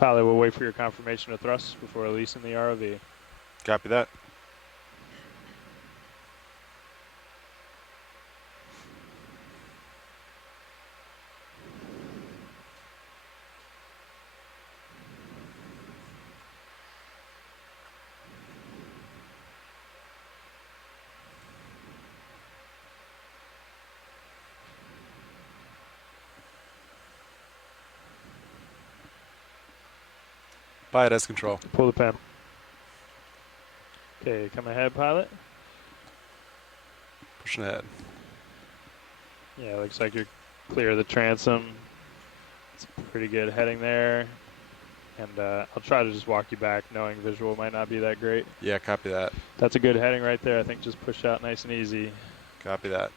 Pilot, we'll wait for your confirmation of thrust before releasing the ROV. Copy that. Pilot has control. Pull the pin. Okay, come ahead, pilot. Pushing ahead. Yeah, looks like you're clear of the transom. It's pretty good heading there. And I'll try to just walk you back, knowing visual might not be that great. Yeah, copy that. That's a good heading right there. I think just push out nice and easy. Copy that.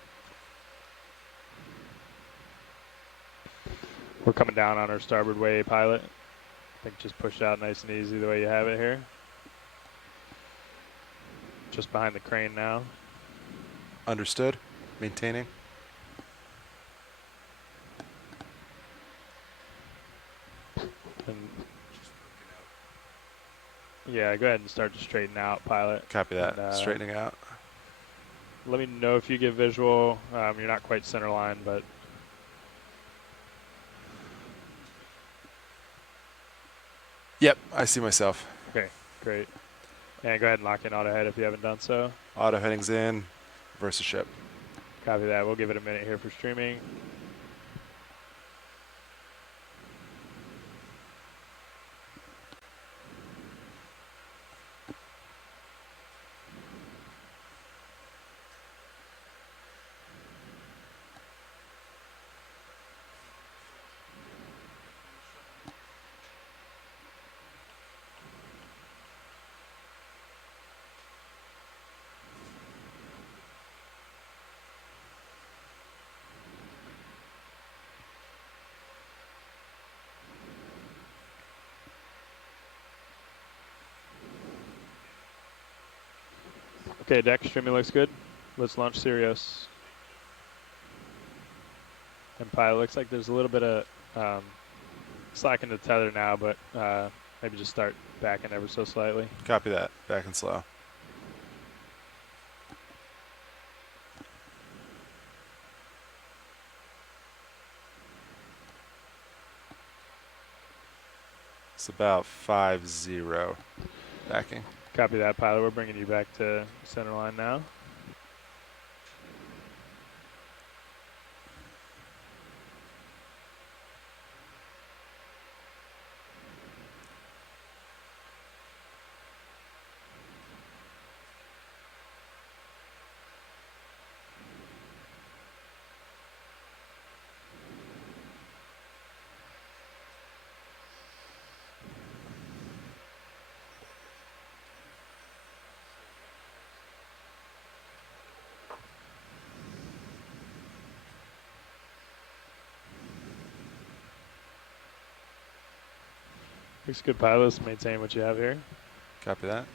We're coming down on our starboard way, pilot. I think just push out nice and easy the way you have it here. Just behind the crane now. Understood. Maintaining. And yeah, go ahead and start to straighten out, pilot. Copy that. And, straightening out. Let me know if you get visual. You're not quite center line, but Yep, I see myself. okay, great. And go ahead and lock in auto head if you haven't done so. Auto heading's in. Versus ship. Copy that. We'll give it a minute here for streaming. Okay, deck streaming looks good. Let's launch Sirius. And pilot, looks like there's a little bit of slack in the tether now, but maybe just start backing ever so slightly. Copy that. Back and slow. It's about 5-0 backing. Copy that, pilot. We're bringing you back to center line now. Looks good, pilot. Let's maintain what you have here. Copy that.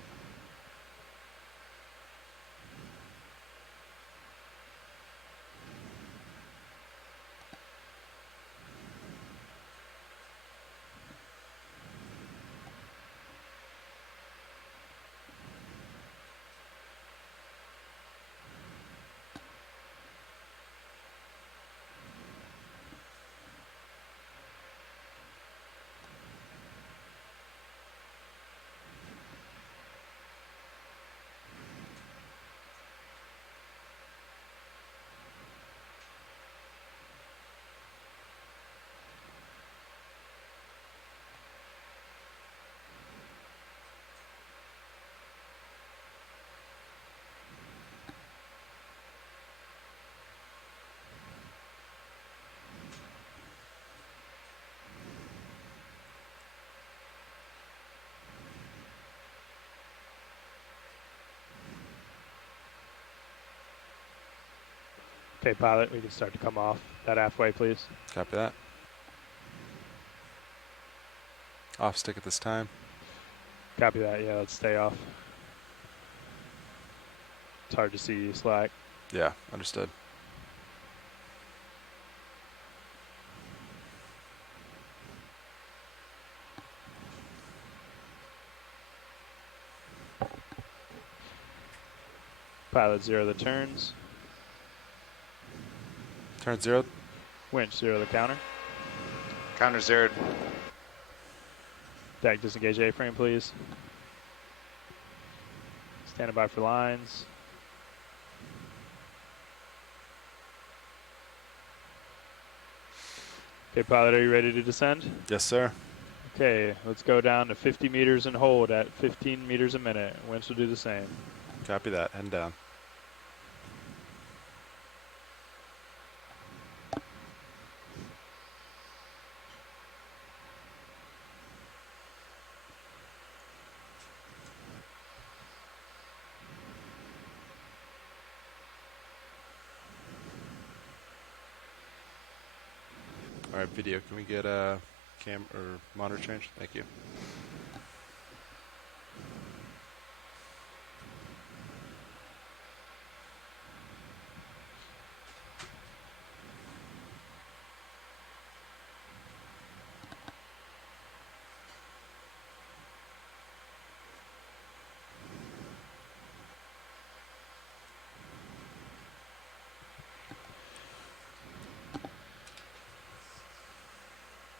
Okay, pilot, we can start to come off that halfway, please. Copy that. Off stick at this time. Copy that. Yeah, let's stay off. It's hard to see slack. Yeah, understood. Pilot 0 the turns. Turn 0. Winch 0 the counter. Counter zeroed. Deck disengage A-frame, please. Standing by for lines. Okay, pilot, are you ready to descend? Yes, sir. Okay, let's go down to 50 meters and hold at 15 meters a minute. Winch will do the same. Copy that. Heading down. All right, video. Can we get a cam or monitor change? Thank you.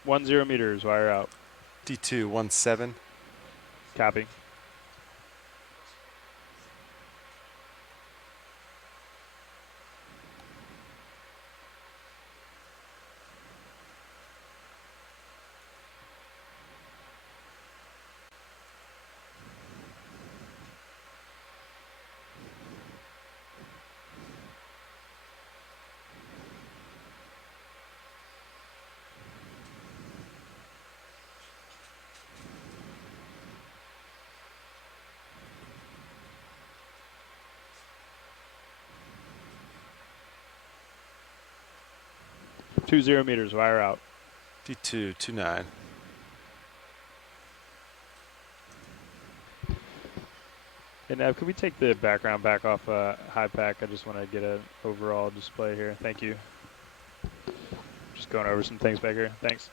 One 0 meters, wire out. D217. Copy. Two 0 meters, wire out. D229. And could we take the background back off high pack? I just want to get an overall display here. Thank you. Just going over some things back here. Thanks.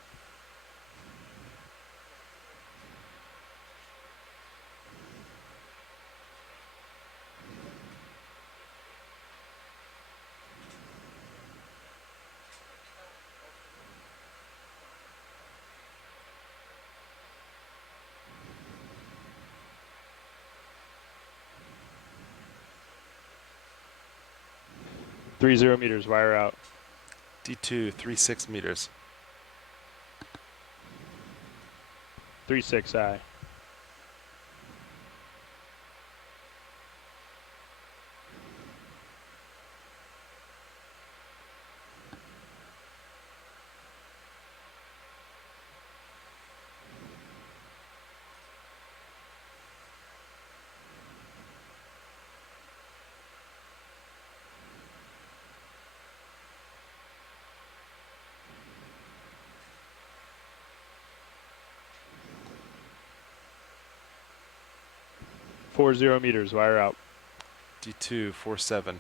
Three 0 meters, wire out. D236 meters. 3-6 I. Four 0 meters, wire out. D247.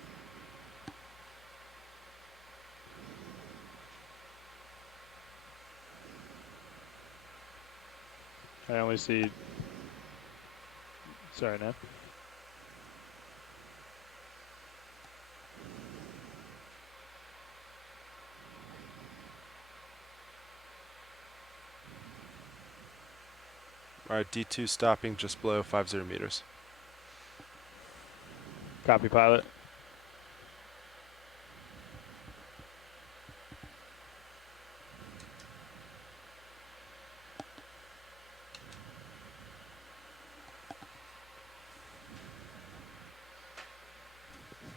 I only see. Sorry, Ned. All right, D2 stopping just below 50 meters. Copy, pilot.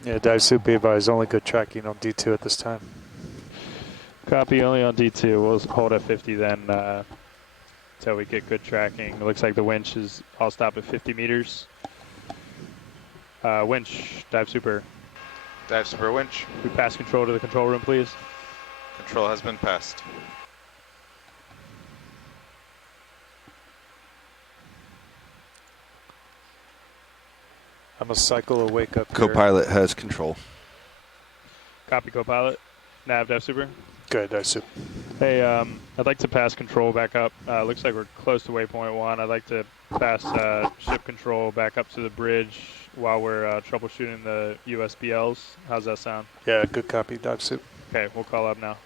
Yeah, dive suit be advised, only good tracking on D2 at this time. Copy, only on D2. We'll hold at 50 then until we get good tracking. It looks like the winch is all stop at 50 meters. Winch, dive super. Dive super winch. We pass control to the control room, please. Control has been passed. I'm gonna cycle a wake up here. Co-pilot has control. Copy, co-pilot. Nav, dive super. Good, dive suit. Hey, I'd like to pass control back up. Looks like we're close to waypoint 1. I'd like to pass ship control back up to the bridge while we're troubleshooting the USBLs. How's that sound? Yeah, good copy, dive soup. Okay, we'll call up now.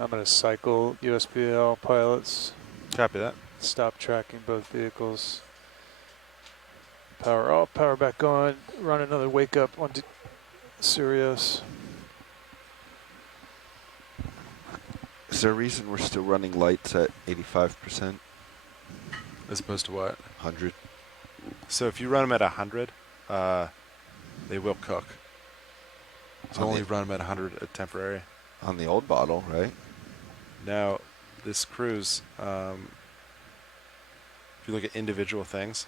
I'm going to cycle USBL pilots. Copy that. Stop tracking both vehicles. Power off, power back on. Run another wake up on Sirius. Is there a reason we're still running lights at 85%? As opposed to what? 100? So if you run them at 100, they will cook. So On only the- run them at 100 at temporary. On the old bottle, right? Now, this cruise, if you look at individual things,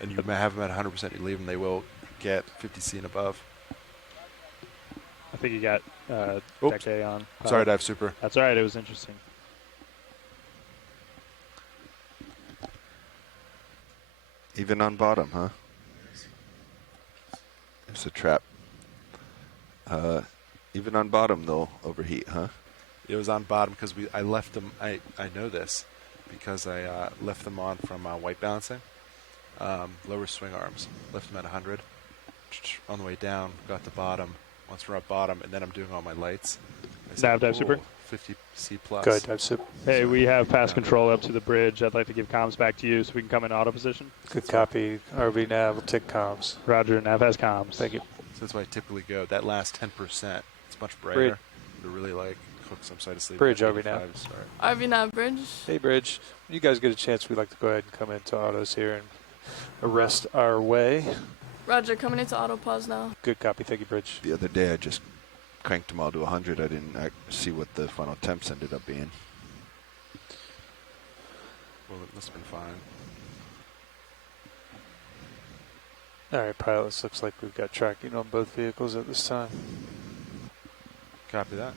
and you have them at 100%, you leave them, they will get 50C and above. I think you got Oops. Deck A on. Sorry, Dive Super. That's all right. It was interesting. Even on bottom, huh? It's a trap. Even on bottom, they'll overheat, huh? It was on bottom because I left them. I know this because I left them on from white balancing. Lower swing arms. Left them at 100. On the way down, got to bottom. Once we're at bottom, and then I'm doing all my lights. Dive Super. 50C plus. Good, dive soup. Hey, we have pass Yeah. control up to the bridge. I'd like to give comms back to you so we can come in auto position. Good copy. RV nav will take comms. Roger, Nav has comms. Thank you. So that's why I typically go. That last 10%, it's much brighter. Bridge. To really like cook some side of sleep. Bridge, at RV now. 85 to start. RV nav bridge. Hey, Bridge. When you guys get a chance, we'd like to go ahead and come into autos here and arrest our way. Roger, coming into auto pause now. Good copy. Thank you, Bridge. The other day, I just cranked them all to 100. I didn't see what the final temps ended up being. Well, it must have been fine. All right, pilots. Looks like we've got tracking on both vehicles at this time. Copy that.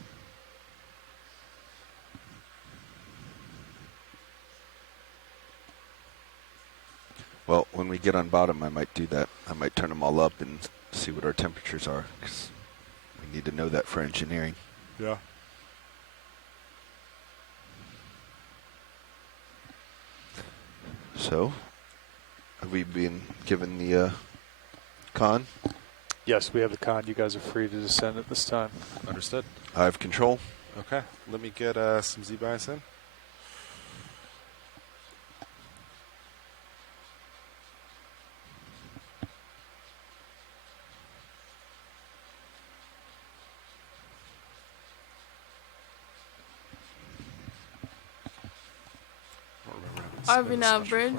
Well, when we get on bottom, I might do that. I might turn them all up and see what our temperatures are, because we need to know that for engineering. Yeah. So, have we been given the con? Yes, we have the con. You guys are free to descend at this time. Understood. I have control. Okay. Let me get some Z-bias in. RV nav bridge.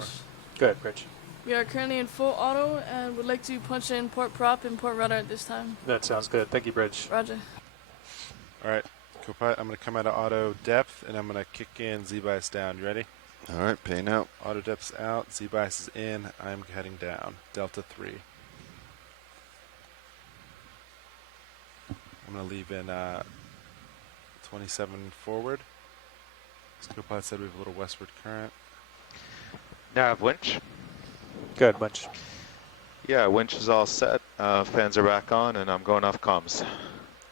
Go ahead, Bridge. We are currently in full auto and would like to punch in port prop and port rudder at this time. That sounds good. Thank you, Bridge. Roger. All right. Copilot, I'm going to come out of auto depth, and I'm going to kick in Z-bias down. You ready? All right, paying out. Auto depth's out. Z-bias is in. I'm heading down. Delta 3. I'm going to leave in 27 forward. As Copilot said, we have a little westward current. Nav winch. Go ahead, Bunch. Yeah, winch is all set. Fans are back on, and I'm going off comms.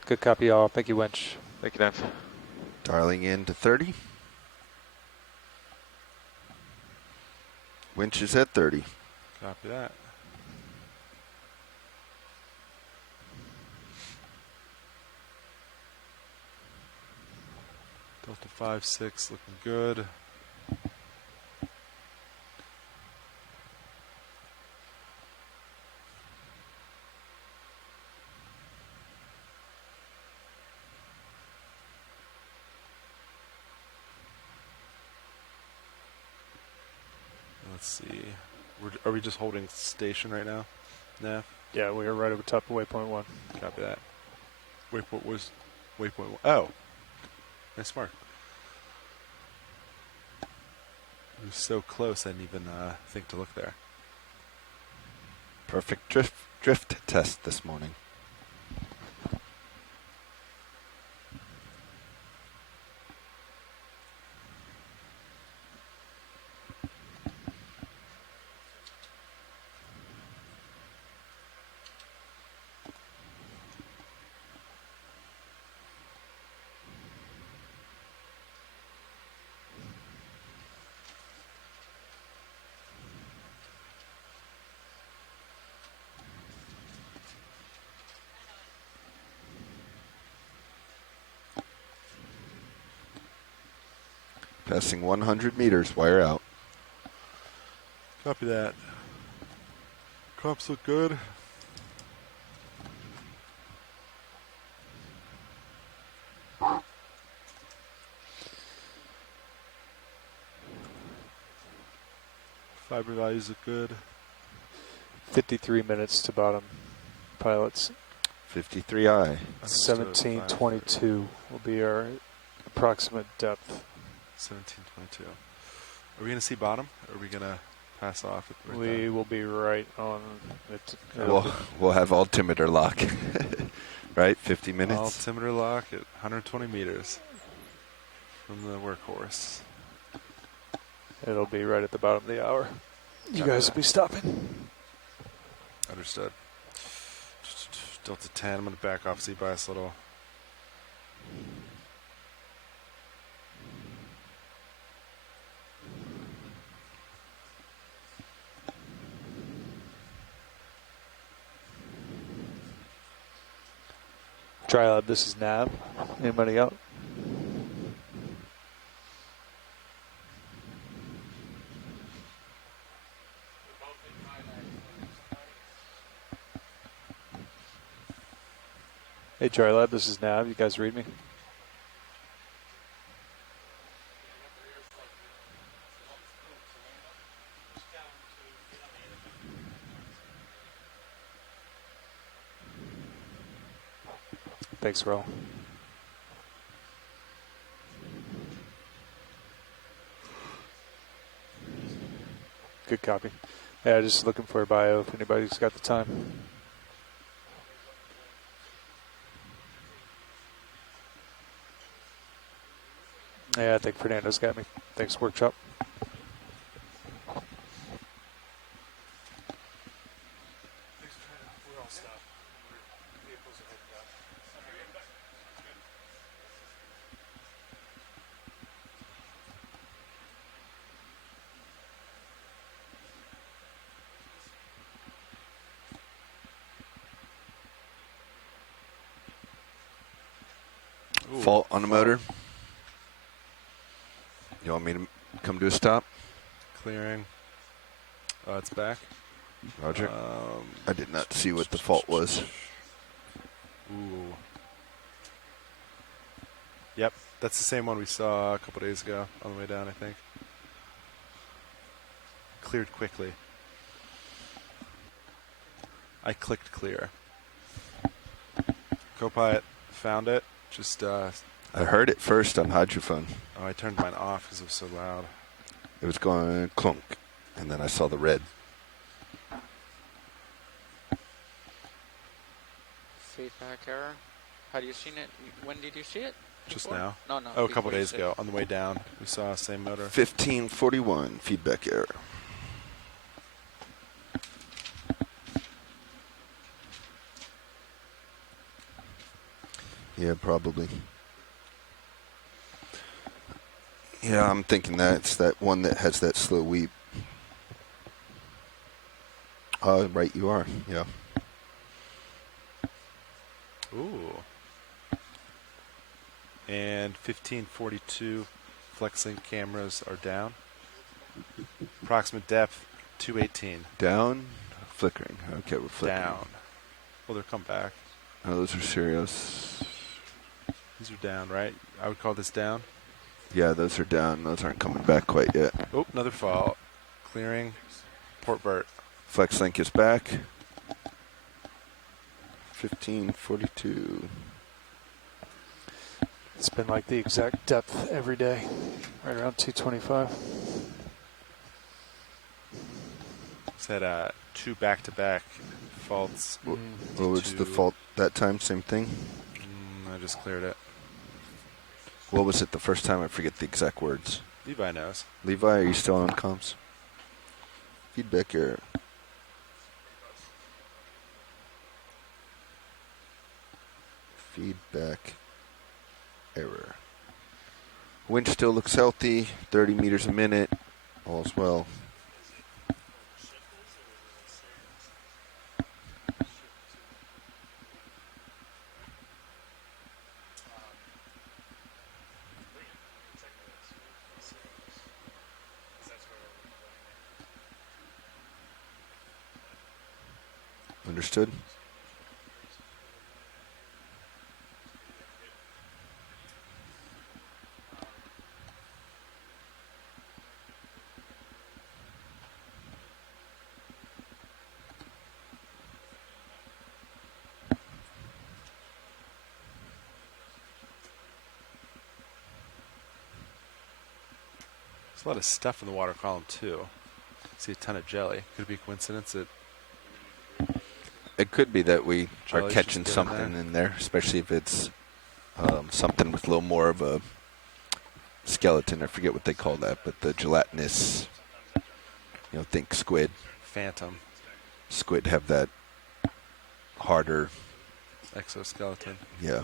Good copy, all. Thank you, Winch. Thank you, Nav. Dialing in to 30. Winch is at 30. Copy that. Delta 5-6 looking good. Let's see. Are we just holding station right now? Nav? Yeah, we are right over top of waypoint 1. Copy that. Waypoint was waypoint 1. Oh, nice mark. It was so close I didn't even think to look there. Perfect drift test this morning. Passing 100 meters, wire out. Copy that. Crops look good. Fiber values look good. 53 minutes to bottom, pilots. 53I. 1722 will be our approximate depth. 1722. Are we going to see bottom? Or are we going to pass off? We will be right on it. We'll have altimeter lock. Right? 50 minutes? Altimeter lock at 120 meters from the workhorse. It'll be right at the bottom of the hour. You guys will be stopping. Understood. Delta 10, I'm going to back off, see bias a little. Trilab, this is Nav. Anybody out? Hey, Trilab, this is Nav. You guys read me? Thanks, Ro. Good copy. Yeah, just looking for a bio if anybody's got the time. Yeah, I think Fernando's got me. Thanks, Workshop. Fault on the motor. You want me to come to a stop? Clearing. It's back. Roger. I did not see what the fault was. Ooh. Yep, that's the same one we saw a couple days ago on the way down, I think. Cleared quickly. I clicked clear. Copilot found it. Just, I heard it first on hydrophone. I turned mine off because it was so loud. It was going clunk, and then I saw the red. Feedback error. Had you seen it? When did you see it? Just Before? now. No, no. Oh, a couple before you days said- ago on the way down. We saw the same motor. 1541, feedback error. Yeah, probably. Yeah, I'm thinking that's that one that has that slow weep. Oh, right, you are. Yeah. Ooh. And 1542 FlexLink cameras are down. Approximate depth 218. Down, flickering. Okay, we're flickering. Down. Well, they'll come back. Oh, those are serious. These are down, right? I would call this down. Yeah, those are down. Those aren't coming back quite yet. Oh, another fault. Clearing. Port vert. FlexLink is back. 1542. It's been like the exact depth every day, right around 225. Said two back-to-back faults. What was the fault that time? Same thing? I just cleared it. What was it the first time? I forget the exact words. Levi knows. Levi, are you still on comms? Feedback error. Feedback error. Winch still looks healthy. 30 meters a minute. All's well. Understood. There's a lot of stuff in the water column too. See a ton of jelly. Could it be a coincidence that It could be that we are Jelly's catching just getting something there. in there, especially if it's something with a little more of a skeleton. I forget what they call that, but the gelatinous, think squid. phantom Squid have that harder, exoskeleton? yeah.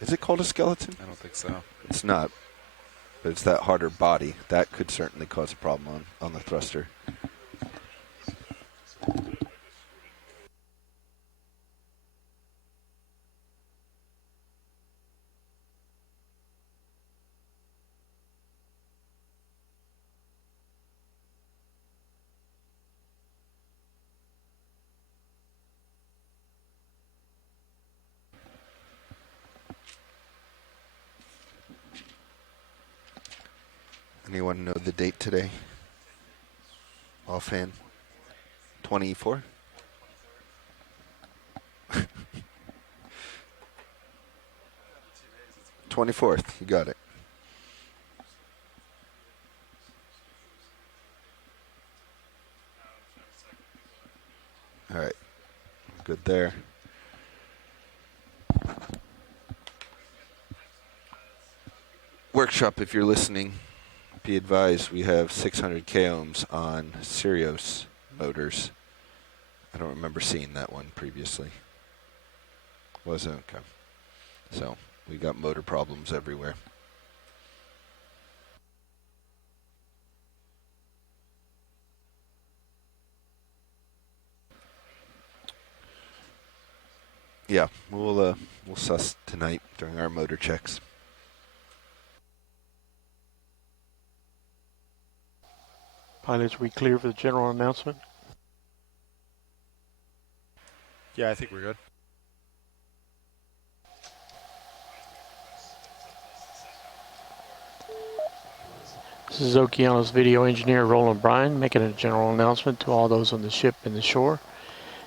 Is it called a skeleton? I don't think so. It's not, but it's that harder body. That could certainly cause a problem on the thruster. Anyone know the date today? Offhand? 24? '24th. You got it. All right. Good there. Workshop, if you're listening, be advised we have 600 k ohms on Sirius motors. I don't remember seeing that one previously. Was it? Okay. So we got motor problems everywhere. Yeah, we'll suss tonight during our motor checks. Pilots, we clear for the general announcement? Yeah, I think we're good. This is Okeanos video engineer Roland Bryan making a general announcement to all those on the ship and the shore.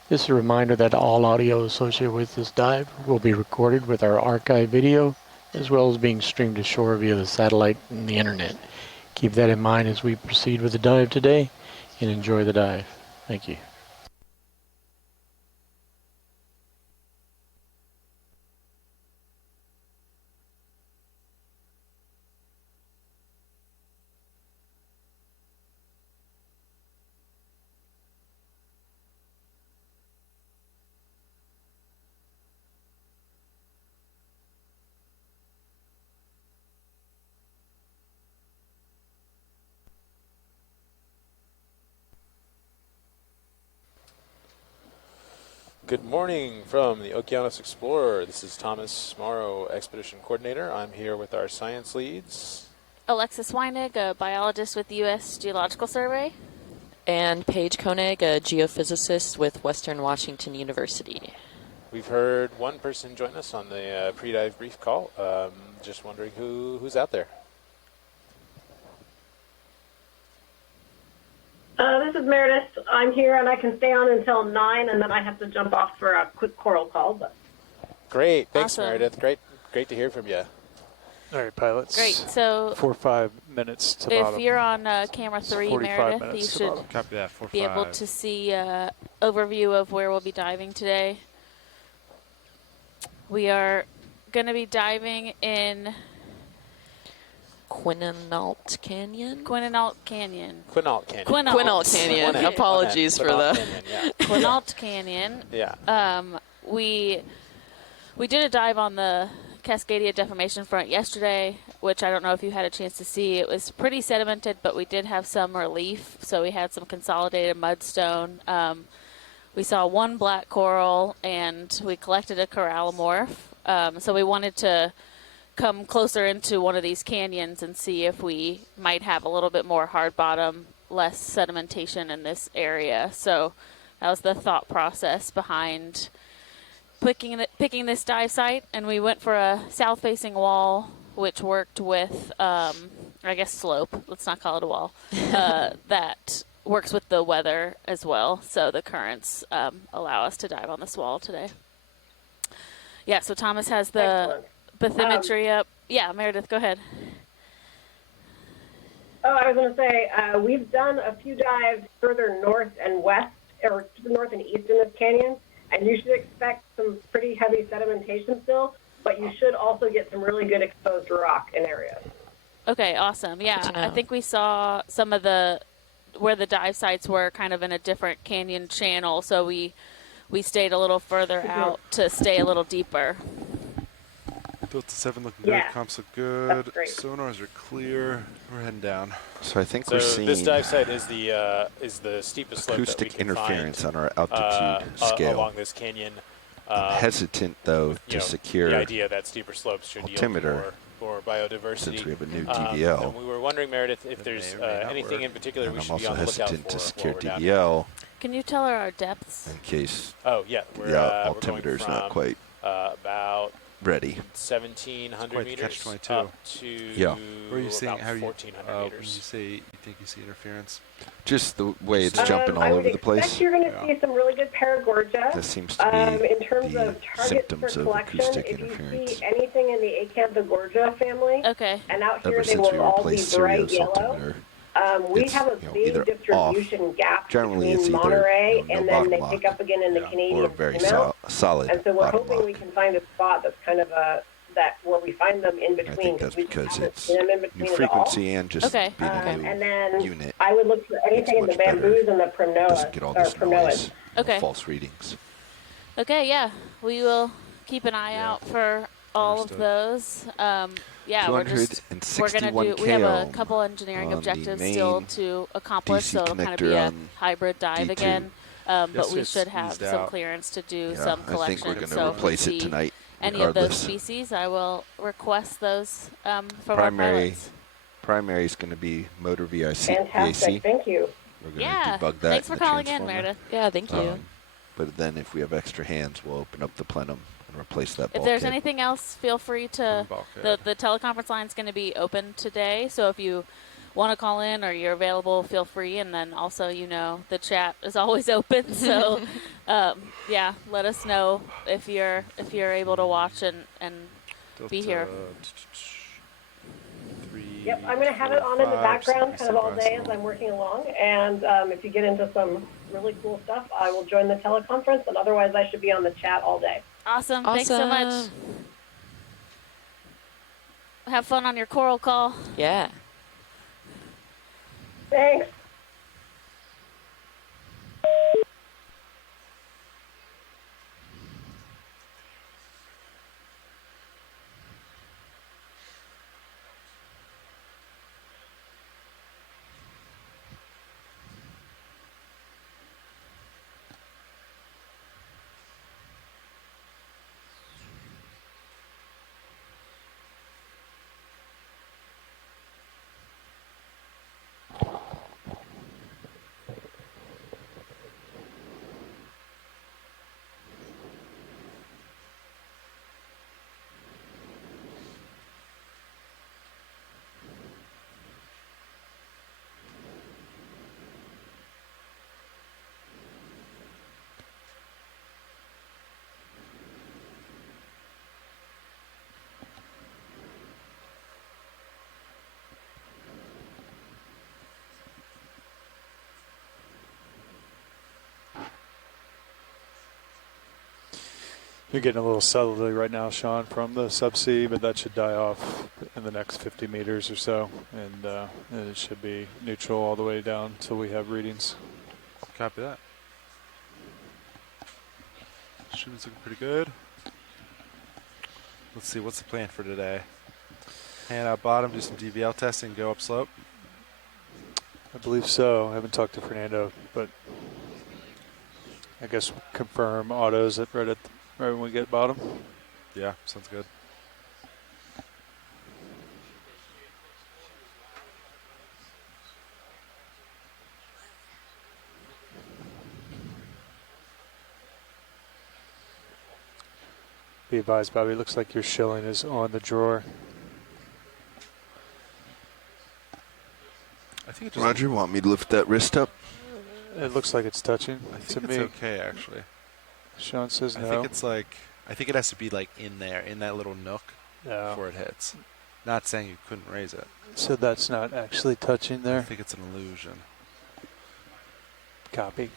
This is a reminder that all audio associated with this dive will be recorded with our archive video, as well as being streamed ashore via the satellite and the internet. Keep that in mind as we proceed with the dive today, and enjoy the dive. Thank you. Good morning from the Okeanos Explorer. This is Thomas Morrow, Expedition Coordinator. I'm here with our science leads. Alexis Weinig, a biologist with the U.S. Geological Survey. And Paige Koenig, a geophysicist with Western Washington University. We've heard one person join us on the pre-dive brief call. Just wondering who's out there. This is Meredith. I'm here, and I can stay on until 9, and then I have to jump off for a quick coral call. But Great. Thanks, Awesome. Meredith. Great to hear from you. All right, pilots. Great. So 4 or 5 minutes to if bottom. you're on camera 3, 45 Meredith, you minutes to should bottom. Copy that. 4, be able to see overview of where we'll be diving today. We are going to be diving in Quinault Canyon? Quinault Canyon. Quinault Canyon. Quinault Canyon. One N. Apologies for Quinault the... Canyon, yeah. Quinault Canyon. Yeah. We did a dive on the Cascadia Deformation Front yesterday, which I don't know if you had a chance to see. It was pretty sedimented, but we did have some relief, so we had some consolidated mudstone. We saw one black coral, and we collected a corallimorph. So we wanted to come closer into one of these canyons and see if we might have a little bit more hard bottom, less sedimentation in this area. So That was the thought process behind picking this dive site, and we went for a south-facing wall, which worked with, I guess, slope. Let's not call it a wall. That works with the weather as well, so the currents allow us to dive on this wall today. Yeah, so Thomas has the bathymetry up. Yeah, Meredith, go ahead. Oh, I was going to say, we've done a few dives further north and west, or north and east in this canyon, and you should expect some pretty heavy sedimentation still, but you should also get some really good exposed rock in areas. Okay, awesome. Yeah, I think we saw some of where the dive sites were kind of in a different canyon channel, so we stayed a little further out to stay a little deeper. Delta 7 looking Yeah. good. Comps look good. great. Sonars are clear. We're heading down. So I think So we're seeing this dive site is the steepest slope that we acoustic can interference find, on our altitude scale. along this canyon. I'm hesitant, though, to secure the idea that steeper slopes should yield altimeter more biodiversity. since we have a new DVL. And we were wondering, Meredith, if there's anything in particular And we I'm should be also on the lookout hesitant for to secure while we're down here. DVL Can you tell her our depths? in case Oh, yeah. We're, the we're going altimeter's not from, quite about ready. 1,700 meters catch-22. up to Yeah. Where are you seeing? about How are you? 1,400 When meters. you say you think you see interference? Just the way it's jumping all I over would the place. expect you're going to see some really good paragorgia. That seems to be in terms the of targets symptoms for of collection, acoustic if you interference. see anything in the Acanthogorgia family, Okay. and out here Ever they since will we all be replaced bright Sirius yellow. altimeter, We it's, have a big either distribution gap Generally, it's between either Monterey no and then they bottom pick lock up again in the Canadian or very seamount. solid And so we're bottom hoping lock. we can find a spot that's kind of that where we find them in I between. think that's we because haven't it's seen them in between new at all. frequency and just Okay. being a And new then unit. I would look for anything in the much better. bamboos and the Doesn't get all Pronoas. this noise, Okay. false readings. Okay, yeah. We will keep an eye out for all of those. Yeah, we're going to 261 do, we have a km couple engineering on the objectives main still to accomplish, DC so it'll kind of be connector a on hybrid dive D2. again. But Yes, we it's should have squeezed some out. clearance to do Yeah, some I think collection. we're going to So if we replace it see tonight. any of those regardless. species, I will request those from our Primary, pilots. primary is going to be motor Fantastic. VAC. Thank you. We're going Yeah, to debug that. thanks in for the calling in, transformer. Meredith. Yeah, thank you. But then if we have extra hands, we'll open up the plenum and replace that If bulkhead. there's anything else, feel free to. The teleconference line is going to be open today, so if you want to call in or you're available, feel free. And then also, the chat is always open. So, yeah, let us know if you're able to watch and be here. Yep, I'm going to have it on in the background kind of all day as I'm working along. And if you get into some really cool stuff, I will join the teleconference. And otherwise, I should be on the chat all day. Awesome. Thanks so much. Have fun on your coral call. Yeah. Thanks. You're getting a little southerly right now, Sean, from the subsea, but that should die off in the next 50 meters or so, and it should be neutral all the way down until we have readings. Copy that. Shooting's looking pretty good. Let's see, what's the plan for today? Hand out bottom, do some DVL testing, go up slope. I believe so. I haven't talked to Fernando, but I guess confirm autos right when we get bottom. Yeah, sounds good. Be advised, Bobby, looks like your shilling is on the drawer. I think it just. Roger, want me to lift that wrist up? It looks like it's touching I to think it's me. okay, actually. Sean says no. I think it's like. I think it has to be like in there, in that little nook, No. before it hits. Not saying you couldn't raise it. So that's not actually touching I there. think it's an illusion. Copy.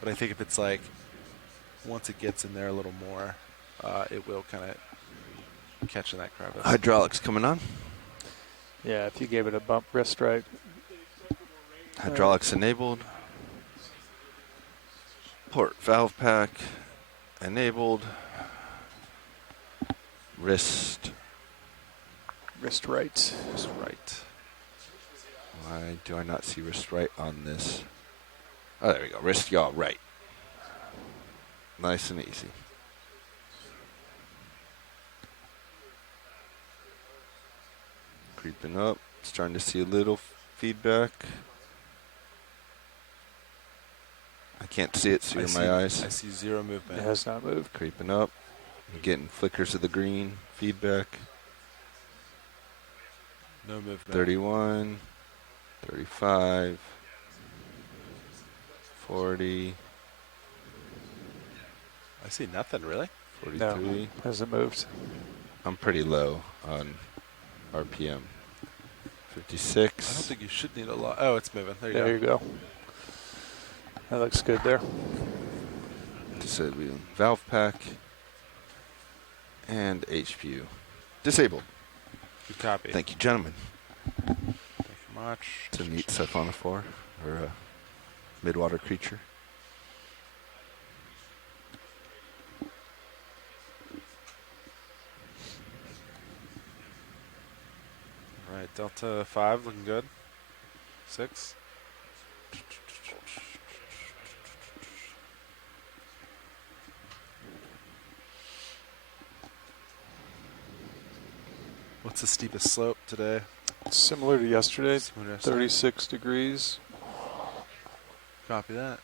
But I think if it's like, once it gets in there a little more, it will kind of catch in that crevice. Hydraulics coming on. Yeah, if you gave it a bump wrist right. Hydraulics enabled. Port valve pack enabled. Wrist. Wrist right. Wrist right. Why do I not see wrist right on this? Oh, there we go. Wrist yaw right. Nice and easy. Creeping up. Starting to see a little feedback. I can't see it through my eyes. I see zero movement. It has not moved. Creeping up. I'm getting flickers of the green feedback. No movement. 31, 35, 40, I see nothing, really. 43. No, hasn't moved. I'm pretty low on RPM. I don't 56. think you should need a lot. Oh, it's moving. There you There go. you go. That looks good there. Disabling valve pack. And HPU. Disabled. Good copy. Thank you, gentlemen. Thank you much. It's a neat cephalnophore, or a midwater creature. All right, Delta 5 looking good. 6. What's the steepest slope today? Similar to yesterday, Similar to yesterday. 36 degrees. Copy that.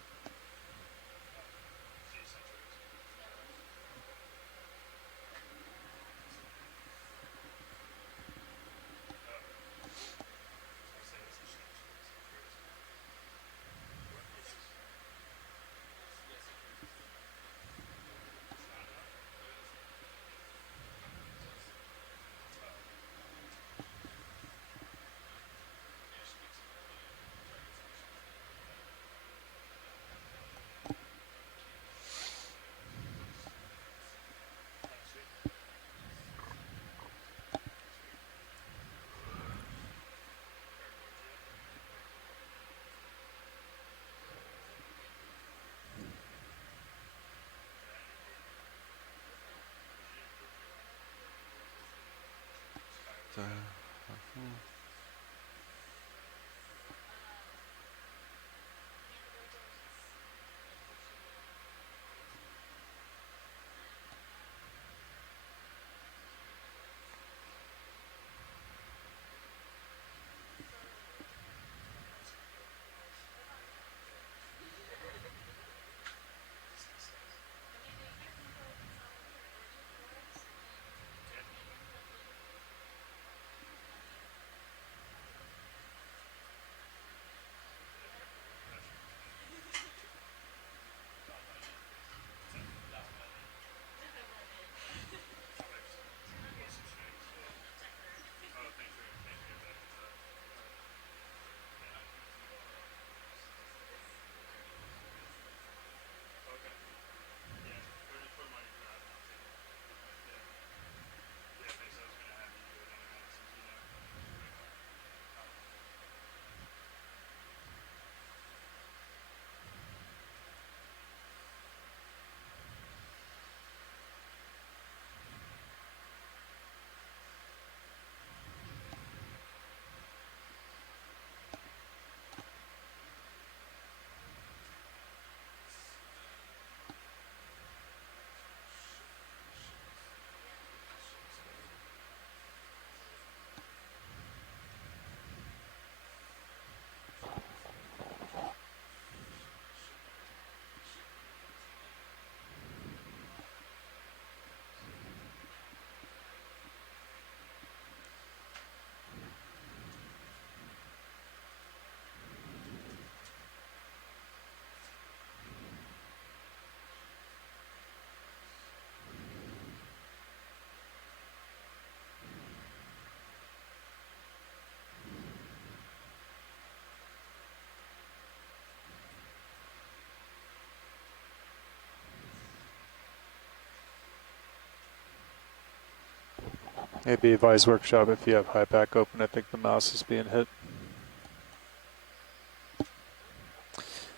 Maybe advise workshop if you have high pack open. I think the mouse is being hit.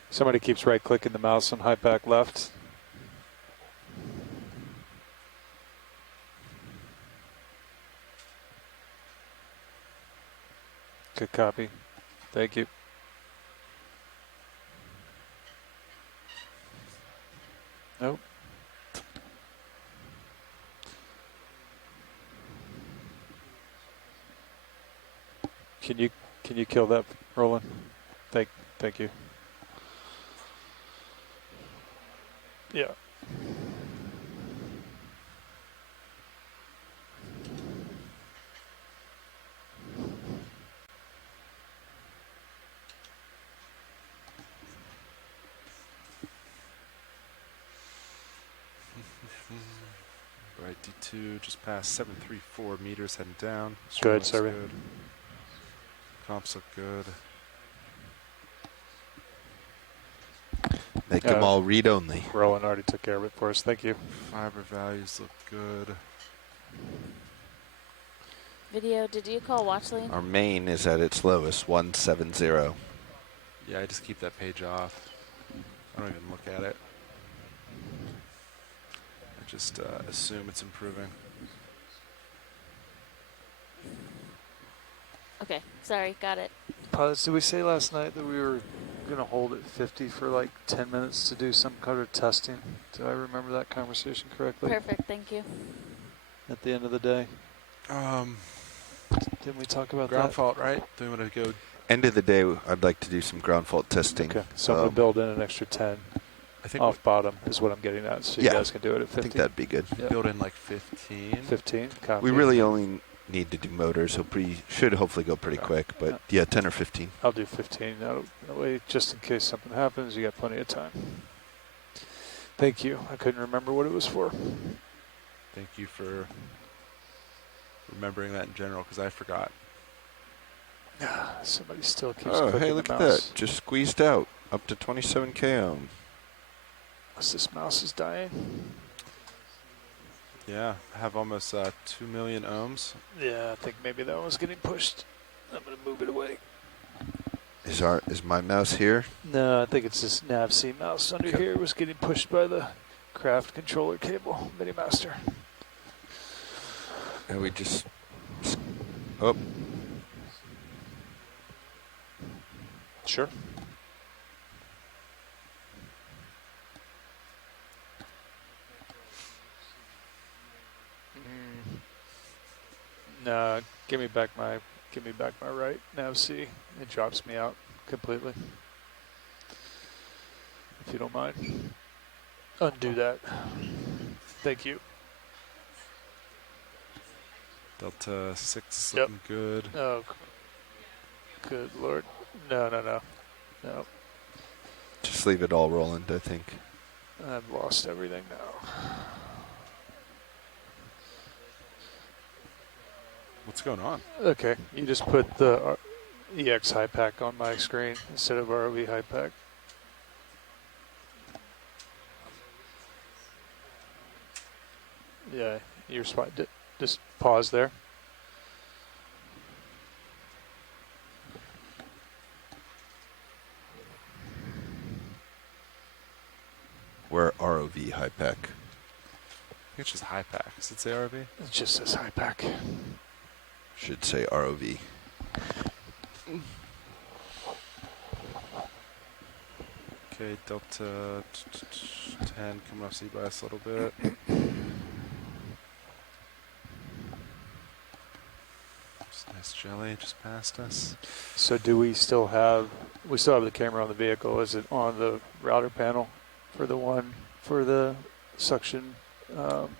Somebody keeps right clicking the mouse on high pack left. Good copy. Thank you. Nope. Can you kill that, Roland? Thank you. Yeah. Right, D2 just past 734 meters heading down. Good, survey. Good. Comps look good. Make them all read only. Roland already took care of it for us. Thank you. Fiber values look good. Video, did you call Watchley? Our main is at its lowest, 170. Yeah, I just keep that page off. I don't even look at it. I just assume it's improving. Okay, sorry, got it. Did we say last night that we were going to hold at 50 for like 10 minutes to do some kind of testing? Did I remember that conversation correctly? Perfect, thank you. At the end of the day? Didn't we talk about ground that? fault, right? Do we want to go? End of the day, I'd like to do some ground fault testing. Okay, so I'm going to build in an extra 10 I think off bottom is what I'm getting at, so yeah, you guys can do it at 50. I think that'd be good. Yeah. Build in like 15. 15, copy. We really only need to do motors. He'll should hopefully go pretty quick, but yeah, 10 or 15. I'll do 15. That way, just in case something happens, you got plenty of time. Thank you. I couldn't remember what it was for. Thank you for remembering that in general, because I forgot. Somebody still keeps Oh, clicking hey, look the at mouse. that. Just squeezed out. Up to 27 km. This mouse is dying. Yeah, I have almost 2 million ohms. Yeah, I think maybe that one's getting pushed. I'm going to move it away. Is my mouse here? No, I think it's this nav-C mouse under here. It was getting pushed by the craft controller cable, MiniMaster. And we just... Oh. Sure. No, give me back my right nav-C. It drops me out completely. If you don't mind. Undo that. Thank you. Delta 6 looking good. Oh, good Lord. No. Just leave it all rolling, I think. I've lost everything now. What's going on? Okay, you just put the EX high pack on my screen instead of ROV high pack. Yeah, you're spot. Just pause there. We're ROV high pack. I think it's just high pack. Does it say RV? It just says high pack. Should say ROV. Okay, Delta 10 coming off C-bias a little bit. Just nice jelly just past us. So do we still have the camera on the vehicle? Is it on the router panel for the suction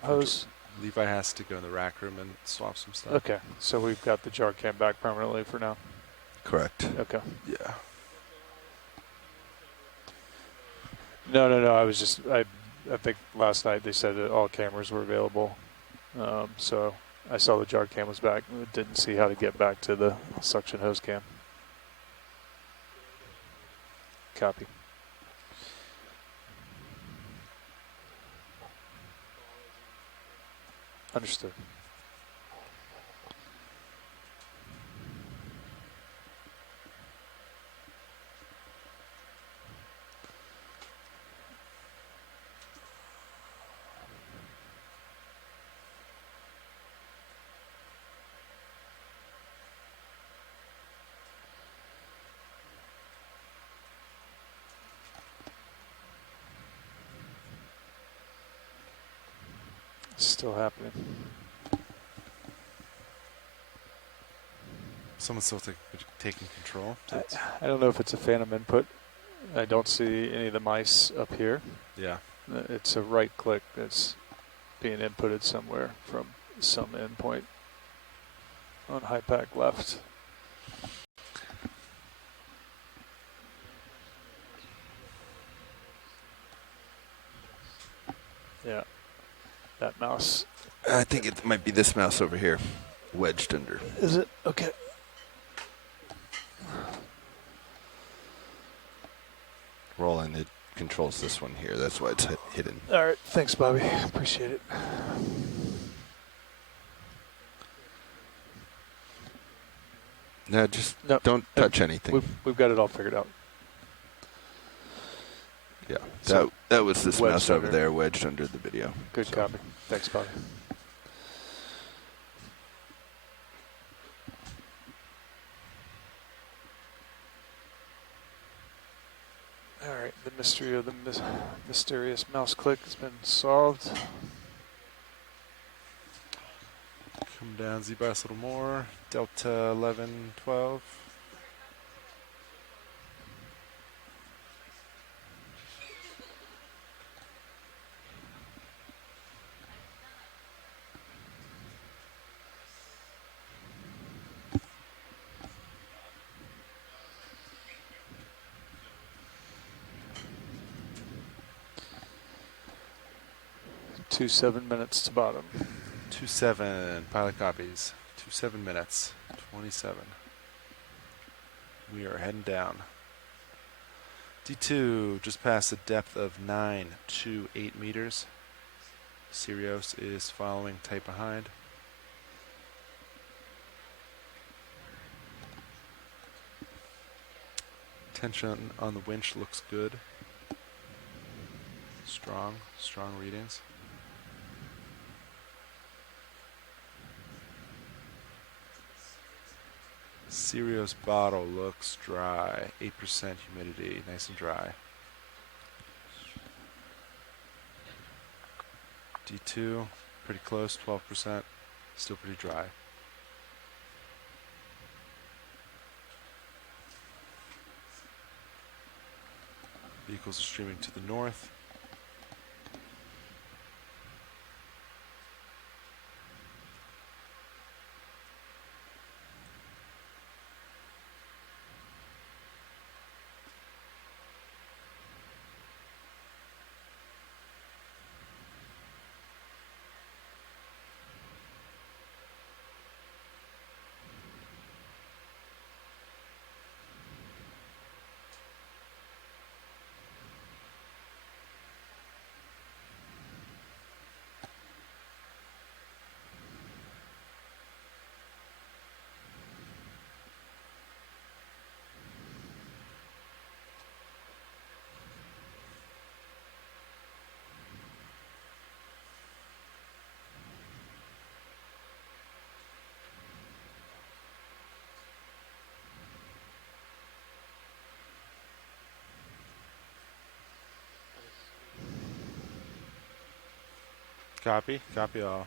hose? Levi has to go in the rack room and swap some stuff. Okay, so we've got the jar cam back permanently for now. Correct. Okay. Yeah. No. I think last night they said that all cameras were available. So I saw the jar cam was back. Didn't see how to get back to the suction hose cam. Copy. Understood. Still happening. Someone's still taking control. I don't know if it's a phantom input. I don't see any of the mice up here. Yeah. It's a right click that's being inputted somewhere from some endpoint on high pack left. Yeah, that mouse. I think it might be this mouse over here, wedged under. Is it? Okay. Roland, it controls this one here. That's why it's hidden. All right. Thanks, Bobby. Appreciate it. No, just don't touch anything. We've got it all figured out. Yeah, So that was this mouse over under. there wedged under the video. Good copy. Thanks, Bobby. All right, the mystery of the mysterious mouse click has been solved. Come down Z-Bias a little more. Delta 11, 12. Two 7 minutes to bottom. 27 pilot copies. 27 minutes. 27. We are heading down. D2 just past a depth of 928 meters. Sirius is following tight behind. Tension on the winch looks good. Strong readings. Sirius bottle looks dry. 8% humidity, nice and dry. D2, pretty close, 12%, still pretty dry. Vehicles are streaming to the north. Copy all.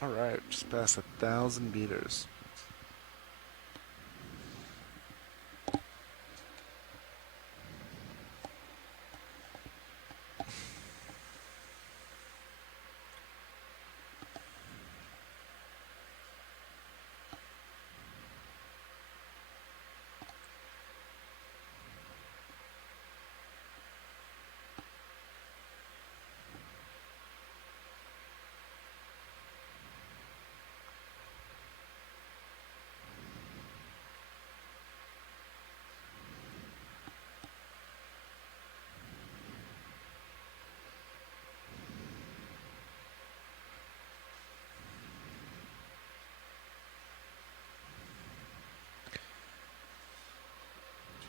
All right, just past 1,000 meters.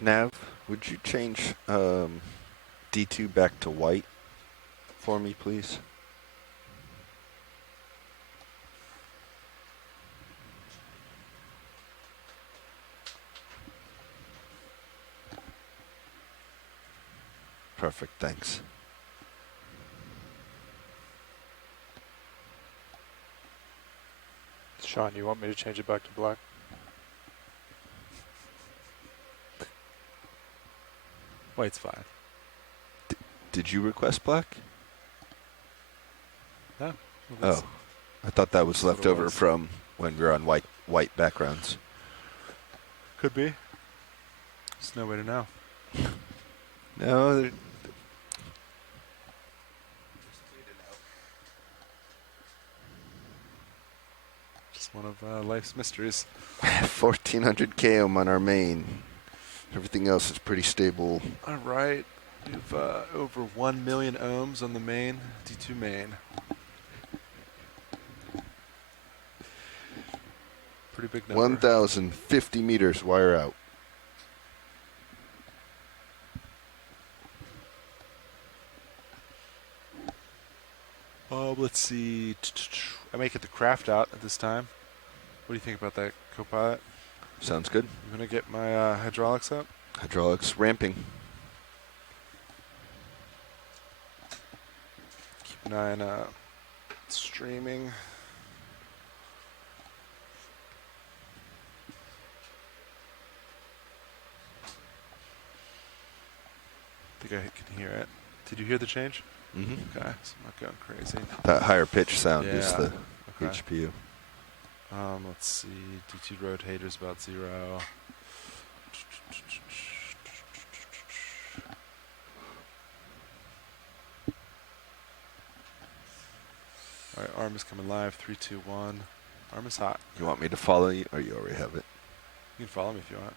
Nav, would you change D2 back to white for me, please? Perfect, thanks. Sean, you want me to change it back to black? White's fine. Did you request black? No. Oh, I thought that was left over was. from when we were on white backgrounds. Could be. There's no way to know. No, Just one of life's mysteries. 1400 km on our main. Everything else is pretty stable. All right. We have over 1 million ohms on the main, D2 main. Pretty big number. 1,050 meters wire out. Let's see. I may get the craft out at this time. What do you think about that, co-pilot? Sounds good. I'm going to get my hydraulics up. Hydraulics ramping. Keep an eye on streaming. I think I can hear it. Did you hear the change? Mm-hmm. Okay, so I'm not going crazy. That higher pitch sound is the okay. HPU. Let's see. D2 rotator's about 0. All right, arm is coming live. 3, 2, 1. Arm is hot. You want me to follow you, or you already have it? You can follow me if you want.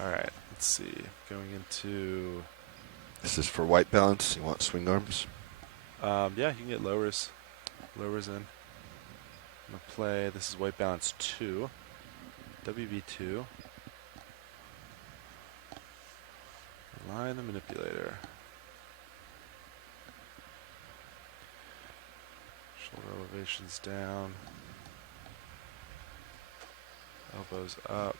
All right, let's see. Going into... This is for white balance. You want swing arms? Yeah, you can get lowers. Lowers in. I'm going to play, this is white balance 2. WB2. Align the manipulator. Shoulder elevations down. Elbows up.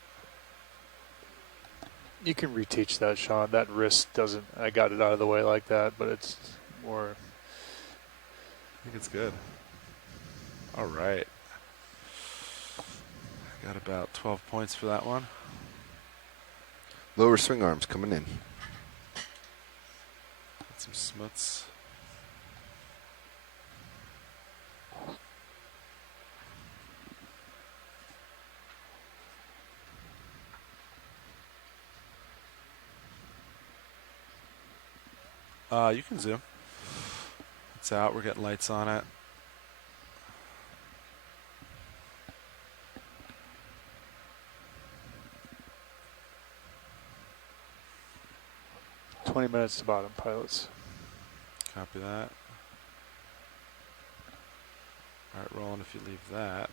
You can reteach that, Sean. That wrist doesn't, I got it out of the way like that, but it's more. I think it's good. All right. Got about 12 points for that one. Lower swing arms coming in. Got some smuts. You can zoom. It's out. We're getting lights on it. "20 minutes to bottom, pilots." Copy that. All right, rolling if you leave that.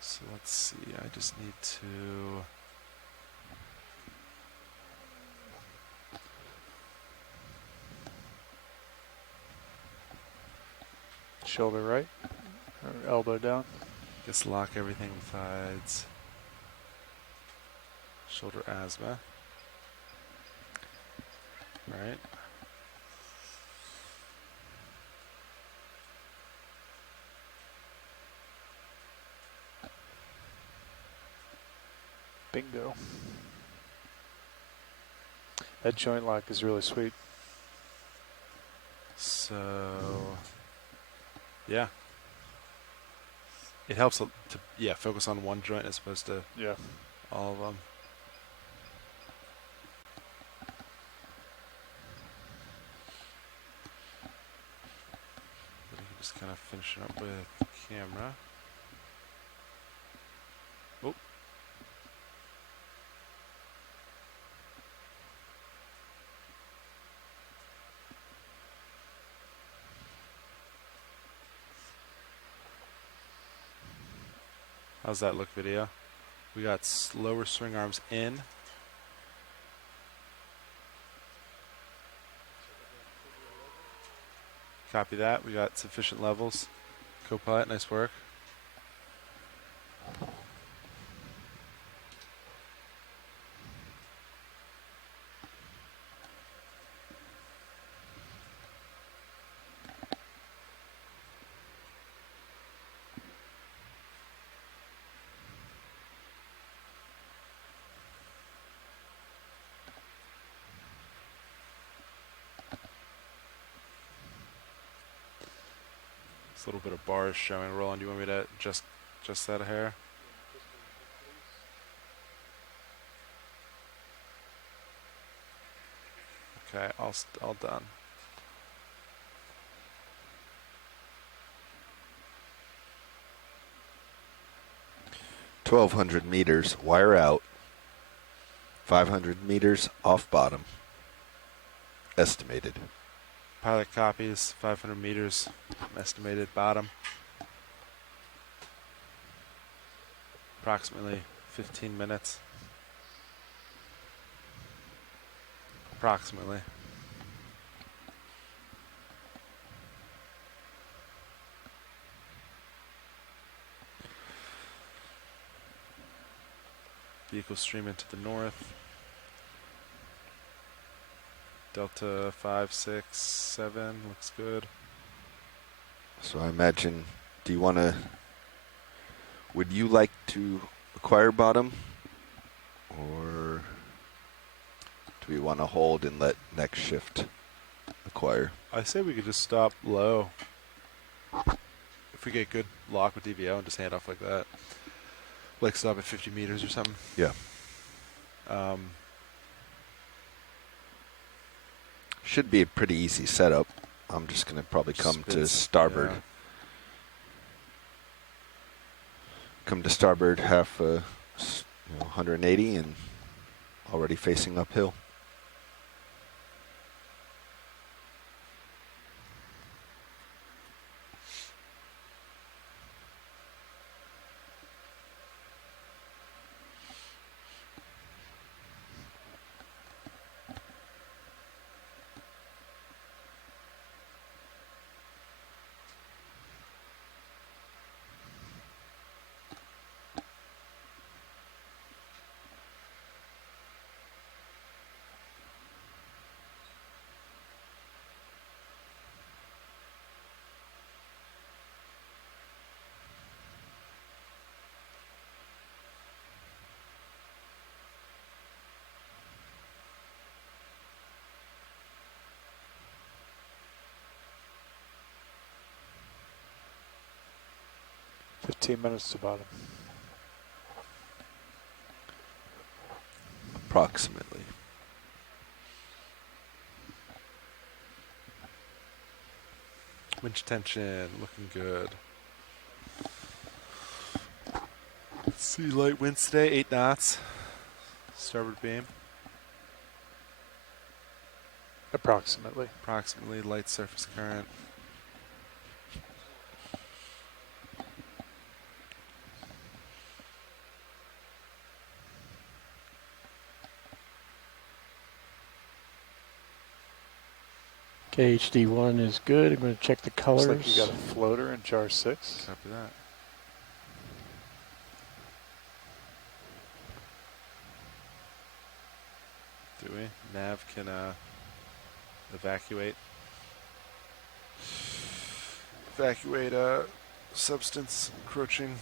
So let's see, I just need to... Shoulder right, or elbow down. Just lock everything besides shoulder asthma. Right. Bingo. That joint lock is really sweet. So, yeah. It helps to focus on one joint as opposed to all of them. Just kind of finishing up with the camera. Oh. How's that look, video? We got lower swing arms in. Copy that. We got sufficient levels. Co-pilot, nice work. A little bit of bars showing. Roland, do you want me to just that a hair? Okay, all done. $1,200 meters, wire out. 500 meters off bottom. Estimated. Pilot copies, 500 meters, estimated bottom. Approximately 15 minutes. Approximately. Vehicle streaming to the north. Delta 5, 6, 7 looks good. So I imagine, would you like to acquire bottom? Or do we want to hold and let next shift acquire? I say we could just stop low. If we get good lock with DVO and just hand off like that. Like stop at 50 meters or something. Yeah. Should be a pretty easy setup. I'm just going to probably come to starboard. Yeah. Come to starboard half 180 and already facing uphill. $15 minutes to bottom. Approximately. Winch tension looking good. See light winds today, 8 knots. Starboard beam. Approximately. Approximately light surface current. KHD1 is good. I'm going to check the colors. Looks like you got a floater in jar 6. Copy that. Do we? Nav can evacuate. Evacuate substance encroaching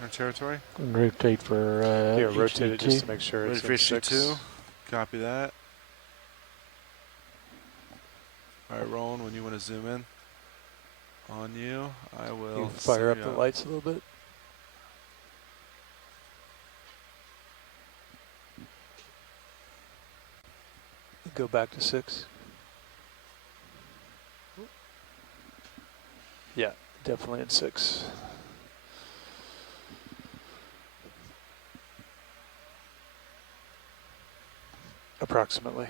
our territory. Rotate for yeah, rotate it just to make sure it's Ready for in 6. HD2. Copy that. All right, Roland, when you want to zoom in on you, I will You fire up the lights a little bit. Go back to 6. Yeah, definitely in 6. Approximately.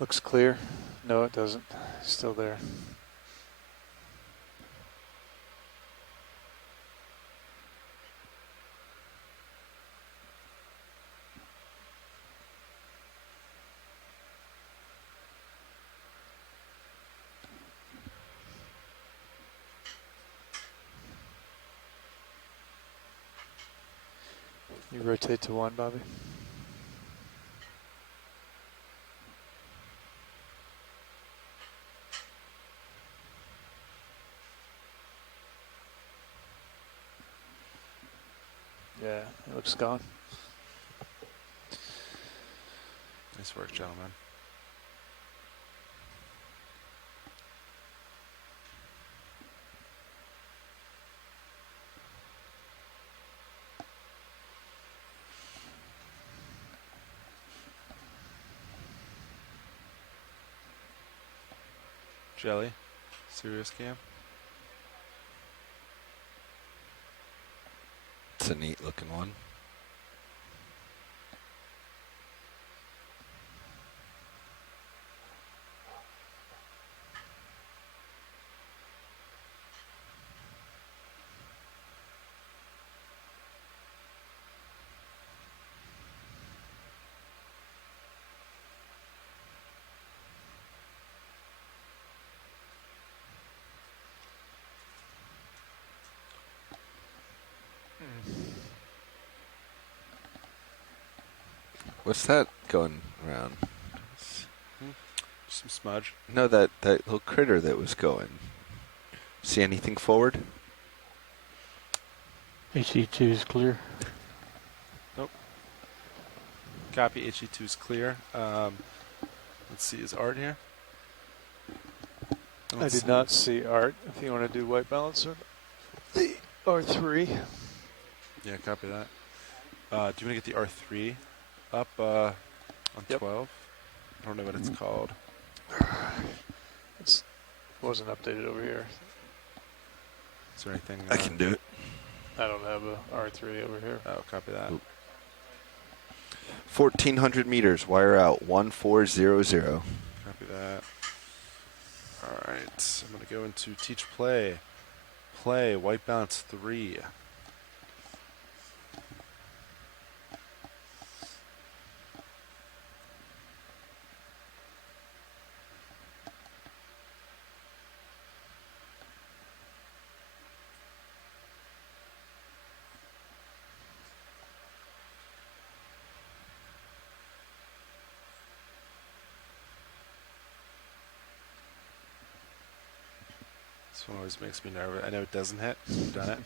Looks clear. No, it doesn't. Still there. You rotate to 1, Bobby. Yeah, it looks gone. Nice work, gentlemen. Jelly, serious cam. It's a neat looking one. What's that going around? Some smudge. No, that little critter that was going. See anything forward? HE2 is clear. Nope. Copy. HE2 is clear. Let's see. Is Art here? I did not see Art. If you want to do white balance or the R3. Yeah, copy that. Do you want to get the R3 up on 12? I don't know what it's called. It wasn't updated over here. Is there anything? I can do it. I don't have a R3 over here. Oh, copy that. 1,400 meters, wire out, 1400. Copy that. All right, I'm going to go into teach play. Play, white balance 3. This one always makes me nervous. I know it doesn't hit. I've done it.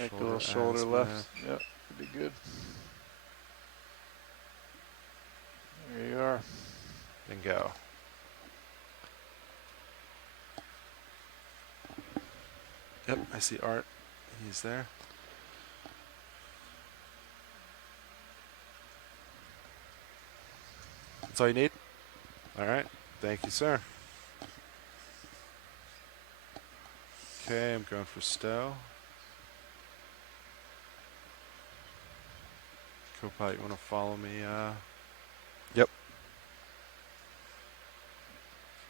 Make a little shoulder left. Yep, could be good. There you are. And go. Yep, I see Art. He's there. That's all you need? All right. Thank you, sir. Okay, I'm going for stow. Co-pilot, you want to follow me? Yep.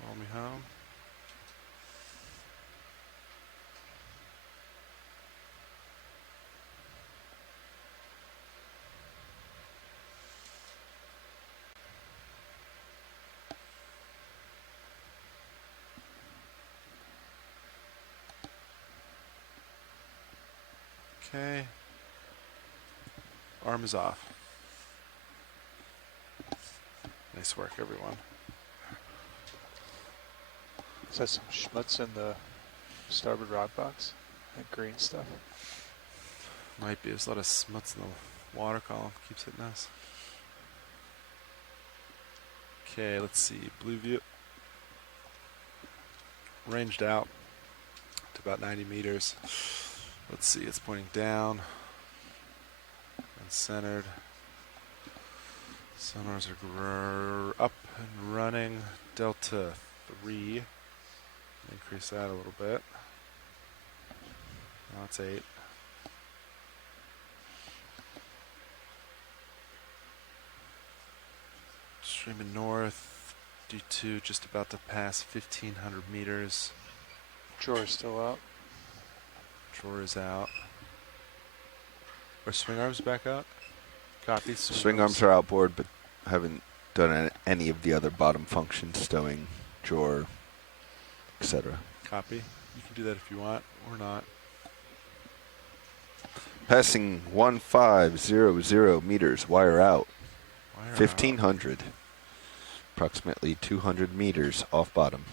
Follow me home. Okay. Arm is off. Nice work, everyone. Is that some schmutz in the starboard rock box? That green stuff? Might be. There's a lot of smuts in the water column. Keeps hitting us. Okay, let's see. Blue view. Ranged out to about 90 meters. Let's see. It's pointing down and centered. Sonars are up and running. Delta 3. Increase that a little bit. Now it's 8. Streaming north, D2 just about to pass 1,500 meters. Drawer still out. Drawer is out. Are swing arms back out? Copy. Swing arms are outboard, but haven't done any of the other bottom functions, stowing, drawer, etc. Copy. You can do that if you want or not. Passing 1500 meters, wire out. Wire out. 1,500. Approximately 200 meters off bottom.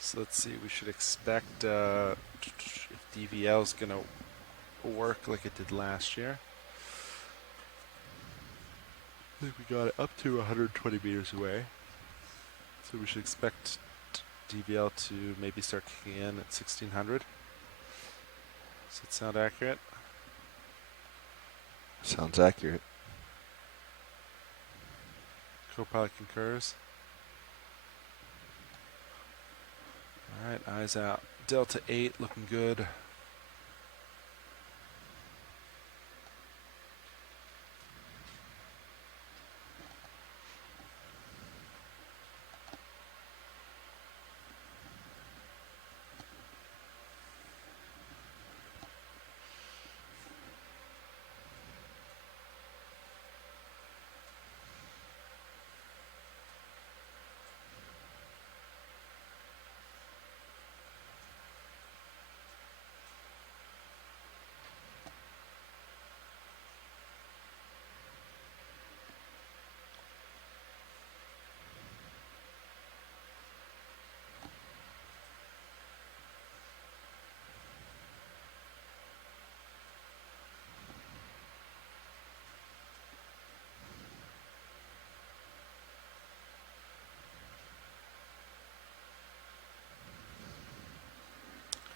So let's see, we should expect if DVL is going to work like it did last year. I think we got it up to 120 meters away. So we should expect DVL to maybe start kicking in at 1600. Does that sound accurate? Sounds accurate. Co-pilot concurs. All right, eyes out. Delta 8 looking good.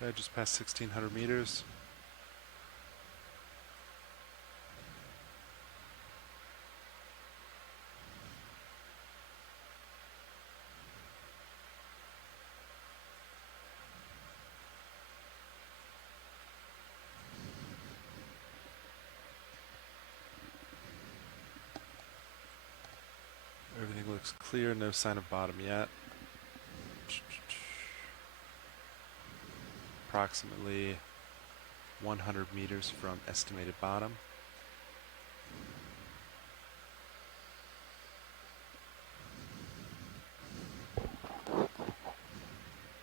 Okay, just past 1600 meters. Everything looks clear, no sign of bottom yet. Approximately 100 meters from estimated bottom.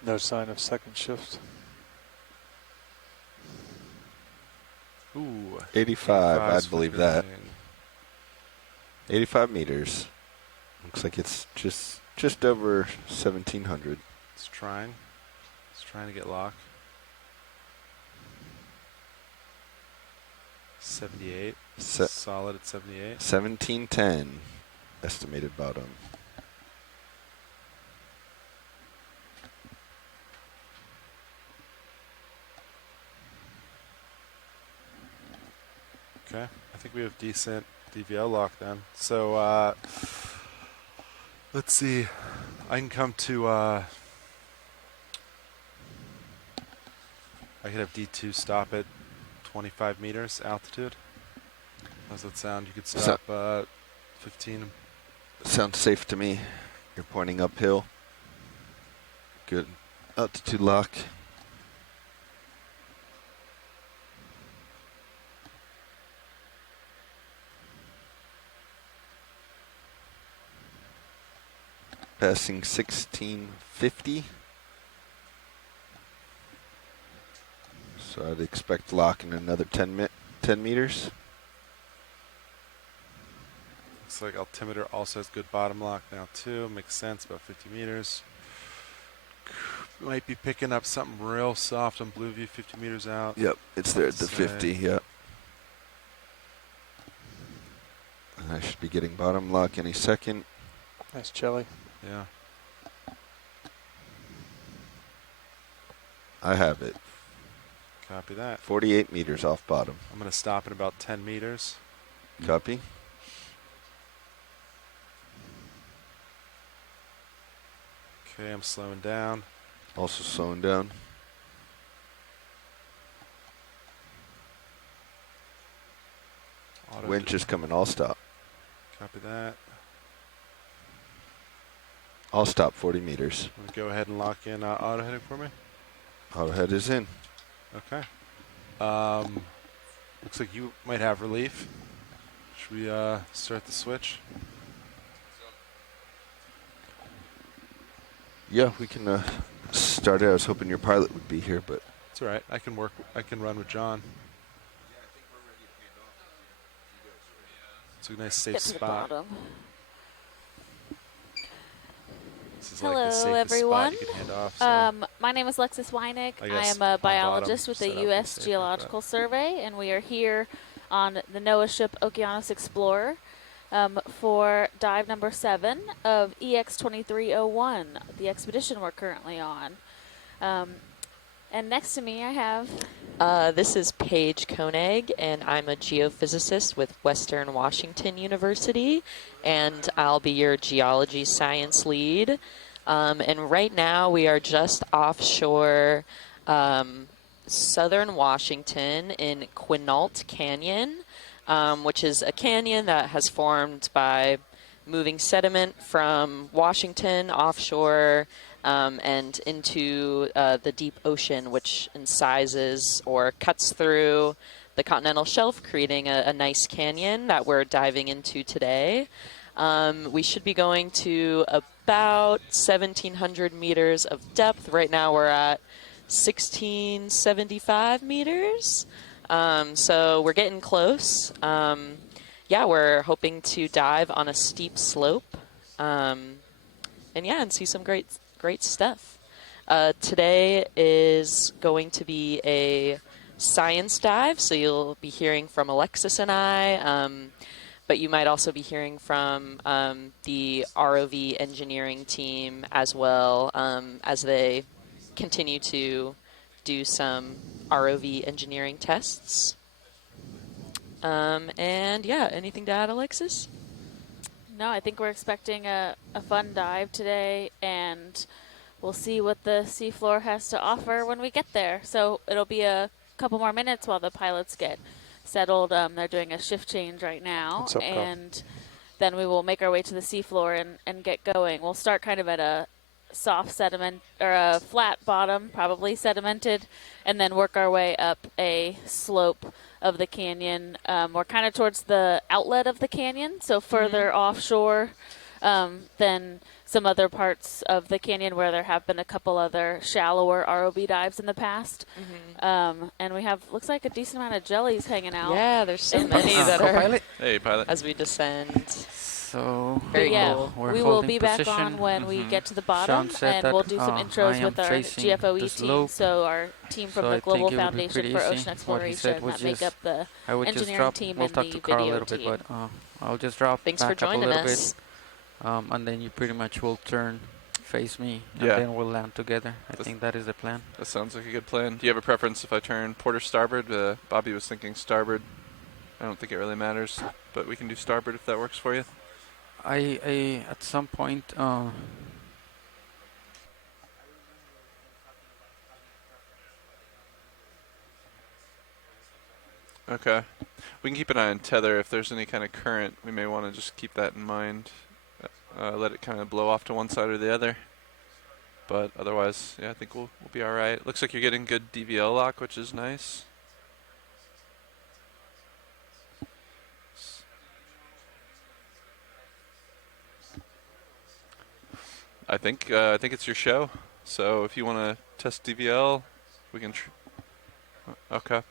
No sign of second shift. Ooh. 85, 85 's I'd believe for that. grazing. 85 meters. Looks like it's just over 1,700. It's trying. It's trying to get lock. 78. Solid at 78. 1710 estimated bottom. Okay, I think we have decent DVL lock then. So let's see. I can come to. I could have D2 stop at 25 meters altitude. How's that sound? You could stop 15. Sounds safe to me. You're pointing uphill. Good altitude lock. Passing 1650. So I'd expect lock in another 10 meters. Looks like altimeter also has good bottom lock now too. Makes sense, about 50 meters. Might be picking up something real soft on blue view 50 meters out. Yep, it's there at the 50, yep. And I should be getting bottom lock any second. Nice jelly. Yeah. I have it. Copy that. 48 meters off bottom. I'm going to stop at about 10 meters. Copy. Okay, I'm slowing down. Also slowing down. Winch is coming, I'll stop. Copy that. I'll stop 40 meters. I'm going to go ahead and lock in auto heading for me. Auto head is in. Okay. Looks like you might have relief. Should we start the switch? Yeah, we can start it. I was hoping your pilot would be here, but It's all right. I can run with John. It's a nice safe Get to the spot. bottom. This is Hello, like the safest everyone. spot you can hand off. So. My name is Lexis Weinig. I I guess am a on biologist bottom, with the set up U.S. safe like Geological Survey, and we are here on the NOAA ship Okeanos Explorer for dive number 7 of EX2301, the expedition we're currently on. And next to me I have... This is Paige Koenig, and I'm a geophysicist with Western Washington University, and I'll be your geology science lead. And right now we are just offshore southern Washington in Quinault Canyon, which is a canyon that has formed by moving sediment from Washington offshore and into the deep ocean, which incisors or cuts through the continental shelf, creating a nice canyon that we're diving into today. We should be going to about 1,700 meters of depth. Right now we're at 1,675 meters. So we're getting close. Yeah, we're hoping to dive on a steep slope. And see some great stuff. Today is going to be a science dive, so you'll be hearing from Alexis and I, but you might also be hearing from the ROV engineering team as well, as they continue to do some ROV engineering tests. Anything to add, Alexis? No, I think we're expecting a fun dive today, and we'll see what the seafloor has to offer when we get there. So it'll be a couple more minutes while the pilots get settled. They're doing a shift change right now, and then we will make our way to the seafloor and get going. We'll start kind of at a soft sediment or a flat bottom, probably sedimented, and then work our way up a slope of the canyon. We're kind of towards the outlet of the canyon, so further offshore than some other parts of the canyon where there have been a couple other shallower ROV dives in the past. And we have, looks like, a decent amount of jellies hanging out. Yeah, there's so many that are Co-pilot? Hey, pilot. as we descend. So Very yeah, cool. we're we will holding be back position. on when we get to the bottom, Sean said and that, we'll do some I intros am with our tracing GFOE the team. slope. So our team from So the I Global think it would be Foundation pretty for easy. Ocean What he said Exploration was that make up the I would just engineering drop. team We'll and talk the to Carl a video little bit, team. but I'll just drop Thanks back for up a joining little us. bit, and then you pretty much will turn, face me, and Yeah. then we'll land together. I think that is the plan. That sounds like a good plan. Do you have a preference if I turn port or starboard? Bobby was thinking starboard. I don't think it really matters, but we can do starboard if that works for you. I at some point. Okay. We can keep an eye on tether. If there's any kind of current, we may want to just keep that in mind. Let it kind of blow off to one side or the other. But otherwise, yeah, I think we'll be all right. Looks like you're getting good DVL lock, which is nice. I think it's your show. So if you want to test DVL, we can. Okay.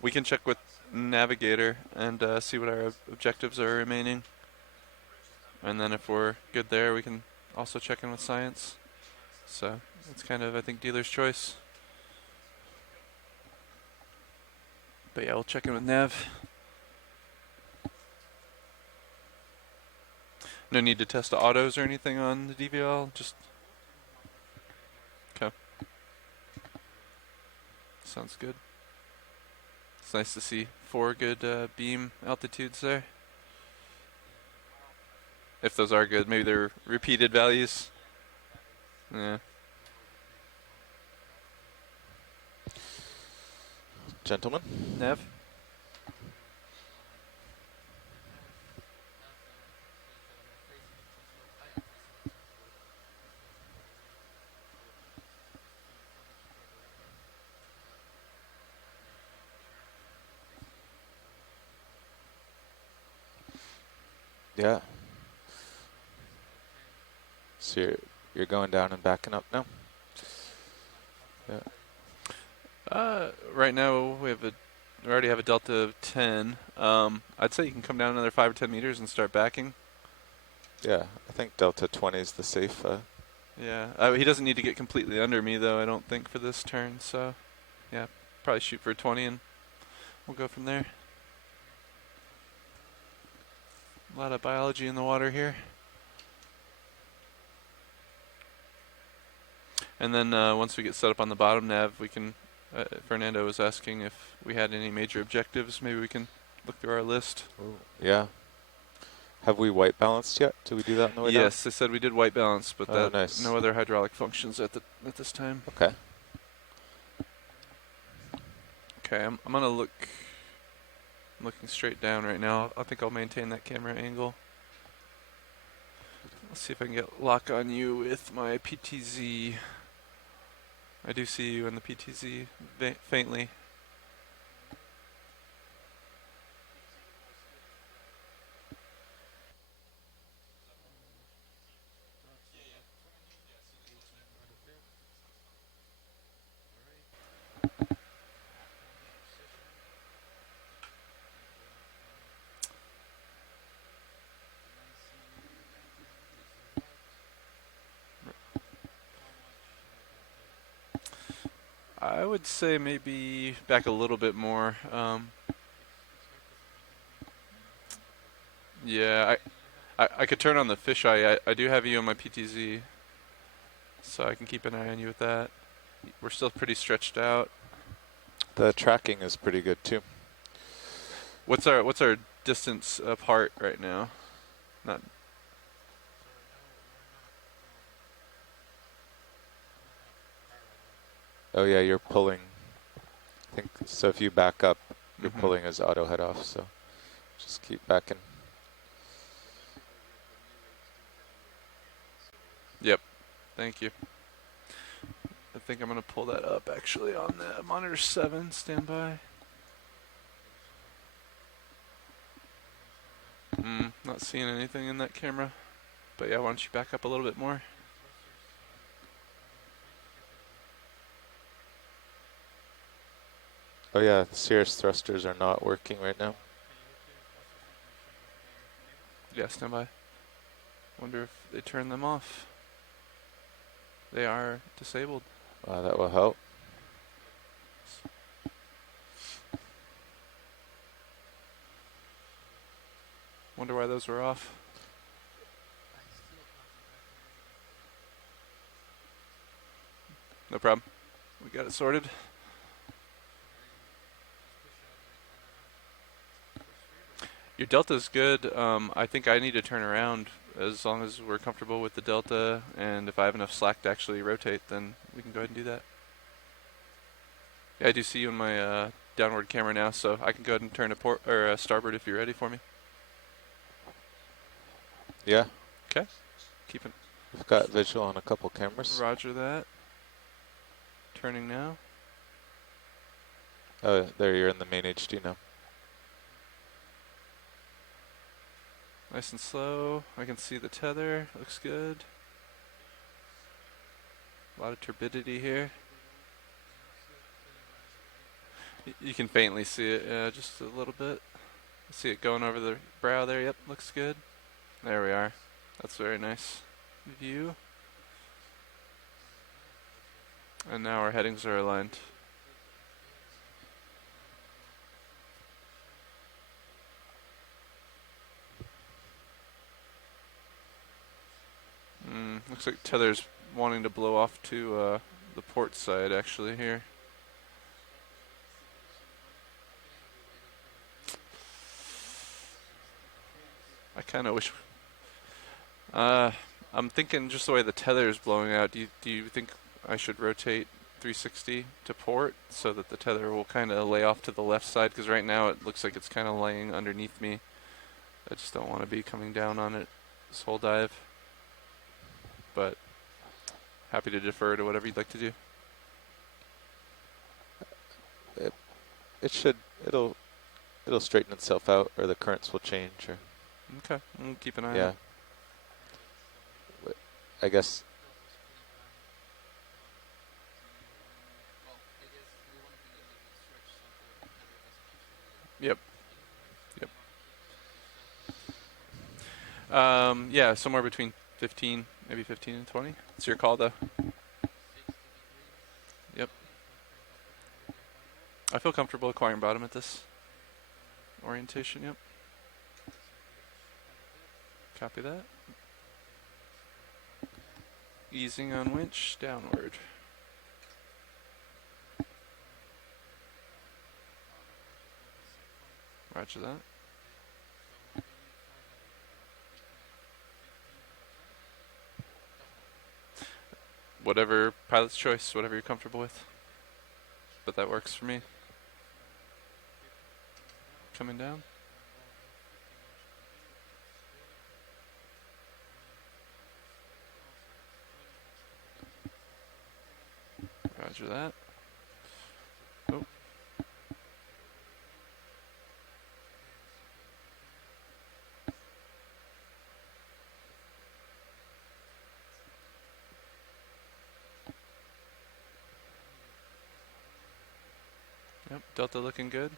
We can check with Navigator and see what our objectives are remaining. And then if we're good there, we can also check in with science. So it's kind of, I think, dealer's choice. But yeah, we'll check in with Nav. No need to test the autos or anything on the DVL, just... Okay. Sounds good. It's nice to see 4 good beam altitudes there. If those are good, maybe they're repeated values. Yeah. Gentlemen? Nev? Yeah. So you're going down and backing up now? Yeah. Right now we already have a delta of 10. I'd say you can come down another 5 or 10 meters and start backing. Yeah, I think delta 20 is the safe. Yeah, he doesn't need to get completely under me though, I don't think, for this turn. So, yeah, probably shoot for 20 and we'll go from there. A lot of biology in the water here. And then once we get set up on the bottom nav, we can, Fernando was asking if we had any major objectives. Maybe we can look through our list. Ooh, yeah. Have we white balanced yet? Did we do that on the way down? Yes, they said we did white balance, but nice. no other hydraulic functions at this time. Okay. Okay, I'm gonna look. I'm looking straight down right now. I think I'll maintain that camera angle. Let's see if I can get lock on you with my PTZ. I do see you in the PTZ faintly. I would say maybe back a little bit more. Yeah, I could turn on the fisheye. I do have you on my PTZ, so I can keep an eye on you with that. We're still pretty stretched out. The tracking is pretty good too. What's our distance apart right now? Not. Oh yeah, you're pulling. I think so. If you back up, you're pulling his auto head off. So just keep backing. Yep. Thank you. I think I'm going to pull that up actually on the monitor 7. Stand by. Not seeing anything in that camera. But yeah, why don't you back up a little bit more? Oh yeah, the Cirrus thrusters are not working right now. Yeah, stand by. Wonder if they turn them off. They are disabled. That will help. Wonder why those were off. No problem. We got it sorted. Your delta's good. I think I need to turn around as long as we're comfortable with the delta, and if I have enough slack to actually rotate, then we can go ahead and do that. Yeah, I do see you on my downward camera now, so I can go ahead and turn to port or starboard if you're ready for me. Yeah. Okay. Keep it. We've got visual on a couple cameras. Roger that. Turning now. Oh, there you're in the main HD now. Nice and slow. I can see the tether. Looks good. A lot of turbidity here. You can faintly see it, just a little bit. See it going over the brow there. Yep, looks good. There we are. That's very nice view. And now our headings are aligned. Looks like tether's wanting to blow off to the port side actually here. I kind of wish. I'm thinking just the way the tether is blowing out. Do you think I should rotate 360 to port so that the tether will kind of lay off to the left side? Because right now it looks like it's kind of laying underneath me. I just don't want to be coming down on it this whole dive. But happy to defer to whatever you'd like to do. It'll straighten itself out, or the currents will change, or. Okay, we'll keep an eye yeah. on it. I guess. Yep. Yeah, somewhere between 15, maybe 15 and 20. It's your call, though. Yep. I feel comfortable acquiring bottom at this orientation, yep. Copy that. Easing on winch, downward. Roger that. Whatever pilot's choice, whatever you're comfortable with. But that works for me. Coming down. Roger that. Oh. Yep, delta looking good.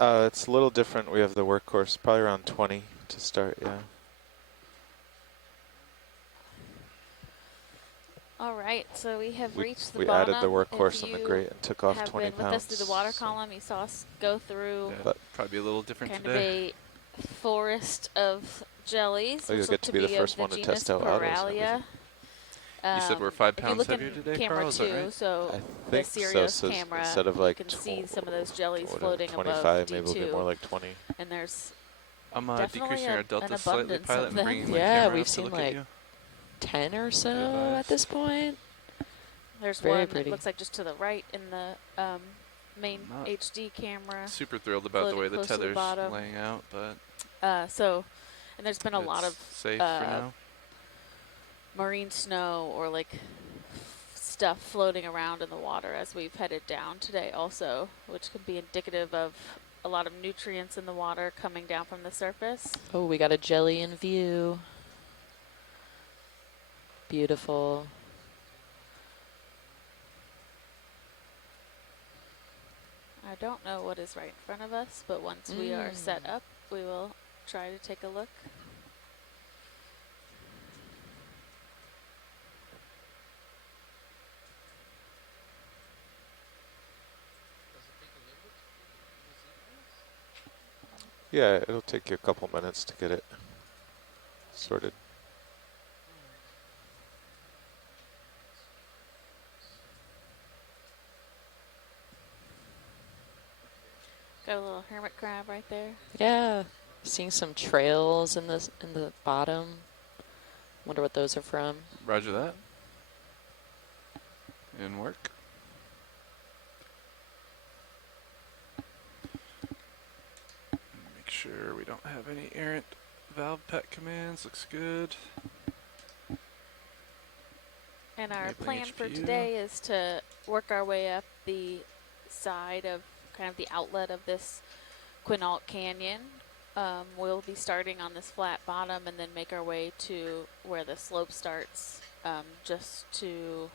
It's a little different. We have the workhorse, probably around 20 to start, yeah. All right, so we have reached the we bottom. added the workhorse If on the you grate and took off have 20 been with us through the water pounds, column, you saw us go through Yeah, probably a little different kind today. of a forest of jellies, Oh, you'll which get look to be the be first of one the to genus test out autos and Paralia. everything. You said we're 5 If you pounds look heavier in today, camera Carl, is that 2, right? so I the think so. Sirius So camera, instead of you like can see some of those jellies whatever, floating 25, above maybe D2. it'll be more like 20. And there's I'm definitely decreasing our an delta slightly, abundance pilot, of and them. bringing my Yeah, camera we've up to seen look like at you. 10 or so advised. at this point. There's Very one pretty. that looks like just to the right in the main Not HD camera. Super thrilled about the floating way the close to the tether's bottom. laying out, but And there's been a lot it's of safe for now. marine snow or like stuff floating around in the water as we've headed down today also, which could be indicative of a lot of nutrients in the water coming down from the surface. Oh, we got a jelly in view. Beautiful. I don't know what is right in front of us, but once we are set up, we will try to take a look. Yeah, it'll take you a couple minutes to get it sorted. Got a little hermit crab right there. Yeah, seeing some trails in the bottom. Wonder what those are from. Roger that. In work. Make sure we don't have any errant valve pet commands. Looks good. And our Enabling plan for HPU. today is to work our way up the side of kind of the outlet of this Quinault Canyon. We'll be starting on this flat bottom and then make our way to where the slope starts, just to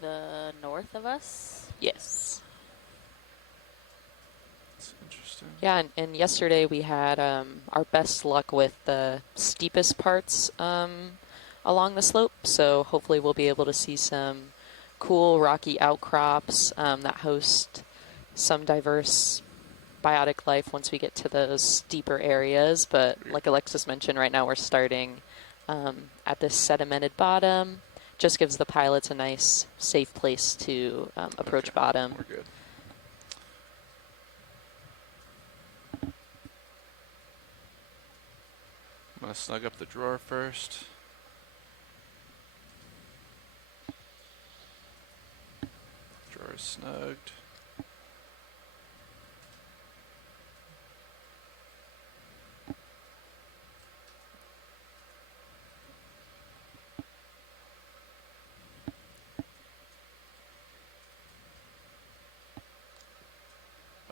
the north of us. Yes. That's interesting. Yeah, and yesterday we had our best luck with the steepest parts along the slope, so hopefully we'll be able to see some cool rocky outcrops that host some diverse biotic life once we get to those deeper areas. But like Alexis mentioned, right now we're starting at this sedimented bottom. Just gives the pilots a nice, safe place to approach bottom. We're good. I'm going to snug up the drawer first. Drawer is snugged.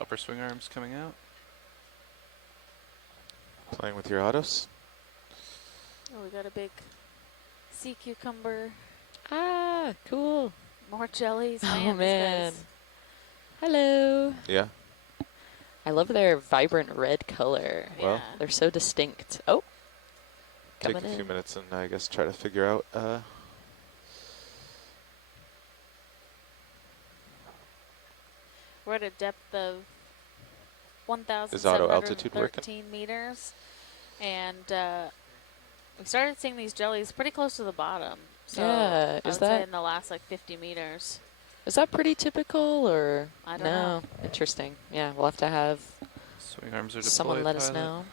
Upper swing arms coming out. Playing with your autos. Oh, we got a big sea cucumber. Ah, cool. More jellies. Oh, Man, man. these guys. Hello. Yeah. I love their vibrant red color. Well, They're so distinct. Oh. take Coming a few in. minutes and I guess try to figure out We're at a depth of Is auto altitude working? 1,713 meters. And we started seeing these jellies pretty close to the bottom. So Yeah, I is would say that- in the last like 50 meters. Is that pretty typical or I don't no? know. Interesting. Yeah, we'll have to have Swing arms are deployed. someone let us pilot.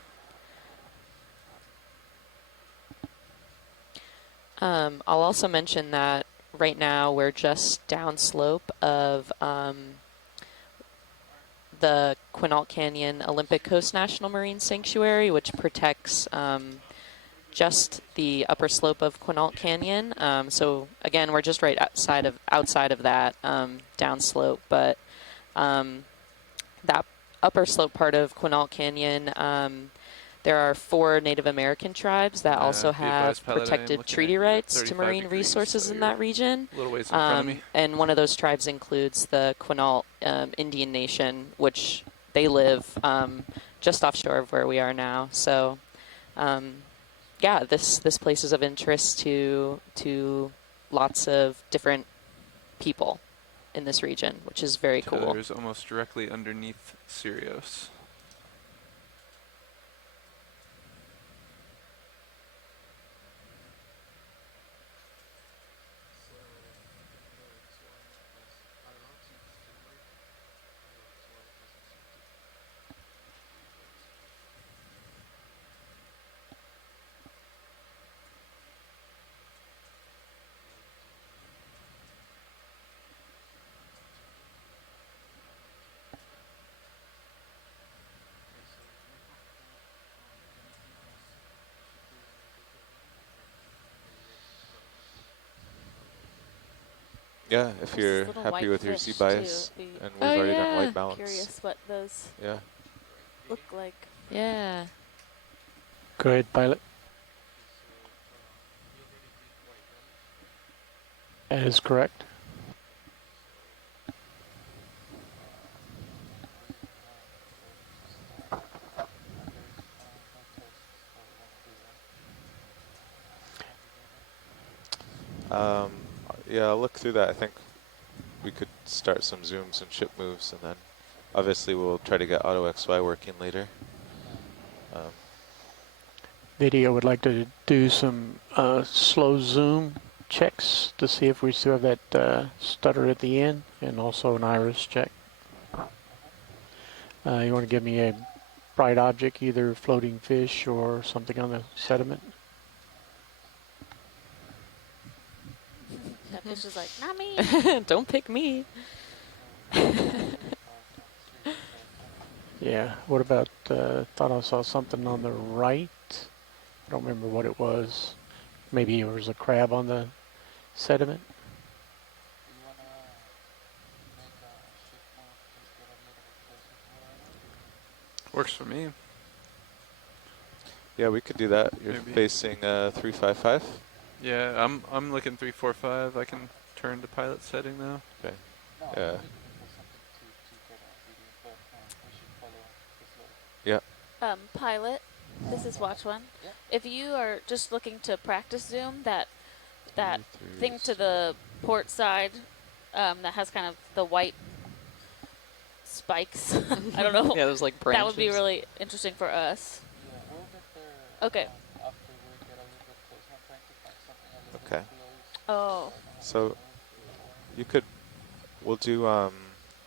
know. I'll also mention that right now we're just downslope of the Quinault Canyon Olympic Coast National Marine Sanctuary, which protects just the upper slope of Quinault Canyon. So again, we're just right outside of that downslope, but that upper slope part of Quinault Canyon, there are 4 Native American tribes that also be advised, have pilot, I am protected looking treaty at you at rights to 35 marine degrees, resources so in you're that region. a little ways in front of me. And one of those tribes includes the Quinault Indian Nation, which they live just offshore of where we are now. So, yeah, this place is of interest to lots of different people in this region, which is very cool. Tether is almost directly underneath Sirius. Yeah, if you're Little happy white with your fish, Z too. bias, Be- and we've already done white balance. Curious what those Yeah. look like. Yeah. Go ahead, pilot. That is correct. Yeah, I'll look through that. I think we could start some zooms and ship moves, and then obviously we'll try to get Auto XY working later. Video would like to do some slow zoom checks to see if we still have that stutter at the end, and also an iris check. You want to give me a bright object, either floating fish or something on the sediment? That fish is like, not me. Don't pick me. Yeah, what about, thought I saw something on the right. I don't remember what it was. Maybe it was a crab on the sediment. Works for me. Yeah, we could do that. You're Maybe. facing 355. Yeah, I'm looking 345. I can turn to pilot setting now. Okay. Yeah. Yeah. Pilot, this is Watch One. If you are just looking to practice zoom, that thing to the port side that has kind of the white spikes. I don't know. Yeah, those like branches. That would be really interesting for us. Okay. Okay. Oh. So you could, we'll do,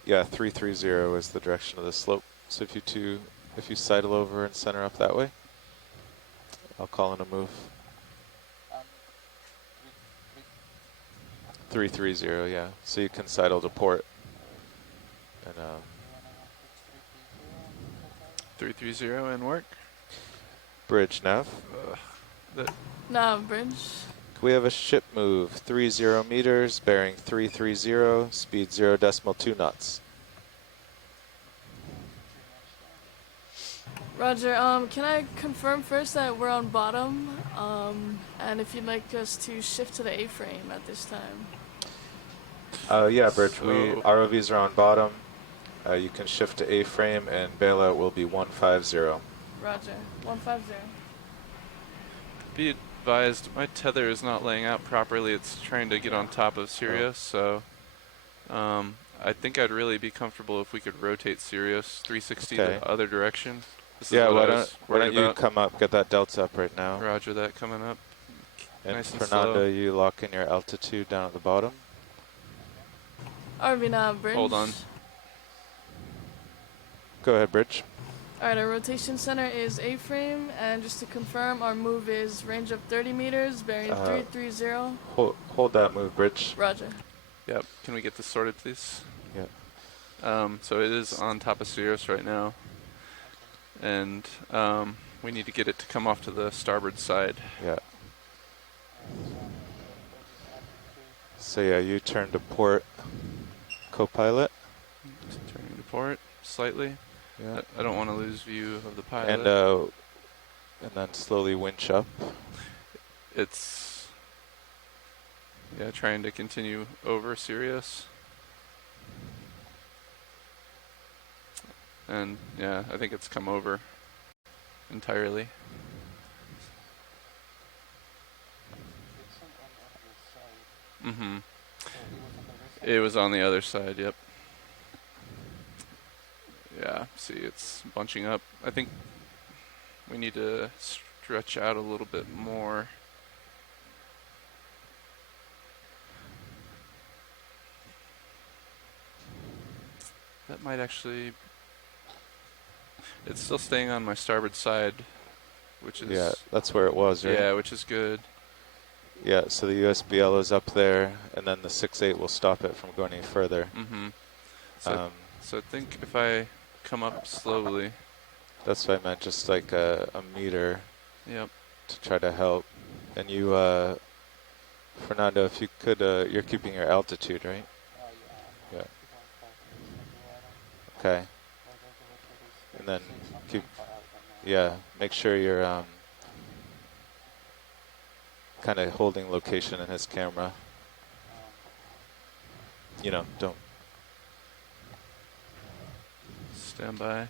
yeah, 330 is the direction of the slope. So if you sidle over and center up that way, I'll call in a move. 330, yeah. So you can sidle to port. And 330 and work. bridge nav. Nah, bridge. We have a ship move, 30 meters, bearing 330, speed 0.2 knots. Roger, can I confirm first that we're on bottom, and if you'd like us to shift to the A-frame at this time? Yeah, Bridge, ROVs are on bottom. You can shift to A-frame, and bailout will be 150. Roger, 150. Be advised, my tether is not laying out properly. It's trying to get on top of Sirius, so I think I'd really be comfortable if we could rotate Sirius 360 the other direction. Yeah, why don't you come up, get that delta up right now. Roger that, coming up. And Nice and Fernando, slow. you lock in your altitude down at the bottom. RV nav, bridge. Hold on. Go ahead, Bridge. Alright, our rotation center is A-frame, and just to confirm, our move is range of 30 meters, bearing 330. Hold that move, Bridge. Roger. Yep, can we get this sorted, please? Yep. So it is on top of Sirius right now. And we need to get it to come off to the starboard side. Yeah. So yeah, you turn to port, co-pilot. Turning to port slightly. Yeah. I don't want to lose view of the pilot. And then slowly winch up. It's trying to continue over Sirius. And yeah, I think it's come over entirely. Mm-hmm. It was on the other side, yep. Yeah, see, it's bunching up. I think we need to stretch out a little bit more. That might actually... It's still staying on my starboard side, which is... Yeah, that's where it was, right? Yeah, which is good. Yeah, so the USBL is up there, and then the 6.8 will stop it from going any further. Mm-hmm. So I think if I come up slowly... That's what I meant, just like a meter. Yep. To try to help. And you, Fernando, if you could, you're keeping your altitude, right? Yeah. Okay. And then keep, yeah, make sure you're kind of holding location in his camera. You know, don't. Stand by.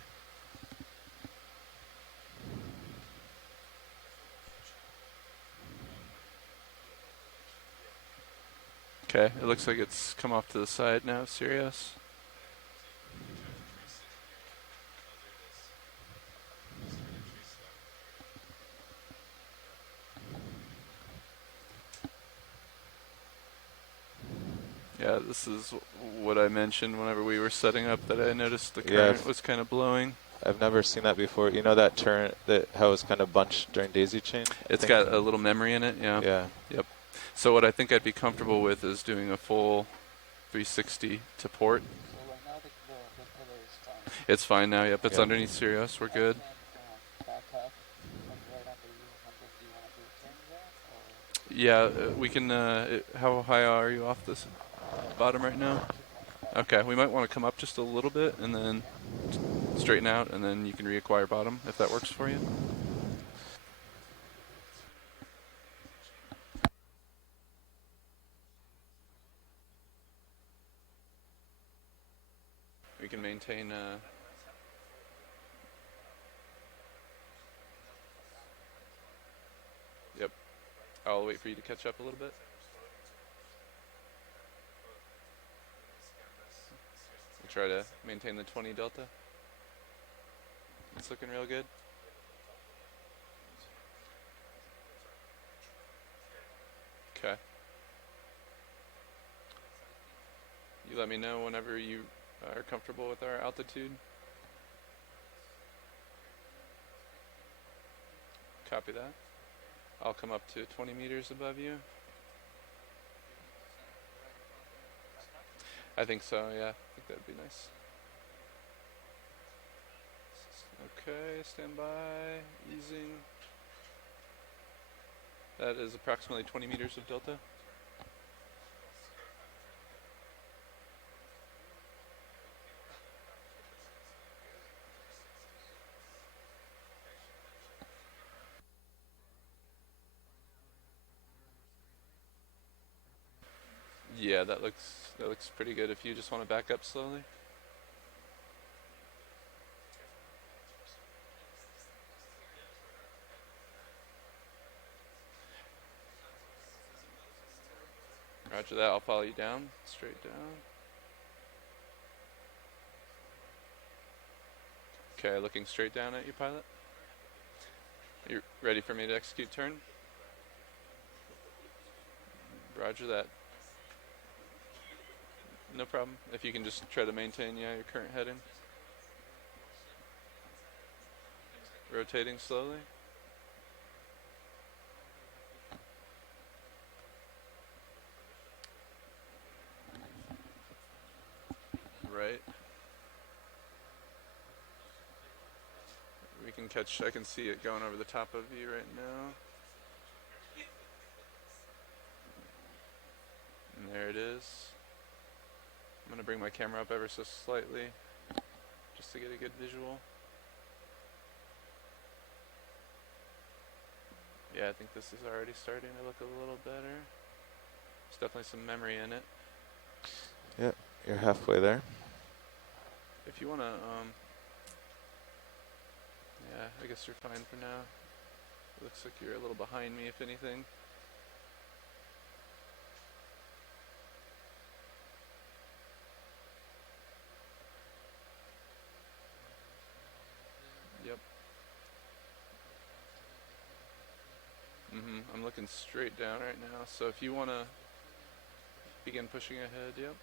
Okay, it looks like it's come off to the side now, Sirius. Yeah, this is what I mentioned whenever we were setting up, that I noticed the current was kind of blowing. I've never seen that before. You know that turn, that how it's kind of bunched during daisy chain? It's got a little memory in it, yeah. Yeah. Yep. So what I think I'd be comfortable with is doing a full 360 to port. So right now the pillar is fine. It's fine now, yep. It's underneath Sirius, we're good. Back up from right after you want to do a turn there? Or? Yeah, we can, how high are you off this bottom right now? Okay, we might want to come up just a little bit and then straighten out, and then you can reacquire bottom if that works for you. We can maintain yep. I'll wait for you to catch up a little bit. We'll try to maintain the 20 delta. It's looking real good. Okay. You let me know whenever you are comfortable with our altitude. Copy that. I'll come up to 20 meters above you. I think so, yeah. I think that'd be nice. Okay, stand by, easing. That is approximately 20 meters of delta. Yeah, that looks pretty good. If you just want to back up slowly. Roger that, I'll follow you down, straight down. Okay, looking straight down at you, pilot. You ready for me to execute turn? Roger that. No problem. If you can just try to maintain, your current heading. Rotating slowly. Right. We can catch, I can see it going over the top of you right now. And there it is. I'm going to bring my camera up ever so slightly, just to get a good visual. Yeah, I think this is already starting to look a little better. There's definitely some memory in it. Yeah, you're halfway there. If you want to Yeah, I guess you're fine for now. Looks like you're a little behind me, if anything. Yep. I'm looking straight down right now, so if you want to begin pushing ahead, yep.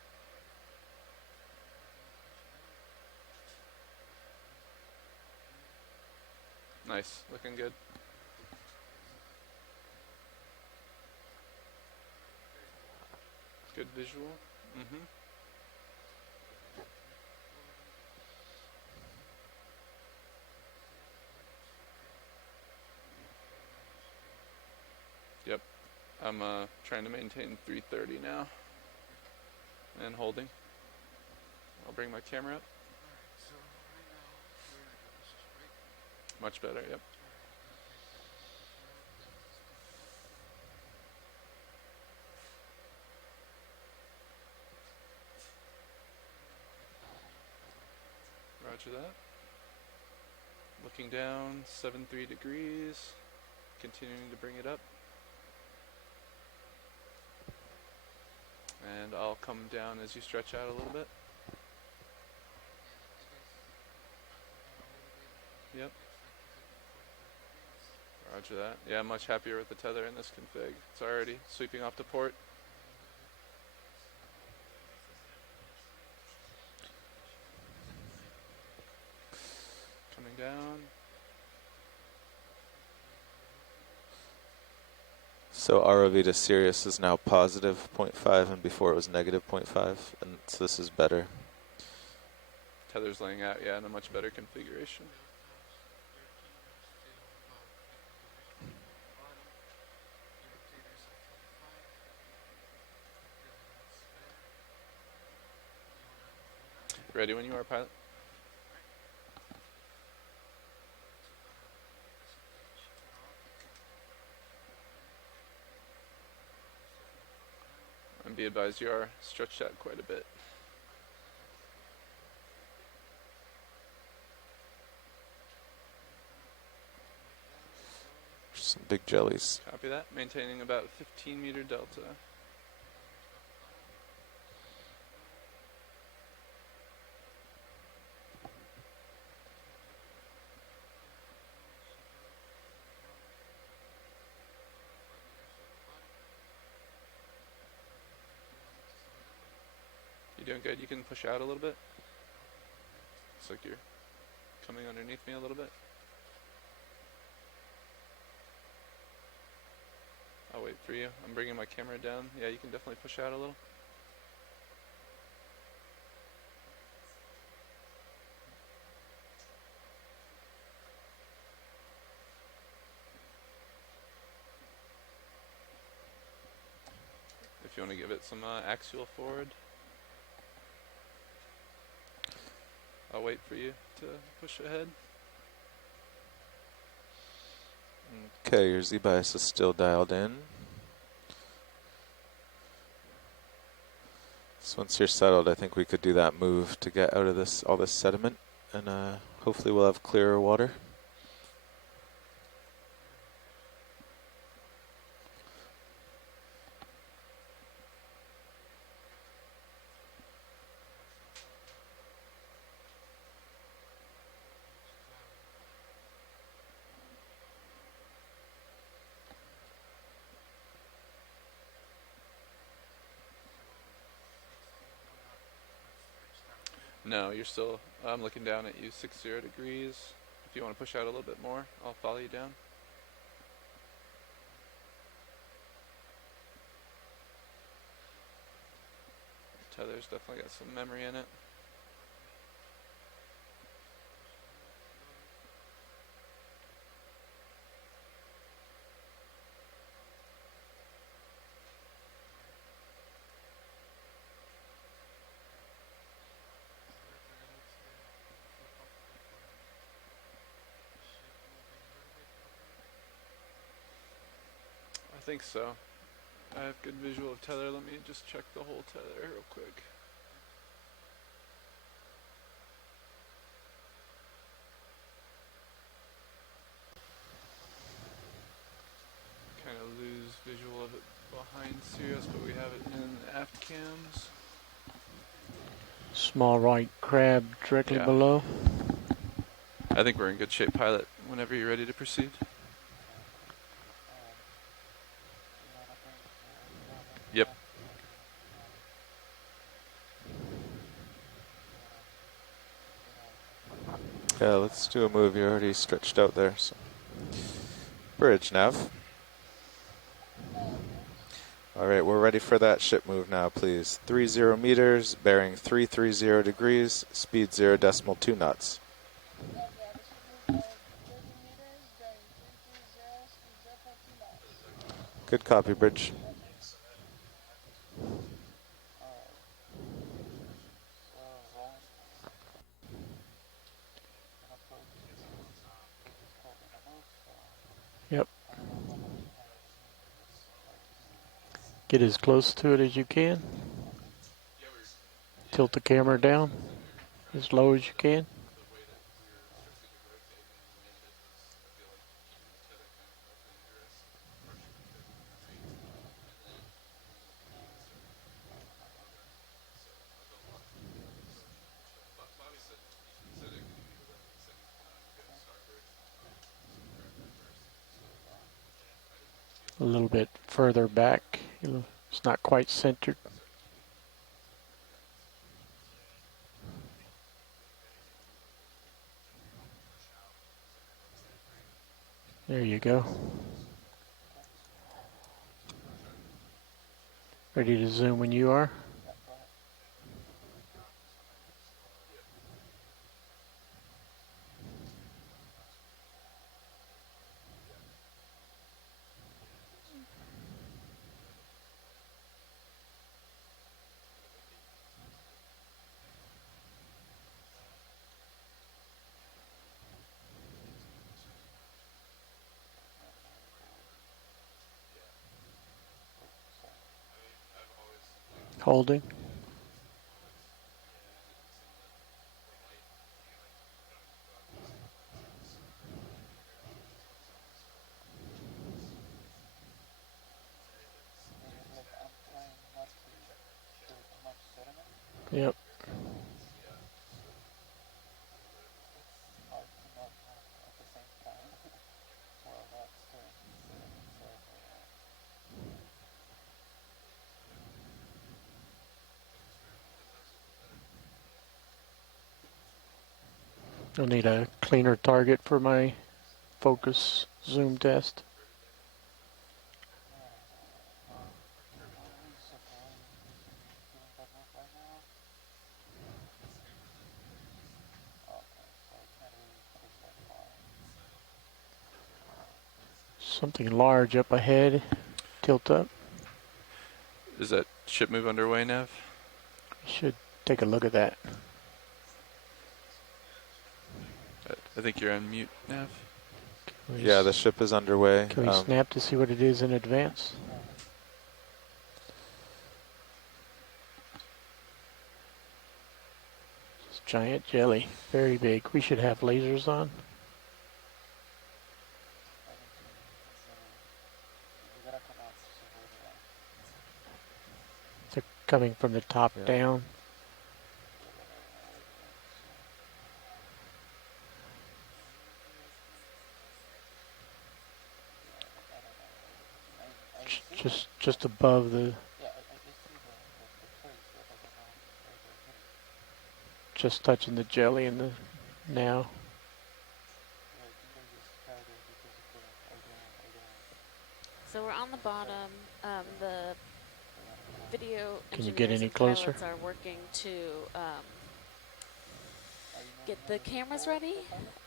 Nice, looking good. Good visual. Yep. I'm trying to maintain 330 now. And holding. I'll bring my camera up. Much better, yep. Roger that. Looking down, 73 degrees. Continuing to bring it up. And I'll come down as you stretch out a little bit. Yep. Roger that. Yeah, I'm much happier with the tether in this config. It's already sweeping off to port. Coming down. So ROV to Sirius is now positive 0.5, and before it was negative 0.5, and so this is better. Tether's laying out, yeah, in a much better configuration. Ready when you are, pilot. And be advised, you are stretched out quite a bit. Some big jellies. Copy that. Maintaining about 15-meter delta. You're doing good. You can push out a little bit. Looks like you're coming underneath me a little bit. I'll wait for you. I'm bringing my camera down. Yeah, you can definitely push out a little. If you want to give it some axial forward. I'll wait for you to push ahead. Okay, your Z-bias is still dialed in. So once you're settled, I think we could do that move to get out of this all this sediment, and hopefully we'll have clearer water. No, you're still, I'm looking down at you, 60 degrees. If you want to push out a little bit more, I'll follow you down. Tether's definitely got some memory in it. I think so. I have good visual of tether. Let me just check the whole tether real quick. visual of it behind Sirius, but we have it in aft cams. Small white crab directly Yeah. below. I think we're in good shape, pilot, whenever you're ready to proceed. Yep. Yeah, let's do a move. You're already stretched out there. So. Bridge, Nav. All right, we're ready for that ship move now, please. 30 meters, bearing 330 degrees, speed 0.2 knots. Good copy, Bridge. Yep. Get as close to it as you can. Tilt the camera down as low as you can. A little bit further back. It's not quite centered. There you go. Ready to zoom when you are? Holding. Yep. I'll need a cleaner target for my focus zoom test. Something large up ahead. Tilt up. Is that ship move underway, Nav? Should take a look at that. I think you're on mute, Nav. Yeah, the ship is underway. Can we snap to see what it is in advance? It's giant jelly, very big. We should have lasers on. They're coming from the top down. Just above the. Just touching the jelly in the now. So we're on the bottom. The video Can you get engineers any and closer? pilots are working to get the cameras ready,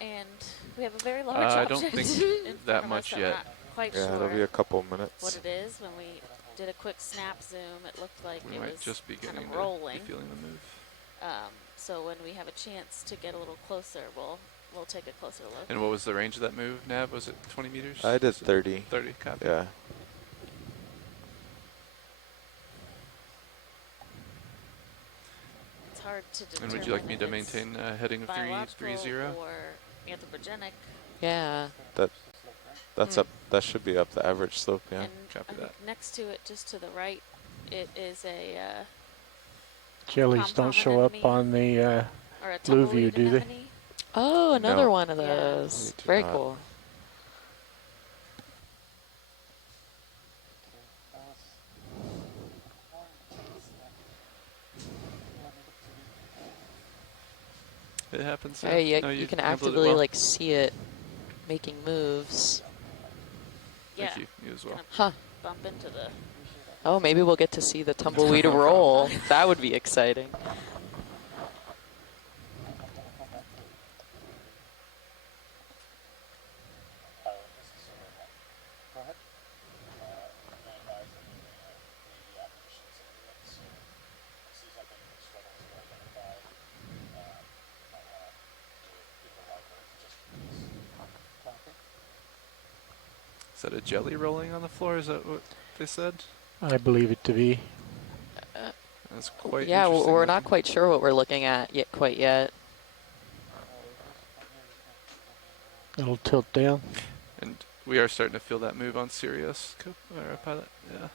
and we have a very large I object don't think in front that of much us. yet. I'm not quite Yeah, sure it'll be a couple minutes. what it is. When we did a quick snap zoom, it looked like We it might was just be kind getting of to rolling. be feeling the move. So when we have a chance to get a little closer, we'll take a closer look. And what was the range of that move, Nav? Was it 20 meters? I did 30. 30, copy. Yeah. It's hard to determine. And would you like me if to it's maintain a heading of biological 330? or anthropogenic. Yeah. That That's up. That should be up the average slope. Yeah. And I think next to it, just to the right, it is a Jellies don't show up on the or a blue view, tumbleweed do they? anemone. Oh, another No. one of those. We do Very not. cool. It happens. Hey, Yeah. you, No, you can handled it actively well. like see it making moves. Yeah. Thank you. You as well. Huh. Bump into the. Oh, maybe we'll get to see the tumbleweed roll. That would be exciting. Is that a jelly rolling on the floor? Is that what they said? I believe it to be. That's quite Yeah, interesting. we're not quite sure what we're looking at yet, quite yet. It'll tilt down. And we are starting to feel that move on Sirius, or pilot. Yeah.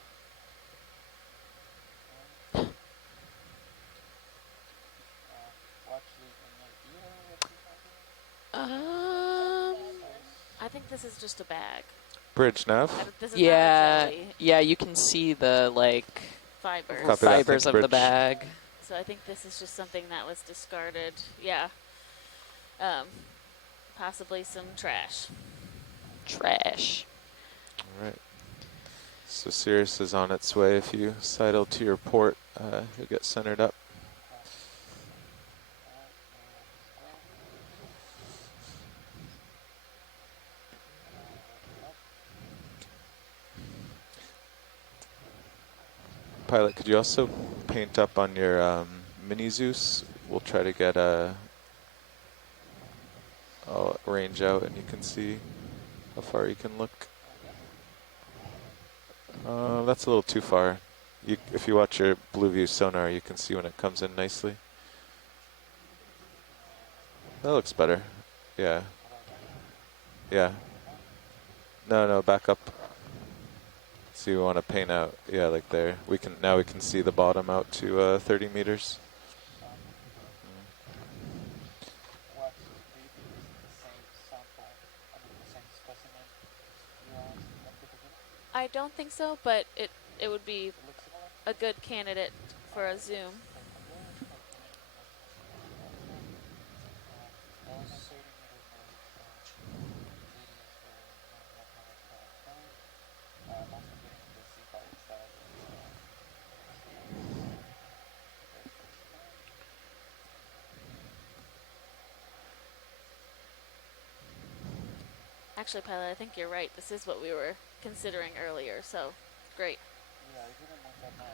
I think this is just a bag. Bridge nav. This is Yeah, not a jelly. yeah, you can see the like Fibers. Copy that, fibers thank of you, the Bridge. bag. So I think this is just something that was discarded. Yeah. Possibly some trash. Trash. All right. So Sirius is on its way. If you sidle to your port, you'll get centered up. Pilot, could you also paint up on your mini Zeus? We'll try to get a range out and you can see how far you can look. That's a little too far. If you watch your blue view sonar, you can see when it comes in nicely. That looks better. Yeah. Yeah. No, back up. So you want to paint out, yeah, like there. Now we can see the bottom out to 30 meters. I don't think so, but it would be a good candidate for a zoom. Actually, Pilot, I think you're right. This is what we were considering earlier, so great. Yeah, I didn't want that much.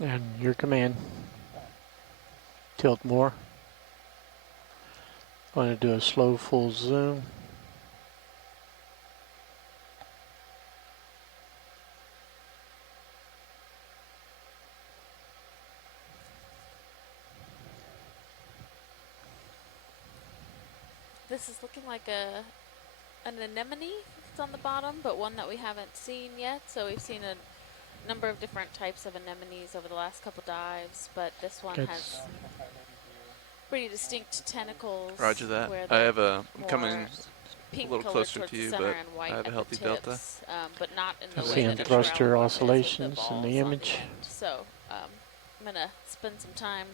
And your command. Tilt more. Going to do a slow full zoom. This is looking like an anemone that's on the bottom, but one that we haven't seen yet. So we've seen a number of different types of anemones over the last couple dives, but this one has pretty distinct tentacles. Roger that. Where I have I'm coming pink a little colored closer towards to the you, center but and white I have a at healthy the delta. tips, but not in the way Seeing that a thruster shroud one is with the oscillations in balls the on image. end. So I'm gonna spend some time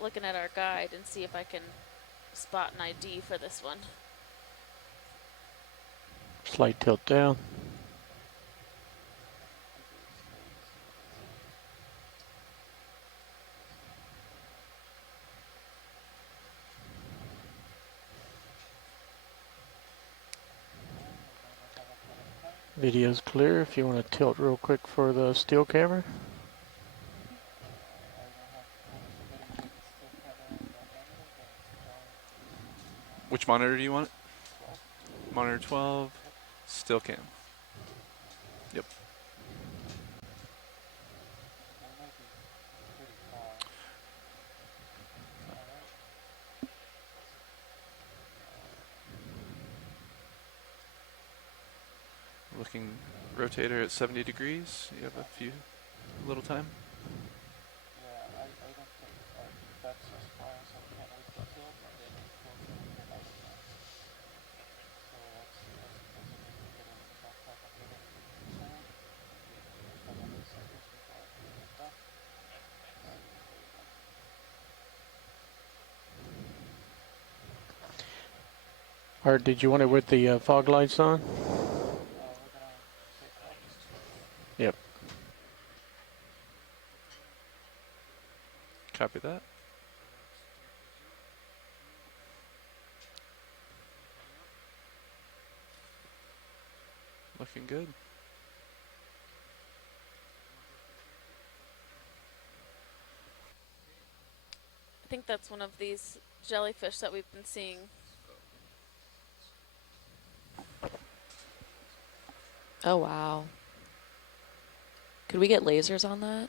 looking at our guide and see if I can spot an ID for this one. Slight tilt down. Video's clear if you want to tilt real quick for the still camera. Which monitor do you want? Monitor 12, still cam. Yep. Looking rotator at 70 degrees. You have a little time. Yeah, I don't think that's as far as I can with the tilt, and then it goes over the light again. So that's basically we're getting about 550%. There's 500 seconds before I can get done. Art, did you want it with the fog lights on? We're gonna take off. Yep. Copy that. Looking good. I think that's one of these jellyfish that we've been seeing. Oh, wow. Could we get lasers on that?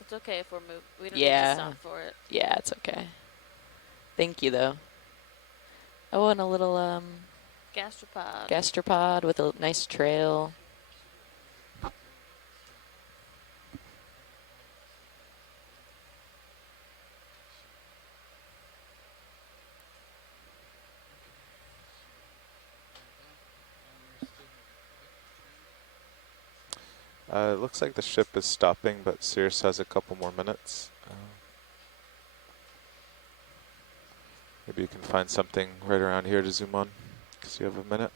It's okay if we're moving. We don't need to Yeah. stop for it. Yeah, it's okay. Thank you, though. Oh, and a little gastropod with a nice trail. It looks like the ship is stopping, but Sirius has a couple more minutes. Maybe you can find something right around here to zoom on, because you have a minute.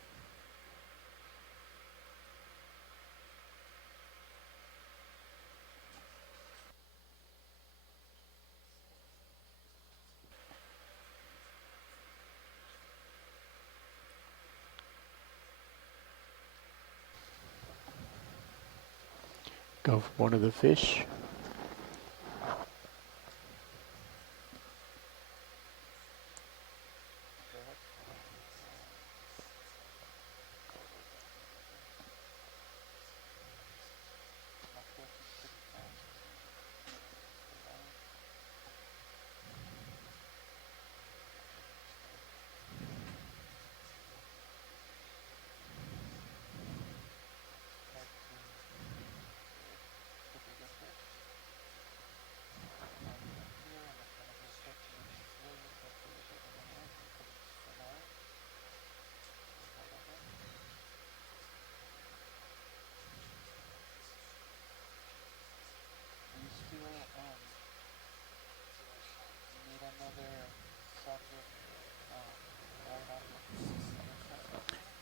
Go for one of the fish.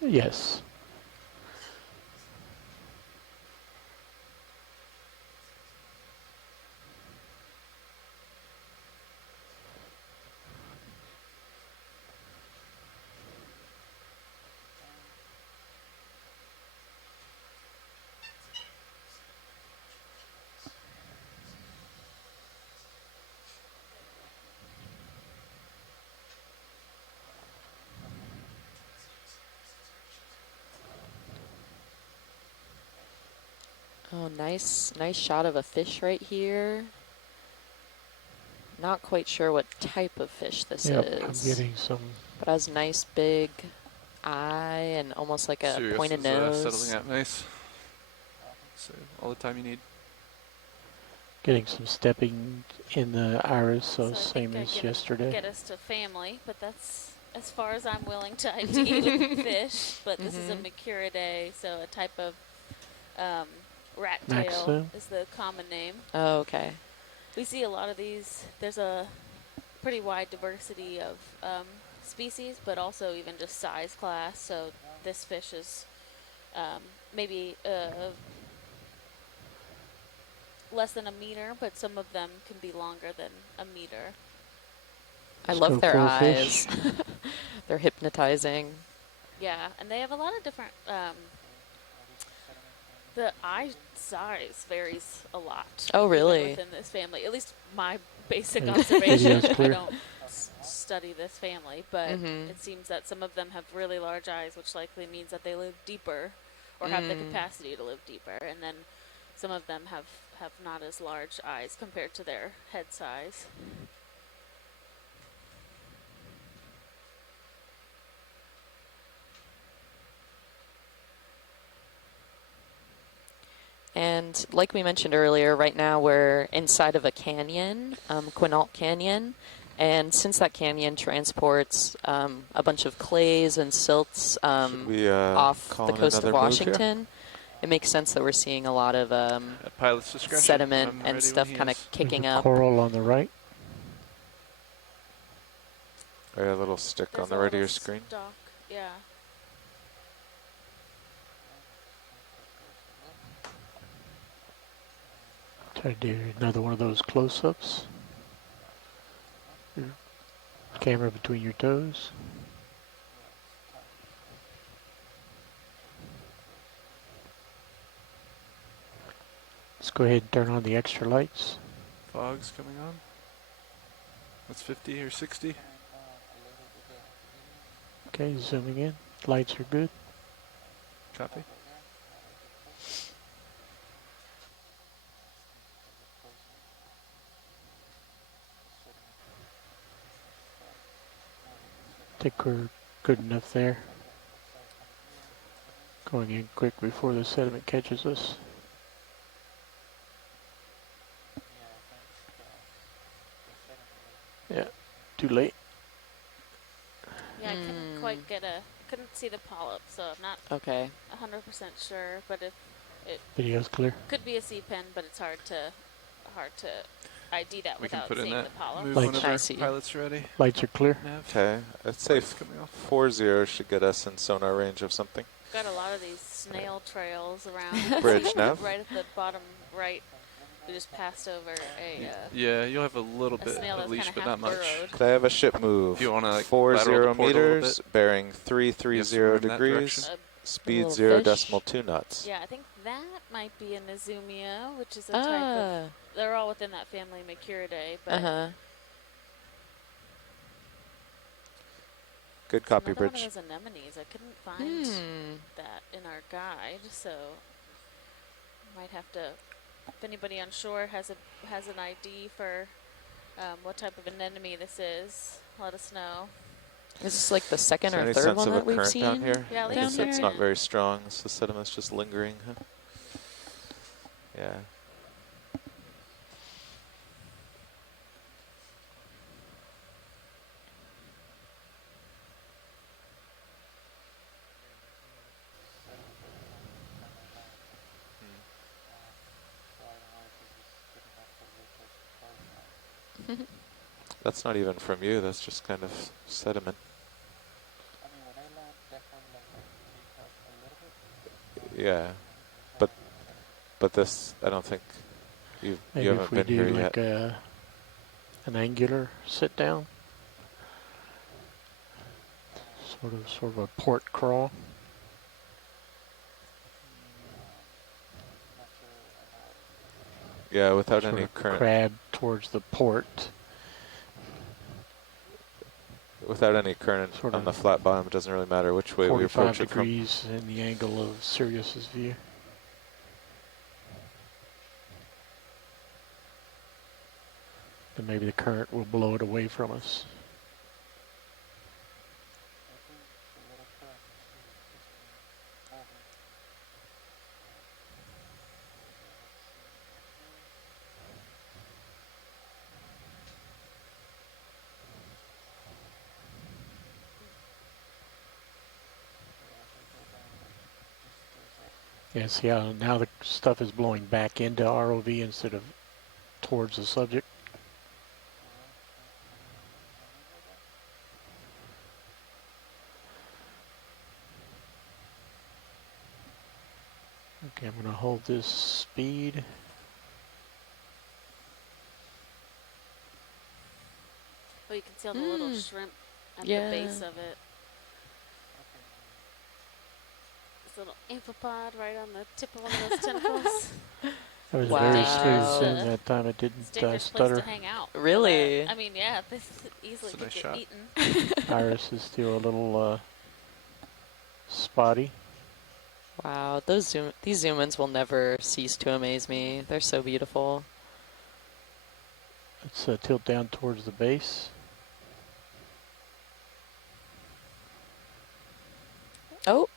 Yes. Oh, nice shot of a fish right here. Not quite sure what type of fish this Yep, is. I'm getting some. But has nice big eye and almost like a Sirius pointed is, nose. settling out nice. So all the time you need. Getting some stepping in the iris, so I same think as yesterday. Get us to family, but that's as far as I'm willing to ID with fish. But this is a Mercuridae, so a type of rat tail Maxim? is the common name. Oh, okay. We see a lot of these. There's a pretty wide diversity of species, but also even just size class. So this fish is maybe less than a meter, but some of them can be longer than a meter. I love their eyes. They're hypnotizing. Yeah, and they have a lot of different. The eye size varies a lot. Oh, really? Within this family, at least my basic observation. I don't study this family, but it seems that some of them have really large eyes, which likely means that they live deeper, or have the capacity to live deeper, and then some of them have not as large eyes compared to their head size. And like we mentioned earlier, right now we're inside of a canyon, Quinault Canyon. And since that canyon transports a bunch of clays and silts off the coast of Washington, it makes sense that we're seeing a lot of pilot's discretion. sediment I'm and ready stuff when he kind of is. kicking There's a up. coral on the right. Or a little stick There's on the a right of little your screen. stalk, yeah. Try to do another one of those close-ups. Your camera between your toes. Let's go ahead and turn on the extra lights. Fog's coming on. That's 50 or 60. Okay, zooming in. Lights are good. Copy. Think we're good enough there. Going in quick before the sediment catches us. Yeah, too late. Yeah, I couldn't quite couldn't see the polyp, so I'm not Okay. 100% sure, but if it Video's clear. could be a sea pen, but it's hard to ID that We can without put in seeing that the polyp. move Lights. whenever I see. pilot's ready. Lights are clear. Nav. Okay, I'd say Lights coming off. 40 should get us in sonar range of something. Got a lot of these snail trails around. Bridge nav. Right at the bottom right, we just passed over a Yeah, you'll have a little a bit snail of that's leash, kind but of not half much. burrowed. Could I have a ship move? If you want to like 40 lateral the port a little meters, bit. bearing 330 Yes, we're in that degrees, direction. speed little 0 fish. decimal 2 knots. Yeah, I think that might be an Azumia, which is a type of. They're all within that family Mercuridae, but. Good copy, another Bridge. one of those anemones. I couldn't find that in our guide, so might have to. If anybody on shore has an ID for what type of anemone this is, let us know. Is this like the second Is there or any third sense one of that a we've current seen? down here? Yeah, at I least guess it's here. not very strong, so the sediment's just lingering. Huh? Yeah. That's not even from you, that's just kind of sediment. I mean, when I land, definitely like take up a little bit. Yeah, but this, I don't think you Maybe haven't if we been do here like yet. an angular sit down. Sort of a port crawl. Yeah, without Sort any of current. crab towards the port. Without any current Sort on of the flat bottom, it doesn't really matter which way we 45 approach it from. degrees in the angle of Sirius's view. And maybe the current will blow it away from us. Yeah, see how now the stuff is blowing back into ROV instead of towards the subject. Okay, I'm going to hold this speed. Oh, you can see all the little shrimp at Yeah. the base of it. This little amphipod right on the tip of one of those tentacles. That was Wow. very smooth Wow. zoom that time. It didn't It's a dangerous stutter. place to hang out. Really? I mean, yeah, this easily It's a could nice get shot. eaten. Iris is still a little spotty. Wow, these zoom-ins will never cease to amaze me. They're so beautiful. Let's tilt down towards the base. Oh.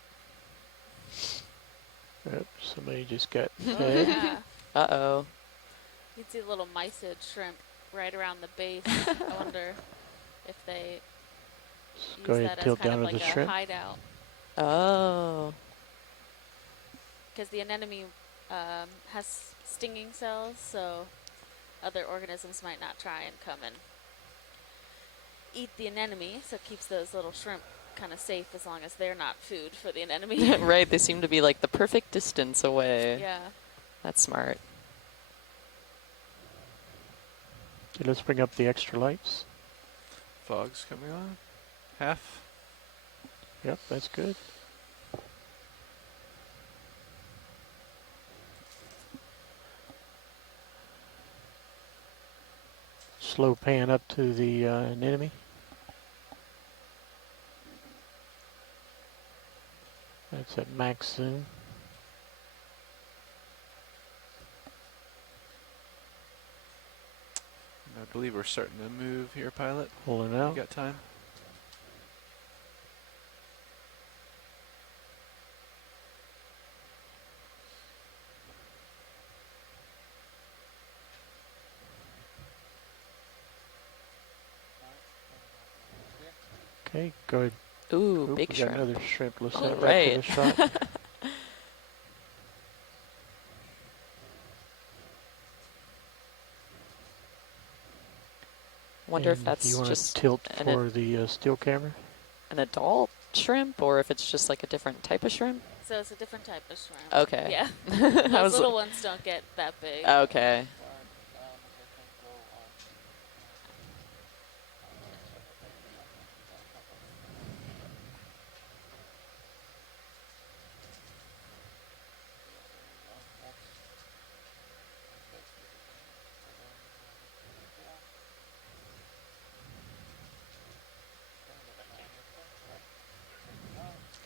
Yep, somebody just got Oh, fed. yeah. Uh-oh. You can see little mysid shrimp right around the base. I wonder if they Go use ahead that and as tilt kind down of to like the a shrimp. hideout. Oh. Because the anemone has stinging cells, so other organisms might not try and come and eat the anemone, so it keeps those little shrimp kind of safe as long as they're not food for the anemone. Right, they seem to be like the perfect distance away. Yeah. That's smart. Okay, let's bring up the extra lights. Fog's coming on. Half. Yep, that's good. Slow pan up to the anemone. That's at max zoom. I believe we're starting to move here, pilot. Pulling out. You got time? Okay, go ahead. Ooh, Oop, big we got shrimp. another shrimp. Let's All set right to the right. shot. Wonder if And that's you want just to tilt an, for the still camera. an adult shrimp, or if it's just like a different type of shrimp. So it's a different type of shrimp. Okay. Yeah. I Those was little like- ones don't get that big. Okay.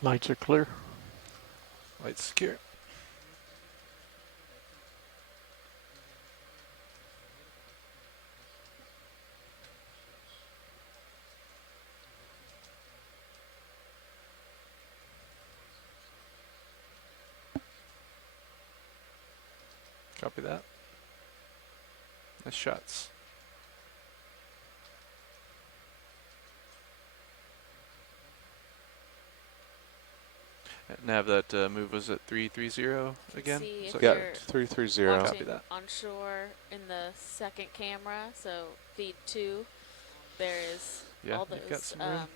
Lights are clear. Lights secure. Copy that. Nice shots. Nav, that move was at 330 again? See Is if that Yeah, you're 330. Copy watching that. on shore in the second camera, so feed 2, there is Yeah, all you've got those some room.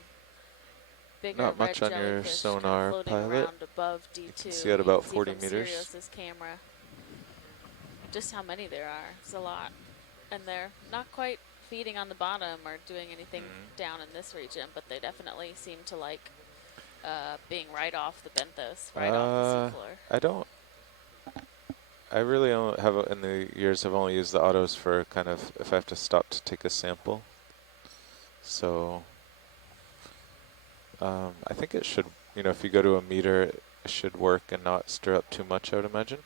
bigger Not red much on your jellyfish kind of sonar, floating pilot. around above D2. You can see at about can 40 from meters. Sirius's camera just how many there are. It's a lot. And they're not quite feeding on the bottom or doing anything down in this region, but they definitely seem to like being right off the benthos, right off the seafloor. I really only have, in the years, I've only used the autos for kind of, if I have to stop to take a sample. So, I think it should, if you go to a meter, it should work and not stir up too much, I would imagine.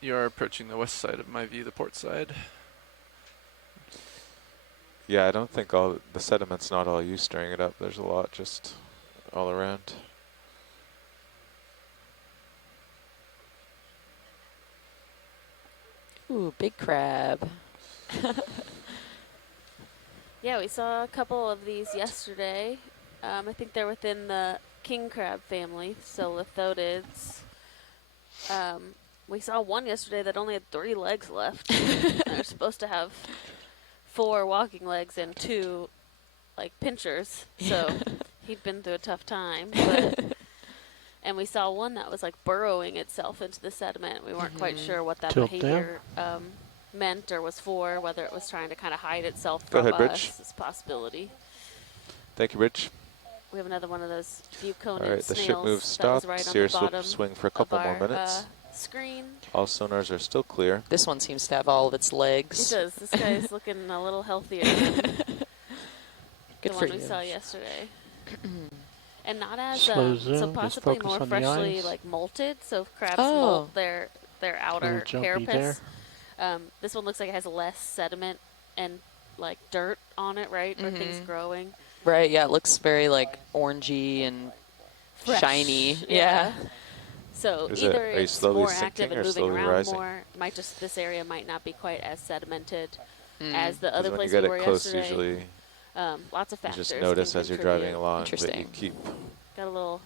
You're approaching the west side of my view, the port side. Yeah, I don't think all the sediment's not all you stirring it up. There's a lot just all around. Ooh, big crab. Yeah, we saw a couple of these yesterday. I think they're within the king crab family, so lithodids. We saw one yesterday that only had 3 legs left. They're supposed to have 4 walking legs and 2 like pinchers, so he'd been through a tough time. But and we saw one that was like burrowing itself into the sediment. We weren't quite sure what that Tilt behavior meant or was for, whether it was trying to kind of hide itself Go from ahead, Rich. us. It's a possibility. Thank you, Rich. We have another one of those bucconid All right, the snails ship moves that stop. was right on Sears the will bottom swing for a of couple more our, minutes. Screen. All sonars are still clear. This one seems to have all of its legs. It does. This guy's looking a little healthier than Good the for one we you. saw yesterday. And not as Slow so zoom, just possibly focus more on the freshly eyes. like molted. So if crabs Oh. molt their outer jumpy carapace. This one looks like it has less sediment and like dirt on it, right, where things growing. Right, yeah, it looks very like orangey and Fresh. shiny. Yeah. So Is either it, are you it's slowly more active sinking and or moving slowly around rising? more. Might just this area might not be quite as sedimented Mm. as the 'Cause other when place you get we were it close, yesterday. usually Lots of you factors. just notice can as you're contribute. driving along that you Interesting. keep. Got a little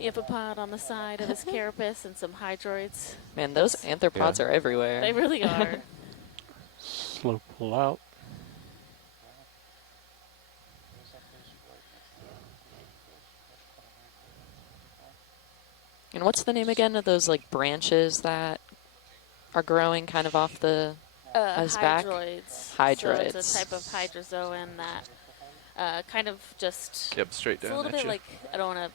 amphipod on the side of his carapace and some hydroids. Man, those arthropods are everywhere. They really are. Slope pull out. And what's the name again of those like branches that are growing kind of off the his back? Hydroids. Hydroids. So it's a type of hydrozoan that kind of just. Yep, straight It's a down little at bit you. like, I don't want to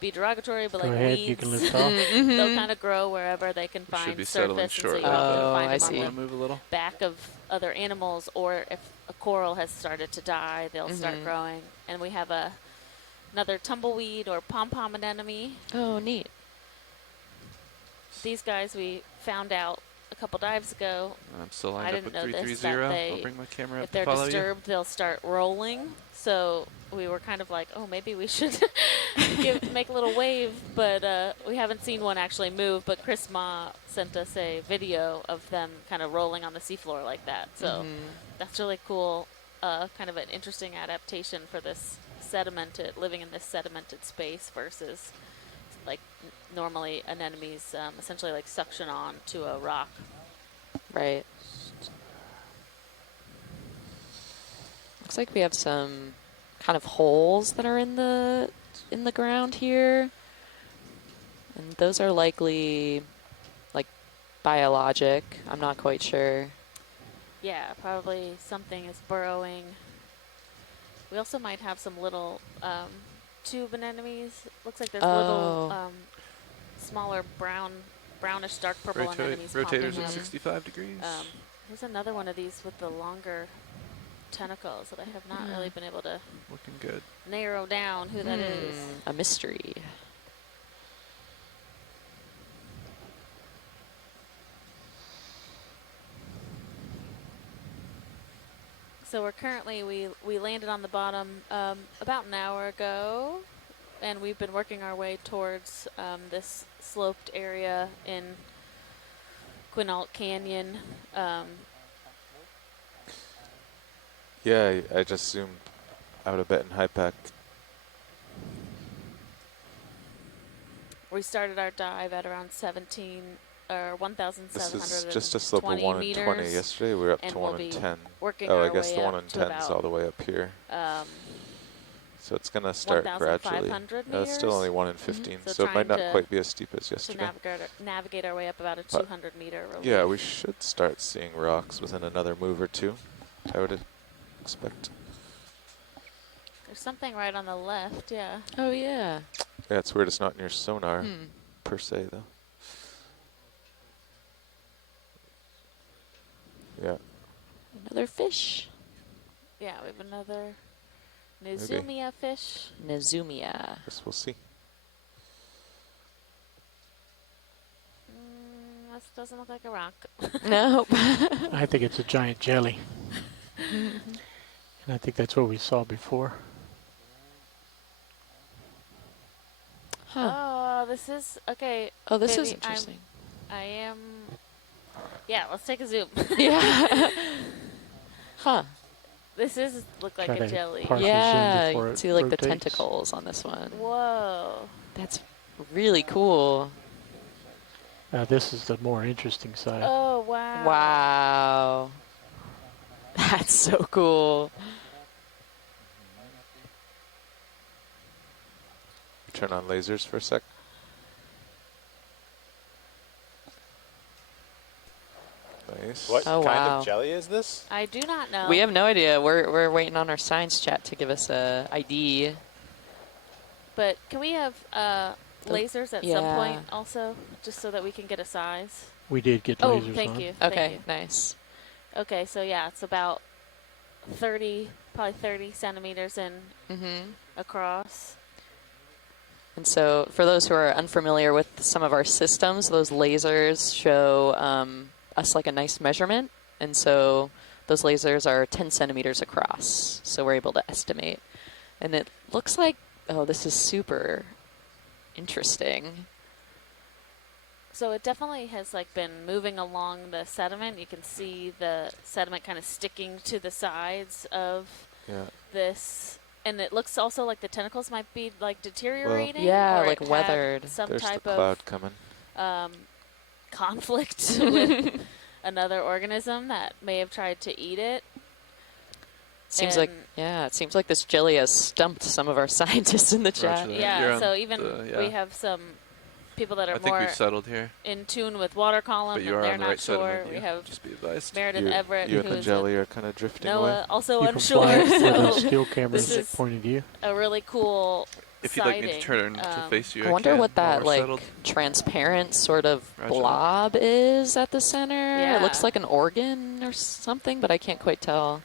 be derogatory, but Go like ahead, weeds. you can lift off. They'll kind of grow wherever they can should find be settling surface, and so shortly. you often Oh, find I them see. on Want to move a little? the back of other animals, or if a coral has started to die, they'll start growing. And we have another tumbleweed or pom-pom anemone. Oh, neat. These guys we found out a couple dives ago. I'm still lined I up didn't with know this, 330. I'll that bring my camera up if to they're follow disturbed, they'll start rolling. So we were kind of like, oh, maybe we should make a little wave, but we haven't seen one actually move. But Chris Ma sent us a video of them kind of rolling on the seafloor like that. So that's really cool. Kind of an interesting adaptation for this living in this sedimented space versus like normally anemones essentially like suction on to a rock. Right. Looks like we have some kind of holes that are in the ground here. And those are likely like biologic. I'm not quite sure. Yeah, probably something is burrowing. We also might have some little tube anemones. Looks like there's little smaller brownish dark purple anemones Rotators popping at up. 65 degrees. There's another one of these with the longer tentacles that I have not really been able to Looking good. narrow down who that is. A mystery. So we're currently, we landed on the bottom about an hour ago, and we've been working our way towards this sloped area in Quinault Canyon. Yeah, I just zoomed out a bit in high pack. We started our dive at around 17 or 1,720 This is just a slope of 1 in 20. Yesterday we were up to 1 in 10. Working I our guess way the 1 up in to 10 is all the way up here. So it's going to start gradually. 1,500 It's still meters. only 1 in 15, So so it might trying not to- quite be as steep as To yesterday. navigate our way up about a But 200 meter relief. yeah, we should start seeing rocks within another move or two, I would expect. There's something right on the left, yeah. Oh, yeah. Yeah, it's weird it's not in your sonar per se, though. Yeah. Another fish. Yeah, we have another Nizumia fish. Nizumia. Guess we'll see. This doesn't look like a rock. Nope. I think it's a giant jelly. And I think that's what we saw before. Oh, this is, okay. Oh, this is maybe interesting. I am, yeah, let's take a zoom. Yeah. Huh. This is look like Try a to jelly. partial zoom Yeah, you before can it see like the rotates. tentacles on this one. Whoa. That's really cool. This is the more interesting side. Oh, wow. Wow. That's so cool. Turn on lasers for a sec. Nice. What Oh, kind wow. of jelly is this? I do not know. We have no idea. We're waiting on our science chat to give us a ID. But can we have lasers at some yeah. point also, just so that we can get a size? We did get Oh, lasers thank on. you. Okay, Thank you. nice. Okay, so yeah, it's about 30, probably 30 centimeters in across. And so for those who are unfamiliar with some of our systems, those lasers show us like a nice measurement. And so those lasers are 10 centimeters across, so we're able to estimate. And it looks like, oh, this is super interesting. So it definitely has like been moving along the sediment. You can see the sediment kind of sticking to the sides of this, and it looks also like the tentacles might be like deteriorating. Yeah, or like it had weathered. Some There's type the cloud of coming. conflict with another organism that may have tried to eat it. Seems like, yeah, it seems like this jelly has stumped some of our scientists in the chat. Yeah, so even we have some people that are I think more we've settled here. in tune with water column, But and you are they're on the not right side of my sure. view. We have Just be advised. Meredith Everett, You and the who's jelly are kind of drifting away. Noah, also You can fly unsure. it with a So still camera this is point of view. a really cool If you'd sighting. like me to turn to face you, I wonder can what while that we're like settled. transparent sort of Roger. blob is at the center. Yeah. It looks like an organ or something, but I can't quite tell.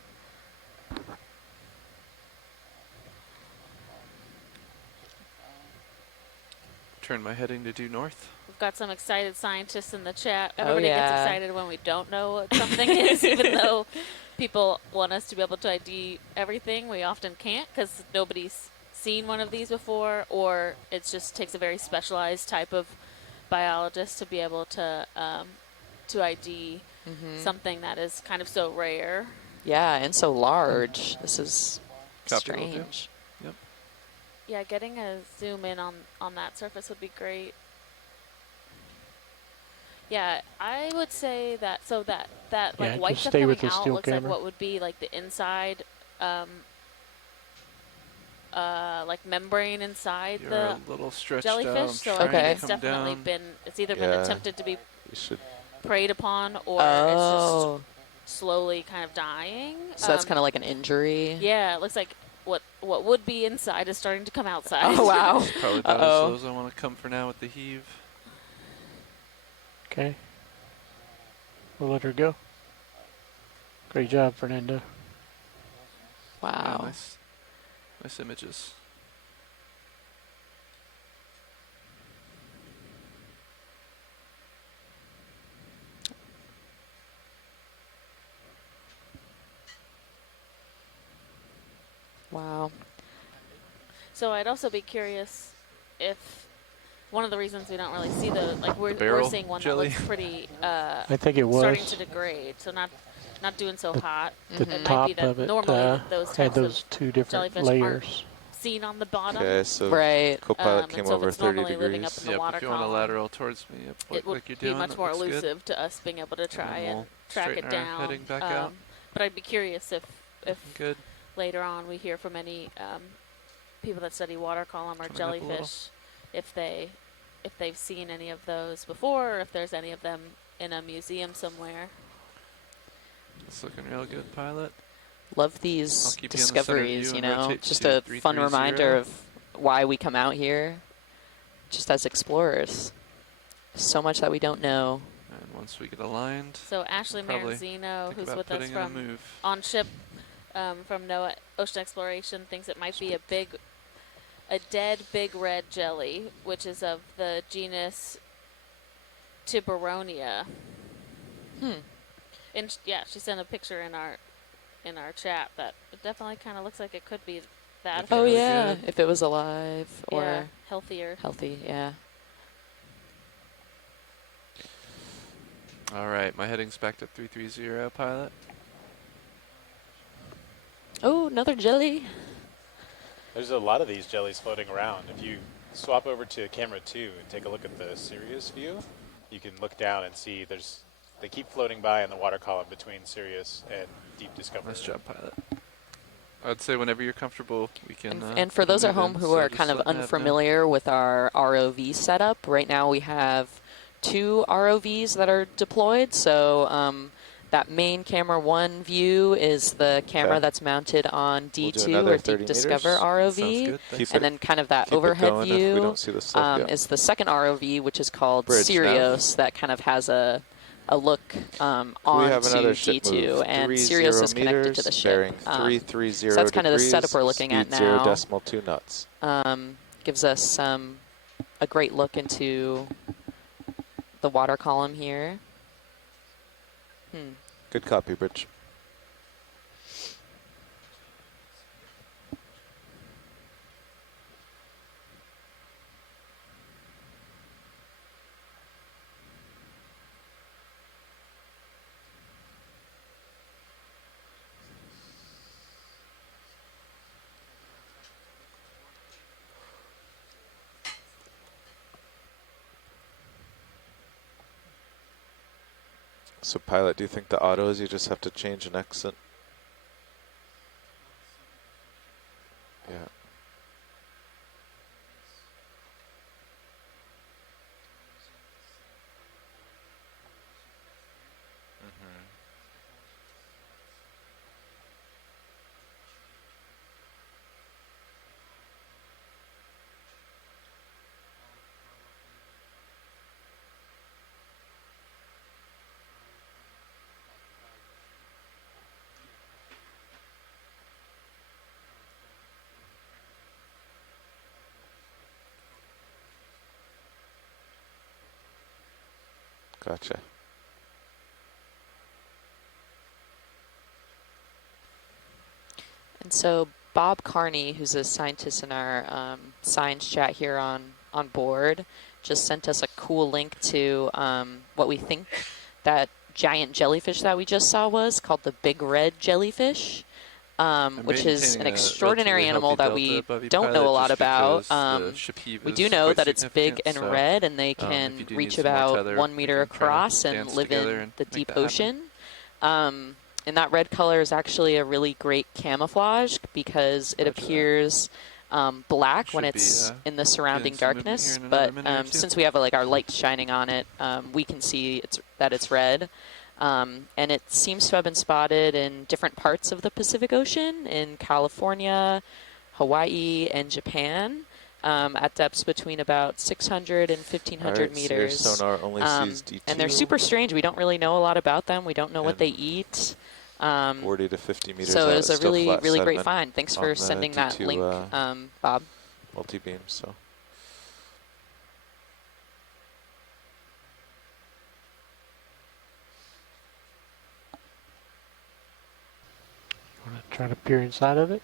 Turn my heading to due north. We've got some excited scientists in the chat. Oh, Everybody gets yeah. excited when we don't know what something is, even though people want us to be able to ID everything. We often can't because nobody's seen one of these before, or it just takes a very specialized type of biologist to be able to ID something that is kind of so rare. Yeah, and so large. This is Copy, will do. strange. Yep. Yeah, getting a zoom in on that surface would be great. Yeah, I would say that, so that Yeah, like white just stuff stay coming with the out still looks like camera. what would be like the inside, like membrane inside You're the a little stretched jellyfish. out. I'm So I trying think to it's come definitely down. been, it's either Yeah. been attempted to be You should. preyed upon, or Oh, it's just slowly kind of dying. so that's kind of like an injury. Yeah, it looks like what would be inside is starting to come outside. Oh, wow. It's probably about as low as I want to come for now with the heave. Okay. We'll let her go. Great job, Fernando. Wow. Yeah, nice images. Wow. So I'd also be curious if one of the reasons we don't really see the, like we're barrel seeing one jelly? that looks pretty I think it starting was. to degrade, so not doing so hot. The It might top be that of it normally those had types those of two different jellyfish layers. aren't seen on the bottom. Okay, so Right. Copilot and came so if over it's 30 normally living degrees. up in the Yep, water if you want to column, lateral towards me, it would like you're be doing, much that more looks good. elusive to us being able to try then and we'll track it straighten our down. heading back out. But I'd be curious if Good. later on we hear from any people that study water column or Coming up a little. jellyfish, if they've seen any of those before, or if there's any of them in a museum somewhere. It's looking real good, pilot. Love I'll these keep you in the center discoveries, view you and know, rotate just to a fun 330. reminder of why we come out here, just as explorers. So much that we don't know. And once we get aligned, So Ashley probably Maranzino, think who's about with us putting in a from move. on ship from NOAA Ocean Exploration, thinks it might be a dead big red jelly, which is of the genus Tiburonia. And yeah, she sent a picture in our chat that it definitely kind of looks like it could be that. Oh really yeah, good. if it was alive or Yeah, healthier. healthy, yeah. All right, my heading's back to 330, pilot. Oh, another jelly. There's a lot of these jellies floating around. If you swap over to camera 2 and take a look at the Sirius view, you can look down and see they keep floating by in the water column between Sirius and Deep Discovery. Nice job, pilot. I'd say whenever you're comfortable, we can. And for those at home who are kind of unfamiliar with our ROV setup, right now we have 2 ROVs that are deployed. So that main camera 1 view is the camera that's mounted on D2 or Deep Discover ROV. And then kind of that overhead view is the second ROV, which is called Sirius, that kind of has a look on to D2, and Sirius is connected to the ship. 330 so that's kind of the setup we're looking at now. 0.2 knots. Gives us a great look into the water column here. Good copy, Bridge. So pilot, do you think the autos, you just have to change an exit? Yeah. Mm-hmm. Gotcha. And so Bob Carney, who's a scientist in our science chat here on board, just sent us a cool link to what we think that giant jellyfish that we just saw was, called the big red jellyfish, which is an extraordinary animal that we don't know a lot about. We do know that it's big and red, and they can reach about 1 meter across and live in the deep ocean. And that red color is actually a really great camouflage because it appears black when it's in the surrounding darkness. But since we have like our light shining on it, we can see that it's red. And it seems to have been spotted in different parts of the Pacific Ocean, in California, Hawaii, and Japan, at depths between about 600 and 1,500 meters. So your sonar only sees D2. And they're super strange. We don't really know a lot about them. We don't know what they eat. 40 to 50 meters So out, it was a still really, flat really great sediment find. Thanks on for the sending that D2, link, Bob. Multi-beam, so. Want to try to peer inside of it?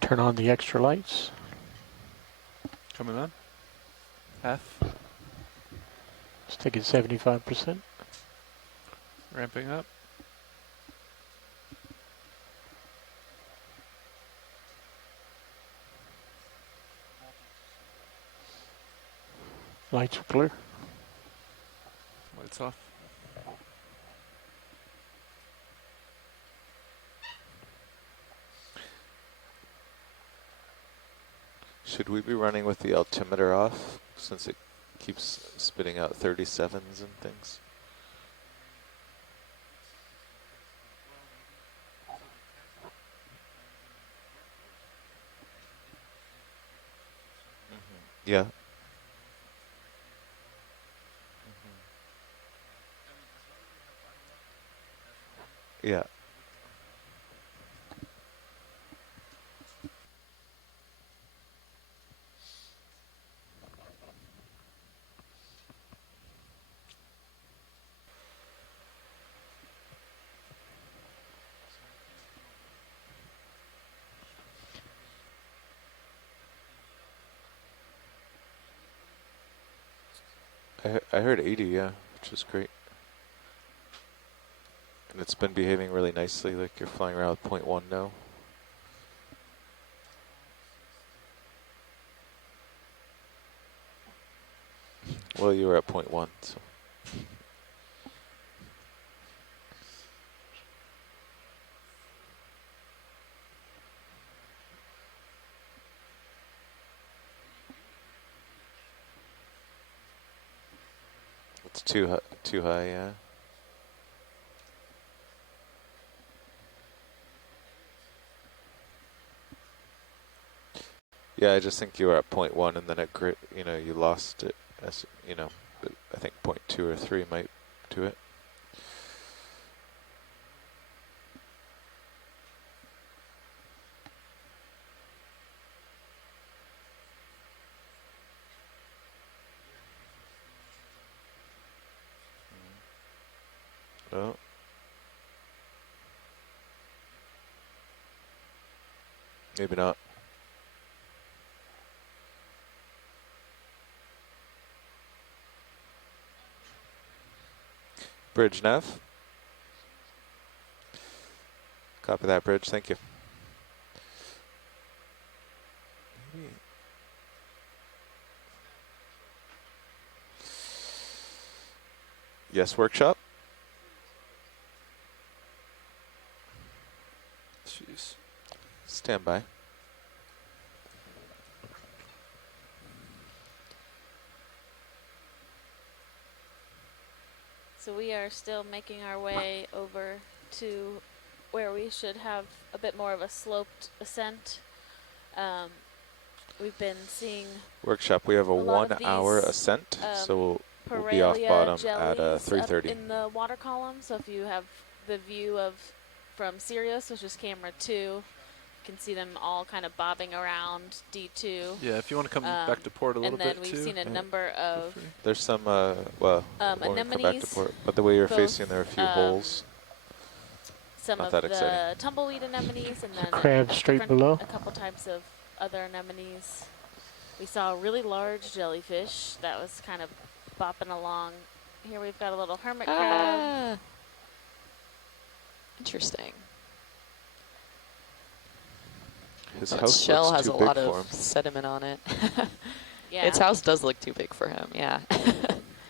Turn on the extra lights. Coming on. Half. Let's take it 75%. Ramping up. Lights are clear. Lights off. Should we be running with the altimeter off since it keeps spitting out 37s and things? Yeah. Yeah. I heard 80, yeah, which is great. And it's been behaving really nicely, like you're flying around with 0.1 now. Well, you were at 0.1, so. It's too high, yeah. Yeah, I just think you were at 0.1 and then you lost it as, but I think 0.2 or 3 might do it. Oh. Maybe not. Bridge nav. Copy that, Bridge. Thank you. Yes, workshop. Jeez. Stand by. So we are still making our way over to where we should have a bit more of a sloped ascent. We've been seeing Workshop, we have a lot of 1 hour these, ascent, so we'll be off Paralia bottom at jellies up 3:30. in the water column. So if you have the view of from Sirius, which is camera 2, you can see them all kind of bobbing around D2. Yeah, if you want to come back to port a little bit and then we've too. seen a number of There's some, well, when we come back to anemones, port, but the way you're both, facing, there are a few holes. some Not of that the exciting. tumbleweed anemones, and then crab straight below. a couple types of other anemones. We saw a really large jellyfish that was kind of bopping along. Here we've got a little hermit crab. Interesting. His That house shell looks has too a big lot for of him. sediment on it. Yeah. Its house does look too big for him, yeah.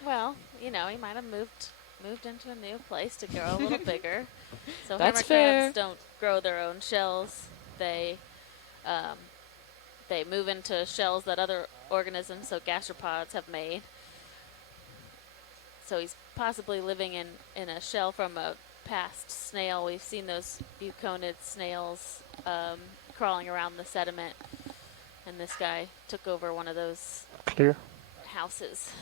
Well, you know, he might have moved into a new place to grow a little bigger. So That's hermit fair. crabs don't grow their own shells. They move into shells that other organisms, so gastropods, have made. So he's possibly living in a shell from a past snail. We've seen those buconid snails crawling around the sediment, and this guy took over one of those Clear. houses.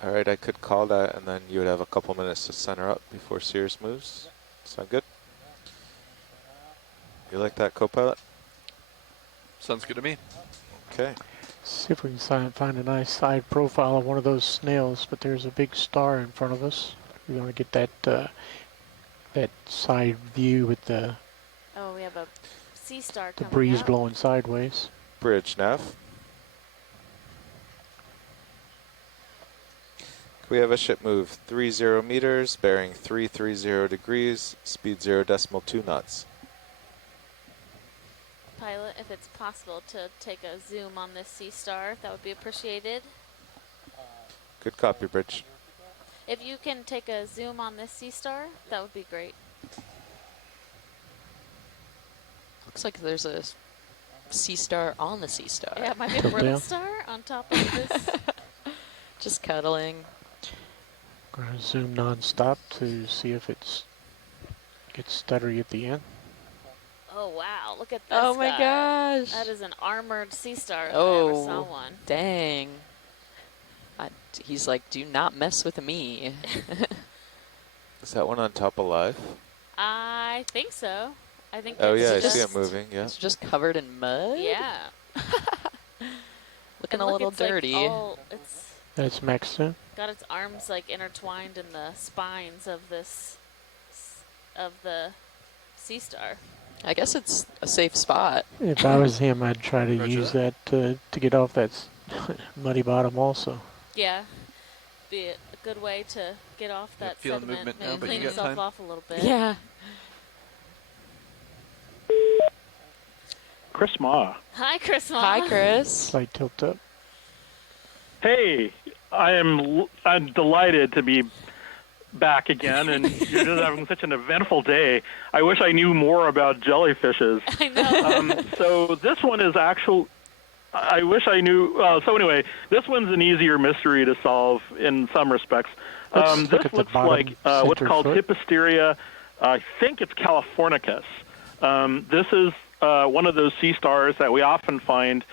All right, I could call that, and then you would have a couple minutes to center up before Sirius moves. Sound good? You like that, co-pilot? Sounds good to me. Okay. See if we can find a nice side profile of one of those snails, but there's a big star in front of us. We want to get that that side view with the Oh, we have a sea star the coming breeze up. blowing sideways. Bridge nav. We have a ship move 30 meters, bearing 330 degrees, speed 0.2 knots. Pilot, if it's possible to take a zoom on this sea star, that would be appreciated. Good copy, Bridge. If you can take a zoom on this sea star, that would be great. Looks like there's a sea star on the sea star. Yeah, it might be a brittle star on top of this. Just cuddling. Gonna zoom non-stop to see if gets stuttery at the end. Oh, wow. Look at this Oh my guy. gosh. That is an armored sea star if I ever saw Oh, one. dang. He's like, do not mess with me. Is that one on top alive? I think so. I think Oh it's yeah, I just, see it moving, yeah. It's just covered in mud? Yeah. Looking And a look, little it's like dirty. it's That's max soon. got its arms like intertwined in the spines of the sea star. I guess it's a safe spot. If I was him, I'd try to Roger use that to get off that muddy bottom also. Yeah. Be a good way to get off that feel the sediment, movement maybe now, but clean you got yourself time? off a little bit. Yeah. Chris Ma. Hi, Chris. Hi, Chris. Slight tilt up. Hey, I'm delighted to be back again, and you're just having such an eventful day. I wish I knew more about jellyfishes. I know. So this one is actual. I wish I knew. So anyway, this one's an easier mystery to solve in some respects. Let's look This at the looks bottom like what's center called foot. Hipposteria. I think it's Californicus. This is one of those sea stars that we often find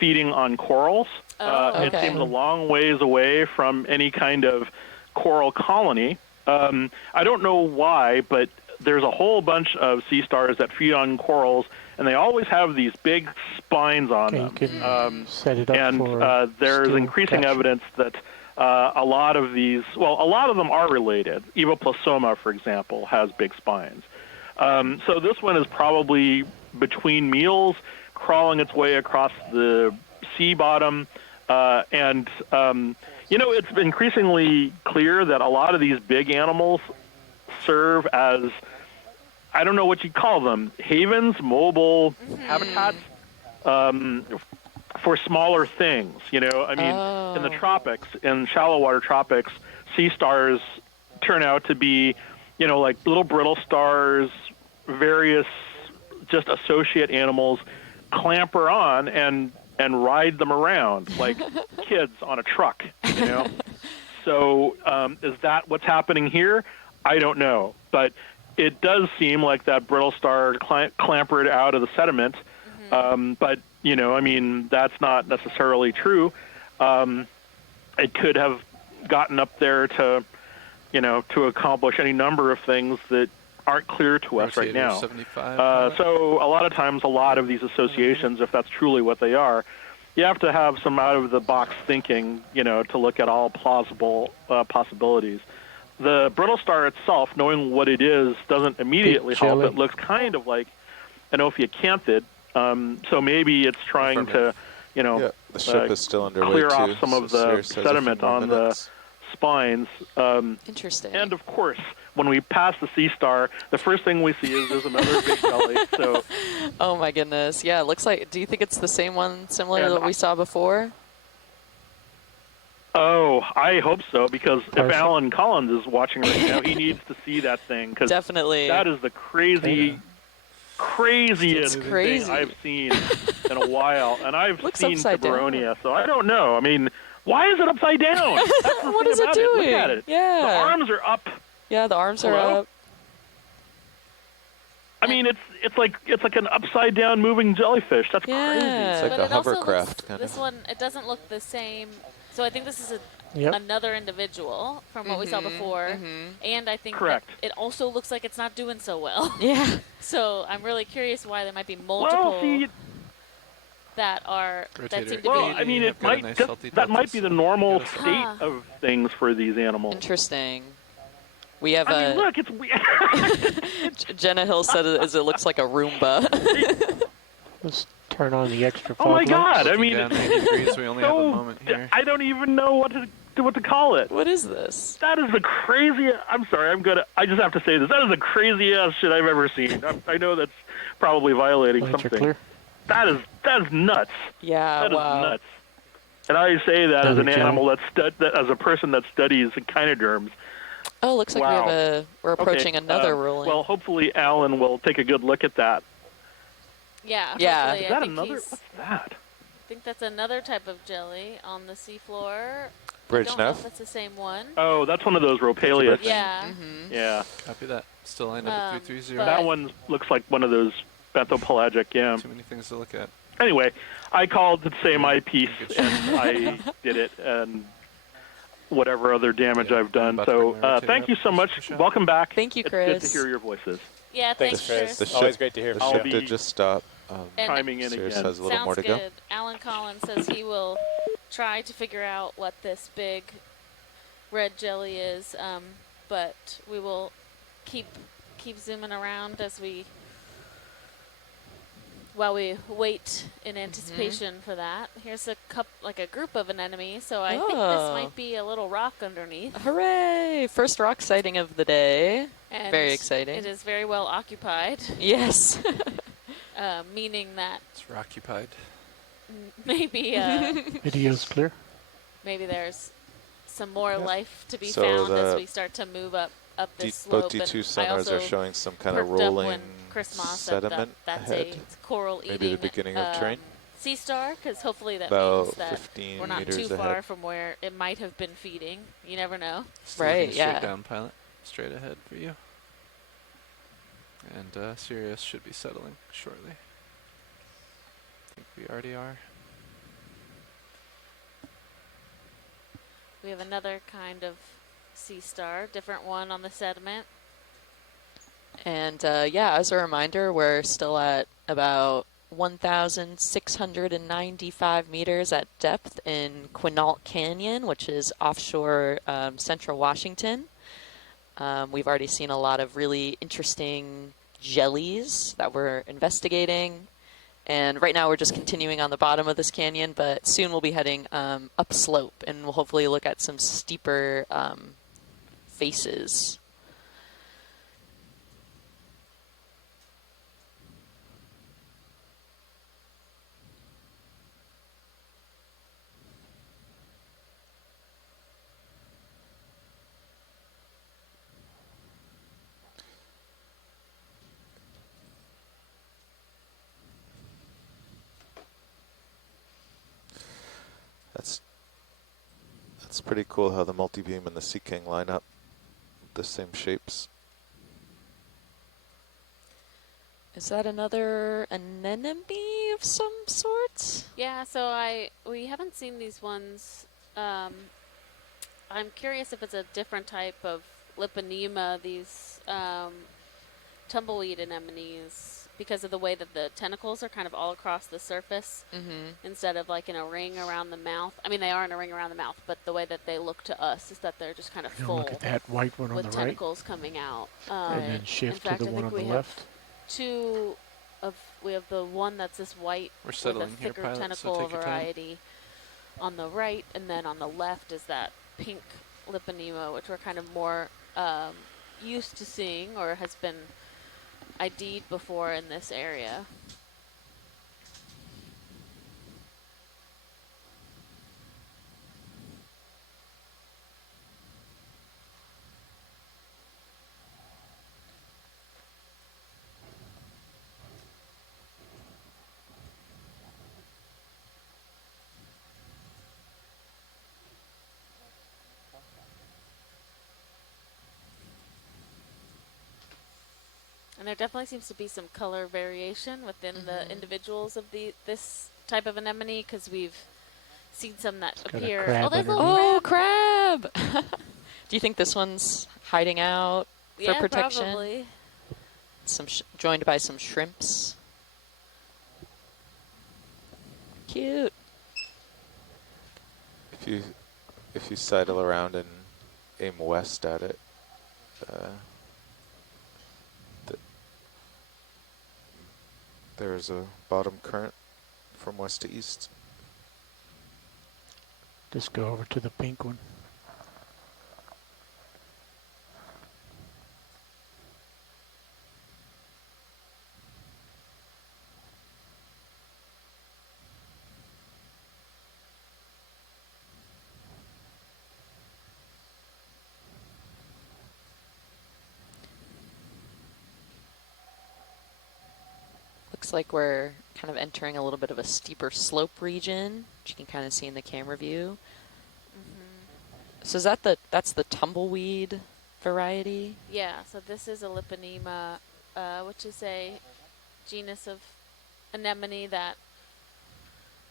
feeding on corals. It okay. seems a long ways away from any kind of coral colony. I don't know why, but there's a whole bunch of sea stars that feed on corals, and they always have these big spines on them. You can set it up And for there's still increasing capture. evidence that a lot of these, well, a lot of them are related. Evoplasoma, for example, has big spines. So this one is probably between meals, crawling its way across the sea bottom, It's increasingly clear that a lot of these big animals serve as, I don't know what you call them, havens, mobile habitats for smaller things. In the tropics, in shallow water tropics, sea stars turn out to be, like little brittle stars, various just associate animals clamper on and ride them around like kids on a truck, So is that what's happening here? I don't know. But it does seem like that brittle star clambered out of the sediment. But, that's not necessarily true. It could have gotten up there to, to accomplish any number of things that aren't clear to us right now. So a lot of times, a lot of these associations, if that's truly what they are, you have to have some out-of-the-box thinking, to look at all plausible possibilities. The brittle star itself, knowing what it is, doesn't immediately help. It looks kind of like an Okeacanthid, so maybe it's trying to, the ship is still underway clear too, off some of the sediment on the spines. Interesting. And of course, when we pass the sea star, the first thing we see is there's another big jelly. So, oh my goodness, yeah, it looks like. Do you think it's the same one, similar to what we saw before? Oh, I hope so, because if Alan Collins is watching right now, he needs to see that thing. Cause definitely. That is the craziest thing I've seen in a while. And I've seen Tiburonia, so I don't know. I mean, why is it upside down? That's the what thing is about it doing? Look at it. Yeah. The arms are up. Yeah, the arms are up. I mean, it's like an upside down moving jellyfish. That's crazy. It's like But a hovercraft kind of. This one, it doesn't look the same. So I think this is another individual from what we saw before, and I think that it also looks like it's not doing so well. Yeah. So I'm really curious why there might be multiple that seem to be. Well, I mean, that might be the normal state of things for these animals. Interesting. We have look, it's weird. Jenna Hill said it looks like a Roomba. Let's turn on the extra fog. Oh my God! I mean, we only have a moment here. I don't even know what to call it. What is this? That is the craziest. I'm sorry. I just have to say this. That is the craziest shit I've ever seen. I know that's probably violating something. Clear. That is nuts. Yeah. That is wow. nuts. And I say that as an animal as a person that studies echinoderms. Oh, looks like we're approaching another ruling. Well, hopefully Alan will take a good look at that. Yeah. Yeah. Is that another? What's that? I think that's another type of jelly on the seafloor. Bridge I don't know nav? if that's the same one. Oh, that's one of those Ropalia things. Yeah. Yeah. Copy that. Still lined up at 330. That one looks like one of those benthopelagic, yeah. Too many things to look at. Anyway, I called to say my piece, and I did it, and whatever other damage I've done. So thank you so much. Welcome back. Thank you, Chris. It's good to hear your voices. Yeah, thanks, Chris. The Always great to hear the from ship you. did just stop. Chiming in Sirius again. has a little more to go. Good. Alan Collins says he will try to figure out what this big red jelly is, but we will keep zooming around while we wait in anticipation for that. Here's a group of anemones, so I think this might be a little rock underneath. Hooray! First rock sighting of the day. And very exciting. It is very well occupied. Yes. Meaning that it's occupied. Maybe Video's clear. Maybe there's some more life to be found as we start to move up this slope. Both D2 sonars are showing some kind of perked up rolling when Chris Moss sediment said that's ahead. a coral eating Maybe the beginning of terrain. sea star, because hopefully that About means that 15 we're not meters too far ahead. from where it might have been feeding. You never know. Still right, looking yeah. Straight down, pilot. Straight ahead for you. And Sirius should be settling shortly. I think we already are. We have another kind of sea star, different one on the sediment. And yeah, as a reminder, we're still at about 1,695 meters at depth in Quinault Canyon, which is offshore central Washington. We've already seen a lot of really interesting jellies that we're investigating. And right now we're just continuing on the bottom of this canyon, but soon we'll be heading upslope, and we'll hopefully look at some steeper faces. That's pretty cool how the multi-beam and the Sea King line up, the same shapes. Is that another anemone of some sort? Yeah, so we haven't seen these ones. I'm curious if it's a different type of Liponema, these tumbleweed anemones, because of the way that the tentacles are kind of all across the surface instead of like in a ring around the mouth. I mean, they are in a ring around the mouth, but the way that they look to us is that they're just kind of full. Look at that white one on with the right. tentacles coming out. And then shift in fact, to the one on the left. We have the one that's this white We're with a settling here, thicker pilot, so tentacle take your time. variety on the right, and then on the left is that pink Liponema, which we're kind of more used to seeing or has been ID'd before in this area. And there definitely seems to be some color variation within the individuals of this type of anemone, because we've seen some that appear. Oh, there's a little crab! Do you think this one's hiding out for protection? Probably. Some joined by some shrimps. Cute. If you sidle around and aim west at it, there's a bottom current from west to east. Just go over to the pink one. Looks like we're kind of entering a little bit of a steeper slope region, which you can kind of see in the camera view. So is that that's the tumbleweed variety? Yeah, so this is a Liponema, which is a genus of anemone that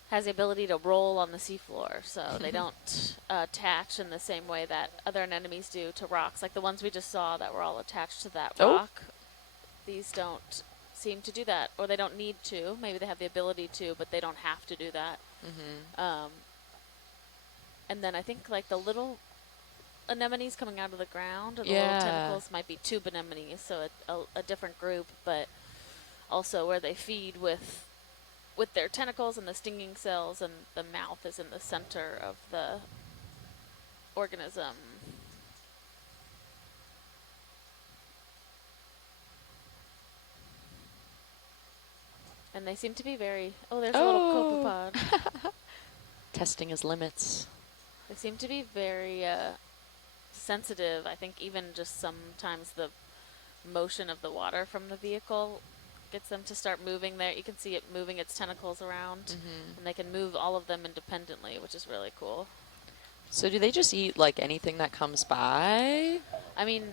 has the ability to roll on the seafloor. So they don't attach in the same way that other anemones do to rocks, like the ones we just saw that were all attached to that rock. These don't seem to do that, or they don't need to. Maybe they have the ability to, but they don't have to do that. And then I think like the little anemones coming out of the ground, or the little tentacles might be tube anemones, so a different group, but also where they feed with their tentacles and the stinging cells, and the mouth is in the center of the organism. And they seem to be very... Oh, there's a little copepod. Testing his limits. They seem to be very sensitive. I think even just sometimes the motion of the water from the vehicle gets them to start moving there. You can see it moving its tentacles around, and they can move all of them independently, which is really cool. So do they just eat like anything that comes by? I mean,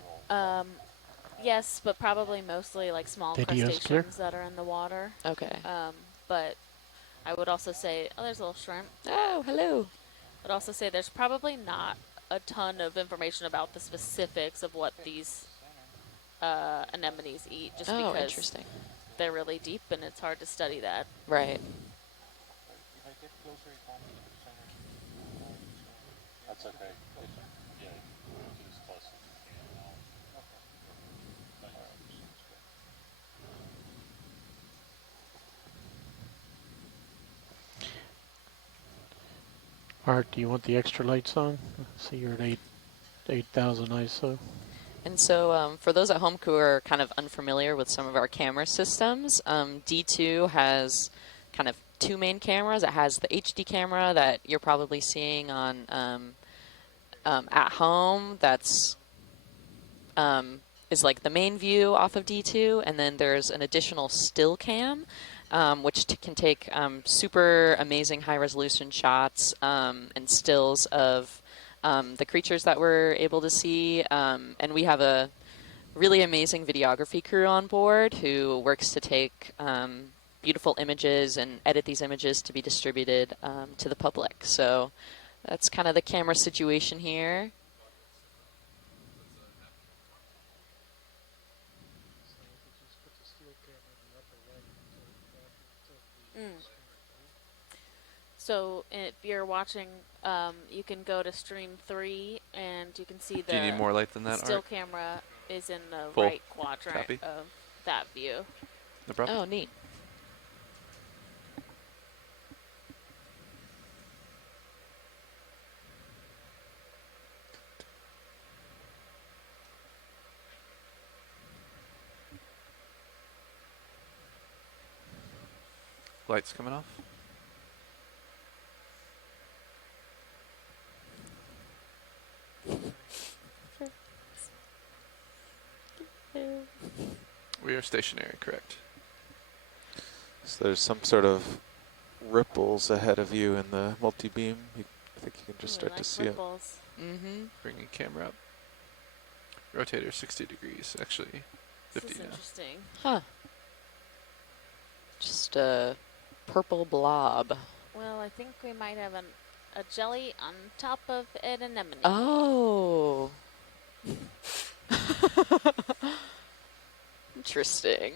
yes, but probably mostly like small crustaceans that are in the water. Okay. But I would also say, oh, there's a little shrimp. Oh, hello. I would also say there's probably not a ton of information about the specifics of what these anemones eat, just because they're really deep and it's hard to study that. Right. That's okay. Art, do you want the extra lights on? See, you're at 8,000 ISO. And so for those at home who are kind of unfamiliar with some of our camera systems, D2 has kind of two main cameras. It has the HD camera that you're probably seeing on at home. That's is like the main view off of D2, and then there's an additional still cam, which can take super amazing high-resolution shots and stills of the creatures that we're able to see. And we have a really amazing videography crew on board who works to take beautiful images and edit these images to be distributed to the public. So that's kind of the camera situation here. So if you're watching, you can go to stream 3 and you can see the Do you need more light than that, still Art? camera is in the Full. right quadrant Copy. of that view. No problem. Oh, neat. Lights coming off. We are stationary, correct. So there's some sort of ripples ahead of you in the multi-beam. I think you can just start to see it. Mm-hmm. Bringing camera up. Rotator 60 degrees, actually 50 This is now. interesting. Huh. Just a purple blob. Well, I think we might have a jelly on top of an anemone. Oh. Interesting.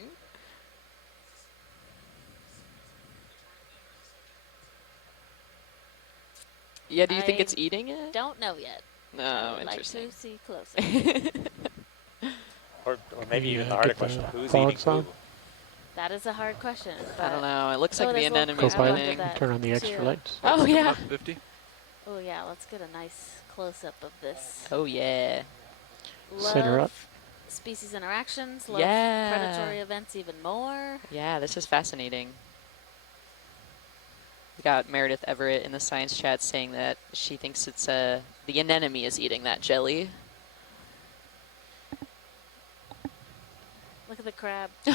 Yeah, do you think it's eating it? Don't know yet. No, I'd interesting. like to see closer. Or maybe even the get harder the question, who's fogs eating on? who? That is a hard question. I don't know. It looks Oh, like the there's a little anemone's crab under winning. that Turn on the extra too. lights. Oh, Lights coming yeah. up, 50. Oh yeah, let's get a nice close-up of this. Oh, yeah. Center Love up. species interactions, love Yeah. predatory events even more. Yeah, this is fascinating. We got Meredith Everett in the science chat saying that she thinks it's the anemone is eating that jelly. Look at the crab. He's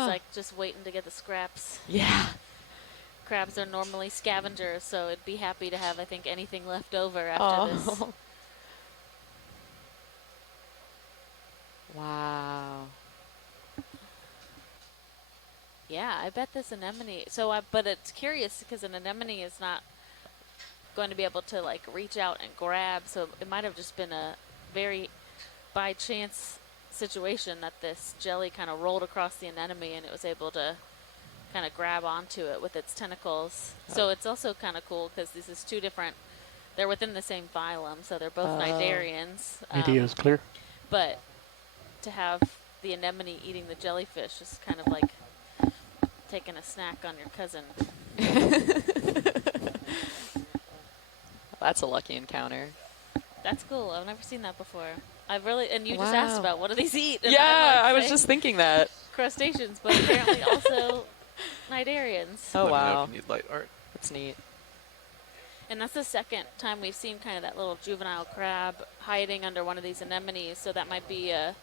Huh. like just waiting to get the scraps. Yeah. Crabs are normally scavengers, so it'd be happy to have, I think, anything left over after this. Wow. Yeah, I bet this anemone. So, but it's curious because an anemone is not going to be able to like reach out and grab. So it might have just been a very by chance situation that this jelly kind of rolled across the anemone and it was able to kind of grab onto it with its tentacles. So it's also kind of cool because this is two different. They're within the same phylum, so they're both cnidarians. Video is clear. But to have the anemone eating the jellyfish is kind of like taking a snack on your cousin. That's a lucky encounter. That's cool. I've never seen that before. I've really, and you just asked about what do these eat? And Yeah, I'm I like, was just thinking that. Crustaceans, but apparently also cnidarians. Oh, Let me know wow. if you need light, Art. That's neat. And that's the second time we've seen kind of that little juvenile crab hiding under one of these anemones. So that might be a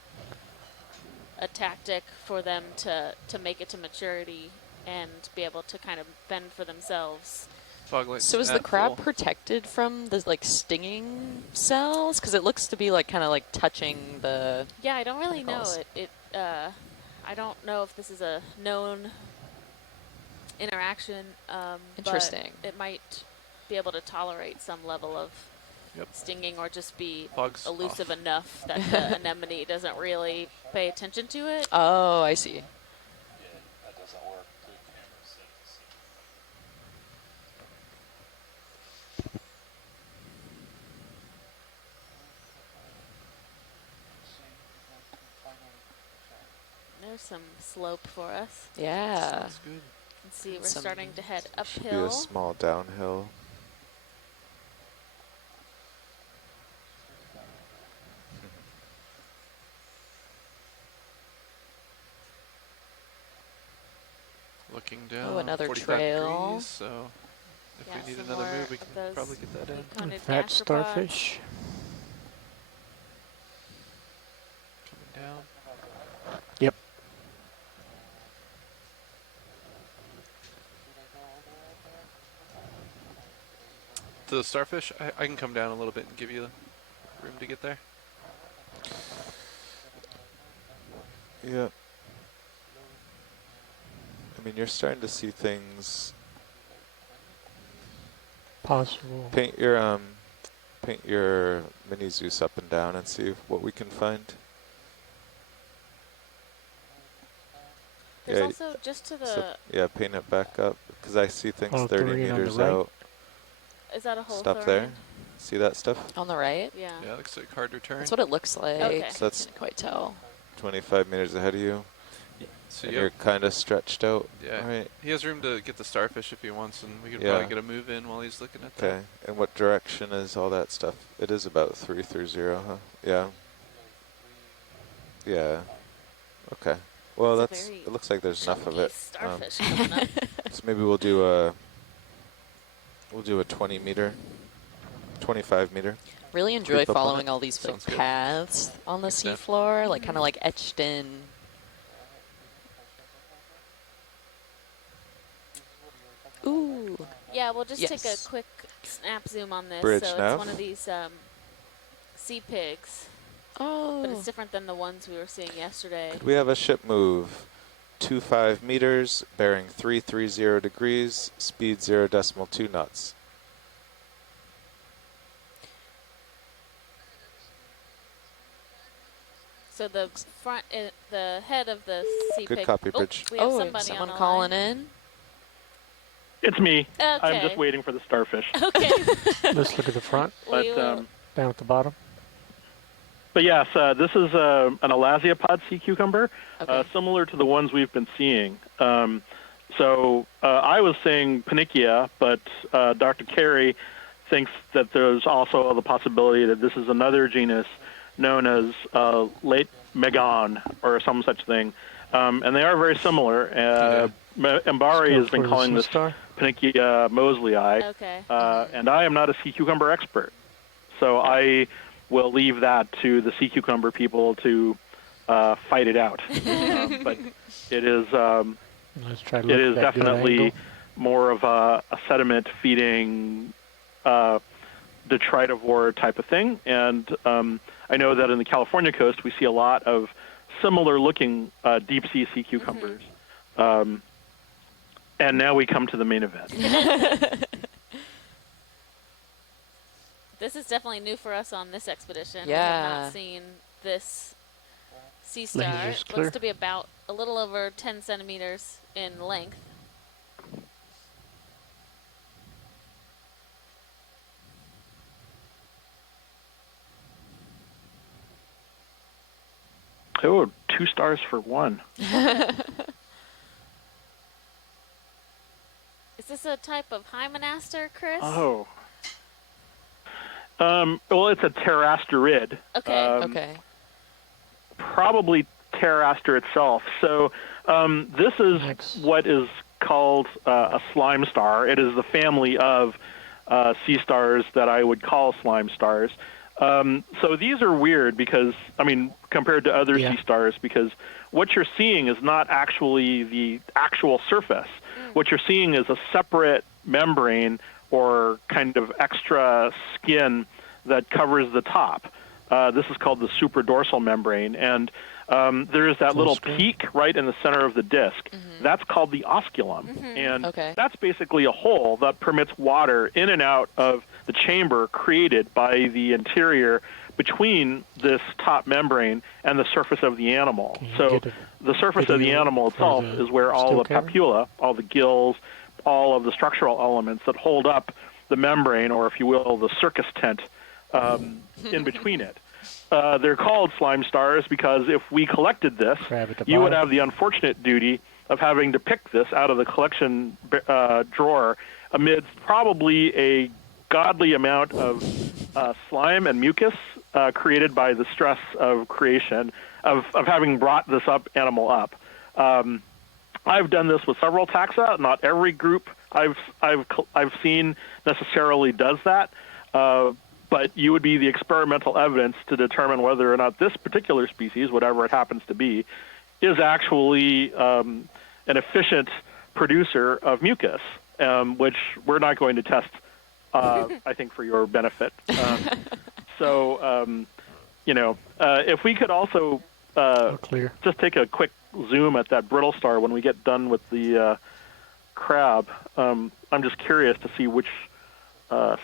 tactic for them to make it to maturity and be able to kind of fend for themselves. Fog lights So is the at crab full. protected from the like stinging cells? Because it looks to be like kind of like touching the. Yeah, I don't really know. tentacles. I don't know if this is a known interaction. Interesting. But it might be able to tolerate some level of Yep. stinging or just be Fogs elusive off. enough that the anemone doesn't really pay attention to it. Oh, I see. That doesn't work. There's some slope for us. Yeah. Sounds good. Let's see, we're starting to head Should be uphill. a small downhill. Looking down. Oh, another 45 trail. degrees, so if Yeah, we need some another more move, we of can those probably get that in. big-coned Fat gastropods. starfish. Coming down. Yep. The starfish, I can come down a little bit and give you room to get there. Yeah. I mean, you're starting to see things. Possible. Paint your mini Zeus up and down and see what we can find. There's Yeah, also just to the... so, yeah, paint it back up, because I see things Oh, 30 Thorian on the meters right. out. Is that a whole Stuff Thorian? there. See that stuff? On the right? Yeah. Yeah, it looks like hard to turn. That's what it looks like. Okay. So that's Can't quite tell. 25 meters ahead of you. So And you you're kind of stretched out. yeah, Right. he has room to get the starfish if he wants, and we could Yeah. probably get a move in while he's looking at that. Okay. And what direction is all that stuff? It is about 330, huh? Yeah. Yeah. Okay. Well, It's a that's. very It looks like there's enough of chunky it. starfish coming up. So maybe we'll do a. We'll do a 20 meter, 25 meter. Really enjoy Creep up on following it. all these like Sounds good. paths on the Yeah. seafloor, like kind of like etched in. Ooh. Yeah, we'll just take a Yes. quick snap zoom on this. Bridge so nav. it's one of these sea pigs, Oh. but it's different than the ones we were seeing yesterday. Could we have a ship move 25 meters, bearing 330 degrees, speed 0.2 knots? So the front, the head of the sea Good pig. copy, Oh, Bridge. we have Oh, somebody someone on the calling line. in. It's me. Okay. I'm just waiting for the starfish. Okay. Let's look at the front. But We will- Down at the bottom. But yes, this is an elasiopod sea cucumber, Okay. similar to the ones we've been seeing. So I was saying Panicia, but Dr. Carey thinks that there's also the possibility that this is another genus known as late Megon or some such thing. And they are very similar. Mbari has been calling this Panicia moseley. Okay. And I am not a sea cucumber expert. So I will leave that to the sea cucumber people to fight it out. But it is Let's try to it look is at that good definitely angle. more of a sediment feeding detritivore type of thing. And I know that in the California coast we see a lot of similar looking deep sea cucumbers. And now we come to the main event. This is definitely new for us on this expedition. We Yeah. have not seen this sea star. Laser's It clear. looks to be about a little over 10 centimeters in length. Oh, 2 stars for 1. Is this a type of hymenaster, Chris? Oh. Well, it's a pterasterid. Okay. Okay. Probably pteraster itself. So this is what is called a slime star. It is the family of sea stars that I would call slime stars. So these are weird because, I mean, compared to other sea stars, because what you're seeing is not actually the actual surface. What you're seeing is a separate membrane or kind of extra skin that covers the top. This is called the supradorsal membrane, and there is that little peak right in the center of the disc. That's called the osculum, and that's basically a hole that permits water in and out of the chamber created by the interior between this top membrane and the surface of the animal. So the surface of the animal itself is where all the papula, all the gills, all of the structural elements that hold up the membrane, or if you will, the circus tent in between it. They're called slime stars because if we collected this, you would have the unfortunate duty of having to pick this out of the collection drawer amidst probably a godly amount of slime and mucus created by the stress of creation, of having brought this animal up. I've done this with several taxa. Not every group I've seen necessarily does that, but you would be the experimental evidence to determine whether or not this particular species, whatever it happens to be, is actually an efficient producer of mucus, which we're not going to test, I think, for your benefit. If we could also just take a quick zoom at that brittle star when we get done with the crab. I'm just curious to see which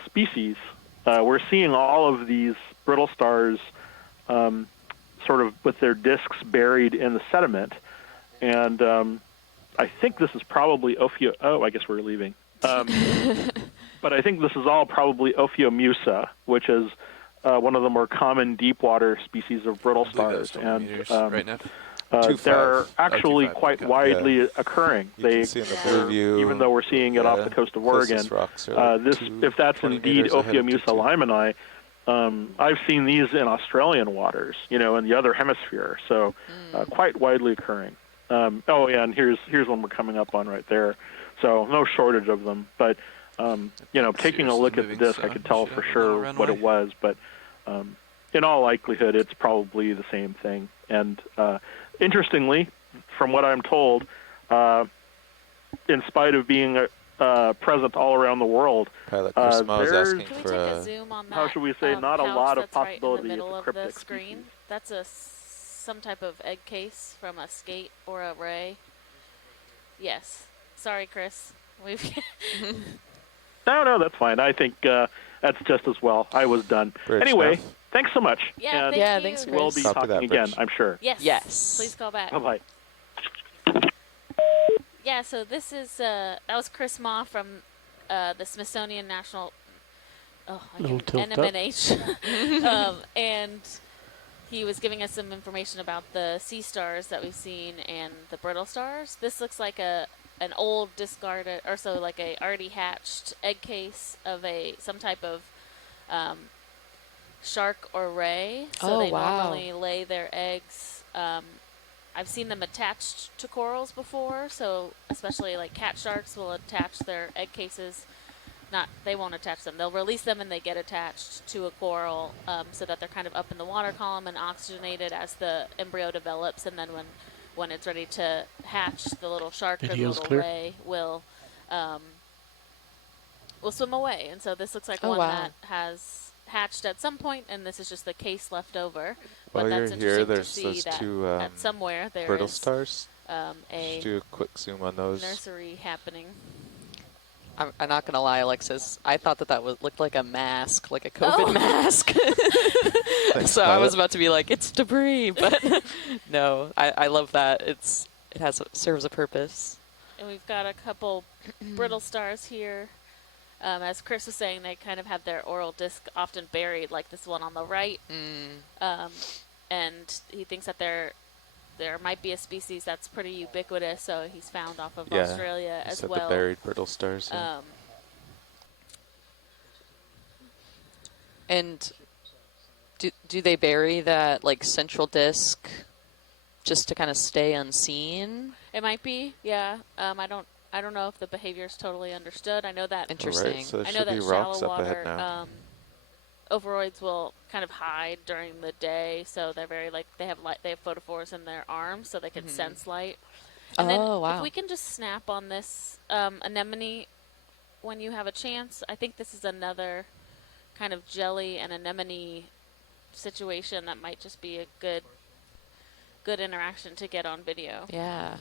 species. We're seeing all of these brittle stars sort of with their discs buried in the sediment. And I think this is probably Oh, I guess we're leaving. But I think this is all probably Ophiomusa, which is one of the more common deep water species of brittle stars. And right now. They're actually quite widely occurring. You can see in the blue view, even though we're seeing it off the coast of Oregon, if that's indeed Ophiomusa limani, I've seen these in Australian waters, in the other hemisphere. So quite widely occurring. And here's one we're coming up on right there. So no shortage of them. But taking a look at the disc, I could tell for sure what it was. But in all likelihood, it's probably the same thing. And interestingly, from what I'm told, in spite of being present all around the world, Pilot Chris Mo is asking Can we for take a zoom on that? how should we say, not a lot of possibility right in the middle it's a of cryptic the screen. That's some type of egg case from a skate or a ray. Yes. Sorry, Chris. No, that's fine. I think that's just as well. I was done. Anyway, thanks so much. Yeah, and thanks, Chris. we'll be talking again, I'm sure. Yes. Please call back. Bye-bye. Yeah, so this is, that was Chris Ma from the Smithsonian National NMNH. And he was giving us some information about the sea stars that we've seen and the brittle stars. This looks like an old discarded, or so like a already hatched egg case of some type of shark or ray. So they normally lay their eggs. I've seen them attached to corals before, so especially like cat sharks will attach their egg cases. They won't attach them. They'll release them and they get attached to a coral so that they're kind of up in the water column and oxygenated as the embryo develops, and then when it's ready to hatch, the little shark or the little ray will swim away. And so this looks like one that has hatched at some point, and this is just the case left over. But While that's you're here, interesting to there's see those that two at somewhere there brittle is stars. a Just do a quick zoom on those. nursery happening. I'm not gonna lie, Alexis. I thought that looked like a mask, like a COVID mask. So I was about to be like, it's debris, but no. I love that. It serves a purpose. And we've got a couple brittle stars here. As Chris was saying, they kind of have their oral disc often buried, like this one on the right. And he thinks that there might be a species that's pretty ubiquitous, so he's found off of Australia as well. The buried brittle stars. Yeah. And do they bury that like central disc just to kind of stay unseen? It might be, yeah. I don't know if the behavior is totally understood. I know that interesting. Right, so there I know should that be shallow rocks up water ahead now. ovaroids will kind of hide during the day, so they're very they have photophores in their arms, so they can sense light. And then if we can just snap on this anemone when you have a chance, I think this is another kind of jelly and anemone situation that might just be a good interaction to get on video. Yeah.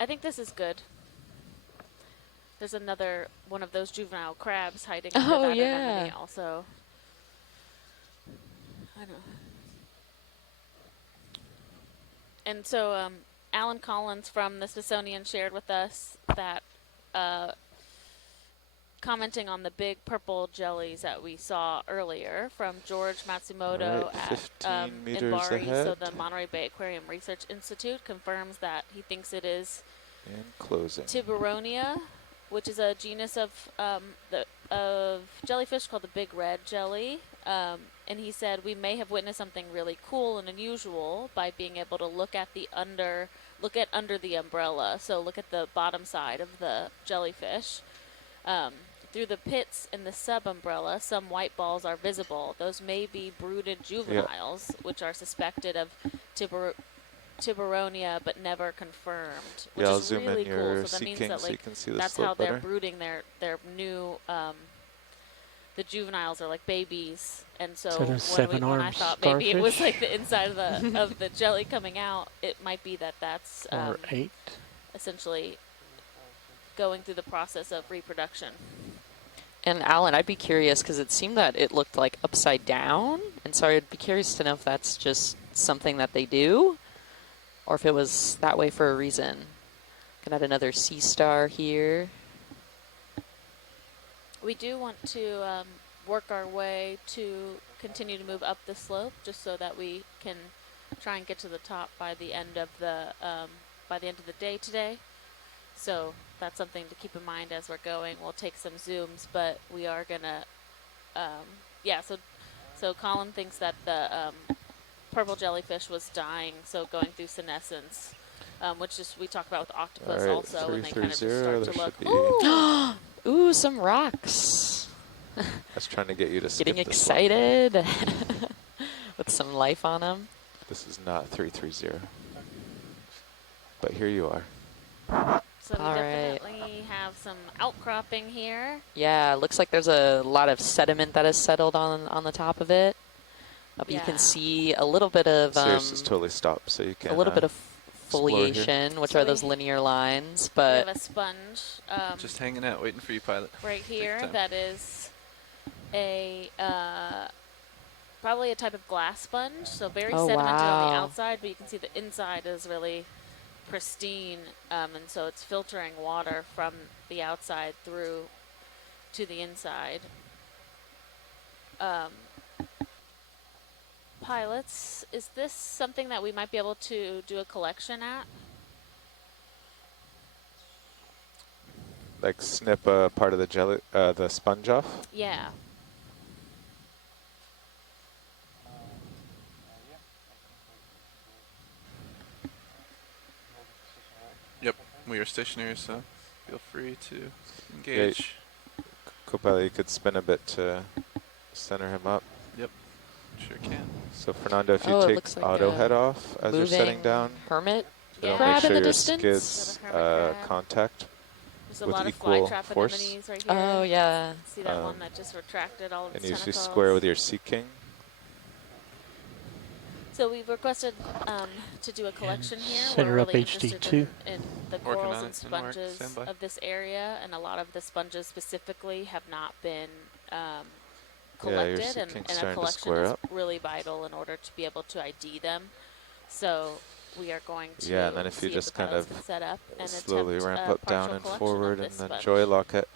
I think this is good. There's another one of those juvenile crabs hiding under that anemone also. I know. And so Alan Collins from the Smithsonian shared with us that commenting on the big purple jellies that we saw earlier from George Matsumoto Alright, at 15 meters in Bari. So ahead. the Monterey Bay Aquarium Research Institute confirms that he thinks it is And closing. Tiburonia, which is a genus of jellyfish called the big red jelly. And he said we may have witnessed something really cool and unusual by being able to look at under the umbrella. So look at the bottom side of the jellyfish. Through the pits in the sub-umbrella, some white balls are visible. Those may be brooded juveniles, which are suspected of Tiburonia, but never confirmed, which I'll is zoom really in cool. your So that means Sea that King so you can see the that's slope how they're better. brooding their new. The juveniles are like babies, and so when I thought maybe it was like the inside of the of the jelly coming out, it might be that's or 8. essentially going through the process of reproduction. And Alan, I'd be curious because it seemed that it looked like upside down, and so I'd be curious to know if that's just something that they do, or if it was that way for a reason. Gonna add another sea star here. We do want to work our way to continue to move up the slope, just so that we can try and get to the top by the end of the day today. So that's something to keep in mind as we're going. We'll take some zooms, but we are gonna, So Colin thinks that the purple jellyfish was dying, so going through senescence, which is we talked about with octopus also, and they kind of just start to look. Ooh, ooh, some rocks. I was trying to get you to skip Getting this excited with some life on them. This is not 330, but here you are. So we definitely have some outcropping here. Yeah, looks like there's a lot of sediment that has settled on the top of it. You can see a little bit of Sirius is totally stopped, so you can a little bit of foliation, which are those linear lines. But we have a sponge just hanging out, waiting for you, pilot. right here. That is a probably a type of glass sponge. So very sedimented on the outside, but you can see the inside is really pristine, and so it's filtering water from the outside through to the inside. Pilots, is this something that we might be able to do a collection at? Like snip a part of the the sponge off? Yeah. Yep, we are stationary, so feel free to engage. Yeah, Copilot, you could spin a bit to center him up. Yep, sure can. So Fernando, if you take like auto head off as you're setting down, hermit it'll crab make sure in the your distance. skids contact There's a with lot of equal flytrap force. anemones right here. Oh yeah. See that one that just retracted all of its and tentacles? you square with your Sea King. So we've requested to do a collection here. Center We're up really HD2. interested in the corals and Okeanos and Mark, sponges standby. of this area, and a lot of the sponges specifically have not been collected, Sea and King's a starting to collection square is up. really vital in order to be able to ID them. So we are going to Yeah, and then if you see just the kind pilots of can set up and slowly attempt ramp a up down partial and collection forward of and this then sponge. joy lock it.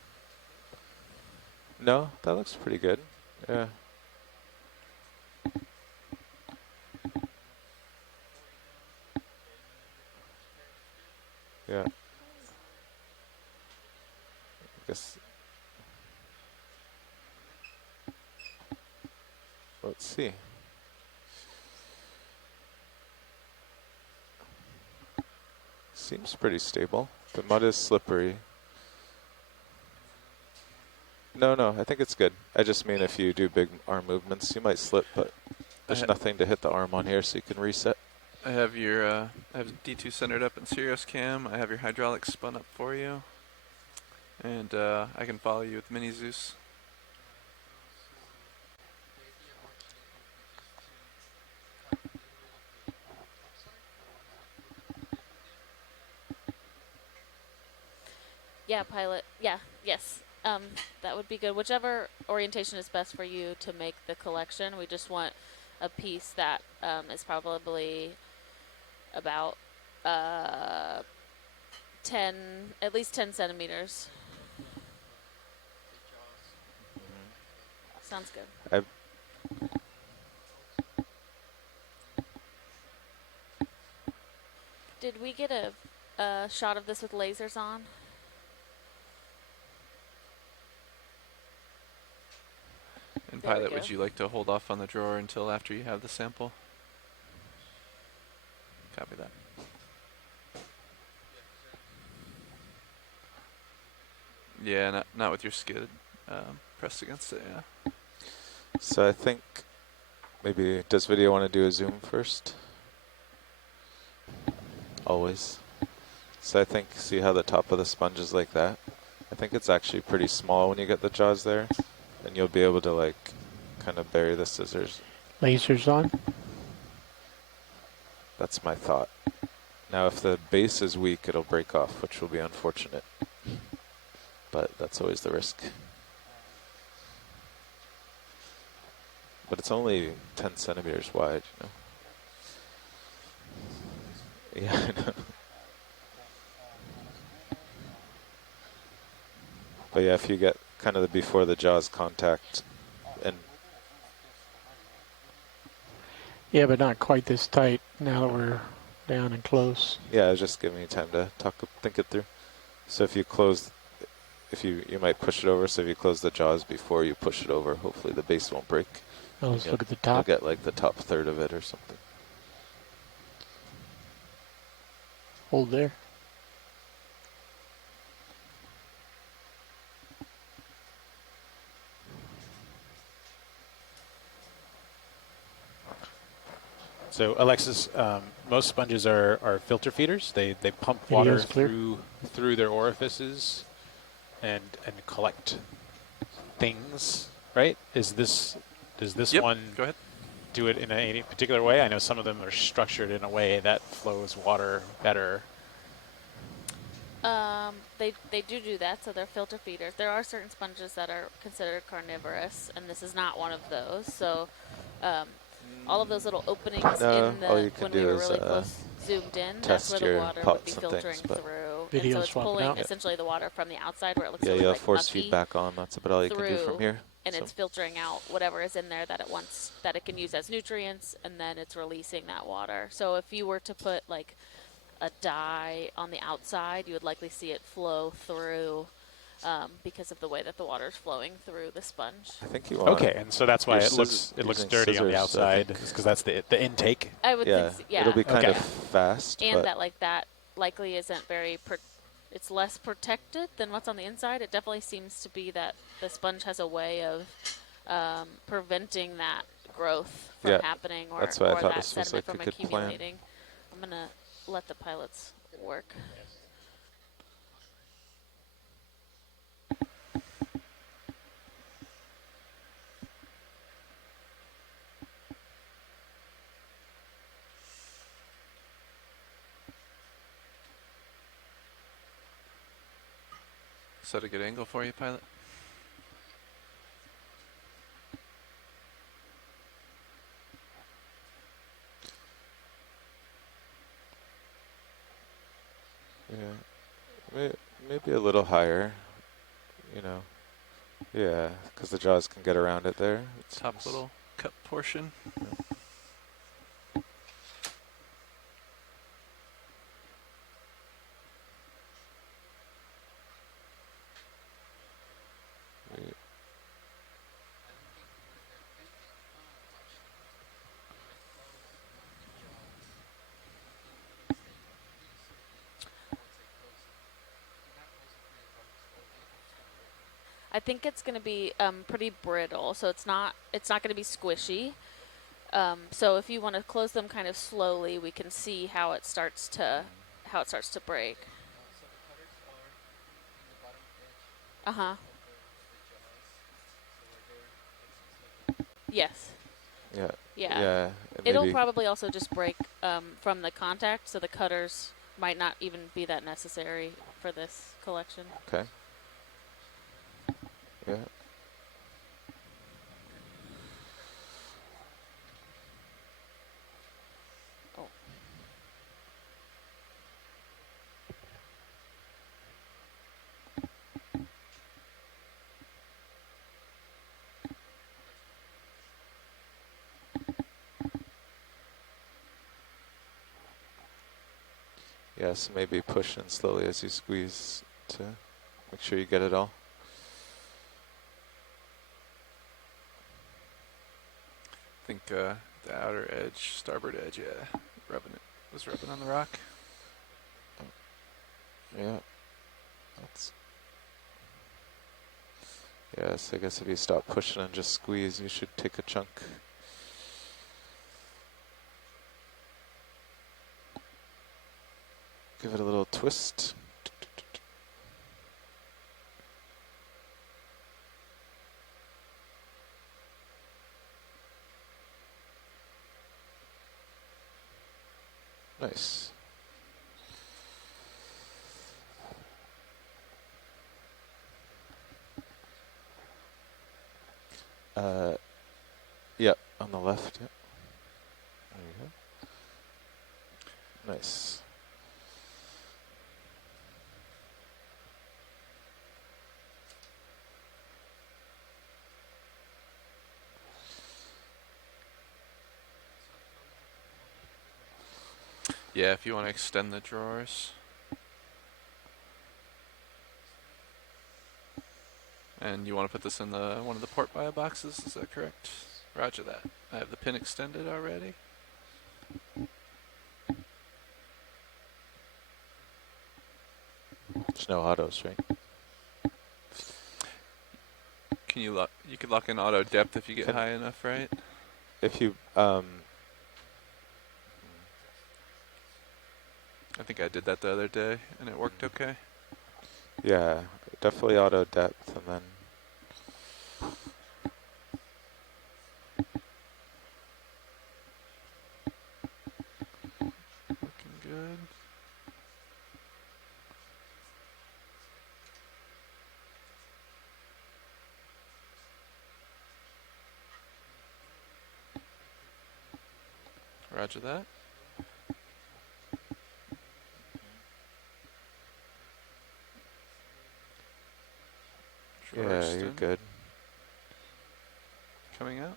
No, that looks pretty good. Yeah. Yeah. I guess. Let's see. Seems pretty stable. The mud is slippery. No, I think it's good. I just mean if you do big arm movements, you might slip, but there's nothing to hit the arm on here, so you can reset. I have your I have D2 centered up in Sirius Cam. I have your hydraulics spun up for you, and I can follow you with Mini Zeus. Yeah, pilot. Yeah, yes. That would be good. Whichever orientation is best for you to make the collection. We just want a piece that is probably about at least 10 centimeters. Sounds good. Did we get a shot of this with lasers on? And There we Pilot, go. would you like to hold off on the drawer until after you have the sample? Copy that. Yeah, not with your skid pressed against it, yeah. So I think maybe, does video want to do a zoom first? Always. So I think, see how the top of the sponge is like that? I think it's actually pretty small when you get the jaws there, and you'll be able to like kind of bury the scissors. Lasers on? That's my thought. Now if the base is weak, it'll break off, which will be unfortunate. But that's always the risk. But it's only 10 centimeters wide, you know. Yeah, I know. But yeah, if you get kind of the before the jaws contact, and Yeah, but not quite this tight now that we're down and close. yeah, it's just giving you time to think it through. So if you close, you might push it over. So if you close the jaws before you push it over, hopefully the base won't break. Oh, let's look at the top. You'll get like the top third of it or something. Hold there. So Alexis, most sponges are filter feeders. They pump water through their orifices and collect things, right? Does this one go ahead. do it in any particular way? I know some of them are structured in a way that flows water better. They do that, so they're filter feeders. There are certain sponges that are considered carnivorous, and this is not one of those. So all of those little openings in the, when we were really close zoomed in, that's where the water would be filtering through. And so it's pulling essentially the water from the outside where it looks really you like have force mucky feedback on. That's about all you can do from here. And it's filtering out whatever is in there that it can use as nutrients, and then it's releasing that water. So if you were to put like a dye on the outside, you would likely see it flow through because of the way that the water is flowing through the sponge. I think you want. Okay, and so that's why it looks dirty on the outside, because that's the intake. I would think, yeah. It'll be kind of fast, and that likely isn't very. It's less protected than what's on the inside. It definitely seems to be that the sponge has a way of preventing that growth from happening, or that's why I thought that this was sediment like a from good accumulating. I'm gonna let the pilots work. Is that a good angle for you, Pilot? Yeah, maybe a little higher, you know. Yeah, because the jaws can get around it there. Top little cup portion. Yeah. I think it's going to be pretty brittle, so it's not going to be squishy. So if you want to close them kind of slowly, we can see how it starts to break. Yes. Yeah. Yeah. Yeah. It'll probably also just break from the contact, so the cutters might not even be that necessary for this collection. Okay. Yeah. Oh. Yes, maybe push in slowly as you squeeze to make sure you get it all. I think the outer edge, starboard edge, yeah, was rubbing on the rock. Yeah. That's. Yes, I guess if you stop pushing and just squeeze, you should take a chunk. Give it a little twist. Nice. Yep, on the left. Yep. There you go. Nice. Yeah, if you want to extend the drawers. And you want to put this in one of the port bio boxes, is that correct? Roger that. I have the pin extended already. There's no autos, right? Can you could lock in auto depth if you get high enough, right? If you I think I did that the other day and it worked okay. yeah, definitely auto depth, and then looking good. Roger that. yeah, you're good. Coming out.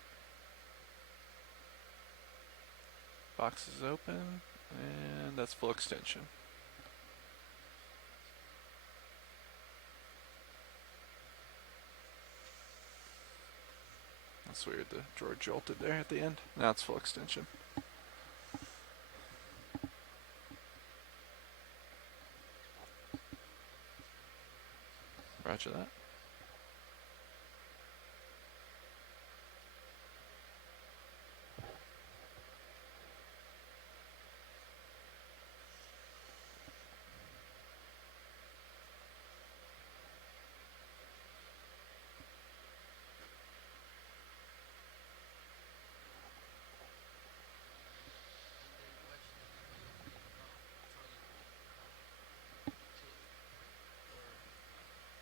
Box is open, and that's full extension. That's weird, the drawer jolted there at the end. Now it's full extension. Roger that.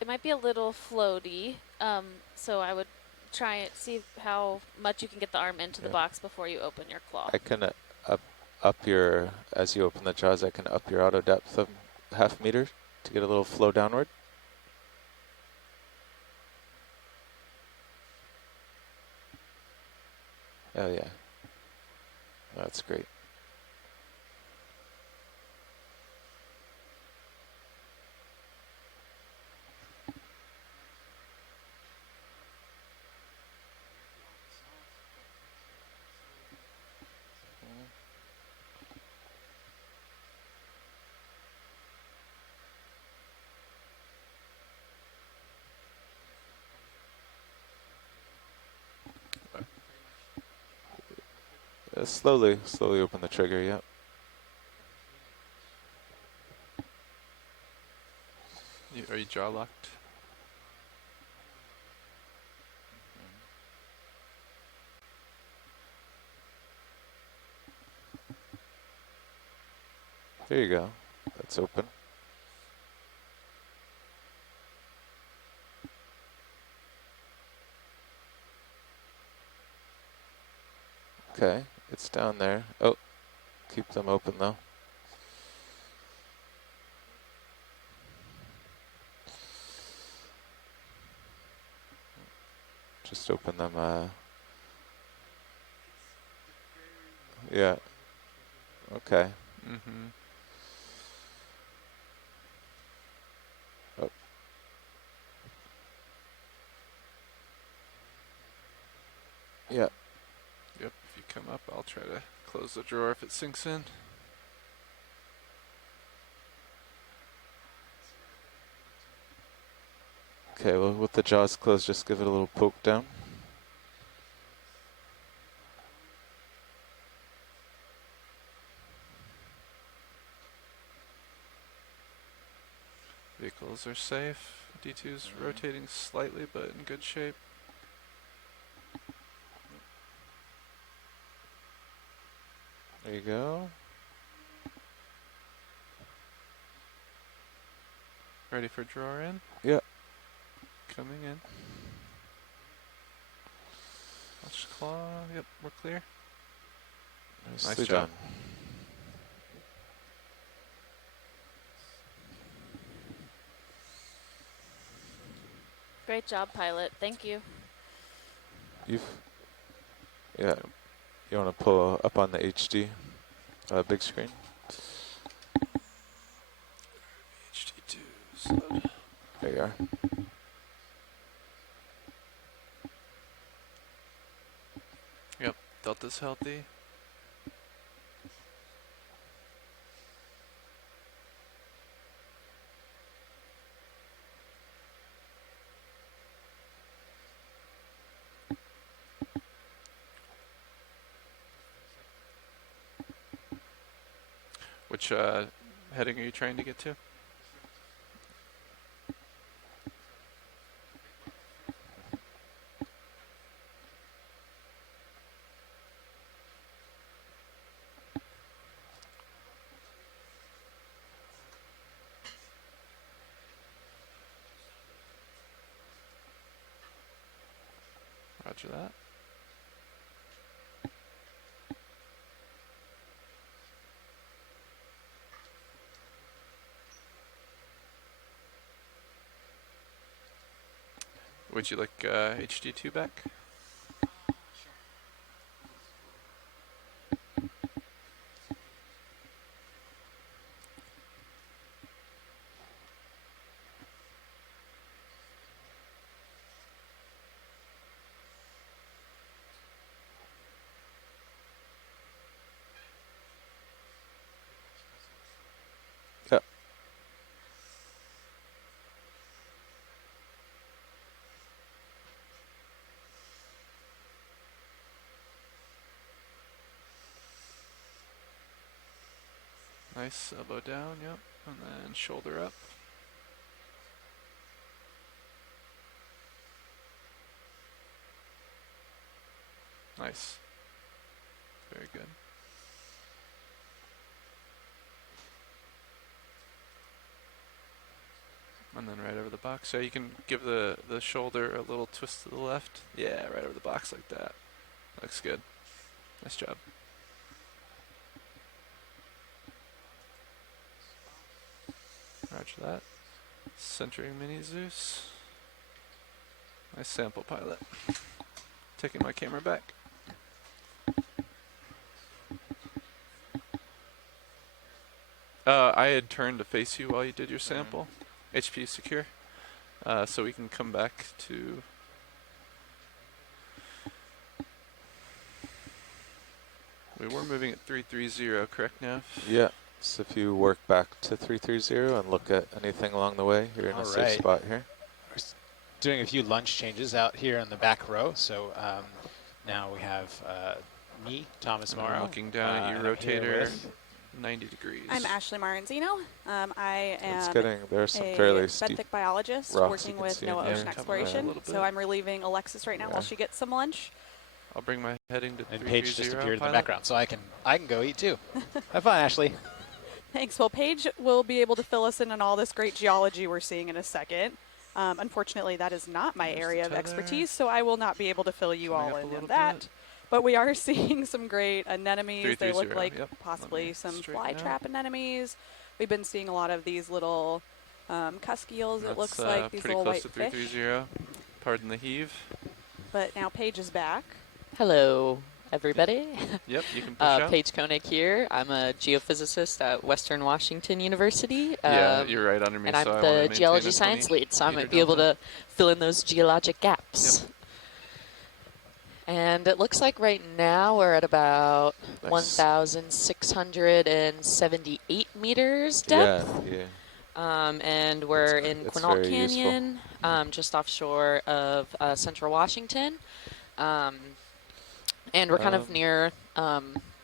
It might be a little floaty, so I would try it, see how much you can get the arm into the box before you open your claw. I can up your, as you open the jaws, I can up your auto depth of 0.5 meter to get a little flow downward. Oh yeah, that's great. Slowly open the trigger, yep. Are you jaw locked? There you go. That's open. Okay, it's down there. Oh, keep them open though. Just open them, yeah. Okay. Mm-hmm. Yeah. Yep, if you come up, I'll try to close the drawer if it sinks in. Okay, well, with the jaws closed, just give it a little poke down. Vehicles are safe. D2's rotating slightly, but in good shape. There you go. Ready for drawer in? Yeah. Coming in. Watch claw. Yep, we're clear. Nicely Nice job. done. Great job, pilot. Thank you. Yeah. You want to pull up on the HD big screen? HD2. Slowed. There you are. Yep, Delta's healthy. Which heading are you trying to get to? Roger that. Would you like HD2 back? Yeah. Nice, elbow down, yep, and then shoulder up. Nice. Very good. And then right over the box. So you can give the shoulder a little twist to the left. Yeah, right over the box like that. Looks good. Nice job. Roger that. Centering Mini Zeus. Nice sample, pilot. Taking my camera back. I had turned to face you while you did your sample. HP secure. So we can come back to... We were moving at 330, correct, Nav? Yeah. So if you work back to 330 and look at anything along the way, you're in a safe spot here. We're doing a few lunge changes out here in the back row. So now we have me, Thomas Morrow. Looking down at your rotator, 90 degrees. I'm Ashley Maranzino. I am there's some a fairly benthic steep biologist rocks working you can with see in NOAA here. Ocean Exploration. So I'm relieving Alexis right now while she gets some lunch. I'll bring my heading to 330. And Paige just appeared in the background, so I can go eat too. Have fun, Ashley. Thanks. Well, Paige will be able to fill us in on all this great geology we're seeing in a second. Unfortunately, that is not my area of expertise, so I will not be able to fill you all in on that. But we are seeing some great anemones. They look like possibly some fly trap anemones. We've been seeing a lot of these little cusk eels, it looks like, these little white fish. 330. Pardon the heave. But now Paige is back. Hello, everybody. Yep, you can push out. Paige Koenig here. I'm a geophysicist at Western Washington University. Yeah, you're right under me, and so I I'm wanna the maintain geology a science 20 lead, so I meter might be able delta. to fill in those geologic gaps. Yep. And it looks like right now we're at about Nice. 1,678 meters depth. Yeah. And we're in it's Quinault very useful. Canyon, just offshore of central Washington. And we're kind of near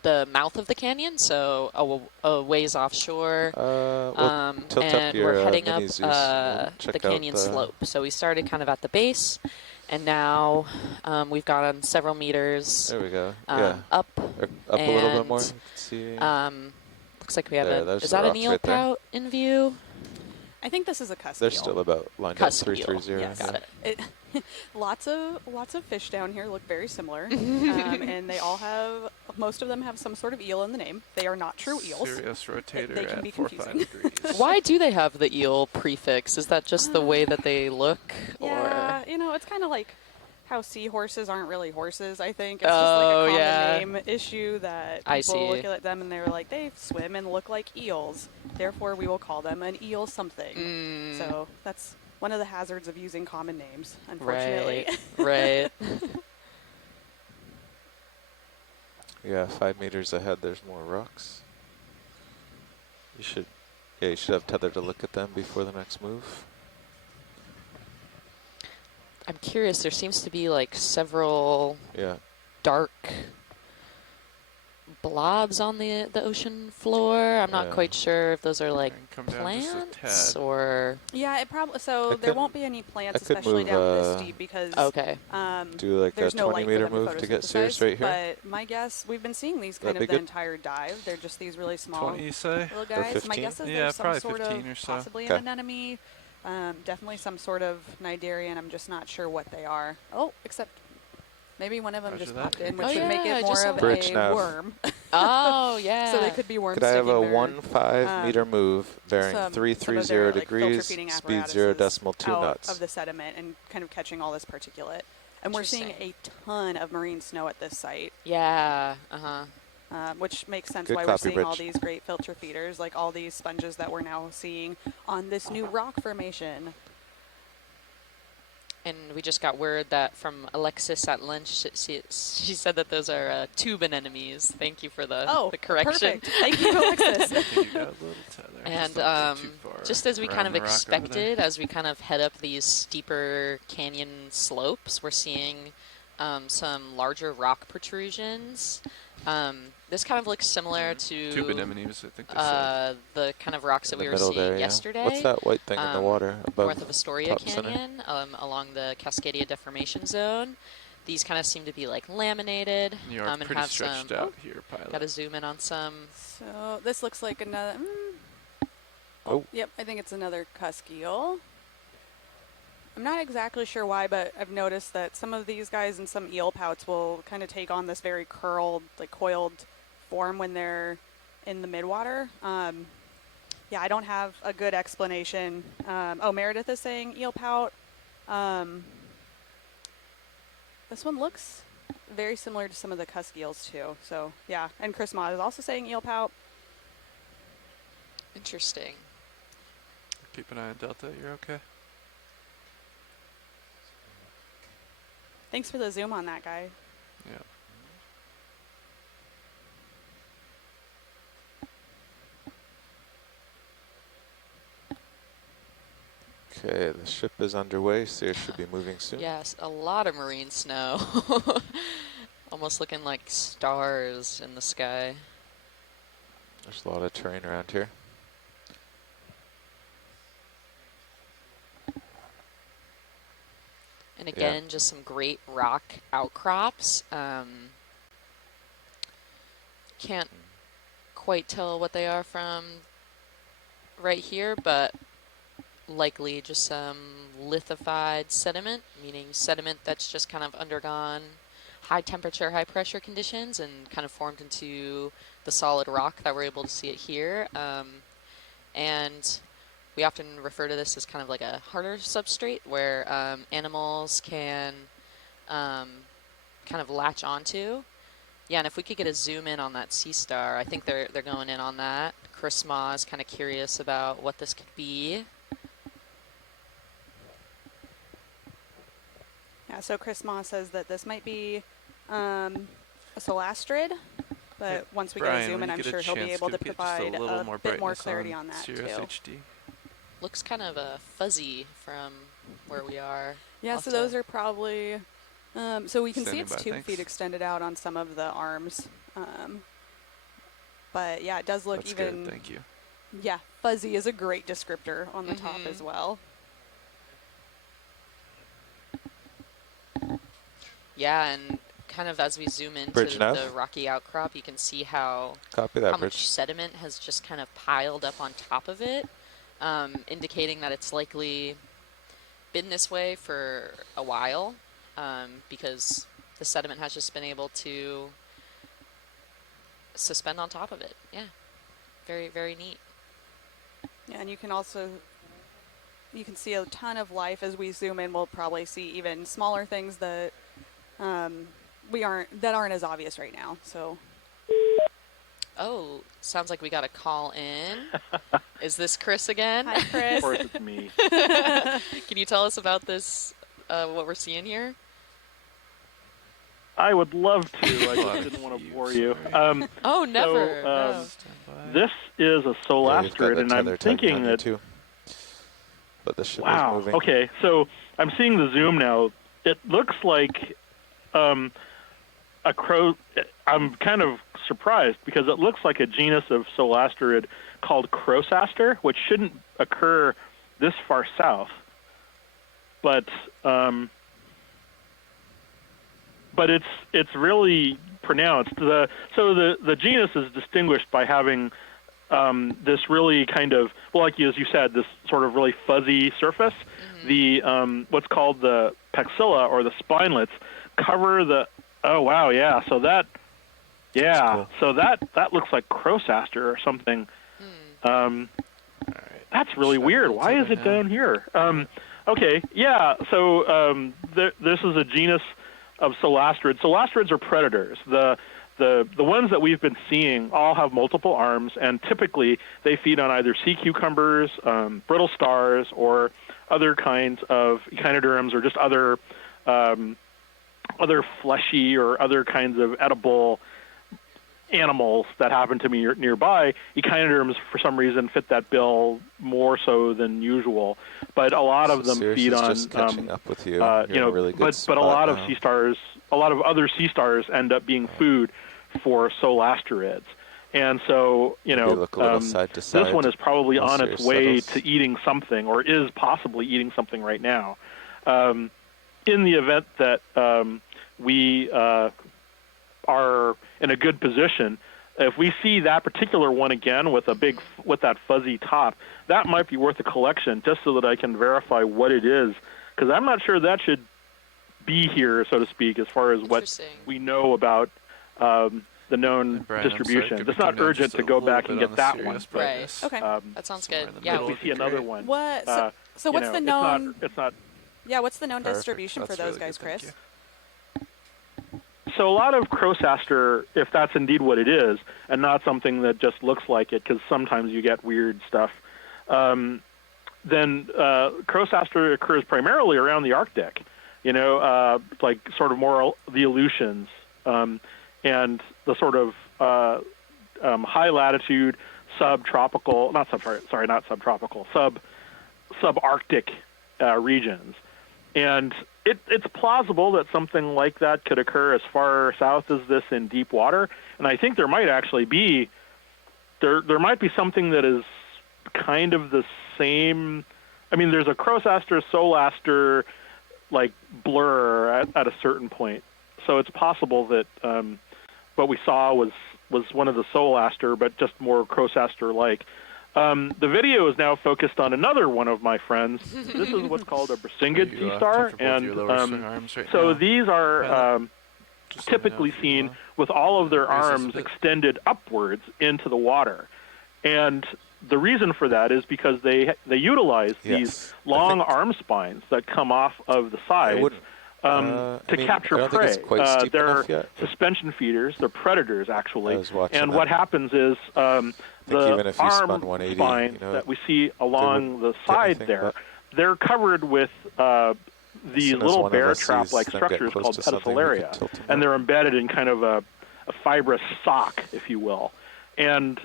the mouth of the canyon, so a ways offshore. Tilt up and your we're heading up minis, we'll check the out canyon slope. So we started kind of at the base, and now we've gone several meters. There we go. Up. Up a little bit more. See. Looks like we have is the that an rocks eel right there. pout in view? I think this is a cusk They're eel. still about lined Cusk up. eel. 330. Yes. Got it. Lots of fish down here look very similar, and they all have. Most of them have some sort of eel in the name. They are not true eels. Serious rotator They can at be 4 or 5 confusing. degrees. Why do they have the eel prefix? Is that just the way that they look? Yeah, it's kind of like how seahorses aren't really horses, I think. It's just like a common name issue that people look at them and they're like, they swim and look like eels. Therefore, we will call them an eel something. So that's one of the hazards of using common names, unfortunately. Right. Yeah, 5 meters ahead, there's more rocks. You should have tether to look at them before the next move. I'm curious, there seems to be like several dark blobs on the ocean floor. I'm not quite sure if those are like plants or... Yeah, it probably... So there won't be any plants, could especially move, down this steep because... do like there's a no 20-meter move to get Sirius right here. But my guess, we've been seeing these kind That'd of be the good. entire dive. They're just these really small 20, you say? little Or guys. 15? My guess is Yeah, there's some probably sort 15 of or so. possibly an anemone. Definitely some sort of cnidarian. I'm just not sure what they are. Oh, except maybe one of them just popped in, which would make it more of Bridge a nav. worm. Oh, yeah. So they could be worms. Could I have a sticking their, 1.5-meter move bearing some of 330 their, like, degrees, filter feeding speed apparatuses 0.2 out knots? of the sediment and kind of catching all this particulate. And we're seeing a ton of marine snow at this site. Yeah. Which makes sense Good why we're copy, seeing Bridge. all these great filter feeders, like all these sponges that we're now seeing on this new rock formation. And we just got word that from Alexis at lunch, she said that those are tube anemones. Thank you for the correction. Perfect. Thank you, Alexis. And just as we kind of expected, as we kind of head up these steeper canyon slopes, we're seeing some larger rock protrusions. This kind of looks similar to Tube anemones, I think they said. the kind of rocks that we were middle seeing there, yesterday. What's that white thing in the water above north of Astoria top center? Canyon, along the Cascadia Deformation Zone. These kind of seem to be like laminated. You are and pretty have stretched some, out here, pilot. Got to zoom in on some. So this looks like another... Oh. Yep, I think it's another cusk eel. I'm not exactly sure why, but I've noticed that some of these guys and some eel pouts will kind of take on this very curled, like coiled form when they're in the midwater. Yeah, I don't have a good explanation. Meredith is saying eel pout. This one looks very similar to some of the cusk eels too. So yeah, and Chris Ma is also saying eel pout. Interesting. Keep an eye on Delta. You're okay? Thanks for the zoom on that guy. Yeah. Okay, the ship is underway. Sirius should be moving soon. Yes, a lot of marine snow. Almost looking like stars in the sky. There's a lot of terrain around here. And again, just some great rock outcrops. Can't quite tell what they are from right here, but likely just some lithified sediment, meaning sediment that's just kind of undergone high temperature, high pressure conditions and kind of formed into the solid rock that we're able to see it here. And we often refer to this as kind of like a harder substrate where animals can kind of latch onto. Yeah, and if we could get a zoom in on that sea star, I think they're going in on that. Chris Ma is kind of curious about what this could be. Yeah, so Chris Ma says that this might be a solastrid, but once we get a Brian, zoom when in, you I'm get sure a he'll be chance, able to could we get just provide a little a more bit more brightness clarity on on that Sirius too. HD? Looks kind of fuzzy from where we are. Yeah, I'll so have those to- are probably, so we can see Standing it's by, 2 thanks. feet extended out on some of the arms. But yeah, it does look That's even, good, thank you. yeah, fuzzy is a great descriptor on the top as well. Yeah, and kind of as we zoom into Bridge nav. the rocky outcrop, you can see how Copy that, how Bridge. much sediment has just kind of piled up on top of it, indicating that it's likely been this way for a while, because the sediment has just been able to suspend on top of it. Yeah, very, very neat. Yeah, and you can also, you can see a ton of life as we zoom in. We'll probably see even smaller things that aren't as obvious right now. So. Oh, sounds like we got a call in. Is this Chris again? Hi, Chris. Of course, it's me. Can you tell us about this, what we're seeing here? I would love to. I just didn't want to bore you. Oh, never. So, this is a solastrid, and I'm thinking that. Too. But the ship is Wow. moving. Okay, so I'm seeing the zoom now. It looks like a crow. I'm kind of surprised because it looks like a genus of solastrid called Crowsaster, which shouldn't occur this far south. But it's really pronounced. So the genus is distinguished by having this really kind of, well, like as you said, this sort of really fuzzy surface. The what's called the pexilla or the spinelets cover the. Oh wow, yeah. So that, yeah. Cool. So that looks like Crowsaster or something. That's really weird. Why is it down here? Okay, yeah. So this is a genus of solastrids. Solastrids are predators. The ones that we've been seeing all have multiple arms, and typically they feed on either sea cucumbers, brittle stars, or other kinds of echinoderms, or just other fleshy or other kinds of edible animals that happen to be nearby. Echinoderms, for some reason, fit that bill more so than usual, but a lot of them Sirius feed is on. just catching up with you. You You're in know, a really good but a spot lot of now. sea stars, a lot of other sea stars end up being food for solastrids. And so, you Maybe know, look a little side to side this one is probably while on its Sirius way settles. to eating something, or is possibly eating something right now. In the event that we are in a good position, if we see that particular one again with that fuzzy top, that might be worth a collection, just so that I can verify what it is, because I'm not sure that should be here, so to speak, as far as what we know about the known Brian, I'm sorry, distribution. could we It's not come down urgent just to a go little back bit and on get the that Sirius one. brightness? Okay. That sounds good. Somewhere in the Yeah. middle If we would see be another great. one. What? So you what's know, the known? It's not. Yeah, what's the known Perfect. distribution for That's those really guys, good, thank Chris? So a lot of Crowsaster, if that's indeed what it is, and not something that just looks like it, because sometimes you get weird stuff, then Crowsaster occurs primarily around the Arctic, you know, like sort of more the Aleutians, and the sort of high latitude subarctic regions. And it's plausible that something like that could occur as far south as this in deep water. And I think there might actually be, there might be something that is kind of the same. I mean, there's a Crowsaster, Solaster, like blur at a certain point. So it's possible that what we saw was one of the Solaster, but just more Crowsaster-like. The video is now focused on another one of my friends. This is what's called a Brisingid sea star, and so these are typically seen with all of their arms extended upwards into the water, and the reason for that is because they utilize these long arm spines that come off of the sides to capture prey. They're suspension feeders. They're predators, actually. And what happens is the arm spines that we see along the side there, they're covered with these soon as little one of bear us trap-like sees them get structures close called to something, we can pedicularia, tilt them and up. they're embedded in kind of a fibrous sock, if you will. And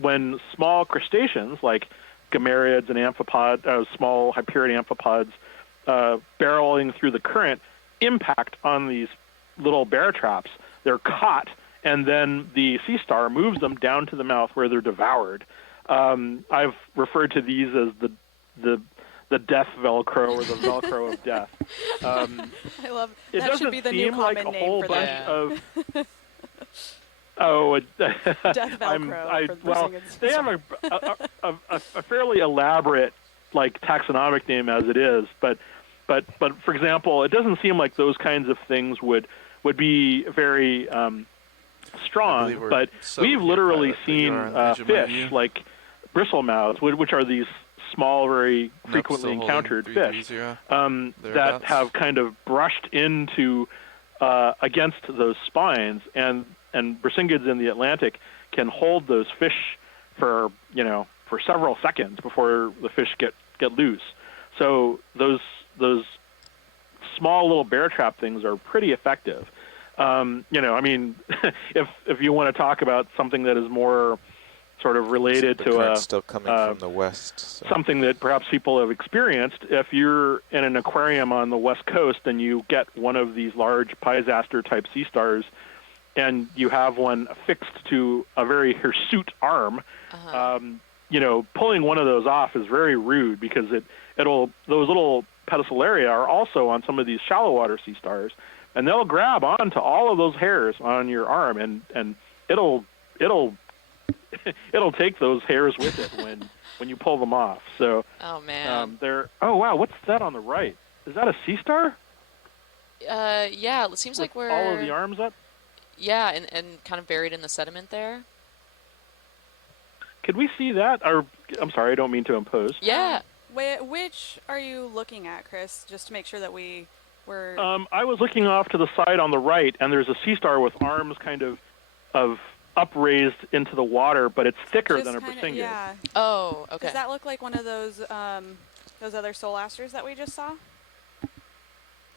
when small crustaceans like gammariids and amphipods, small hyperiid amphipods, barreling through the current, impact on these little bear traps, they're caught, and then the sea star moves them down to the mouth where they're devoured. I've referred to these as the death Velcro or the Velcro of death. I love it. That should Doesn't be the seem new like common a name whole for bunch that. of. Death Velcro. well, they have a fairly elaborate like taxonomic name as it is, but for example, it doesn't seem like those kinds of things would be very strong. But we've literally seen fish like bristlемouths, which are these small, very frequently encountered fish that have kind of brushed into against those spines, and brissingids in the Atlantic can hold those fish for several seconds before the fish get loose. So those small little bear trap things are pretty effective. I mean, if you want to talk about something that is more sort of related the to current's still coming from the west. So. Something that perhaps people have experienced, if you're in an aquarium on the west coast and you get one of these large Peisaster type sea stars, and you have one affixed to a very hirsute arm, pulling one of those off is very rude, because those little pedicularia are also on some of these shallow water sea stars, and they'll grab onto all of those hairs on your arm, and it'll take those hairs with it when you pull them off. So oh man, oh wow, what's that on the right? Is that a sea star? Yeah, it seems like we're all of the arms up. Yeah, and kind of buried in the sediment there. Could we see that? Or I'm sorry, I don't mean to impose. Yeah. Which are you looking at, Chris? Just to make sure that we're. I was looking off to the side on the right, and there's a sea star with arms kind of upraised into the water, but it's thicker than a brisingid. Yeah. Oh, okay. Does that look like one of those other solasters that we just saw?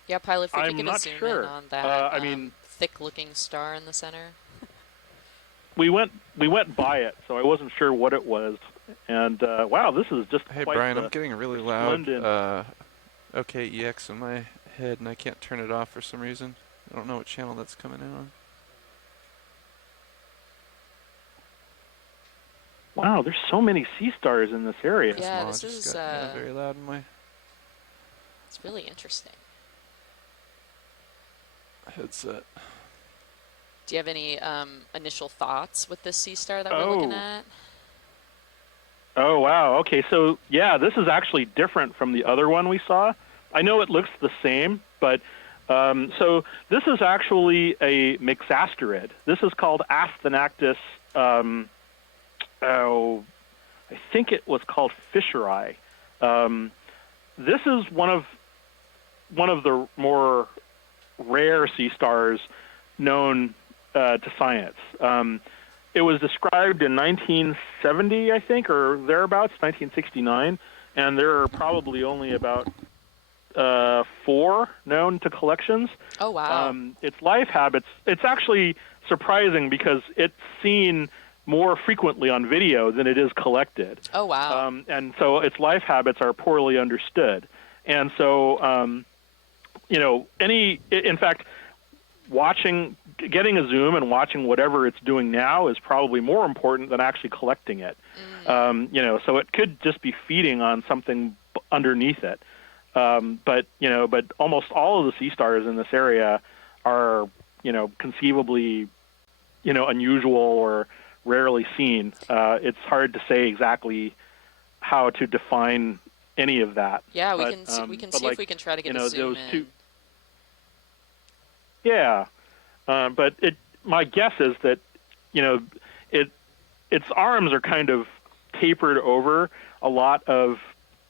Yeah, Pilot, if you I'm can not zoom sure. in on that. I mean, thick-looking star in the center. We went by it, so I wasn't sure what it was. And wow, this is just. Hey quite Brian, I'm getting a really loud London. OKEX in my head, and I can't turn it off for some reason. I don't know what channel that's coming in on. Wow, there's so many sea stars in this area. Yeah, this is very loud in my. It's really interesting. Headset. Do you have any initial thoughts with this sea star that we're looking at? Oh, wow. Okay, so, yeah, this is actually different from the other one we saw. I know it looks the same, but so this is actually a mixasterid. This is called Asthenactis, I think it was called Fisheri. This is one of the more rare sea stars known to science. It was described in 1970, I think, or thereabouts, 1969, and there are probably only about 4 known to collections. Oh, wow. Its life habits, it's actually surprising because it's seen more frequently on video than it is collected. Oh, wow. And so its life habits are poorly understood. And so, in fact, getting a zoom and watching whatever it's doing now is probably more important than actually collecting it. So it could just be feeding on something underneath it. But almost all of the sea stars in this area are, conceivably, unusual or rarely seen. It's hard to say exactly how to define any of that. Yeah, but, we can see if we can try to get a zoom in. Yeah, but my guess is that, its arms are kind of tapered over a lot of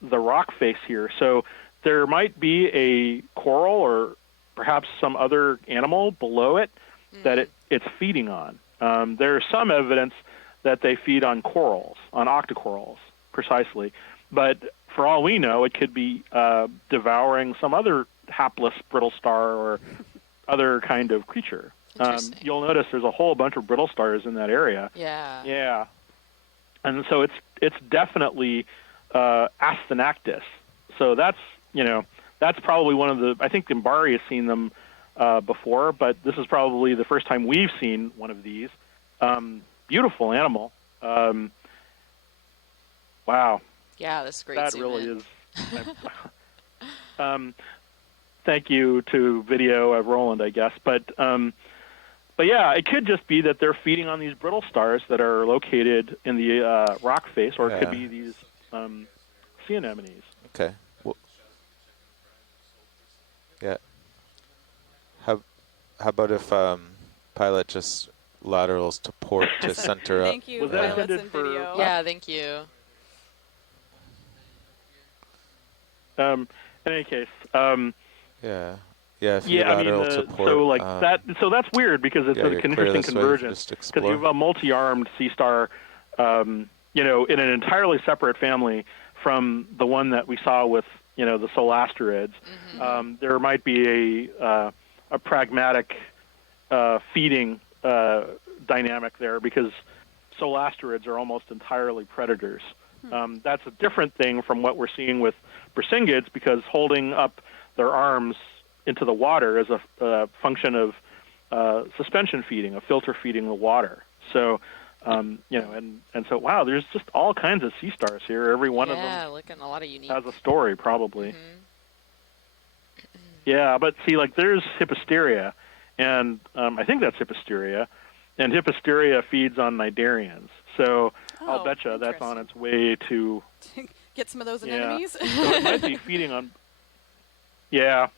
the rock face here. So there might be a coral or perhaps some other animal below it that it's feeding on. There's some evidence that they feed on corals, on octocorals, precisely. But for all we know, it could be devouring some other hapless brittle star or other kind of creature. You'll notice there's a whole bunch of brittle stars in that area. Yeah. Yeah. And so it's definitely Asthenactus. So that's probably one of the, I think Gambari has seen them before, but this is probably the first time we've seen one of these. Beautiful animal. Wow. Yeah, that's great. That really is. Thank you to video of Roland, I guess. But yeah, it could just be that they're feeding on these brittle stars that are located in the rock face, or it could be these sea anemones. Okay. Well, yeah. How about if Pilot just laterals to port to center up? Thank you, Pilot's in video. Yeah, thank you. In any case, yeah. If you lateral to port, so like so that's weird because it's an interesting convergence because you have a multi-armed sea star, in an entirely separate family from the one that we saw with the solasterids. There might be a pragmatic feeding dynamic there because solasterids are almost entirely predators. That's a different thing from what we're seeing with brisinghids because holding up their arms into the water is a function of suspension feeding, of filter feeding the water. So, and so, wow, there's just all kinds of sea stars here. Every one of them looking a lot of unique. has a story, probably. Yeah, but see, like there's Hipposteria, and I think that's Hipposteria, and Hipposteria feeds on cnidarians. So I'll betcha that's on its way to get some of those anemones. So it might be feeding on. Yeah,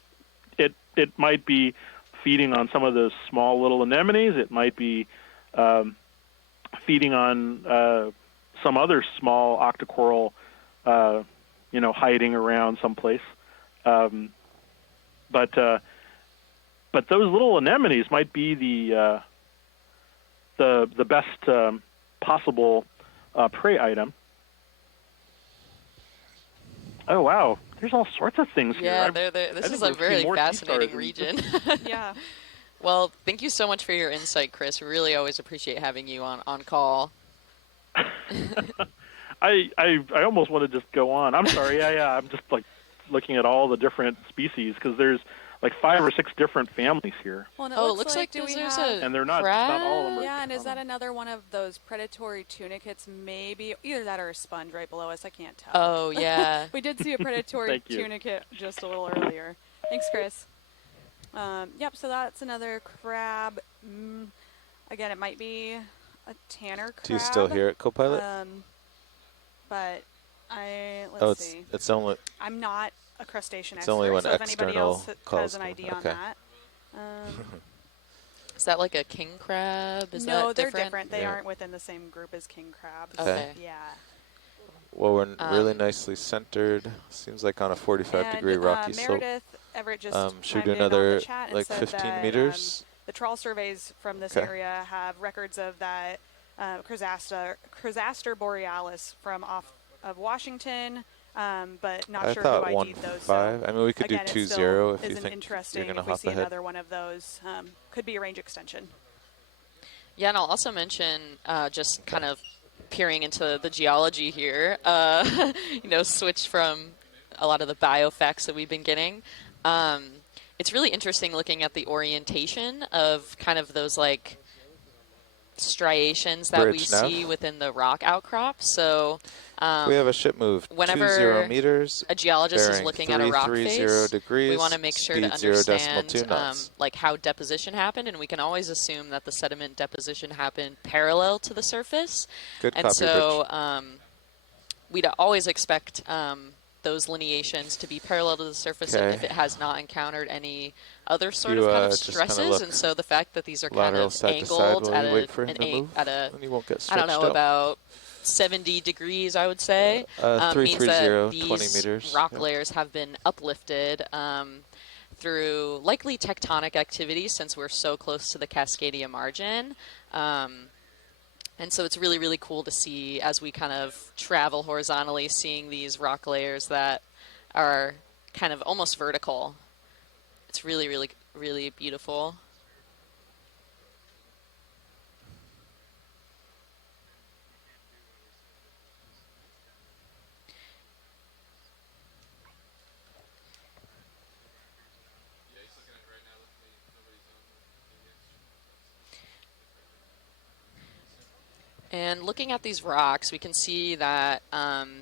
it might be feeding on some of those small little anemones. It might be feeding on some other small octocoral, hiding around someplace. But those little anemones might be the best possible prey item. Oh wow, there's all sorts of things here. Yeah, this is a very fascinating region. Yeah. Well, thank you so much for your insight, Chris. We really always appreciate having you on call. I almost want to just go on. I'm sorry. Yeah. I'm just like looking at all the different species because there's like 5 or 6 different families here. Well, and it looks like there's a and they're not all of them. Yeah, and is that another one of those predatory tunicates? Maybe either that or a sponge right below us. I can't tell. Oh yeah. We did see a predatory tunicate just a little earlier. Thanks, Chris. Yep. So that's another crab. Again, it might be a tanner crab. Do you still hear it, Copilot? But let's see. It's only. I'm not a crustacean it's expert, only when so if anybody else has an them. idea on that. Is that like a king crab? No, they're different. They aren't within the same group as king crabs. Okay. Yeah. Well, we're really nicely centered. Seems like on a 45-degree rocky slope. Meredith Everett just should chimed do in another on the chat and like said 15 that, meters. The trawl surveys from this area have records of that Chrysaster borealis from off of Washington, but not sure who ID'd those. So I mean, we could again, do 2-0 if you think interesting you're going to if we hop see ahead. another one of those. Could be a range extension. Yeah, and I'll also mention just kind of peering into the geology here, switch from a lot of the biofacts that we've been getting. It's really interesting looking at the orientation of kind of those like striations that we see within the rock outcrops. So we have a ship move whenever 20 meters, a geologist is looking at a rock face, degrees, we want to make sure to understand like how deposition happened, and we can always assume that the sediment deposition happened parallel to the surface. Good and copy, so we'd always expect those lineations to be parallel to the surface if it has not encountered any other sort of kind of stresses. And so the fact that these are kind of angled at about 70 degrees, I would say, means that these rock layers have been uplifted through likely tectonic activity since we're so close to the Cascadia margin. And so it's really, really cool to see as we kind of travel horizontally, seeing these rock layers that are kind of almost vertical. it's really, really, really beautiful. And looking at these rocks, we can see that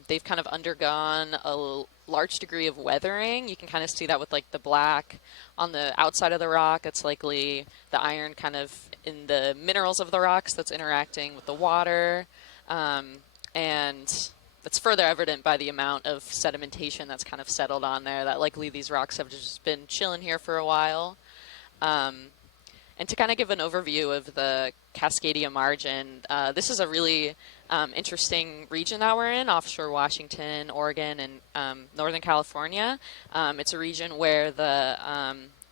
they've kind of undergone a large degree of weathering. You can kind of see that with like the black on the outside of the rock. It's likely the iron kind of in the minerals of the rocks that's interacting with the water. And it's further evident by the amount of sedimentation that's kind of settled on there, that likely these rocks have just been chilling here for a while. And to kind of give an overview of the Cascadia margin, this is a really interesting region that we're in, offshore Washington, Oregon, and Northern California. It's a region where the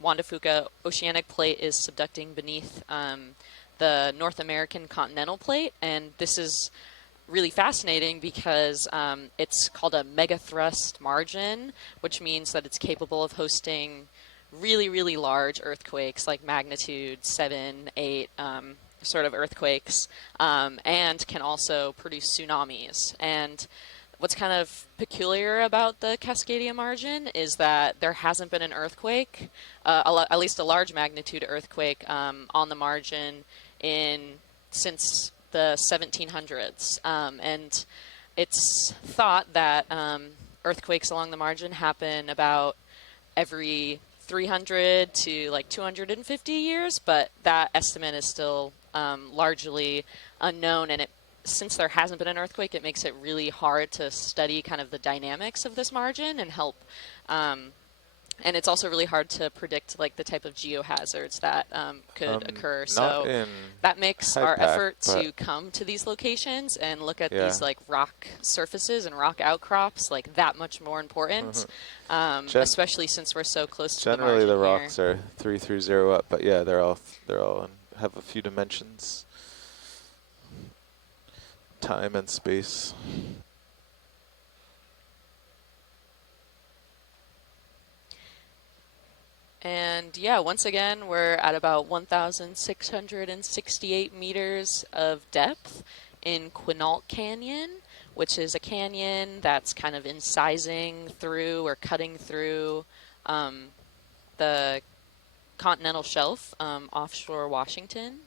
Juan de Fuca oceanic plate is subducting beneath the North American continental plate, and this is really fascinating because it's called a megathrust margin, which means that it's capable of hosting really, really large earthquakes, like magnitude 7, 8 sort of earthquakes, and can also produce tsunamis. And what's kind of peculiar about the Cascadia margin is that there hasn't been an earthquake, at least a large magnitude earthquake, on the margin since the 1700s. And it's thought that earthquakes along the margin happen about every 300 to like 250 years, but that estimate is still largely unknown, and since there hasn't been an earthquake, it makes it really hard to study kind of the dynamics of this margin and help. And it's also really hard to predict like the type of geohazards that could occur. So that makes our effort to come to these locations and look at these like rock surfaces and rock outcrops like that much more important, especially since we're so close to the margin. Generally, the rocks are 330 up, but yeah, they're all have a few dimensions, time and space. And yeah, once again, we're at about 1,668 meters of depth in Quinault Canyon, which is a canyon that's kind of incising through or cutting through the continental shelf offshore Washington.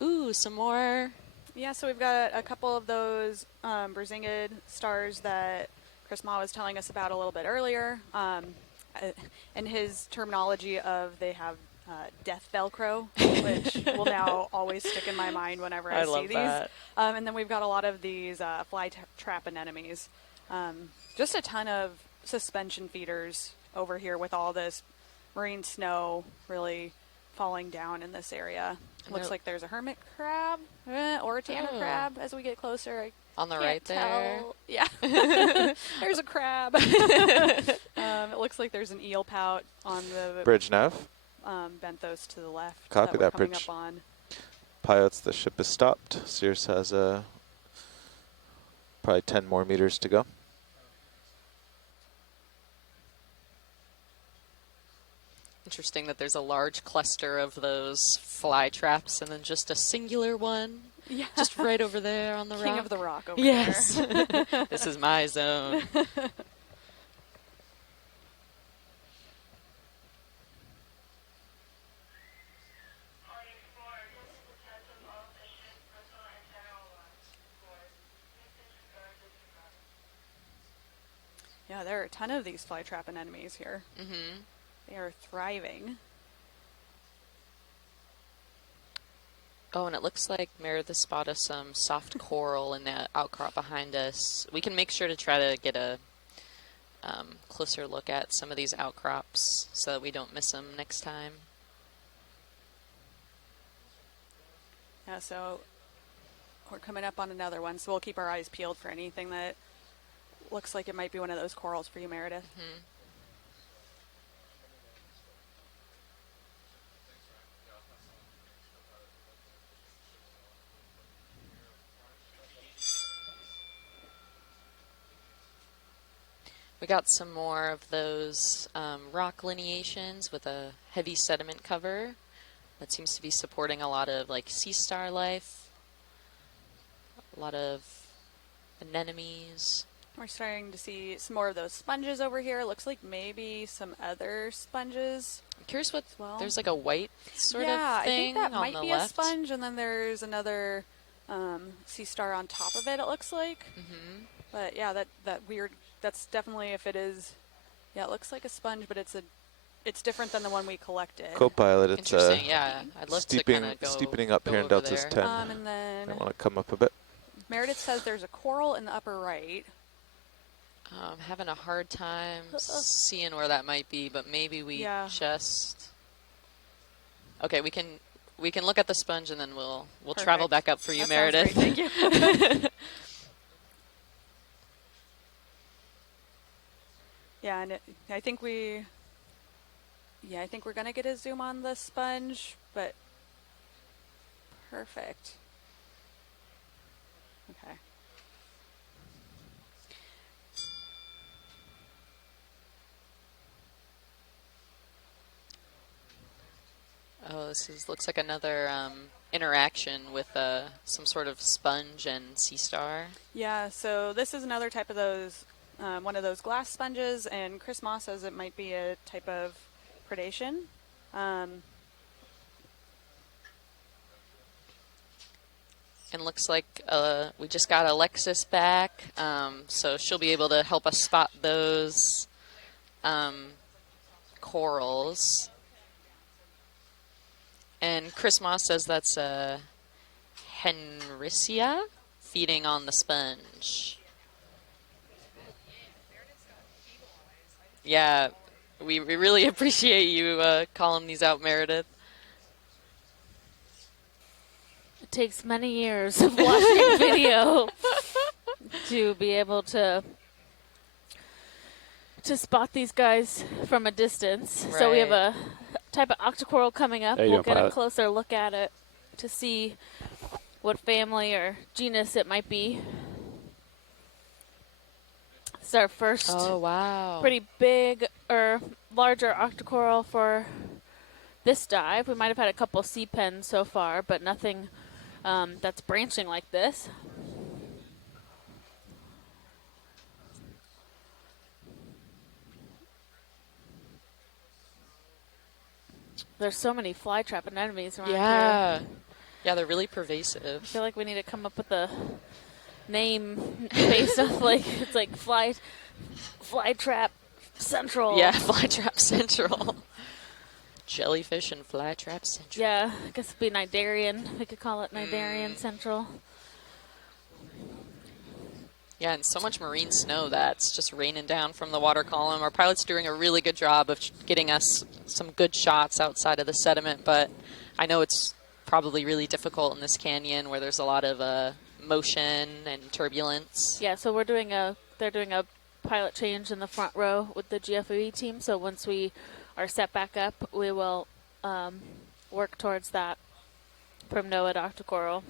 Ooh, some more. Yeah, so we've got a couple of those Brazingid stars that Chris Ma was telling us about a little bit earlier. And his terminology of they have death Velcro, which will now always stick in my mind whenever I see these. That. And then we've got a lot of these fly trap anemones. Just a ton of suspension feeders over here with all this marine snow really falling down in this area. Looks like there's a hermit crab or a tanner crab as we get closer. On the right there. Yeah. There's a crab. It looks like there's an eel pout on the bridge nav. benthos to the left. Copy that coming bridge. Up on. Pilots, the ship is stopped. Sears has probably 10 more meters to go. Interesting that there's a large cluster of those fly traps and then just a singular one. Yeah. Just right over there on the rock. King of the rock over yes. there. Yes. This is my zone. Yeah, there are a ton of these flytrap anemones here. Mm-hmm. They are thriving. Oh, and it looks like Meredith spotted some soft coral in that outcrop behind us. We can make sure to try to get a closer look at some of these outcrops so that we don't miss them next time. Yeah, so we're coming up on another one, so we'll keep our eyes peeled for anything that looks like it might be one of those corals for you, Meredith. Mm-hmm. We got some more of those rock lineations with a heavy sediment cover that seems to be supporting a lot of like sea star life, a lot of anemones. We're starting to see some more of those sponges over here. Looks like maybe some other sponges. I'm curious what, well. There's like a white sort of thing I think that on might the be left. a sponge, and then there's another sea star on top of it, it looks like. Mm-hmm. But yeah, that weird, that's definitely, if it is, yeah, it looks like a sponge, but it's different than the one we collected. Co-pilot, it's Interesting, yeah. I'd love to kind of go steepening up here in over Delta's there. 10. And then I want to come up a bit. Meredith says there's a coral in the upper right. I'm having a hard time seeing where that might be, but maybe we just... Okay, we can look at the sponge and then we'll travel back up for you, that Meredith. Sounds great. Thank you. Yeah, and I think we're gonna get a zoom on the sponge, but perfect. Okay. Oh, looks like another interaction with some sort of sponge and sea star. Yeah, so this is another type of those, one of those glass sponges, and Chris Moss says it might be a type of predation. And looks like we just got Alexis back, so she'll be able to help us spot those corals. And Chris Moss says that's a Henricia feeding on the sponge. Yeah, we really appreciate you calling these out, Meredith. It takes many years of watching video to be able to spot these guys from a distance. Right. So we have a type of octocoral coming up. There you We'll go, get a pilot. closer look at it to see what family or genus it might be. It's our first pretty big or larger octocoral for this dive. We might have had a couple sea pens so far, but nothing that's branching like this. There's so many flytrap anemones around here. Yeah, they're really pervasive. I feel like we need to come up with a name based off it's like flytrap central. Yeah, flytrap central. Jellyfish and flytrap central. Yeah, I guess it'd be Nidarian. We could call it Nidarian central. Yeah, and so much marine snow that's just raining down from the water column. Our pilot's doing a really good job of getting us some good shots outside of the sediment, but I know it's probably really difficult in this canyon where there's a lot of motion and turbulence. Yeah, so they're doing a pilot change in the front row with the GFOE team. So once we are set back up, we will work towards that Primnoid octocoral.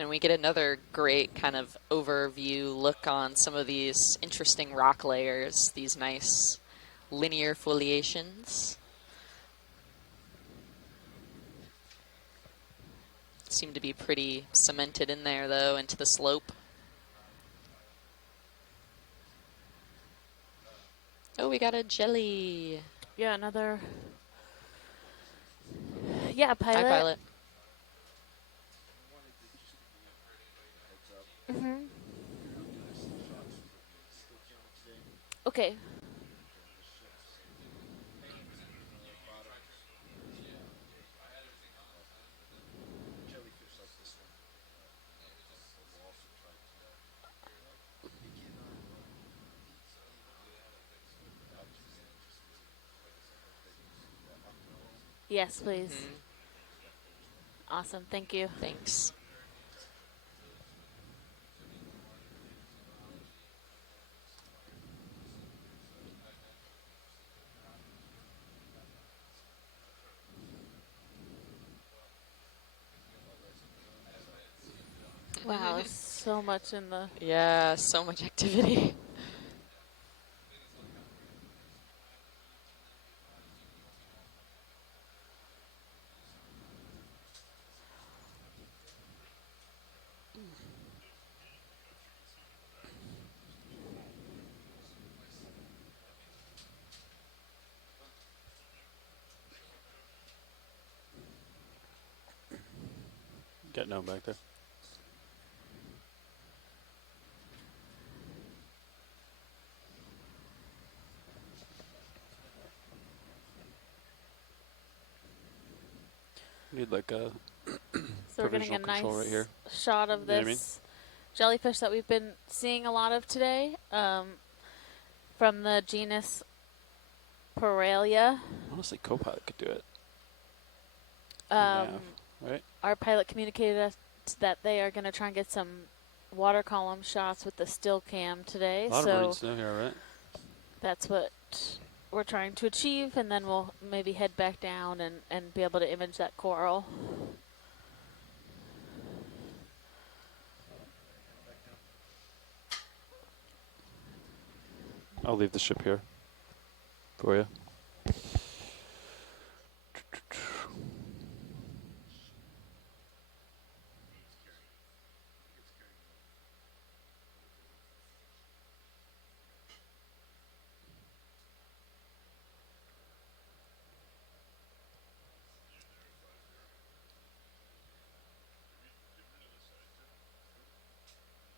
And we get another great kind of overview look on some of these interesting rock layers, these nice linear foliations. Seem to be pretty cemented in there, though, into the slope. Oh, we got a jelly. Yeah, another. Yeah, pilot. Hi, pilot. Mm-hmm. Okay. Yes, please. Awesome. Thank you. Thanks. Wow, there's so much in the... Yeah, so much activity. Got no back there. Need like a So we're getting a provisional control nice right here. shot of You know what I mean? this jellyfish that we've been seeing a lot of today, from the genus Paralia. Honestly, Copilot could do it. Right? Our pilot communicated us that they are going to try and get some water column shots with the still cam today. A lot of marine snow here, right? That's what we're trying to achieve, and then we'll maybe head back down and be able to image that coral. I'll leave the ship here for you.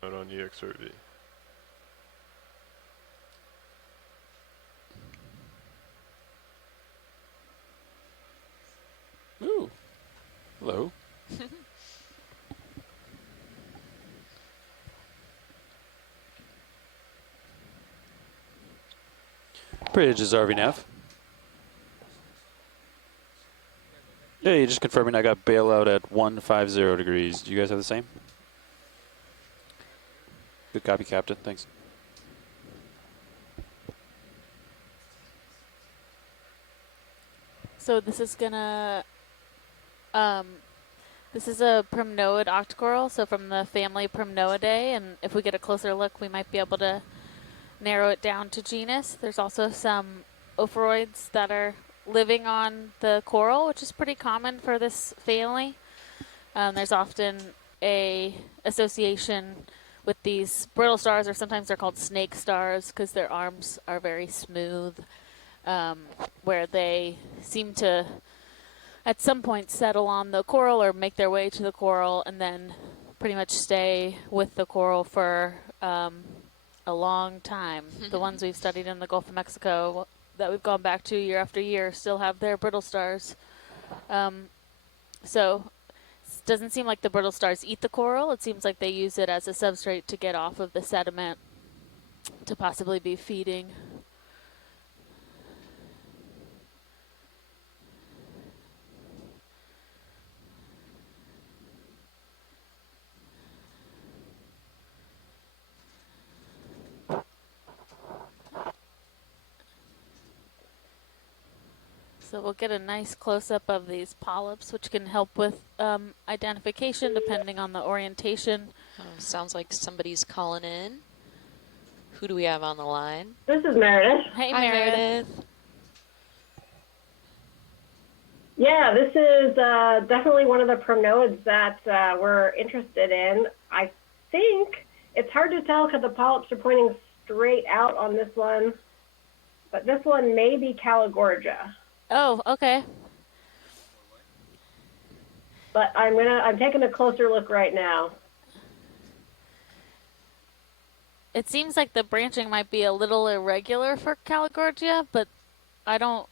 On EX30. Ooh. Hello. Bridge is RVNav. Yeah, you just confirming I got bailout at 150 degrees. Do you guys have the same? Good copy, Captain. Thanks. So this is gonna, this is a primnoid octocoral, so from the family Primnoidae, and if we get a closer look, we might be able to narrow it down to genus. There's also some ophoroids that are living on the coral, which is pretty common for this family. There's often a association with these brittle stars, or sometimes they're called snake stars because their arms are very smooth, where they seem to at some point settle on the coral or make their way to the coral and then pretty much stay with the coral for a long time. The ones we've studied in the Gulf of Mexico that we've gone back to year after year still have their brittle stars. So it doesn't seem like the brittle stars eat the coral. It seems like they use it as a substrate to get off of the sediment to possibly be feeding. So we'll get a nice close-up of these polyps, which can help with identification depending on the orientation. Oh, sounds like somebody's calling in. Who do we have on the line? This is Meredith. Hey, Hi, Meredith. Yeah, this is definitely one of the primnoids that we're interested in. I think it's hard to tell because the polyps are pointing straight out on this one, but this one may be Caligorgia. Oh, okay. But I'm taking a closer look right now. It seems like the branching might be a little irregular for Caligorgia, but I don't.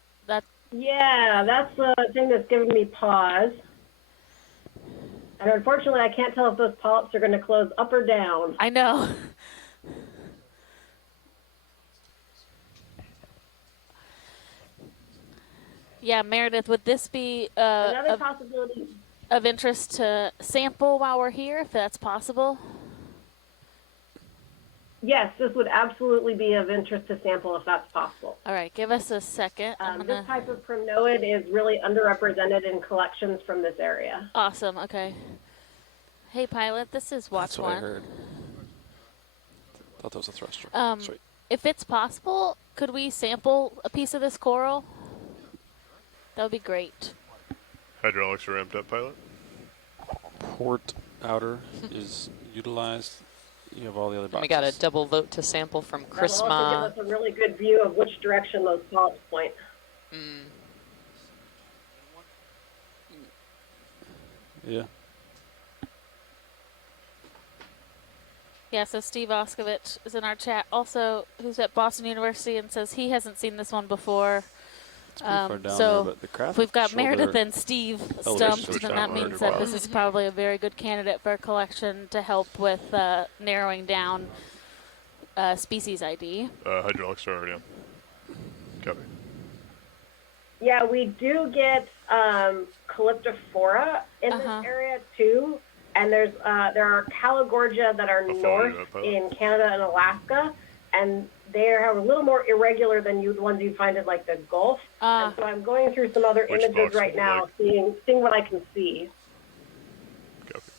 Yeah, that's the thing that's giving me pause. And unfortunately, I can't tell if those polyps are going to close up or down. I know. Yeah, Meredith, would this be another possibility of interest to sample while we're here, if that's possible? Yes, this would absolutely be of interest to sample if that's possible. All right, give us a second. This type of primnoid is really underrepresented in collections from this area. Awesome, okay. Hey, pilot, this is Watch That's what I One. heard. Thought that was a thruster. Sweet. If it's possible, could we sample a piece of this coral? That would be great. Hydraulics are ramped up, pilot. Port outer is utilized. You have all the other boxes. And we got a double vote to sample from Chris That'll also Ma. give us a really good view of which direction those polyps point. Yeah. Yeah, so Steve Oskovich is in our chat also, who's at Boston University, and says he hasn't seen this one before. It's pretty far down so there, but the craft if we've got shoulder Meredith and Steve elevation stumped, switch then down that means 100 that watts. this is probably a very good candidate for a collection to help with narrowing down species ID. Hydraulics are already on. Copy. Yeah, we do get Calyptophora in this area too, and there are Calogorgia that are north in Canada and Alaska, and they are a little more irregular than the ones you find in like the Gulf. And so I'm going through some other Which images box right would you now, like? seeing what I can see. Copy.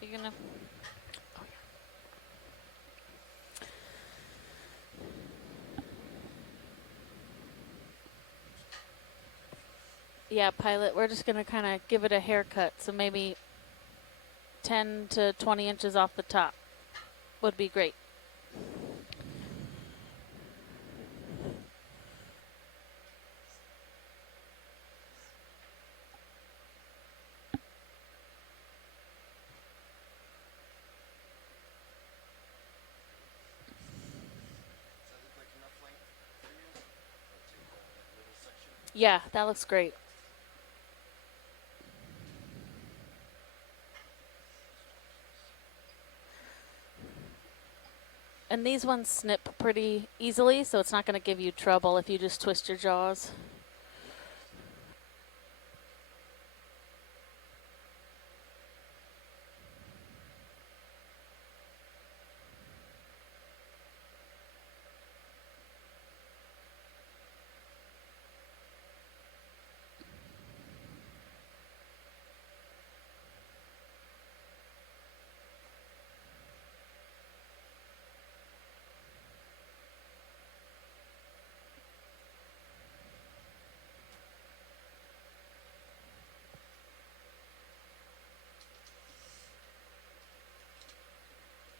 You're gonna. Yeah, pilot, we're just going to kind of give it a haircut. So maybe 10 to 20 inches off the top would be great. Yeah, that looks great. And these ones snip pretty easily, so it's not going to give you trouble if you just twist your jaws.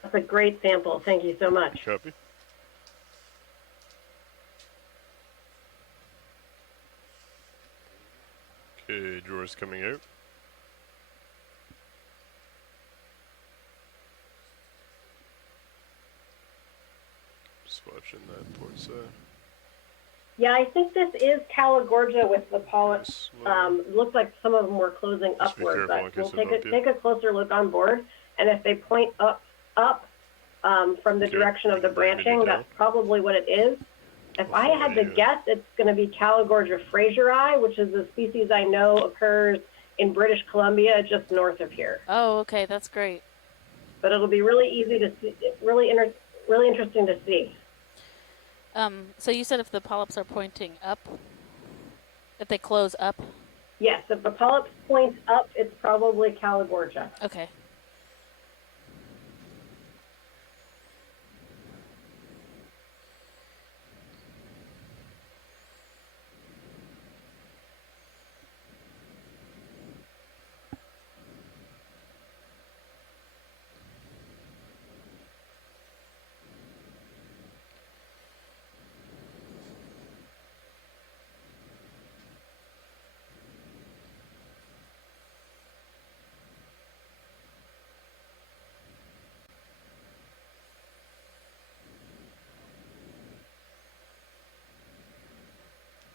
That's a great sample. Thank you so much. Copy. Okay, drawers coming out. Just watching that port side. Yeah, I think this is Calogorgia with the polyps. Looks like some of them were closing Just be upward, careful in but we'll case they bump you. take a closer look on board. And if they point up from the direction of the branching, that's probably what it is. If I had to guess, it's going to be Calogorgia fraseri, which is a species I know occurs in British Columbia, just north of here. Oh, okay, that's great. But it'll be really easy to see, really interesting to see. So you said if the polyps are pointing up, if they close up? Yes, if the polyps point up, it's probably Calogorgia. Okay.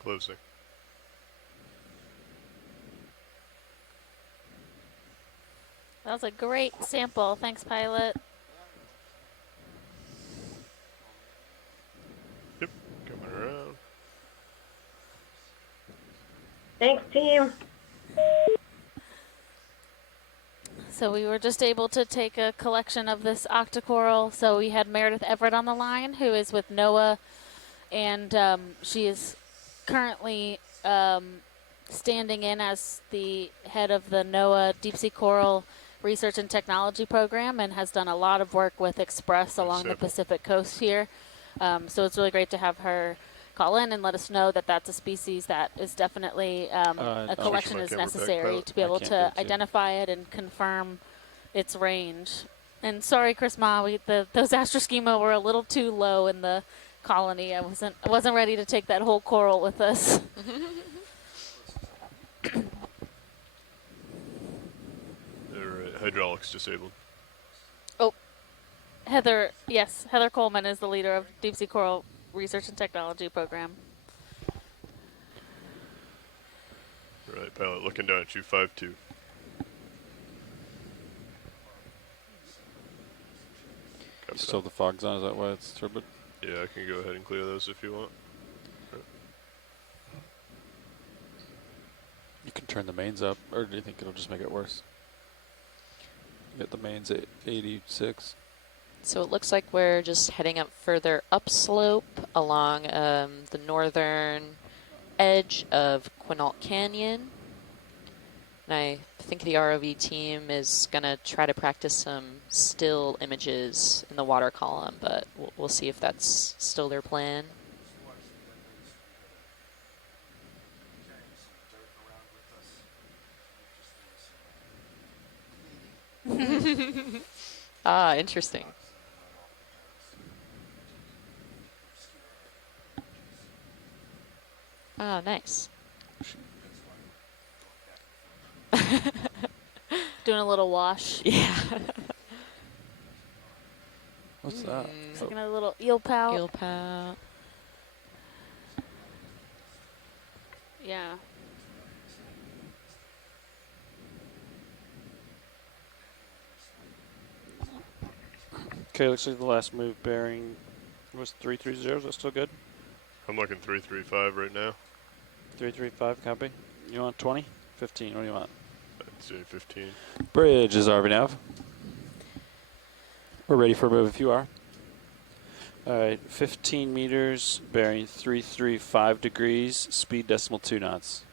Closing. That was a great sample. Thanks, pilot. Yep, coming around. Thanks, team. So we were just able to take a collection of this octocoral. So we had Meredith Everett on the line, who is with NOAA, and she is currently standing in as the head of the NOAA Deep Sea Coral Research and Technology Program and has done a lot of work with Express along the Pacific coast here. So it's really great to have her call in and let us know that that's a species that is definitely a collection is necessary to be able to identify it and confirm its range. And sorry, Chris Ma, those astroschema were a little too low in the colony. I wasn't ready to take that whole coral with us. Alright, hydraulics disabled. Oh, Heather Coleman is the leader of Deep Sea Coral Research and Technology Program. Right, pilot looking down at you, 5-2. Still the fog's on, is that why it's turbid? Yeah, I can go ahead and clear those if you want. You can turn the mains up, or do you think it'll just make it worse? Get the mains at 86. So it looks like we're just heading up further upslope along the northern edge of Quinault Canyon. And I think the ROV team is going to try to practice some still images in the water column, but we'll see if that's still their plan. Ah, interesting. Oh, nice. Doing a little wash. Yeah. What's that? Taking a little eel pout. Eel pout. Yeah. Okay, looks like the last move bearing was 330. Is that still good? I'm looking 335 right now. 335, copy. You want 20? 15, what do you want? I'd say 15. Bridge is RV We're ready for a move if you are. All right, 15 meters, bearing 335 degrees, speed decimal 2 knots.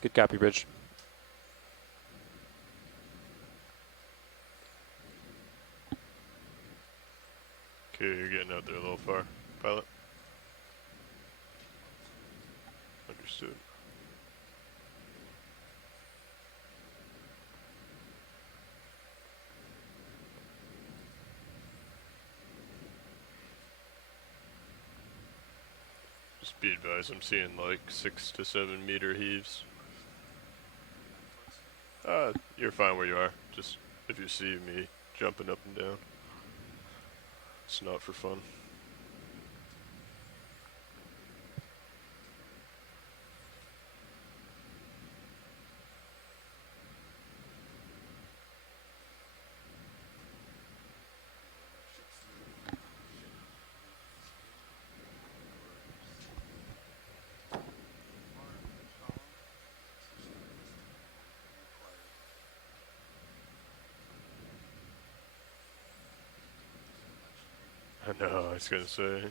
Good copy, Bridge. Okay, you're getting out there a little far, pilot. Understood. Just be advised, I'm seeing like 6 to 7 meter heaves. You're fine where you are. Just if you see me jumping up and down, it's not for fun. I know, I was gonna say.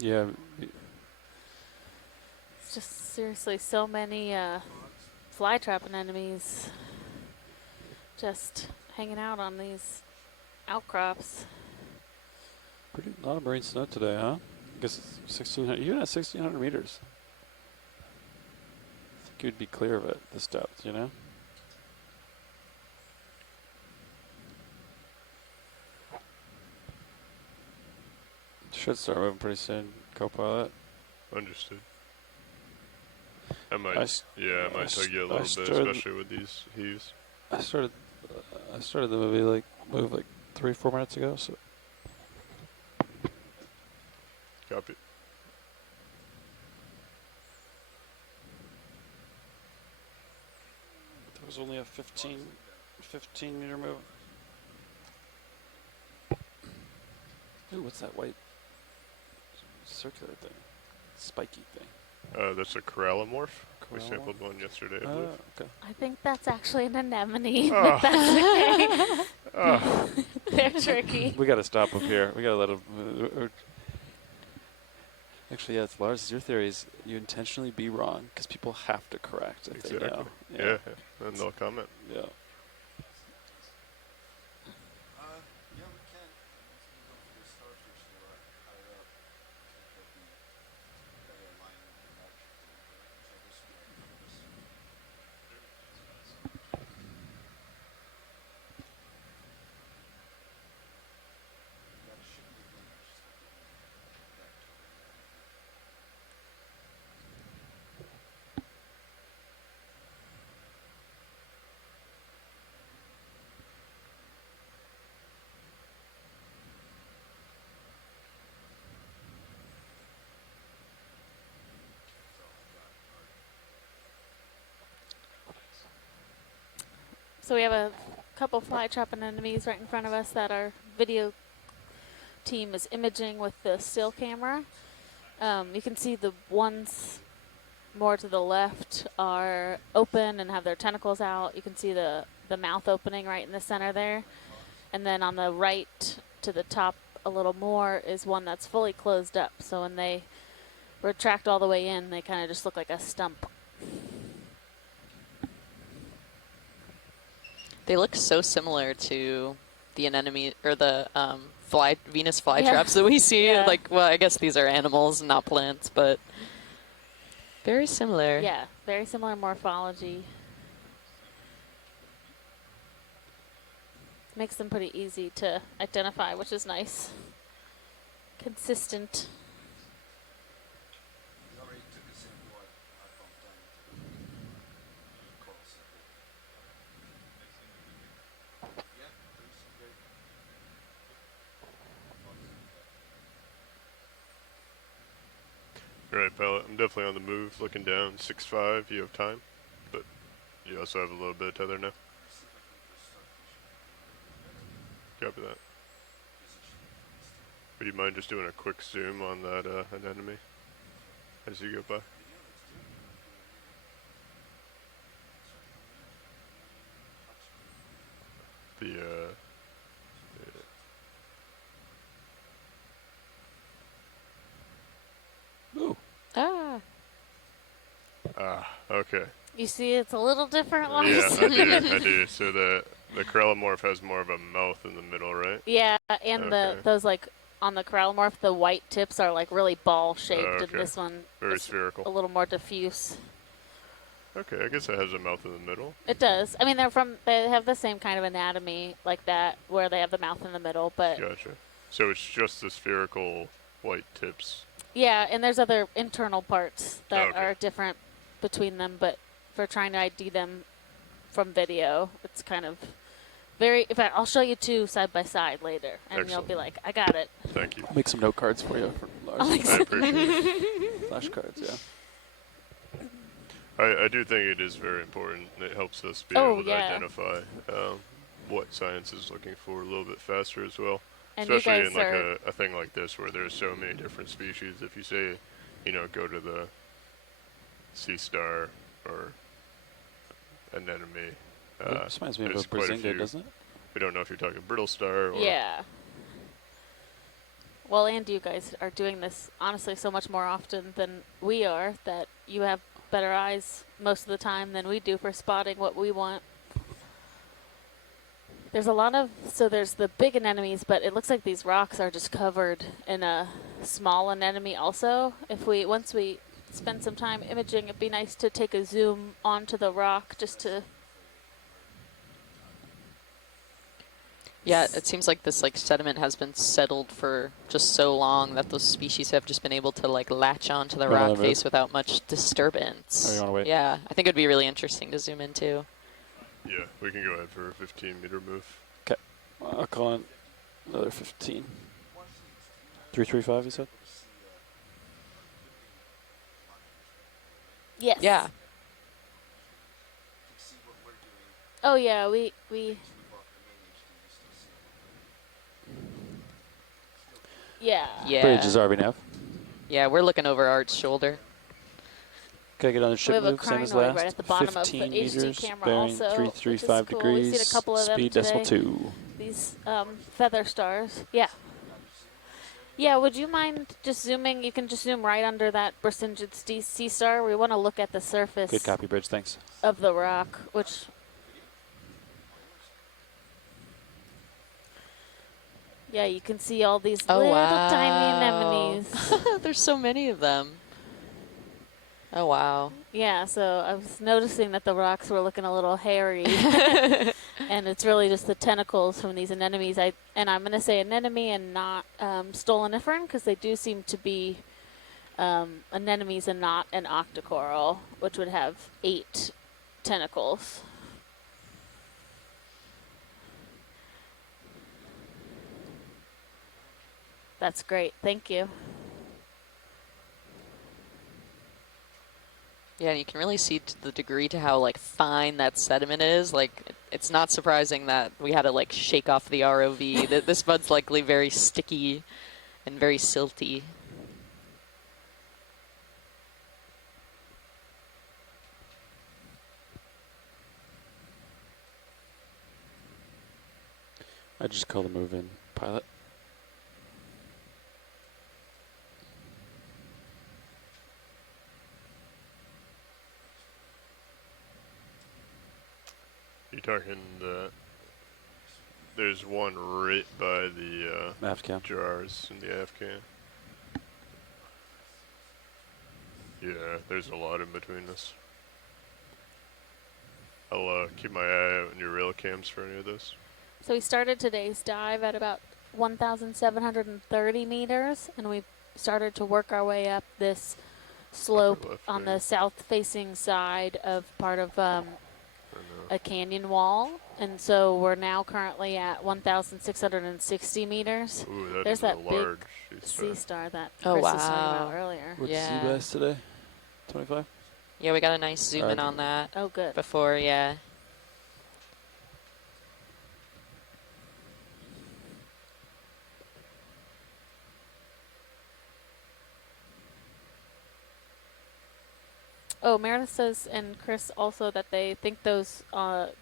Yeah. It's just seriously so many fly trap anemones just hanging out on these outcrops. Pretty lot of marine snow today, huh? I guess it's 1,600. Even at 1,600 meters, I think you'd be clear of it this depth, you know? Should start moving pretty soon, co-pilot. Understood. I might tug you a little bit, especially with these heaves. I started the movie move 3-4 minutes ago. So copy. There was only a 15 meter move. Ooh, what's that white circular thing? Spiky thing. That's a corallimorph. We sampled one yesterday, I believe. Okay. I think that's actually an anemone. Oh. But that's okay. Oh. They're tricky. We got to stop up here. We got to let them. Actually, yeah, it's Lars. Your theory is you intentionally be wrong because people have to correct if they know. Yeah, and they'll comment. Yeah. So we have a couple fly trap anemones right in front of us that our video team is imaging with the still camera. You can see the ones more to the left are open and have their tentacles out. You can see the mouth opening right in the center there. And then on the right to the top a little more is one that's fully closed up. So when they retract all the way in, they kind of just look like a stump. They look so similar to the anemone or the Venus flytraps that we see. Yeah. Well, I guess these are animals, not plants, but very similar. Yeah, very similar morphology. Makes them pretty easy to identify, which is nice. Consistent. All right, Pellet, I'm definitely on the move, looking down, 6'5", you have time, but you also have a little bit of tether now. Copy that. Would you mind just doing a quick zoom on that anemone as you go by? Ooh. Ah. Okay. You see it's a little different, Lars? Yeah, I do. So the corallimorph has more of a mouth in the middle, right? Yeah, and Okay. those on the corallimorph, the white tips are really ball shaped, Okay. and this one Very is spherical. a little more diffuse. Okay, I guess it has a mouth in the middle. It does. I mean, they have the same kind of anatomy like that, where they have the mouth in the middle, but Gotcha. So it's just the spherical white tips. yeah, and there's other internal parts that Okay. are different between them, but for trying to ID them from video, it's kind of very. In fact, I'll show you two side by side later, and Excellent. you'll be like, "I got it." Thank you. I'll make some note cards for you, Lars. I appreciate it. Flashcards, yeah. I do think it is very important. It helps us be Oh, able to yeah. identify what science is looking for a little bit faster as well. And you Especially guys in are- a thing like this where there's so many different species. If you say, go to the sea star or anemone. This reminds me of there's a quite Brazinga, few. doesn't it? We don't know if you're talking brittle star or Yeah. Well, and you guys are doing this honestly so much more often than we are that you have better eyes most of the time than we do for spotting what we want. There's a lot of, so there's the big anemones, but it looks like these rocks are just covered in a small anemone also. Once we spend some time imaging, it'd be nice to take a zoom onto the rock just to. Yeah, it seems like this sediment has been settled for just so long that those species have just been able to latch onto the rock face without much disturbance. Oh, you want to wait? Yeah, I think it'd be really interesting to zoom in too. Yeah, we can go ahead for a 15-meter move. Okay. I'll call in another 15. 335, you said? Yes. Yeah. Oh yeah, we. Yeah. Yeah. Bridge is RV Yeah, we're looking over Art's shoulder. Okay, get on the ship We have move, same as crinoid last. right at the bottom of the 15 HD meters, camera bearing also, 335 which is cool. degrees, We've seen a couple of them speed decimal today. 2. These feather stars. Yeah. Yeah, would you mind just zooming? You can just zoom right under that Brisingid sea star. We want to look at the surface Good copy, Bridge, thanks. of the rock, which... Yeah, you can see all these little tiny anemones. There's so many of them. Oh, wow. Yeah, so I was noticing that the rocks were looking a little hairy. And it's really just the tentacles from these anemones. And I'm going to say anemone and not stoloniferan because they do seem to be anemones and not an octocoral, which would have 8 tentacles. That's great. Thank you. Yeah, and you can really see to the degree to how fine that sediment is. It's not surprising that we had to shake off the ROV. This mud's likely very sticky and very silty. I just call the move in, pilot. You talking there's one right by the AFCAM jars in the AFCAM. Yeah, there's a lot in between us. I'll keep my eye out on your rail cams for any of this. So we started today's dive at about 1,730 meters, and we started to work our way up this slope on the south-facing side of part of a canyon wall. And so we're now currently at 1,660 meters. Ooh, There's that big large sea star that Oh, Chris wow. was talking about earlier. What's Yeah. sea bass today? 25? Yeah, we got a nice zoom in Alright. on that. Oh, good. Before, yeah. Oh, Meredith says, and Chris also, that they think those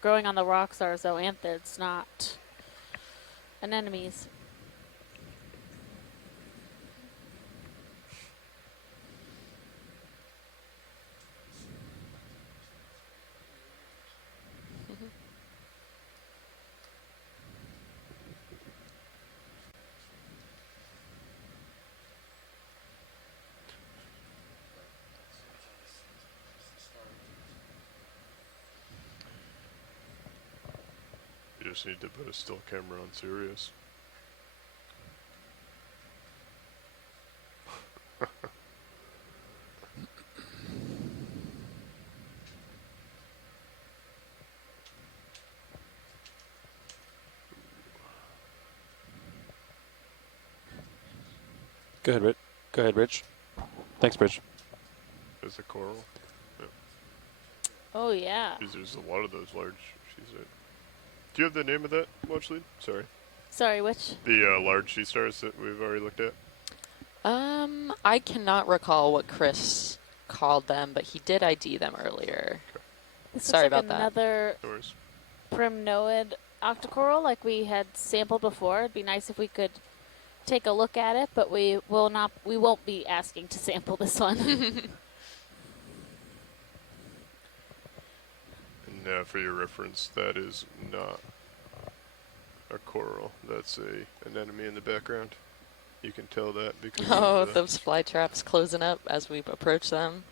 growing on the rocks are zoanthids, not anemones. You just need to put a still camera on Sirius. Go ahead, Rich. Go ahead, Rich. Thanks, Bridge. There's a coral. Yeah. Oh, yeah. There's a lot of those large. Do you have the name of that watch lead? Sorry. Sorry, which? The large sea stars that we've already looked at. I cannot recall what Chris called them, but he did ID them earlier. This Sorry looks like about that. another primnoid octocoral like we had sampled before. It'd be nice if we could take a look at it, but we won't be asking to sample this one. And for your reference, that is not a coral. That's a anemone in the background. You can tell that because Oh, of the those fly traps closing up as we approach them.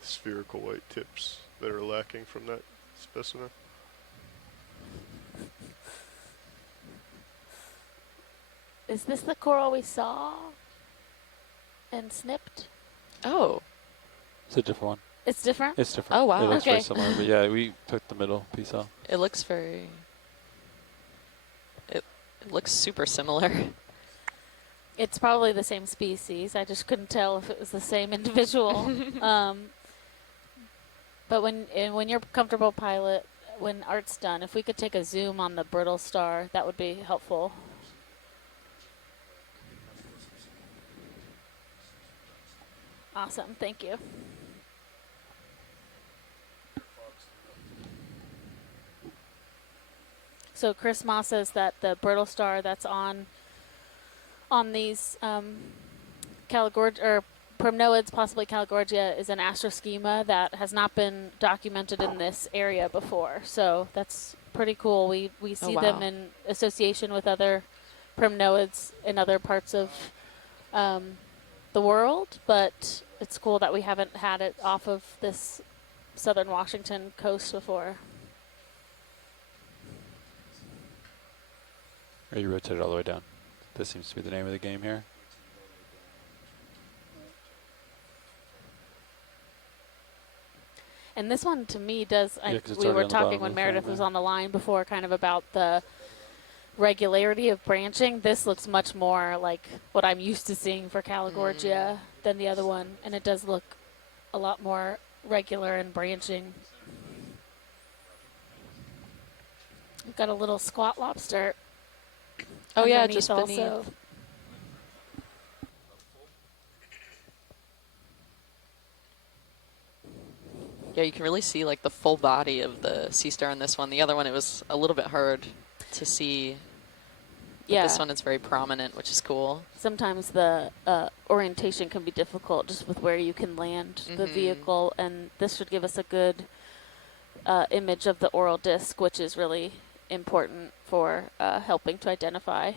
spherical white tips that are lacking from that specimen. Is this the coral we saw and snipped? Oh. It's a different one. It's different? It's different. Oh, wow. It looks very Okay. similar, but yeah, we took the middle piece off. It looks very... It looks super similar. It's probably the same species. I just couldn't tell if it was the same individual. But when you're comfortable, pilot, when Art's done, if we could take a zoom on the brittle star, that would be helpful. Awesome. Thank you. So Chris Ma says that the brittle star that's on these Calagorgia or Primnoids, possibly Calagorgia, is an astroschema that has not been documented in this area before. So that's pretty cool. We see them in association with other Primnoids in other parts of the world, but it's cool that we haven't had it off of this southern Washington coast before. Or you rotate it all the way down. This seems to be the name of the game here. And this one, to me, does... Yeah, 'cause it's we already were on the bottom talking of when the Meredith frame, was yeah. on the line before, kind of about the regularity of branching. This looks much more like what I'm used to seeing for Calagorgia than the other one. And it does look a lot more regular and branching. We've got a little squat lobster. Oh, yeah, underneath just beneath. also. Yeah, you can really see like the full body of the sea star in this one. The other one, it was a little bit hard to see. But Yeah. this one is very prominent, which is cool. Sometimes the orientation can be difficult just with where you can land the vehicle, and this should give us a good image of the oral disc, which is really important for helping to identify.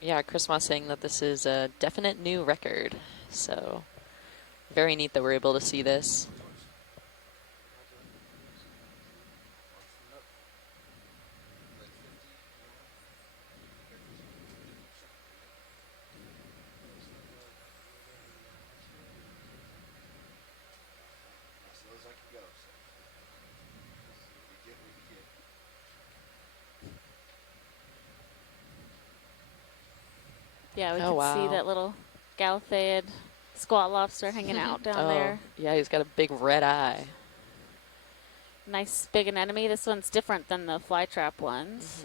Yeah, Chris Moss saying that this is a definite new record. So very neat that we're able to see this. Yeah, we Oh, can see wow. that little Galatheid squat lobster hanging out down there. Yeah, he's got a big red eye. Nice big anemone. This one's different than the flytrap ones.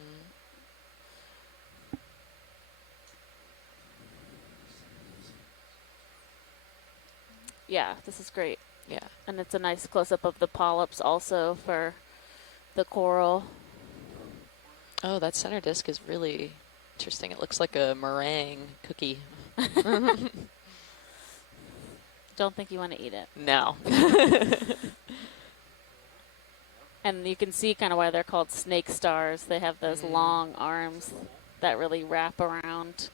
Yeah, this is great. Yeah. And it's a nice close-up of the polyps also for the coral. Oh, that center disc is really interesting. It looks like a meringue cookie. Don't think you want to eat it. No. And you can see kind of why they're called snake stars. They have those long arms that really wrap around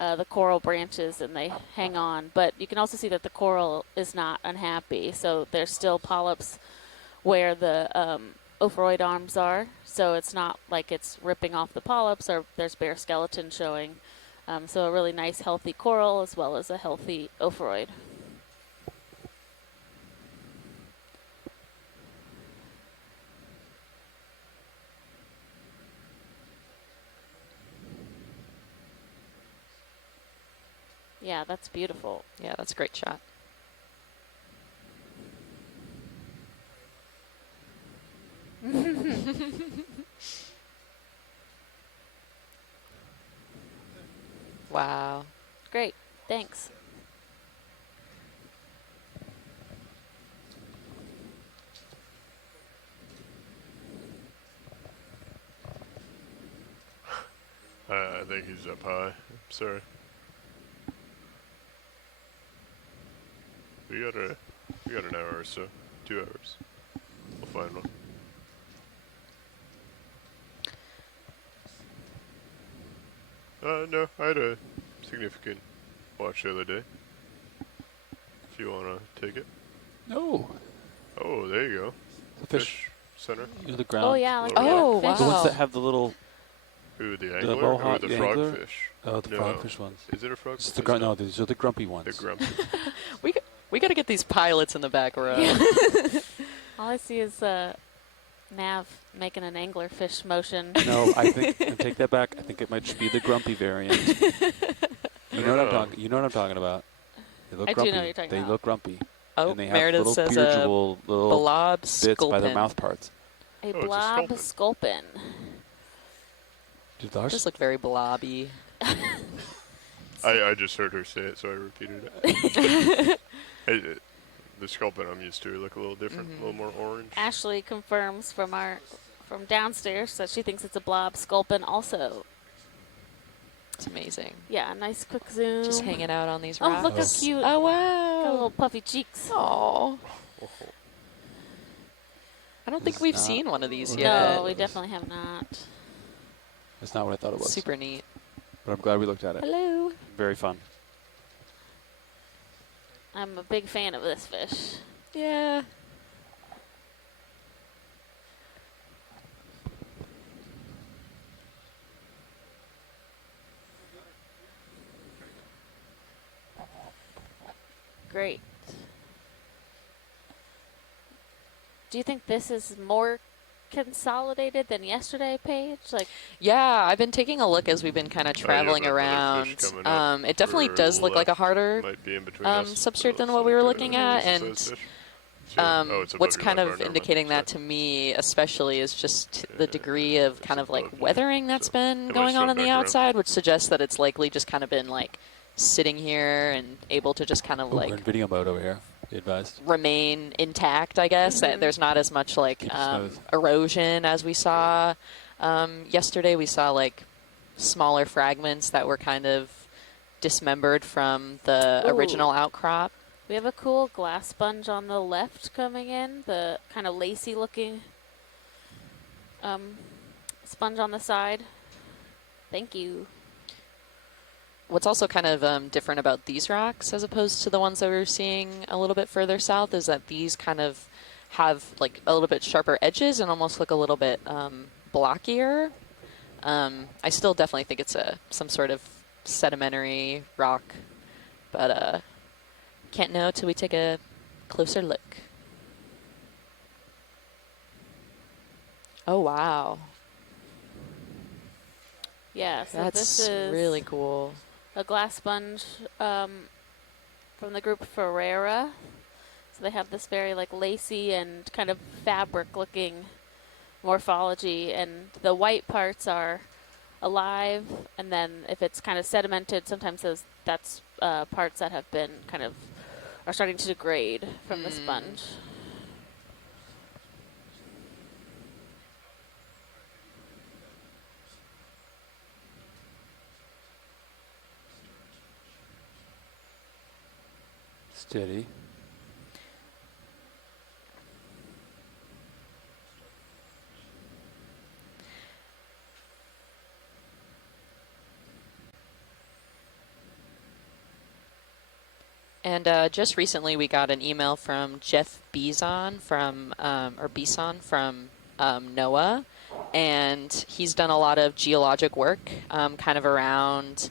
the coral branches and they hang on. But you can also see that the coral is not unhappy. So there's still polyps where the ophroid arms are. So it's not like it's ripping off the polyps or there's bare skeleton showing. So a really nice healthy coral as well as a healthy ophroid. Yeah, that's beautiful. Yeah, that's a great shot. Wow. Great. Thanks. I think he's up high. sorry. We got an hour or so. 2 hours. We'll find one. No, I had a significant watch the other day. If you want to take it. No. Oh, there you go. The fish center. You know, the ground. Oh, yeah, like Oh, the fish. wow. The ones that have the little. Ooh, the The angler or mohawk, the the angler? frogfish? Oh, the No. frogfish ones. Is it a frogfish? It's the no, these are the grumpy ones. The grumpy. We got to get these pilots in the back row. All I see is Nav making an anglerfish motion. No, I think I take that back. I think it might be the grumpy variant. You know what I'm talking. You know what I'm talking about. They look I do grumpy. know what you're talking they about. look grumpy. Oh, and they have Meredith little says beard a jewel, little blob bits by their sculpin. mouth parts. A it's a blob sculpin. sculpin. Did Lars? Just look very blobby. I just heard her say it, so I repeated it. The sculpin I'm used to look a little different, a little more orange. Ashley confirms from downstairs that she thinks it's a blob sculpin also. It's amazing. Yeah, nice quick zoom. Just hanging out on these Oh, rocks. look how cute. Oh, wow. Got little puffy cheeks. Oh. I don't think we've not seen one of these yet. No, we definitely have not. That's not what I thought it was. Super neat. But I'm glad we looked at it. Hello. Very fun. I'm a big fan of this fish. Yeah. Great. Do you think this is more consolidated than yesterday, Paige? Like, Yeah, I've been taking a look as we've been kind of traveling another around. fish coming up It definitely for does look like a left. harder Might be in between us. substrate than Looks what we like were a looking at, decent-sized and fish. Oh, it's above what's your kind left of arm, never mind. indicating that to me, especially, is just the degree of kind of like weathering that's been might going on swim on the back around. outside, which suggests that it's likely just kind of been like sitting here and able to just kind of Ooh, like we're in video mode over here. Be advised. remain intact, I guess. That there's not as much like Keep it smooth. erosion as we saw yesterday. We saw like smaller fragments that were kind of dismembered from the Ooh. original outcrop. we have a cool glass sponge on the left coming in, the kind of lacy looking sponge on the side. Thank you. What's also kind of different about these rocks as opposed to the ones that we were seeing a little bit further south is that these kind of have like a little bit sharper edges and almost look a little bit blockier. I still definitely think it's some sort of sedimentary rock, but can't know till we take a closer look. Oh, wow. Yeah, so That's this is really cool. a glass sponge from the group Ferreira. So they have this very like lacy and kind of fabric looking morphology, and the white parts are alive, and then if it's kind of sedimented, sometimes that's parts that have been kind of are starting to degrade from the sponge. Steady. And just recently, we got an email from Jeff Beeson from NOAA, and he's done a lot of geologic work, kind of around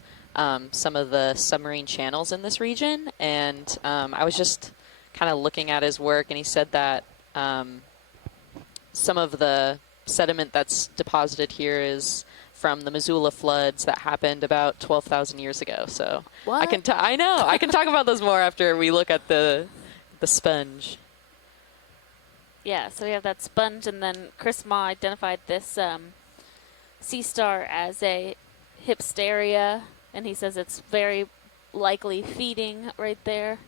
some of the submarine channels in this region. And I was just kind of looking at his work, and he said that some of the sediment that's deposited here is from the Missoula floods that happened about 12,000 years ago. So What? I know I can talk about those more after we look at the sponge. Yeah, so we have that sponge, and then Chris Ma identified this sea star as a hypsteria, and he says it's very likely feeding right there.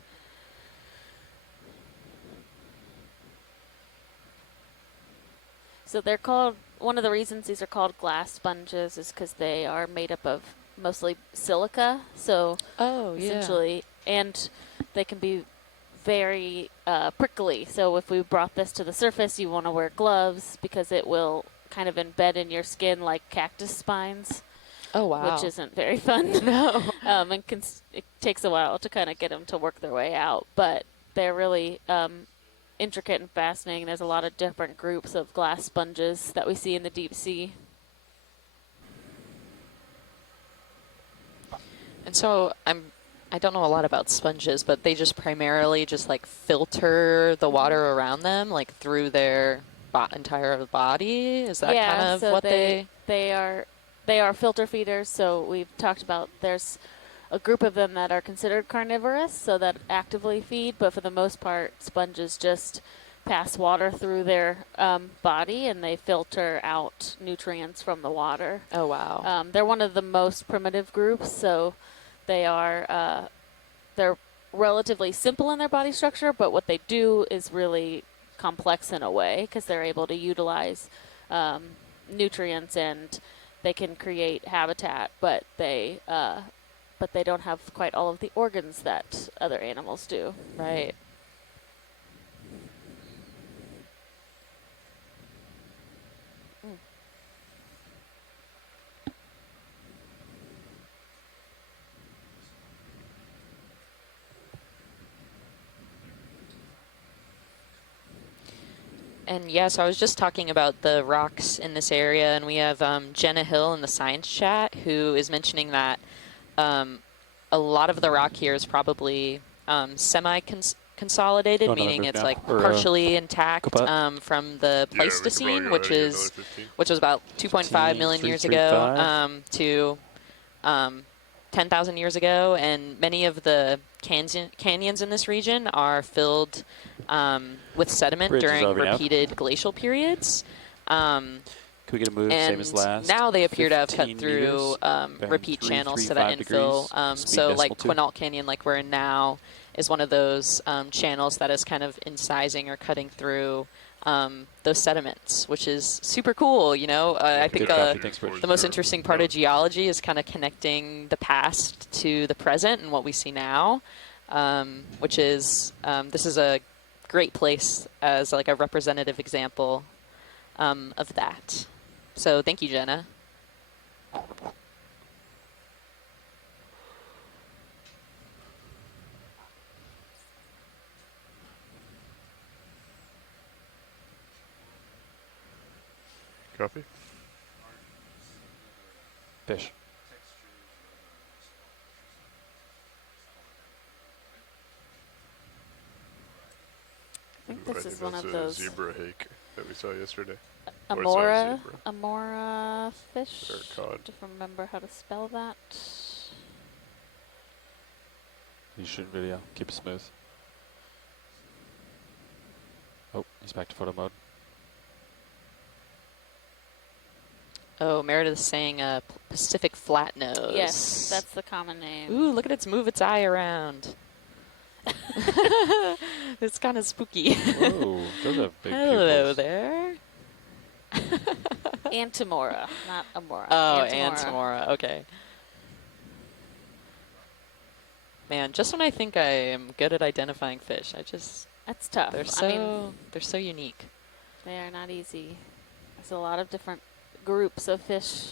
So they're called, one of the reasons these are called glass sponges is because they are made up of mostly silica. So Oh, yeah. essentially, and they can be very prickly. So if we brought this to the surface, you want to wear gloves because it will kind of embed in your skin like cactus spines. Oh, wow. Which isn't very fun. No. And it takes a while to kind of get them to work their way out. But they're really intricate and fascinating. There's a lot of different groups of glass sponges that we see in the deep sea. And so I don't know a lot about sponges, but they just primarily just like filter the water around them, like through their entire body. Is that kind of so what they are filter feeders. So we've talked about there's a group of them that are considered carnivorous, so that actively feed, but for the most part, sponges just pass water through their body and they filter out nutrients from the water. Oh, wow. They're one of the most primitive groups, so they are they're relatively simple in their body structure, but what they do is really complex in a way because they're able to utilize nutrients and they can create habitat, but they don't have quite all of the organs that other animals do. Right. And yeah, so I was just talking about the rocks in this area, and we have Jenna Hill in the science chat who is mentioning that a lot of the rock here is probably semi-consolidated, meaning it's like partially intact from the Pleistocene, which was about 2.5 million years ago to 10,000 years ago, and many of the canyons in this region are filled with sediment during repeated glacial periods. Can we get a move same as last? Now they appear to have cut 15 through repeat channels to that infill. So like Quinault Canyon, like we're in now, is one of those channels that is kind of incising or cutting through those sediments, which is super cool. You know, I think the most interesting part of geology is kind of connecting the past to the present and what we see now, which is this is a great place as like a representative example of that. So thank you, Jenna. Coffee? Fish. I think this is one of those zebra hake that we saw yesterday. Amora fish. Or cod. If I remember how to spell that. You shoot video. Keep it smooth. Oh, he's back to photo mode. Oh, Meredith's saying Pacific flatnose. Yes, that's the common name. Ooh, look at it move its eye around. It's kind of spooky. Whoa, those have big Hello pupils. there. Antimora, not Amora. Oh, Antimora. Okay. Man, just when I think I am good at identifying fish, that's tough. They're so unique. They are not easy. There's a lot of different groups of fish.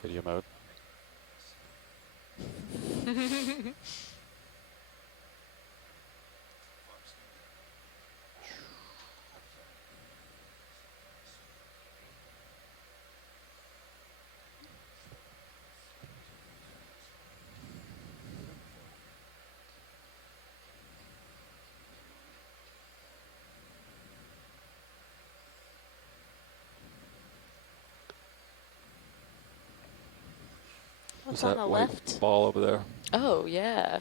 Video mode. What's on the white left? ball over there? Oh, yeah.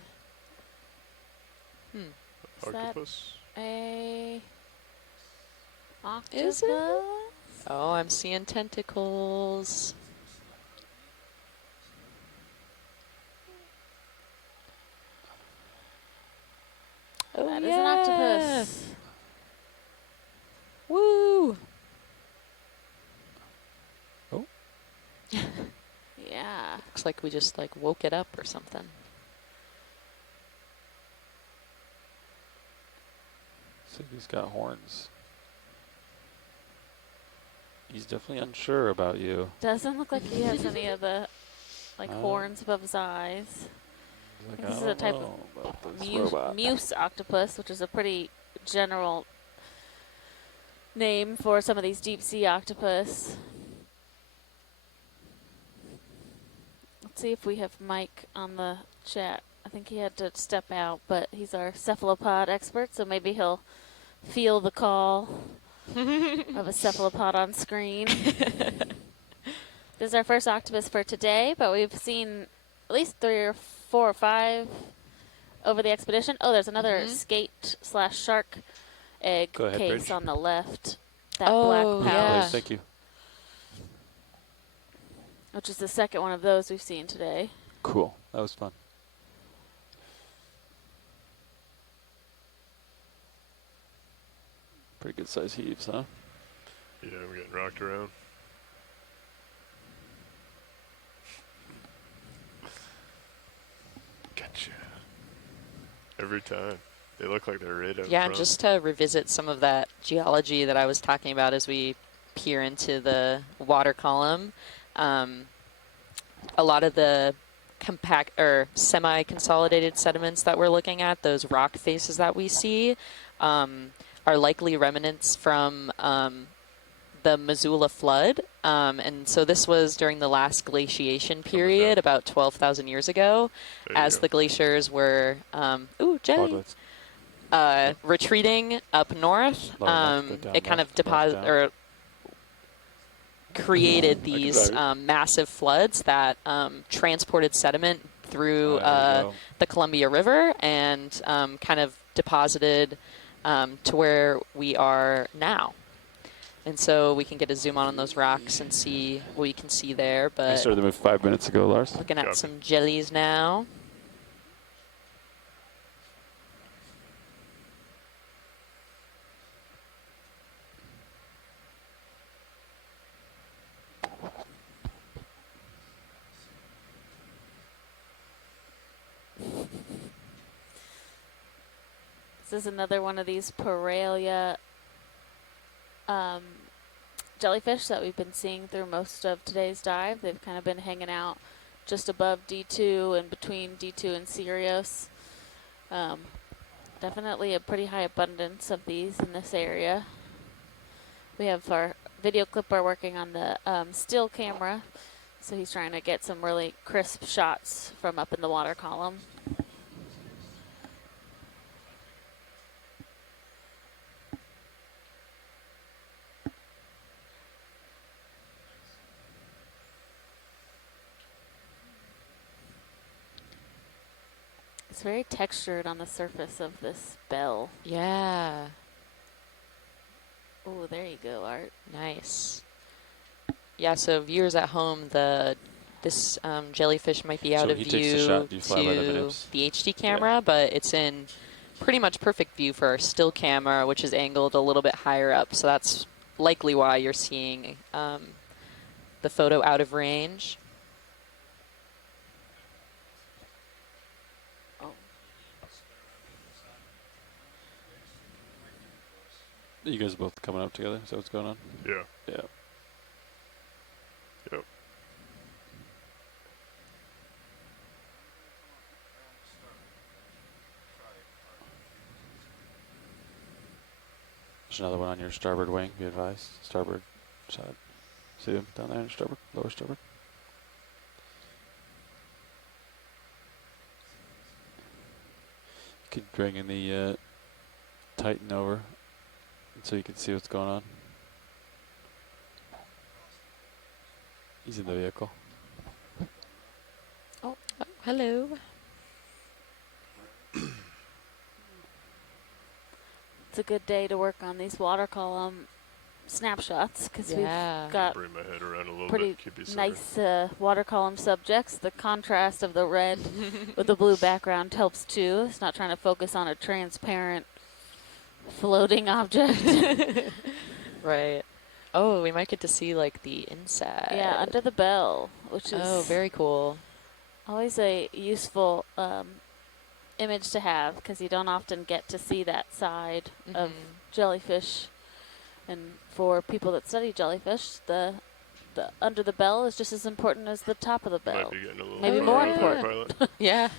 Is Octopus? that a octopus? Is it? Oh, I'm seeing tentacles. Oh, That is an octopus. Yeah. Looks like we just like woke it up or something. See if he's got horns. He's definitely unsure about you. Doesn't look like he has any of the like Oh. horns above his eyes. Like, This is a type of robot. muse octopus, which is a pretty general name for some of these deep sea octopus. Let's see if we have Mike on the chat. I think he had to step out, but he's our cephalopod expert, so maybe he'll feel the call of a cephalopod on screen. This is our first octopus for today, but we've seen at least 3 or 4 or 5 over the expedition. Oh, there's another skate/shark egg Go ahead, case Bridge. on the left. That Oh, black yeah. powder. Please, thank you. Which is the second one of those we've seen today. Cool. That was fun. Pretty good size heaves, huh? Yeah, we're getting rocked around. Gotcha. Every time. They look like they're right out Yeah, front. and just to revisit some of that geology that I was talking about as we peer into the water column, a lot of the compact or semi-consolidated sediments that we're looking at, those rock faces that we see, are likely remnants from the Missoula flood. And so this was during the last glaciation period, about 12,000 years ago, as the glaciers were, ooh, jelly. Retreating up north. It kind of created these massive floods that transported sediment through the Columbia River and kind of deposited to where we are now. And so we can get a zoom on those rocks and see what we can see there. But I started the move 5 minutes ago, Lars. looking at some jellies now. This is another one of these Paralia jellyfish that we've been seeing through most of today's dive. They've kind of been hanging out just above D2 and between D2 and Sirius. Definitely a pretty high abundance of these in this area. We have our video clipper working on the still camera, so he's trying to get some really crisp shots from up in the water column. It's very textured on the surface of this bell. Yeah. Oh, there you go, Art. Nice. Yeah, so viewers at home, this jellyfish might be out So of he takes the view shot, you fly by the to minnows. the HD camera, but it's in pretty much perfect view for our still camera, which is angled a little bit higher up. So that's likely why you're seeing the photo out of range. You guys are both coming up together? Is that what's going on? Yeah. Yeah. Yep. There's another one on your starboard wing, be advised. Starboard side. See him down there on starboard, lower starboard. Keep bringing the Titan over so you can see what's going on. He's in the vehicle. Oh, hello. It's a good day to work on these water column snapshots because we've got Bring my head around a little pretty bit, keep you centered. nice water column subjects. The contrast of the red with the blue background helps too. It's not trying to focus on a transparent floating object. Right. Oh, we might get to see like the inside. Yeah, under the bell, which is very cool. Always a useful image to have because you don't often get to see that side of jellyfish. And for people that study jellyfish, the under the bell is just as important as the top of the bell. Might be getting a little Maybe far more out there, important. pilot. Yeah.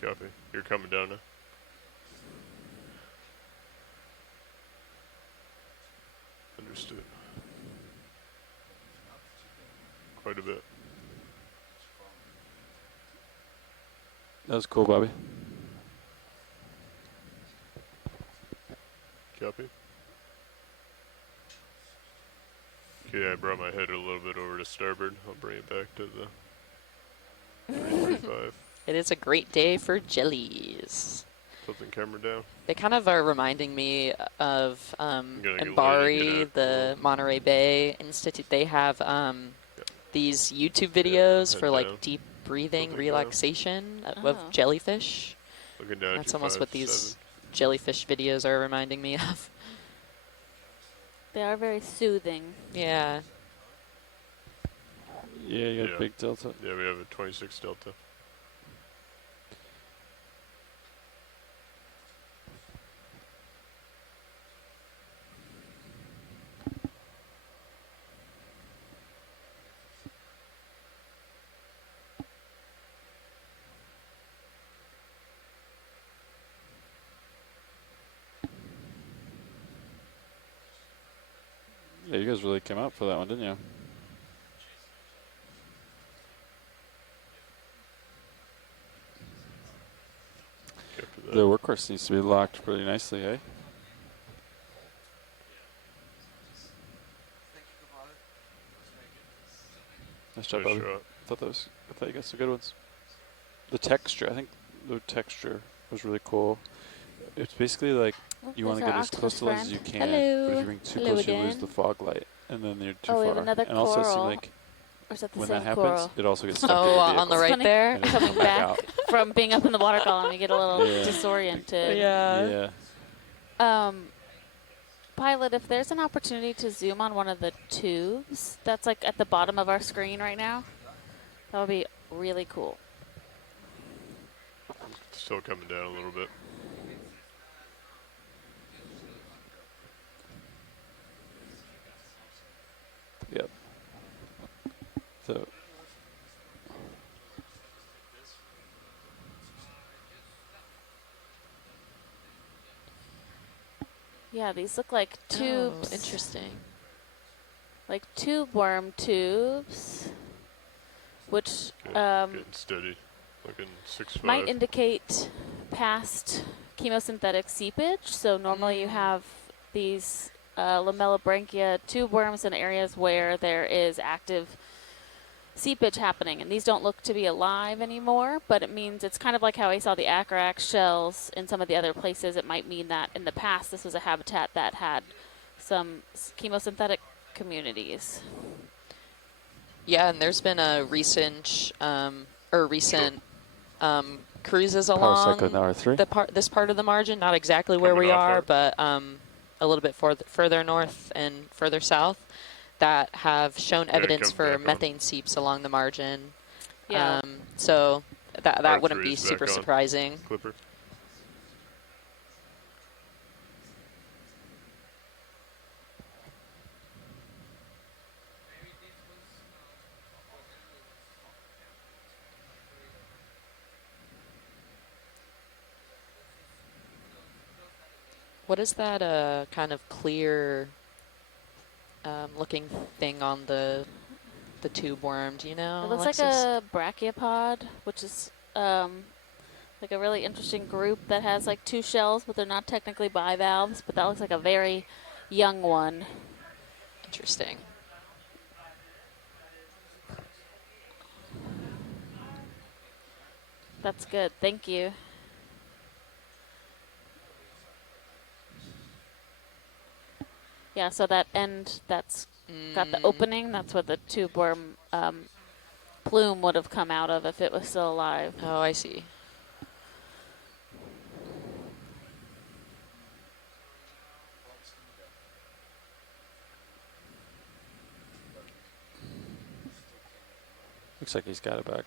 Copy. You're coming down now. Understood. Quite a bit. That was cool, Bobby. Copy. Okay, I brought my head a little bit over to starboard. I'll bring it back to the 345. It is a great day for jellies. Tilting camera down. They kind of are reminding me of gonna get Mbari, the Monterey Bay Institute. They have these YouTube videos head for like down. deep breathing, Tilting relaxation of Oh. jellyfish. Looking down at That's your almost what 5-7. these jellyfish videos are reminding me of. They are very soothing. Yeah. Yeah, you got big delta. Yeah, we have a 26 delta. Yeah, you guys really came out for that one, didn't you? The workhorse needs to be locked pretty nicely, eh? Nice job, Nice Bobby. shot. I thought you got some good ones. The texture, I think the texture was really cool. It's basically like you want to there's get our as close to octopus light as you friend. can, but Hello. if you bring too Hello close, you lose again. the fog light, and then you're too Oh, we far. have another and also, it seemed coral. like Or is that the when same that happens, coral? it also gets stuck in Oh, your on vehicle. the right Funny, there? And then coming come back back out. from being up in the water column, you get a little Yeah. disoriented. Yeah. Pilot, if there's an opportunity to zoom on one of the tubes that's like at the bottom of our screen right now, that would be really cool. Still coming down a little bit. Yep. So. Yeah, these look like tubes. Oh, interesting. Like tube worm tubes, which Getting steady. Looking 6'5". might indicate past chemosynthetic seepage. So normally you have these lamellibranchia tube worms in areas where there is active seepage happening, and these don't look to be alive anymore, but it means it's kind of like how I saw the acroax shells in some of the other places. It might mean that in the past this was a habitat that had some chemosynthetic communities. Yeah, and there's been a recent cruises along cyclone R3. this part of the margin, not exactly where we Coming off are, our- but a little bit further north and further south, that have shown evidence come for back on. methane seeps along the margin. Yeah. So that wouldn't R3 be is back super on. surprising. Clipper. What is that kind of clear looking thing on the tube worm? Do you know? It looks Alexis? like a brachiopod, which is like a really interesting group that has like two shells, but they're not technically bivalves, but that looks like a very young one. Interesting. That's good. Thank you. Yeah, so that end that's got the opening, that's where the tube worm plume would have come out of if it was still alive. Oh, I see. Looks like he's got it back.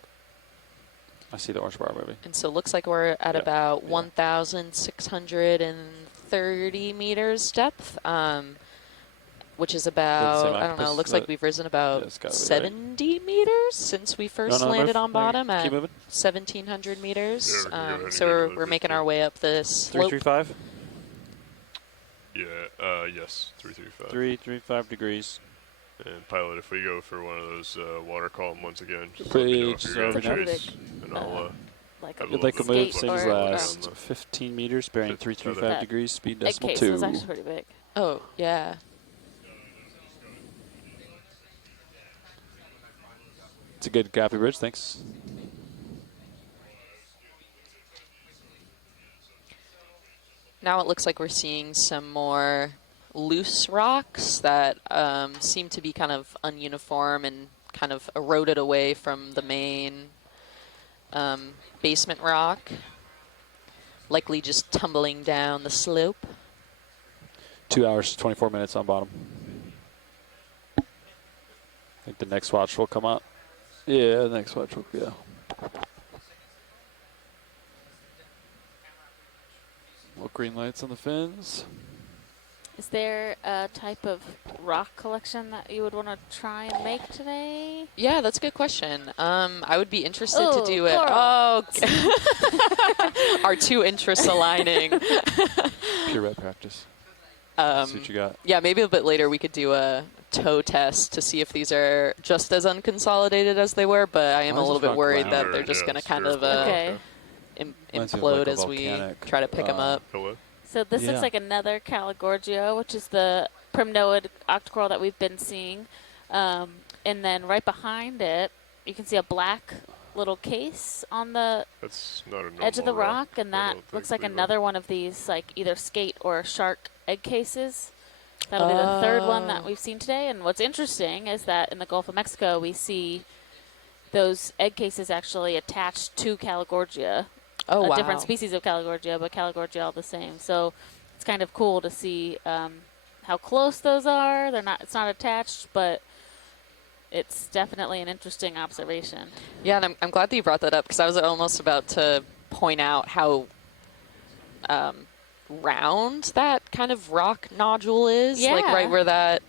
I see the orange bar moving. And so it looks like we're at Yeah. about 1,630 meters depth, which is about, I don't know, looks like we've risen about 70 meters since we first landed on bottom at 1,700 meters. So we're making our way up this slope. 335? Yeah, yes, 335. 335 degrees. And pilot, if we go for one of those water column once again, just Pretty let me know if just you're gonna over chase, and I'll like have You'd a like to little bit move of things flexibility last on the- 15 meters, bearing 335 That degrees, speed egg decimal case 2. was actually pretty big. Oh, yeah. It's a good copy, Bridge. Thanks. Now it looks like we're seeing some more loose rocks that seem to be kind of ununiform and kind of eroded away from the main basement rock, likely just tumbling down the slope. 2 hours, 24 minutes on bottom. I think the next watch will come up. Yeah, the next watch will, yeah. Little green lights on the fins. Is there a type of rock collection that you would want to try and make today? Yeah, that's a good question. I would be interested to Ooh, do it. coral. Oh, our two interests aligning. Pure red practice. See what you got. Yeah, maybe a bit later we could do a toe test to see if these are just as unconsolidated as they were, but I am a little bit worried that they're just going to kind of implode as we try to pick them up. So this looks like another Caligorgia, which is the primnoid octocoral that we've been seeing. And then right behind it, you can see a black little case on the That's not a edge of the normal rock, and that looks like another one of these, like either skate or shark egg cases. That'll be the third one that we've seen today. And what's interesting is that in the Gulf of Mexico, we see those egg cases actually attached to Caligorgia. Oh, wow. Different species of Caligorgia, but Caligorgia all the same. So it's kind of cool to see how close those are. They're not. It's not attached, but it's definitely an interesting observation. Yeah, and I'm glad that you brought that up because I was almost about to point out how round that kind of rock nodule is. Yeah. Like right where that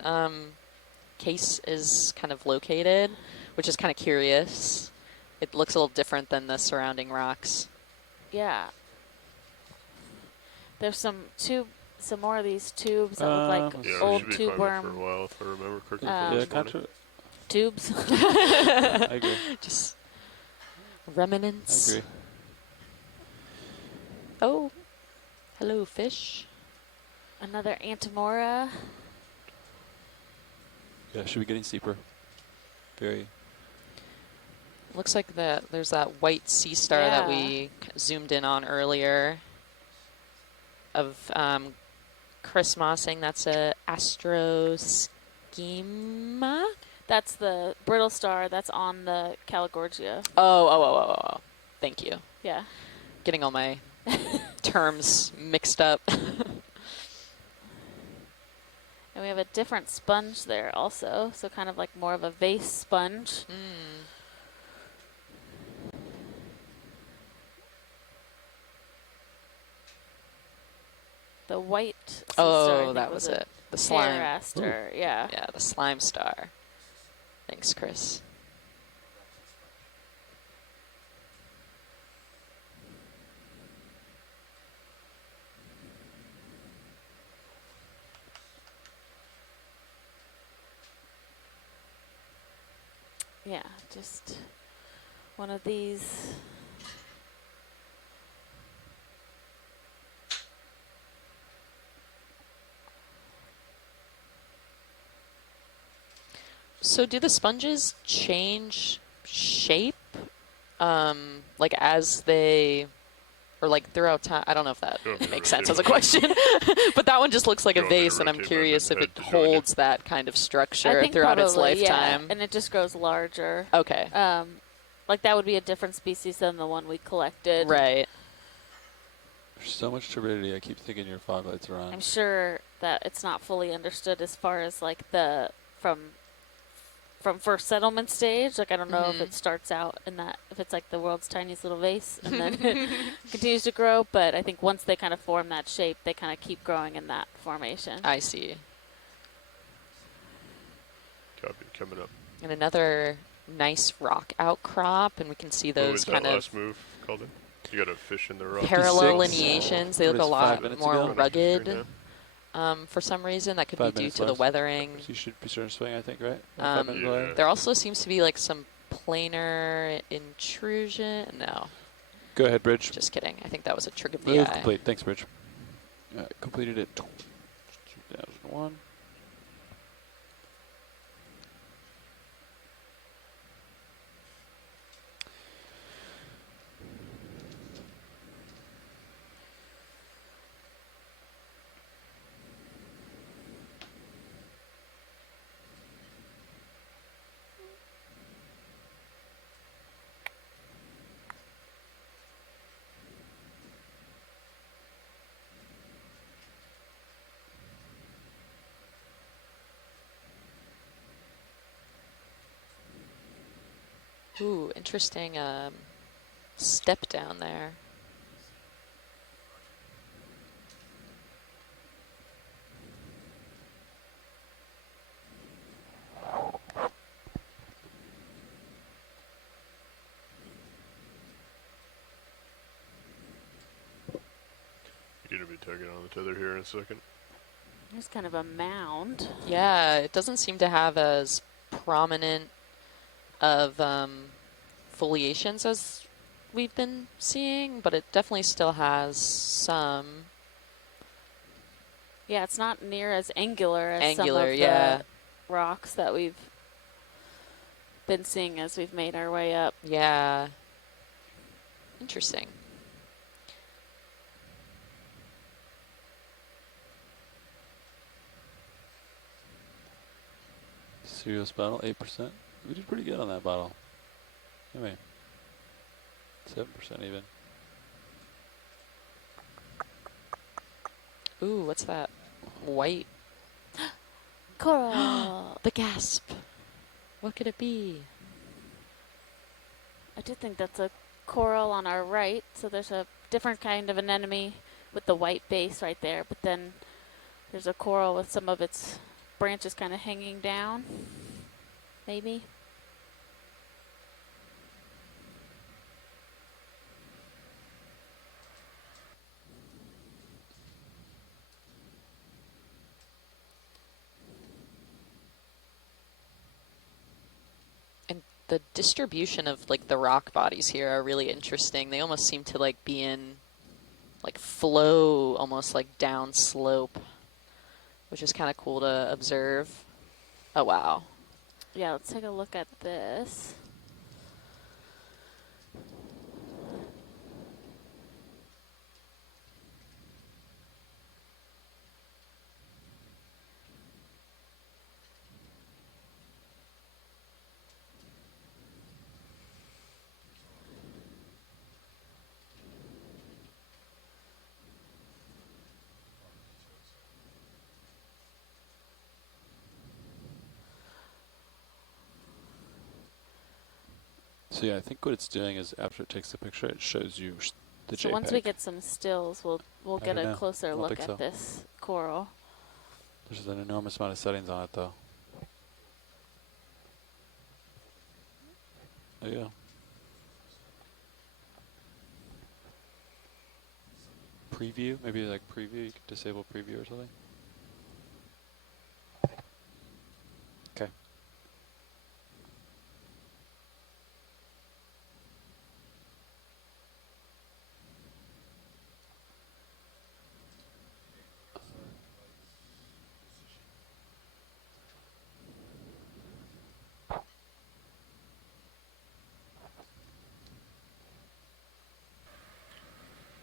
case is kind of located, which is kind of curious. It looks a little different than the surrounding rocks. Yeah. There's some more of these tubes that look like old tube worm. For a while, if I remember correctly. Tubes. I agree. Just remnants. I agree. Oh, hello, fish. Another Antemora. Yeah, should be getting steeper. Very. Looks like there's that white sea star that we zoomed in on earlier of Chris Mossing. That's a Astroschema. That's the brittle star that's on the Caligorgia. Oh. Thank you. Yeah. Getting all my terms mixed up. And we have a different sponge there also, so kind of like more of a vase sponge. The white sea star, I think, that was it. The slime. Paraster, yeah. Yeah, the slime star. Thanks, Chris. Yeah, just one of these. So do the sponges change shape, like as they or like throughout time. I don't know if that Do you want me to makes sense rotate as a my question, but that one just looks like Do a you want me to vase, and I'm rotate my curious if head it to join you? holds that kind of I structure think throughout its probably, lifetime. yeah, and it just grows larger. Okay. Like that would be a different species than the one we collected. Right. There's so much turbidity. I keep thinking your fog lights are on. I'm sure that it's not fully understood as far as like the from first settlement stage. Like I don't know if it starts out in that, if it's like the world's tiniest little vase and then it continues to grow. But I think once they kind of form that shape, they kind of keep growing in that formation. I see. Copy, coming up. And another nice rock outcrop, and we can see What those was kind that of last move called? You got a fish in the rock. parallel lineations. They look a lot more ago? rugged for some reason. That could be 5 due minutes to the left. weathering. So you should be starting to swing, I think, right? 5 minutes left. There also seems to be like some planar intrusion. No. Go ahead, Bridge. Just kidding. I think that was a trick of the Move eye. complete. Thanks, Bridge. Completed it. 2001. Ooh, interesting step down there. You're going to be tugging on the tether here in a second. There's kind of a mound. Yeah, it doesn't seem to have as prominent of foliations as we've been seeing, but it definitely still has some. Yeah, it's not near as angular as some Angular, of yeah. the rocks that we've been seeing as we've made our way up. Yeah. Interesting. Serious bottle, 8%. We did pretty good on that bottle. I mean, 7% even. Ooh, what's that? White. Coral. The gasp. What could it be? I do think that's a coral on our right. So there's a different kind of anemone with the white base right there. But then there's a coral with some of its branches kind of hanging down. Maybe. And the distribution of like the rock bodies here are really interesting. They almost seem to like be in like flow, almost like down slope, which is kind of cool to observe. Oh, wow. Yeah, let's take a look at this. So yeah, I think what it's doing is after it takes the picture, it shows you the So JPEG. once we get some stills, we'll I get don't a know. closer I don't look think at so. this coral. There's an enormous amount of settings on it, though. There you go. Preview, maybe like preview. You could disable preview or something. Okay.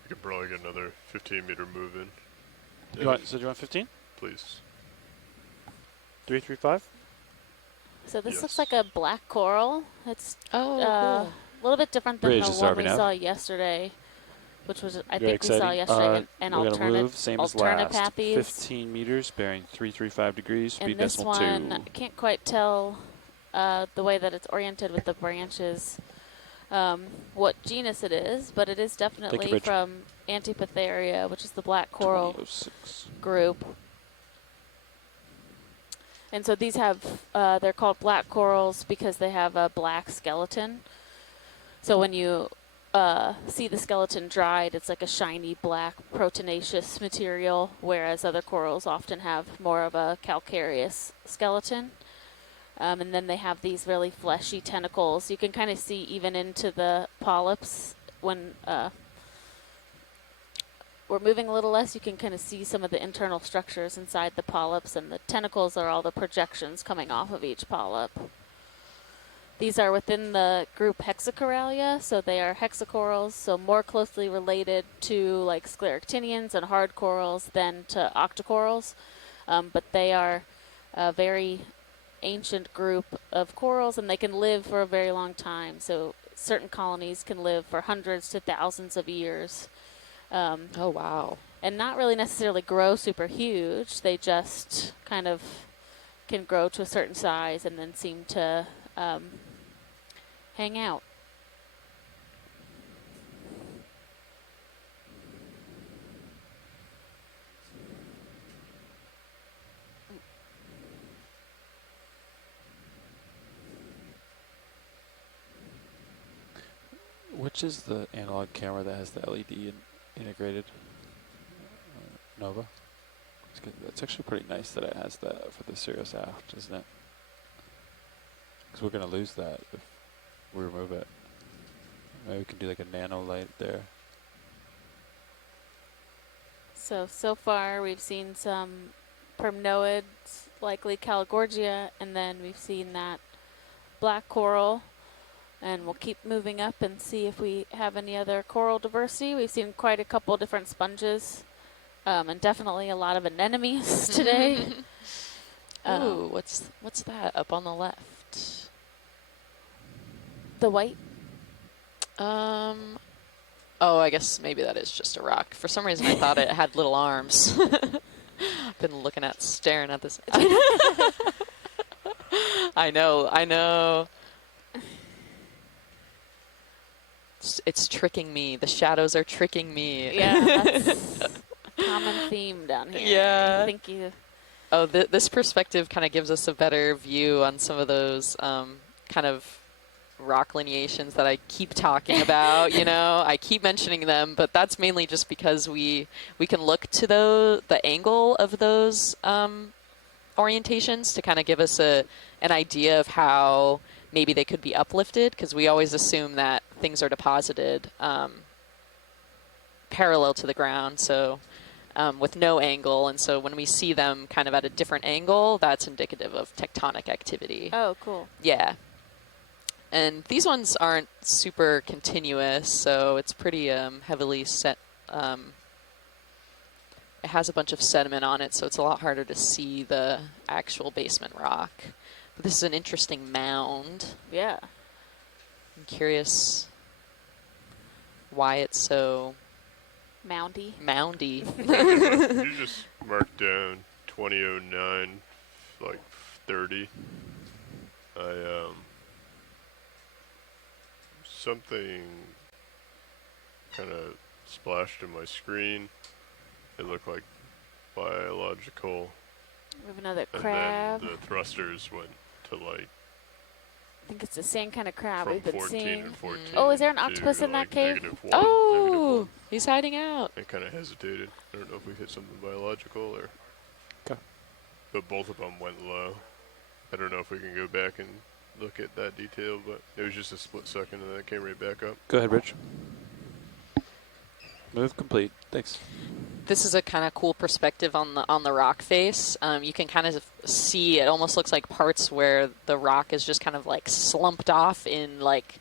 We could probably get another 15-meter move in. So do you want 15? Please. 335? So this Yes. looks like a black coral. It's cool. a little bit different than Bridge the is one we RV now. saw yesterday, which was I Very think we saw exciting. yesterday an We're gonna move, same as last. alternapathes. 15 meters, bearing 335 degrees, speed And this decimal one, 2. I can't quite tell the way that it's oriented with the branches what genus it is, but it is definitely Rich. from Antipatheria, which is the black coral 2006. group. And so these have, they're called black corals because they have a black skeleton. So when you see the skeleton dried, it's like a shiny black proteinaceous material, whereas other corals often have more of a calcareous skeleton. And then they have these really fleshy tentacles. You can kind of see even into the polyps when we're moving a little less. You can kind of see some of the internal structures inside the polyps, and the tentacles are all the projections coming off of each polyp. These are within the group Hexacoralia, so they are hexacorals, so more closely related to like scleractinians and hard corals than to octocorals. But they are a very ancient group of corals, and they can live for a very long time. So certain colonies can live for hundreds to thousands of years. Oh, wow. And not really necessarily grow super huge. They just kind of can grow to a certain size and then seem to hang out. Which is the analog camera that has the LED integrated? Nova? It's actually pretty nice that it has that for the Sirius aft, isn't it? Because we're going to lose that if we remove it. Maybe we can do like a nano light there. So far we've seen some permnoids, likely Caligorgia, and then we've seen that black coral. And we'll keep moving up and see if we have any other coral diversity. We've seen quite a couple different sponges, and definitely a lot of anemones today. Ooh, what's that up on the left? The white? Oh, I guess maybe that is just a rock. For some reason, I thought it had little arms. I've been staring at this. I know. It's tricking me. The shadows are tricking me. Yeah, that's a common theme down here. Yeah. Thank you. Oh, this perspective kind of gives us a better view on some of those kind of rock lineations that I keep talking about. You know, I keep mentioning them, but that's mainly just because we can look to the angle of those orientations to kind of give us an idea of how maybe they could be uplifted, because we always assume that things are deposited parallel to the ground, so with no angle. And so when we see them kind of at a different angle, that's indicative of tectonic activity. Oh, cool. Yeah. And these ones aren't super continuous, so it's pretty heavily set. It has a bunch of sediment on it, so it's a lot harder to see the actual basement rock. But this is an interesting mound. Yeah. I'm curious why it's so moundy. You just mark down 2009, like 30. Something kind of splashed in my screen. It looked like biological. We have another crab. And then the thrusters went to like, I think it's the same kind of crab from we've been 14 seeing. and 14 Oh, is there an to, octopus in that like, cave? -1, Oh, -1. he's hiding out. I kind of hesitated. I don't know if we hit something biological or. Okay. But both of them went low. I don't know if we can go back and look at that detail, but it was just a split second and then it came right back up. Go ahead, Rich. Move complete. Thanks. This is a kind of cool perspective on the rock face. You can kind of see, it almost looks like parts where the rock is just kind of like slumped off in like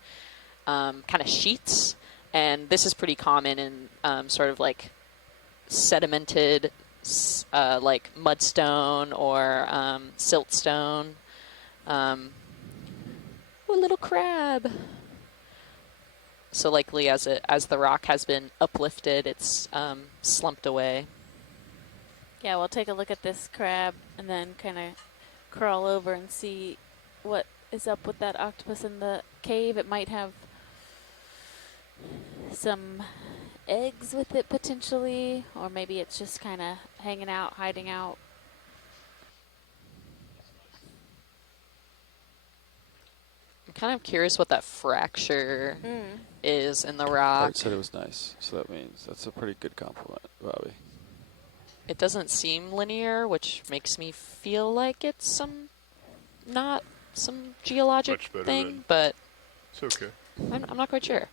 kind of sheets. And this is pretty common in sort of like sedimented like mudstone or siltstone. A little crab. So likely as the rock has been uplifted, it's slumped away. Yeah, we'll take a look at this crab and then kind of crawl over and see what is up with that octopus in the cave. It might have some eggs with it potentially, or maybe it's just kind of hanging out, hiding out. I'm kind of curious what that fracture is in the rock. Art said it was nice, so that means that's a pretty good compliment, Bobby. It doesn't seem linear, which makes me feel like it's not some geologic thing, but it's okay. I'm not quite sure.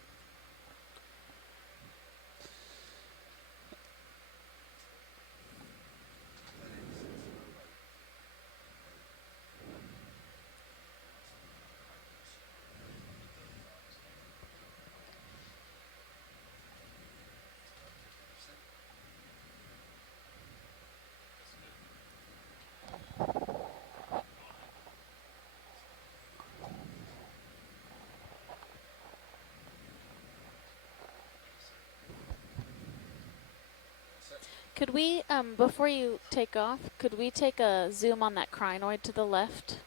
Could we, before you take off, could we take a zoom on that crinoid to the left?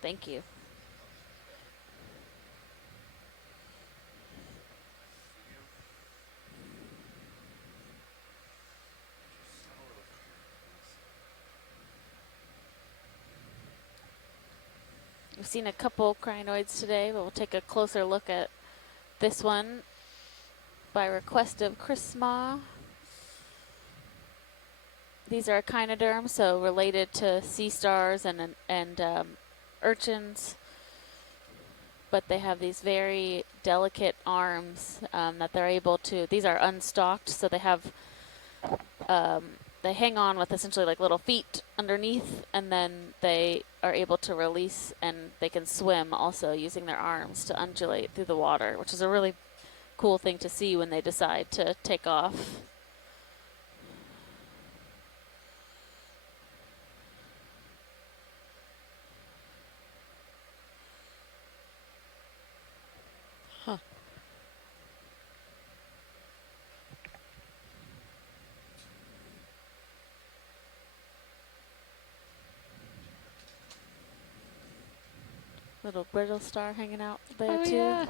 Thank you. We've seen a couple crinoids today, but we'll take a closer look at this one by request of Chris Ma. These are echinoderms, so related to sea stars and urchins, but they have these very delicate arms that they're able to. These are unstalked, so they have they hang on with essentially like little feet underneath, and then they are able to release, and they can swim also using their arms to undulate through the water, which is a really cool thing to see when they decide to take off. Little brittle star hanging out there too. Yeah.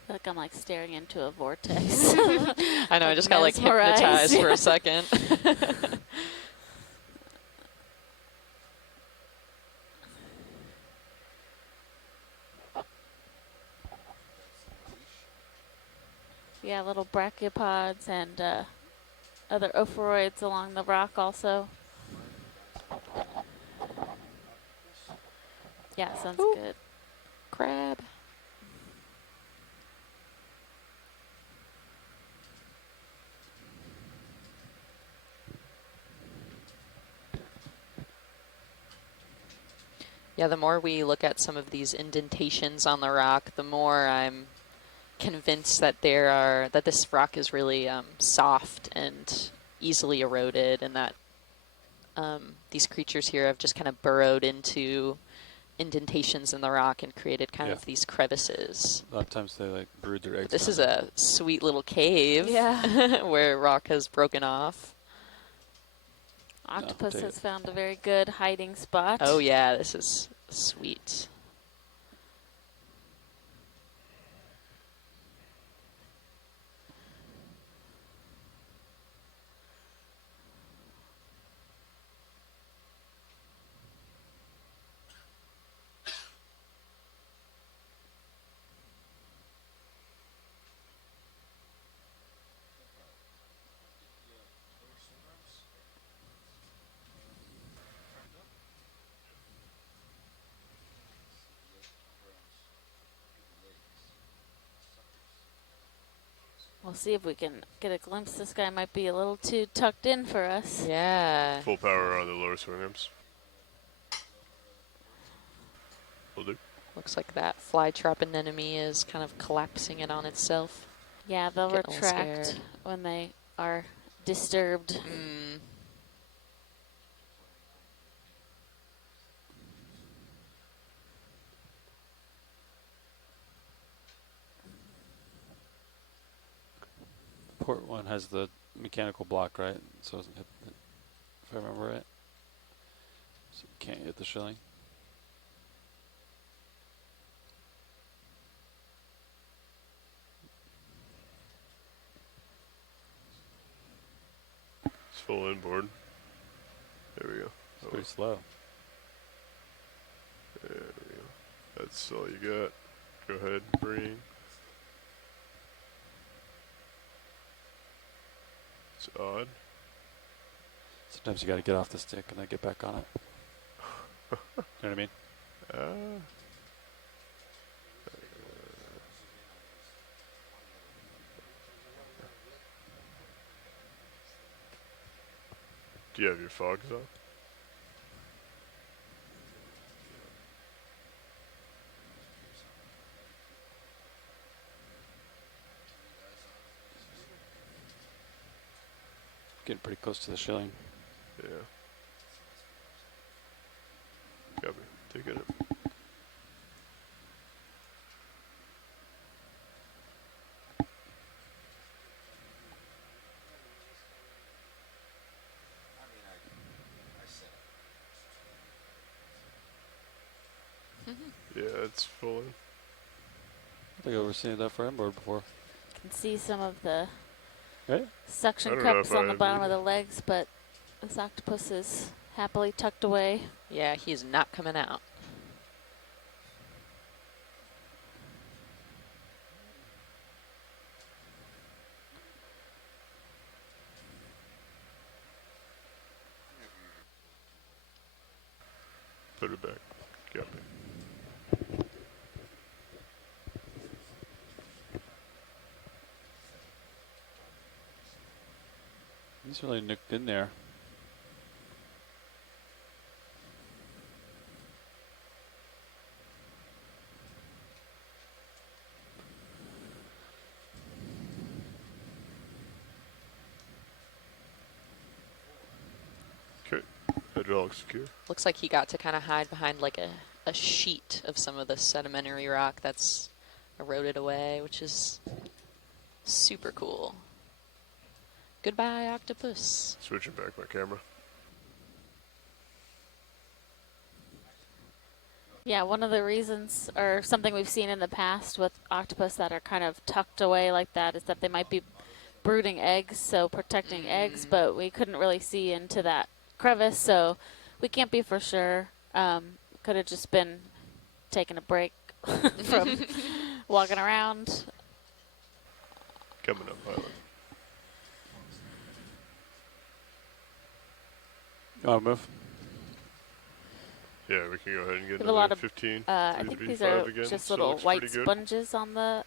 I feel like I'm like staring into a vortex. I know, I just got like hypnotized for a second. Yeah, little brachiopods and other ophoroids along the rock also. Yeah, sounds good. Crab. Yeah, the more we look at some of these indentations on the rock, the more I'm convinced that that this rock is really soft and easily eroded, and that these creatures here have just kind of burrowed into indentations in the rock and created kind of these crevices. A lot of times they like brood their eggs. This is a sweet little cave where rock has broken off. Octopus has found a very good hiding spot. Oh yeah, this is sweet. We'll see if we can get a glimpse. This guy might be a little too tucked in for us. Yeah. Full power on the lower swing arms. Will do. Looks like that fly trap anemone is kind of collapsing in on itself. Yeah, they'll Getting a little retract scared. when they are disturbed. Port one has the mechanical block, right? So it doesn't hit, if I remember right. So you can't hit the shilling. It's full inboard. There we go. It's pretty slow. There we go. That's all you got. Go ahead, bring. It's odd. Sometimes you got to get off the stick and then get back on it. You know what I mean? Do you have your fogs on? Getting pretty close to the shilling. Yeah. Copy. Taking it. Yeah, it's full in. I think I've ever seen that for inboard before. Can see some of the Right? suction I don't know cups if on I the have bottom of either. the legs, but this octopus is happily tucked away. Yeah, he's not coming out. Put it back. Copy. He's really nicked in there. Okay. Hydraulic secure. Looks like he got to kind of hide behind like a sheet of some of the sedimentary rock that's eroded away, which is super cool. Goodbye, octopus. Switching back my camera. Yeah, one of the reasons, or something we've seen in the past with octopus that are kind of tucked away like that, is that they might be brooding eggs, so protecting eggs, but we couldn't really see into that crevice, so we can't be for sure. Could have just been taking a break from walking around. Coming up, pilot. You want to move? Yeah, we can go ahead and get We have a lot another of, 15. I think these are again. just Still little looks white pretty good. sponges on the.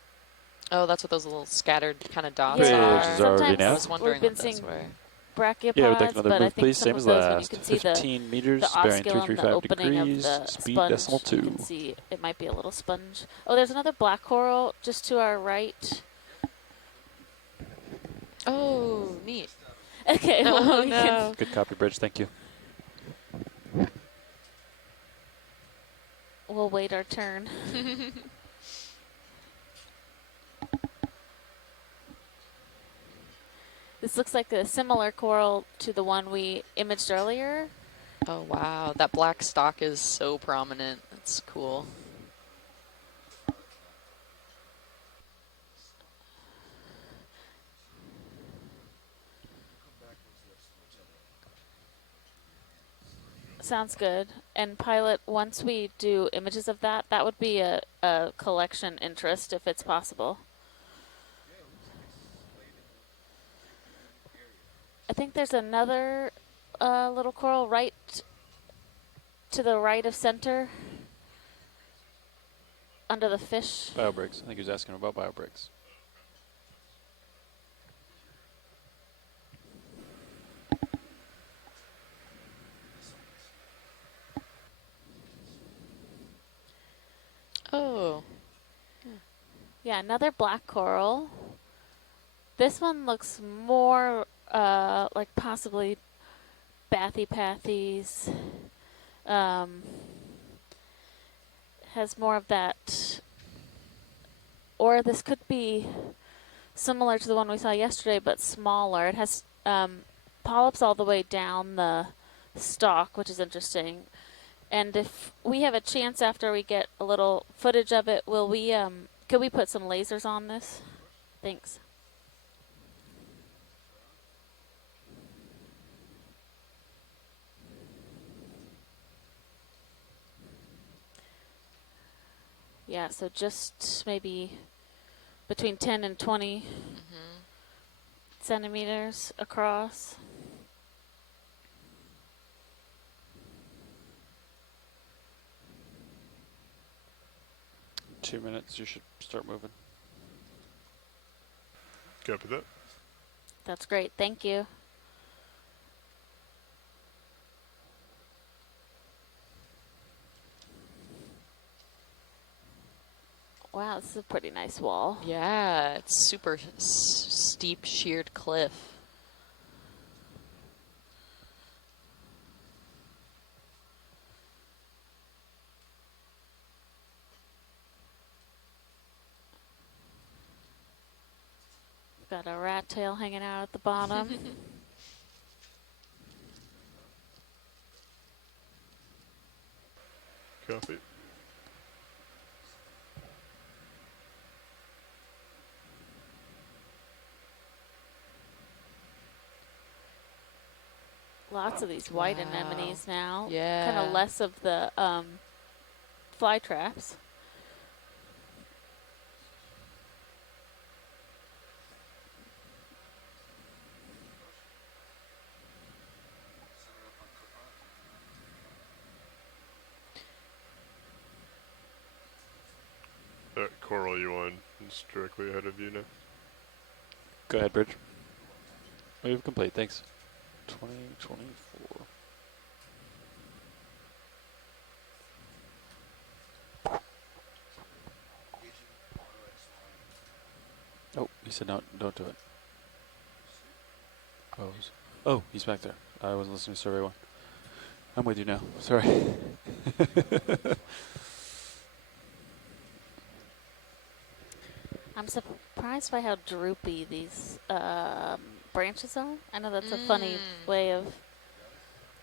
Oh, that's what those little scattered kind of dots Yeah, are. Bridge is already sometimes now. I was wondering we've been what those seeing were. brachiopods, Yeah, would like another but I move, think please. some Same of as those, when you last. can see the 15 meters, the bearing osculum, the 335 opening of degrees, the speed sponge, decimal you 2. can see it might be a little sponge. Oh, there's another black coral just to our right. Oh, neat. Okay, Oh, well, we no. can Good copy, Bridge. Thank you. we'll wait our turn. This looks like a similar coral to the one we imaged earlier. Oh, wow. That black stalk is so prominent. That's cool. Sounds good. And Pilot, once we do images of that, that would be a collection interest if it's possible. I think there's another little coral right to the right of center under the fish. BioBricks. I think he was asking about BioBricks. Oh. Yeah, another black coral. This one looks more like possibly bathypathes. Has more of that, or this could be similar to the one we saw yesterday, but smaller. It has polyps all the way down the stalk, which is interesting. And if we have a chance after we get a little footage of it, will we? Could we put some lasers on this? Thanks. Yeah, so just maybe between 10 and 20 centimeters across. Two minutes, you should start moving. Copy that. That's great. Thank you. Wow, this is a pretty nice wall. Yeah, it's super steep, sheared cliff. Got a rat tail hanging out at the bottom. Copy. Lots of these white anemones now. Yeah. Kind of less of the fly traps. That coral you on is directly ahead of you now. Go ahead, Bridge. Move complete, thanks. 2024. Oh, he said no, don't do it. Oh, he's back there. I wasn't listening to survey one. I'm with you now. Sorry. I'm surprised by how droopy these branches are. I know that's a funny way of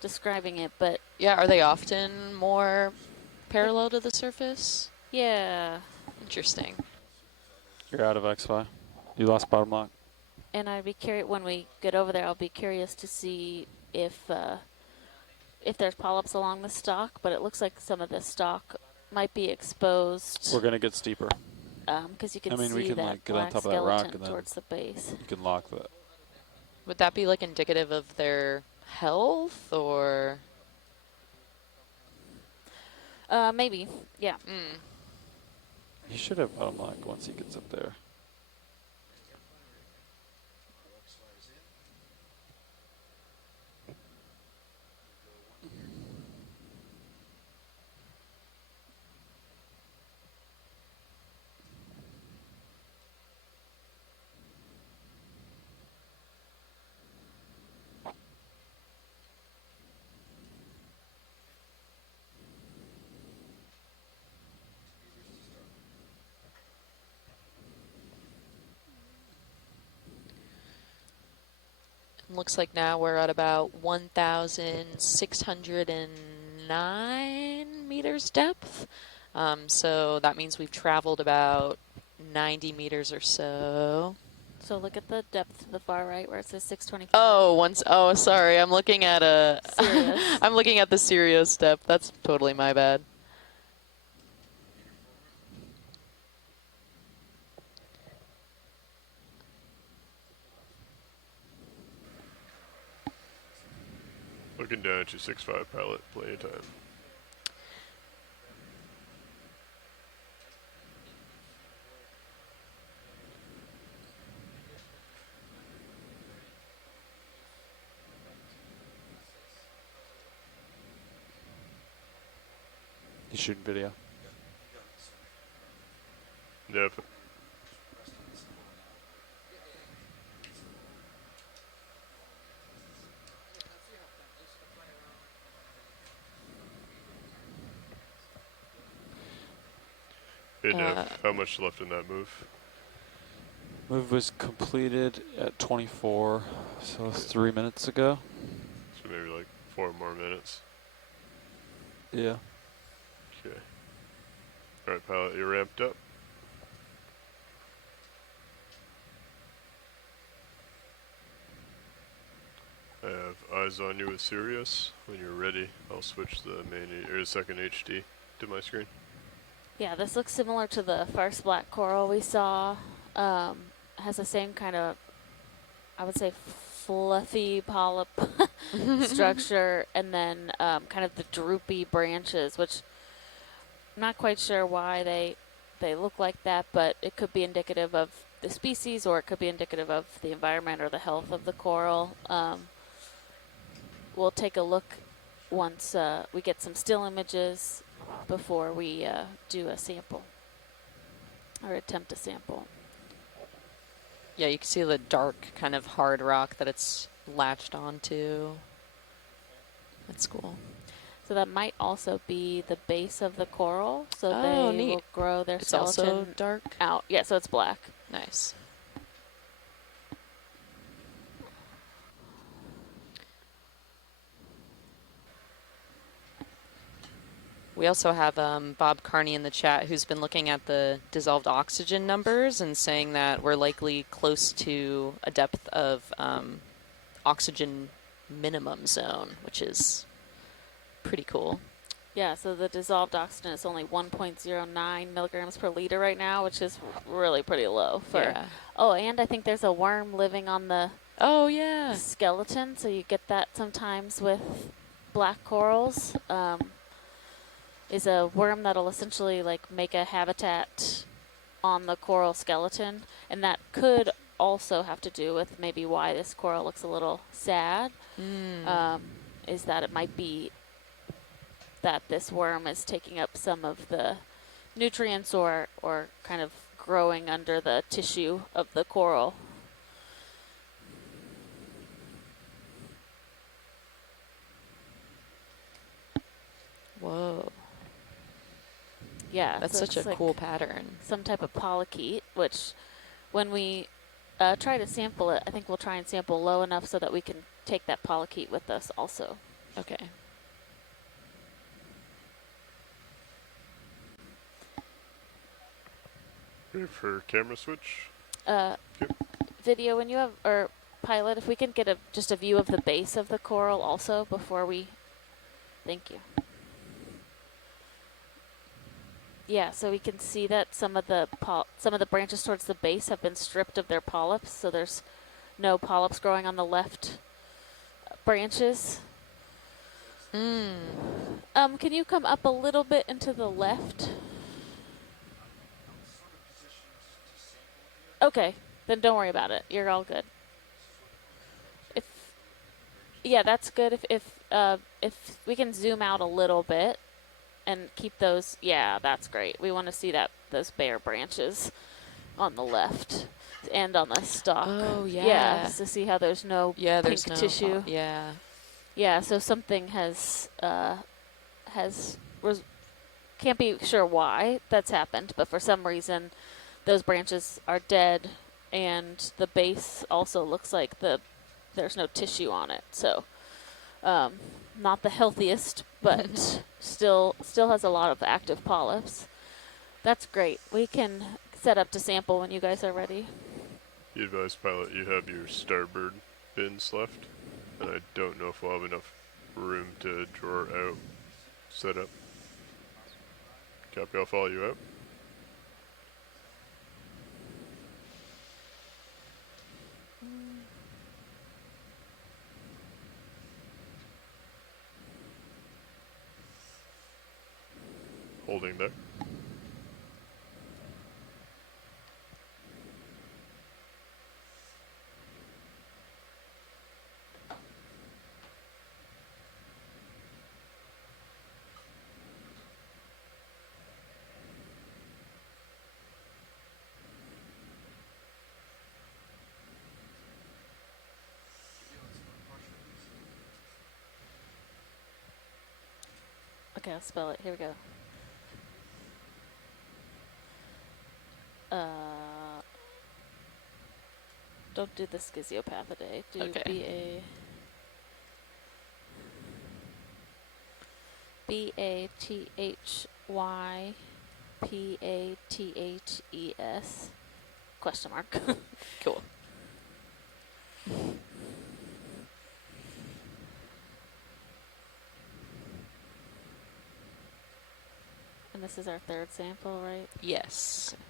describing it, but Yeah, are they often more parallel to the surface? yeah. Interesting. You're out of XY. You lost bottom lock. And I'd be curious when we get over there. I'll be curious to see if there's polyps along the stalk. But it looks like some of the stalk might be exposed. We're gonna get steeper. Because you can we see can that like get on black top of that rock skeleton and then towards the base. you can lock that. Would that be like indicative of their health or? Maybe, yeah. He should have bottom lock once he gets up there. Looks like now we're at about 1,609 meters depth. So that means we've traveled about 90 meters or so. So look at the depth to the far right where it says 625. Oh, sorry. I'm looking at Sirius. I'm looking at the Sirius depth. That's totally my bad. Looking down at your 6.5 pilot, plenty of time. You shooting video? Yep. Hey, Nev, how much left in that move? Move was completed at 24, so 3 minutes ago. So maybe like 4 more minutes. Yeah. Okay. Alright, pilot, you're ramped up. I have eyes on you with Sirius. When you're ready, I'll switch the second HD to my screen. Yeah, this looks similar to the first black coral we saw. Has the same kind of, I would say, fluffy polyp structure, and then kind of the droopy branches, which I'm not quite sure why they look like that, but it could be indicative of the species, or it could be indicative of the environment or the health of the coral. We'll take a look once we get some still images before we do a sample or attempt a sample. Yeah, you can see the dark kind of hard rock that it's latched onto. That's cool. So that might also be the base of the coral. So Oh, they neat. will grow their It's skeleton also dark? out. Yeah, so it's black. Nice. We also have Bob Carney in the chat, who's been looking at the dissolved oxygen numbers and saying that we're likely close to a depth of oxygen minimum zone, which is pretty cool. Yeah, so the dissolved oxygen is only 1.09 milligrams per liter right now, which is really pretty low. Yeah. Oh, and I think there's a worm living on the skeleton, so you get that sometimes with black corals. Is a worm that'll essentially like make a habitat on the coral skeleton, and that could also have to do with maybe why this coral looks a little sad. Is that it might be that this worm is taking up some of the nutrients or kind of growing under the tissue of the coral. Whoa. Yeah, That's so such a it's cool like pattern. Some type of polychaete, which when we try to sample it, I think we'll try and sample low enough so that we can take that polychaete with us also. Okay. Ready for camera switch? Video, when you have, or pilot, if we can get just a view of the base of the coral also before we, thank you. Yeah, so we can see that some of the branches towards the base have been stripped of their polyps, so there's no polyps growing on the left branches. Can you come up a little bit into the left? Okay, then don't worry about it. You're all good. Yeah, that's good. If we can zoom out a little bit and keep those, yeah, that's great. We want to see those bare branches on the left and on the stalk. Oh, yeah. Yeah, just to see how there's no pink there's no tissue. Yeah. Yeah, so something can't be sure why that's happened, but for some reason those branches are dead, and the base also looks like the there's no tissue on it. So not the healthiest, but still has a lot of active polyps. That's great. We can set up to sample when you guys are ready. The advice pilot, you have your starboard bins left, and I don't know if we'll have enough room to draw out set up. Copy, I'll follow you out. Holding there. Okay, I'll spell it. Here we go. Don't do the schizopathidae. Do Okay. BATHYPATHES question mark. Cool. And this is our third sample, right? Yes. Okay.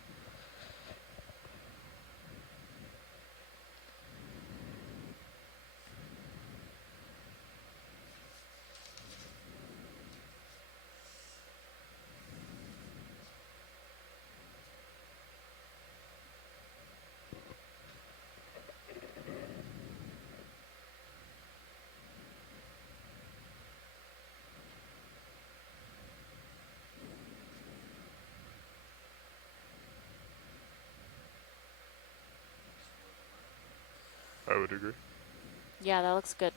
I would agree. Yeah, that looks good.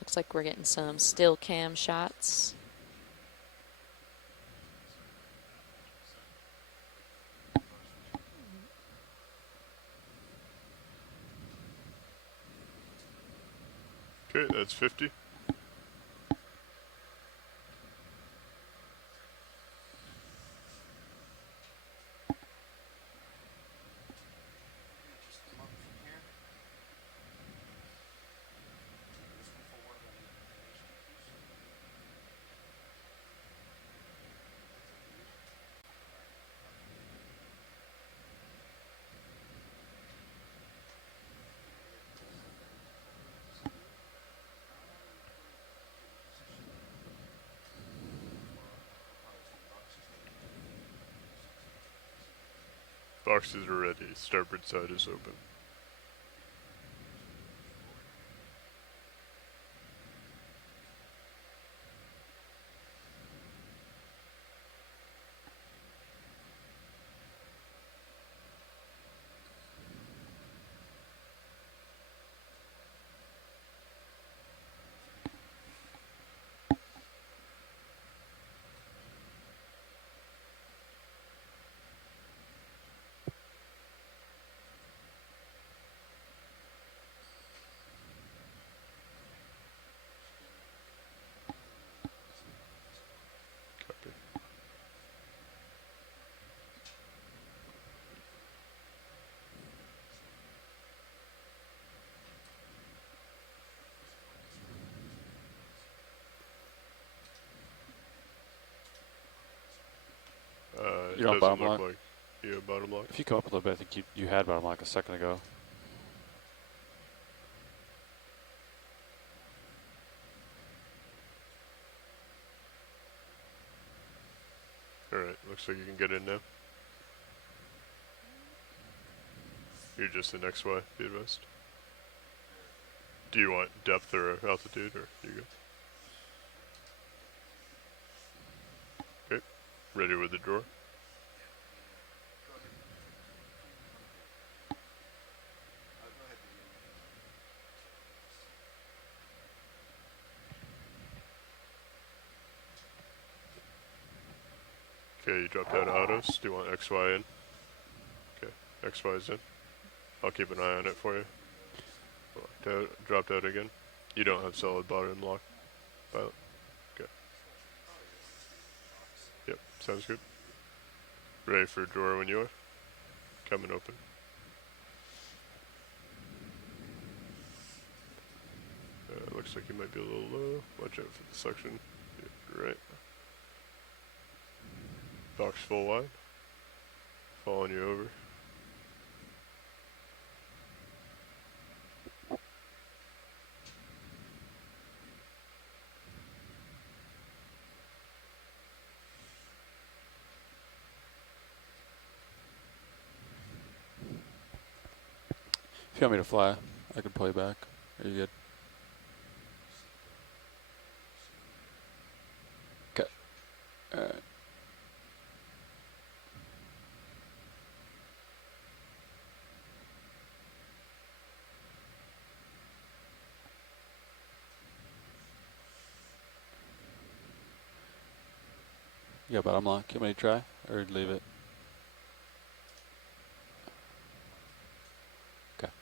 Looks like we're getting some still cam shots. Okay, that's 50. Boxes are ready. Starboard side is open. You don't doesn't bottom look lock? like you have bottom lock. If you come up a little bit, I think you had bottom lock a second ago. Alright, looks like you can get in now. You're just in XY, be advised. Do you want depth or altitude, or you good? Okay, ready with the drawer. Okay, you dropped out of autos. Do you want XY in? Okay, XY is in. I'll keep an eye on it for you. Locked out, dropped out again. You don't have solid bottom lock, pilot. Okay. Yep, sounds good. Ready for drawer when you are. Coming open. Looks like you might be a little low. Watch out for the suction. Yeah, right. Box full wide. Following you over. If you want me to fly, I can pull you back. Are you good? Okay. Alright. Yeah, bottom lock. You want me to try or leave it? Okay.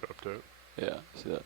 Dropped out. Yeah, see that.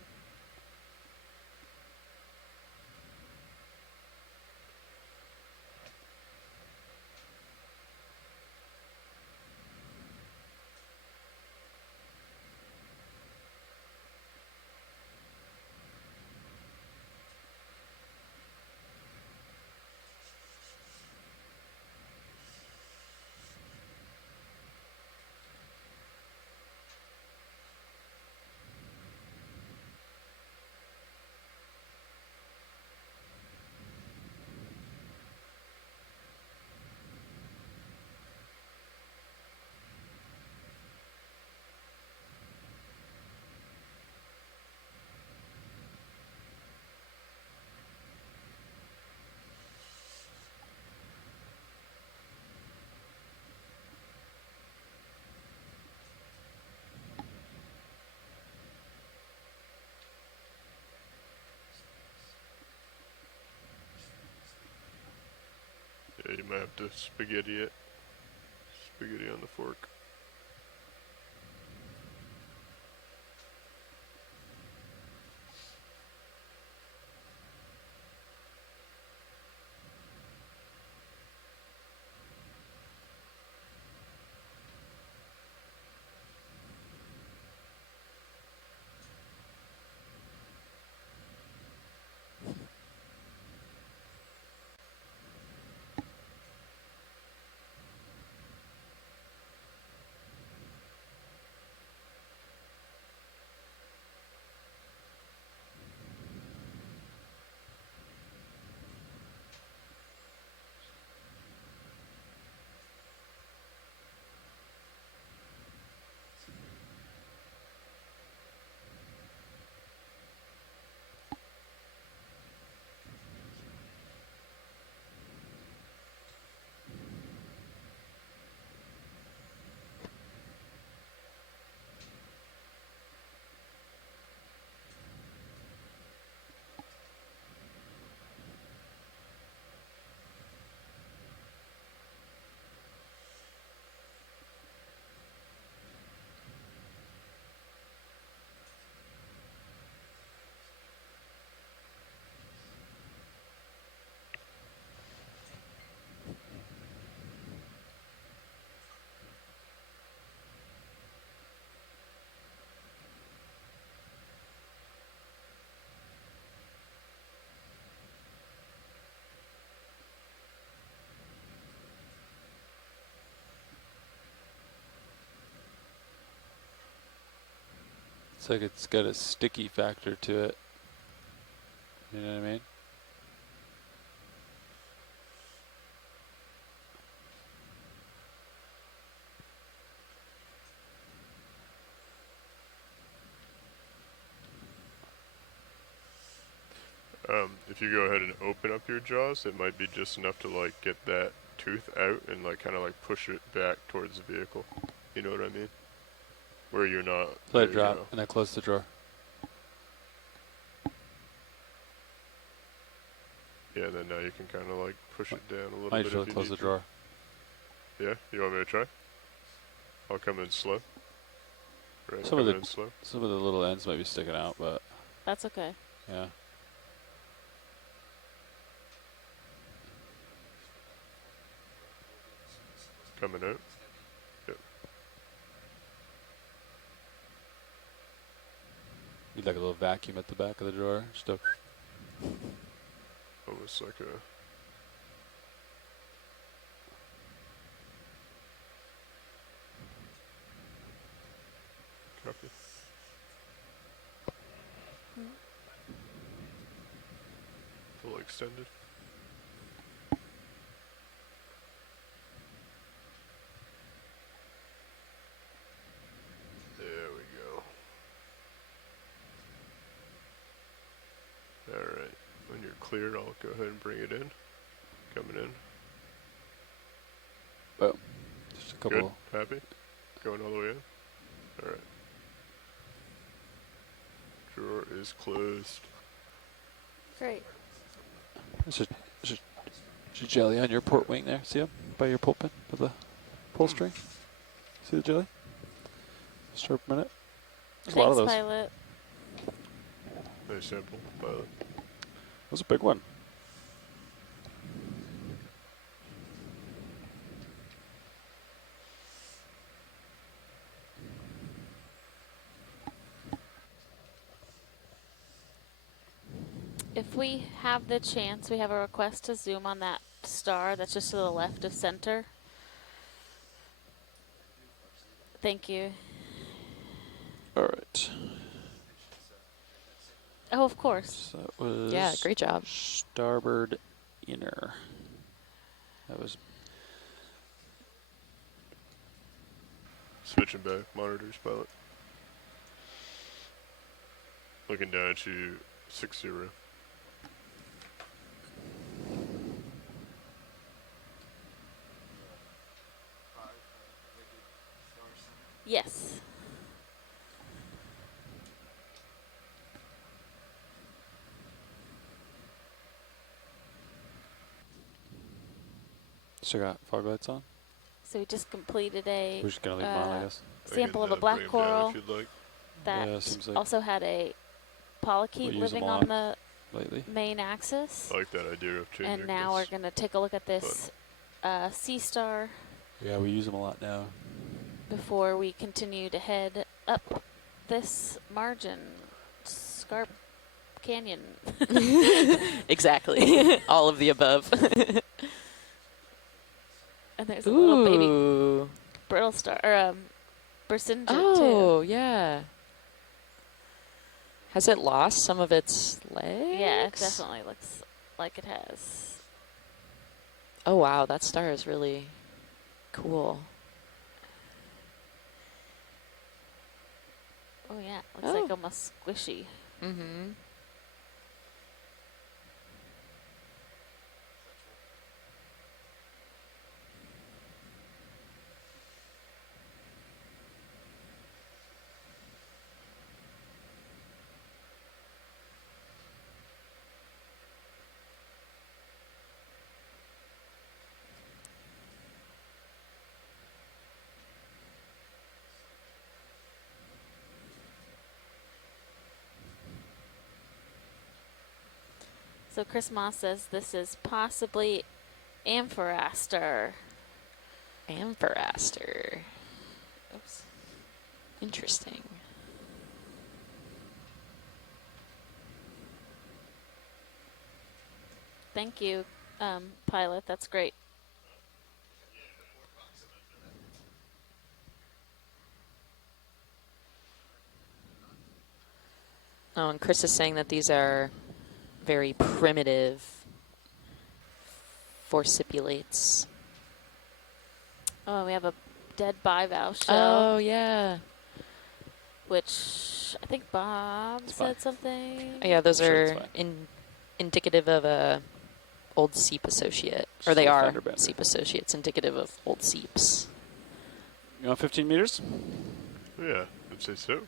Yeah, you might have to spaghetti it. Spaghetti on the fork. It's like it's got a sticky factor to it. You know what I mean? If you go ahead and open up your jaws, it might be just enough to like get that tooth out and like kind of like push it back towards the vehicle. You know what I mean? Where you're not. Let it drop, and I close the drawer. Yeah, then now you can kind of like push it down a little I bit. usually If you close need the to. drawer. Yeah, you want me to try? I'll come in slow. Right, Some of coming in slow. the little ends might be sticking out, but That's okay. yeah. Coming out. Yep. Need like a little vacuum at the back of the drawer. Just a Almost like a. Copy. Full extended. There we go. Alright, when you're cleared, I'll go ahead and bring it in. Coming in. Boom. Just a couple. Good? Happy? Going all the way in? Alright. Drawer is closed. Great. There's a jelly on your port wing there. See him? By your pull pin? By the pull string? See the jelly? Sharp minute. There's a lot of those. Pilot. Nice sample, pilot. That was a big one. If we have the chance, we have a request to zoom on that star that's just to the left of center. Thank you. All right. Oh, of course. So that was Yeah, great job. Starboard inner. That was Switching back, monitors, pilot. Looking down at you, 60. Yes. still got fog lights on. So we just completed a We're just gonna leave them on, I guess. sample of a bring black 'em down coral if you'd like. that Yeah, seems like also had a we'll polychaete use living them on the lately. main axis. I like that idea of changing. And now we're going to take a look at this sea star Yeah, we use them a lot now. before we continue to head up this margin, Scarp Canyon. Exactly. All of the above. And there's a little baby Ooh. brittle star, or Bursinja Oh, too. yeah. Has it lost some of its legs? Yeah, it definitely looks like it has. Oh, wow. That star is really cool. Oh yeah, looks like almost squishy. Mm-hmm. So Chris Moss says this is possibly Amphoraster. Amphoraster. Oops. Interesting. Thank you, pilot. That's great. Oh, and Chris is saying that these are very primitive forcipulates. Oh, we have a dead bivalve shell. Oh, yeah. Which I think Bob said something. Oh, yeah, those Sure, it's are fine. indicative of a old seep associate. Or they Still are fender bender. seep associates, indicative of old seeps. You want 15 meters? Yeah, I'd say so.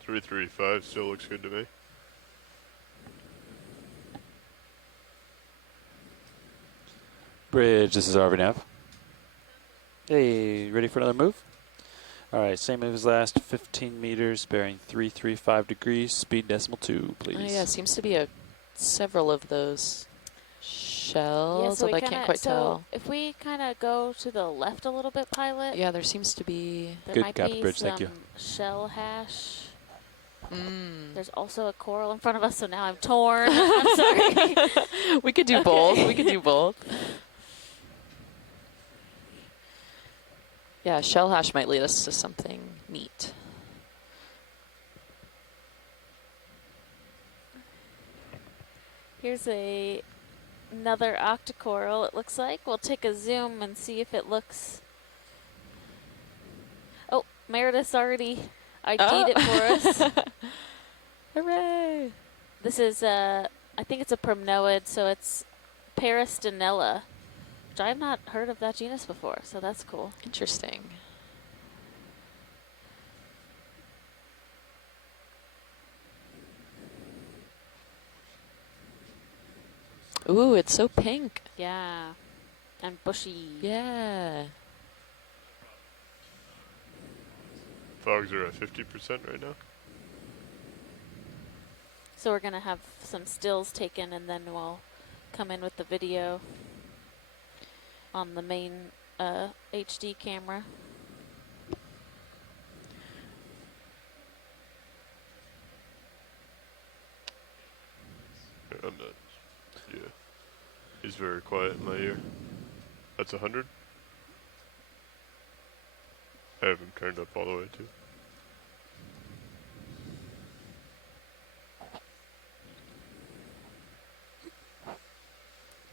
335 still looks good to me. Bridge, this is RV Hey, ready for another move? All right, same move as last, 15 meters, bearing 335 degrees, speed decimal 2, please. Oh, yeah, seems to be several of those shells, although I can't quite tell. If we kind of go to the left a little bit, pilot. Yeah, there seems to be... There might be some shell hash. There's also a coral in front of us, so now I'm torn. I'm sorry. We could do both. We could do both. Yeah, shell hash might lead us to something neat. Here's another octocoral, it looks like. We'll take a zoom and see if it looks... Oh, Meredith's already ID'd it for us. Hooray! This is, I think it's a primnoid, so it's Peristinella, which I have not heard of that genus before, so that's cool. Interesting. Ooh, it's so pink. Yeah, and bushy. Yeah. Fogs are at 50% right now. So we're going to have some stills taken, and then we'll come in with the video on the main HD camera. I'm not. Yeah. He's very quiet in my ear. That's 100. I have him turned up all the way too.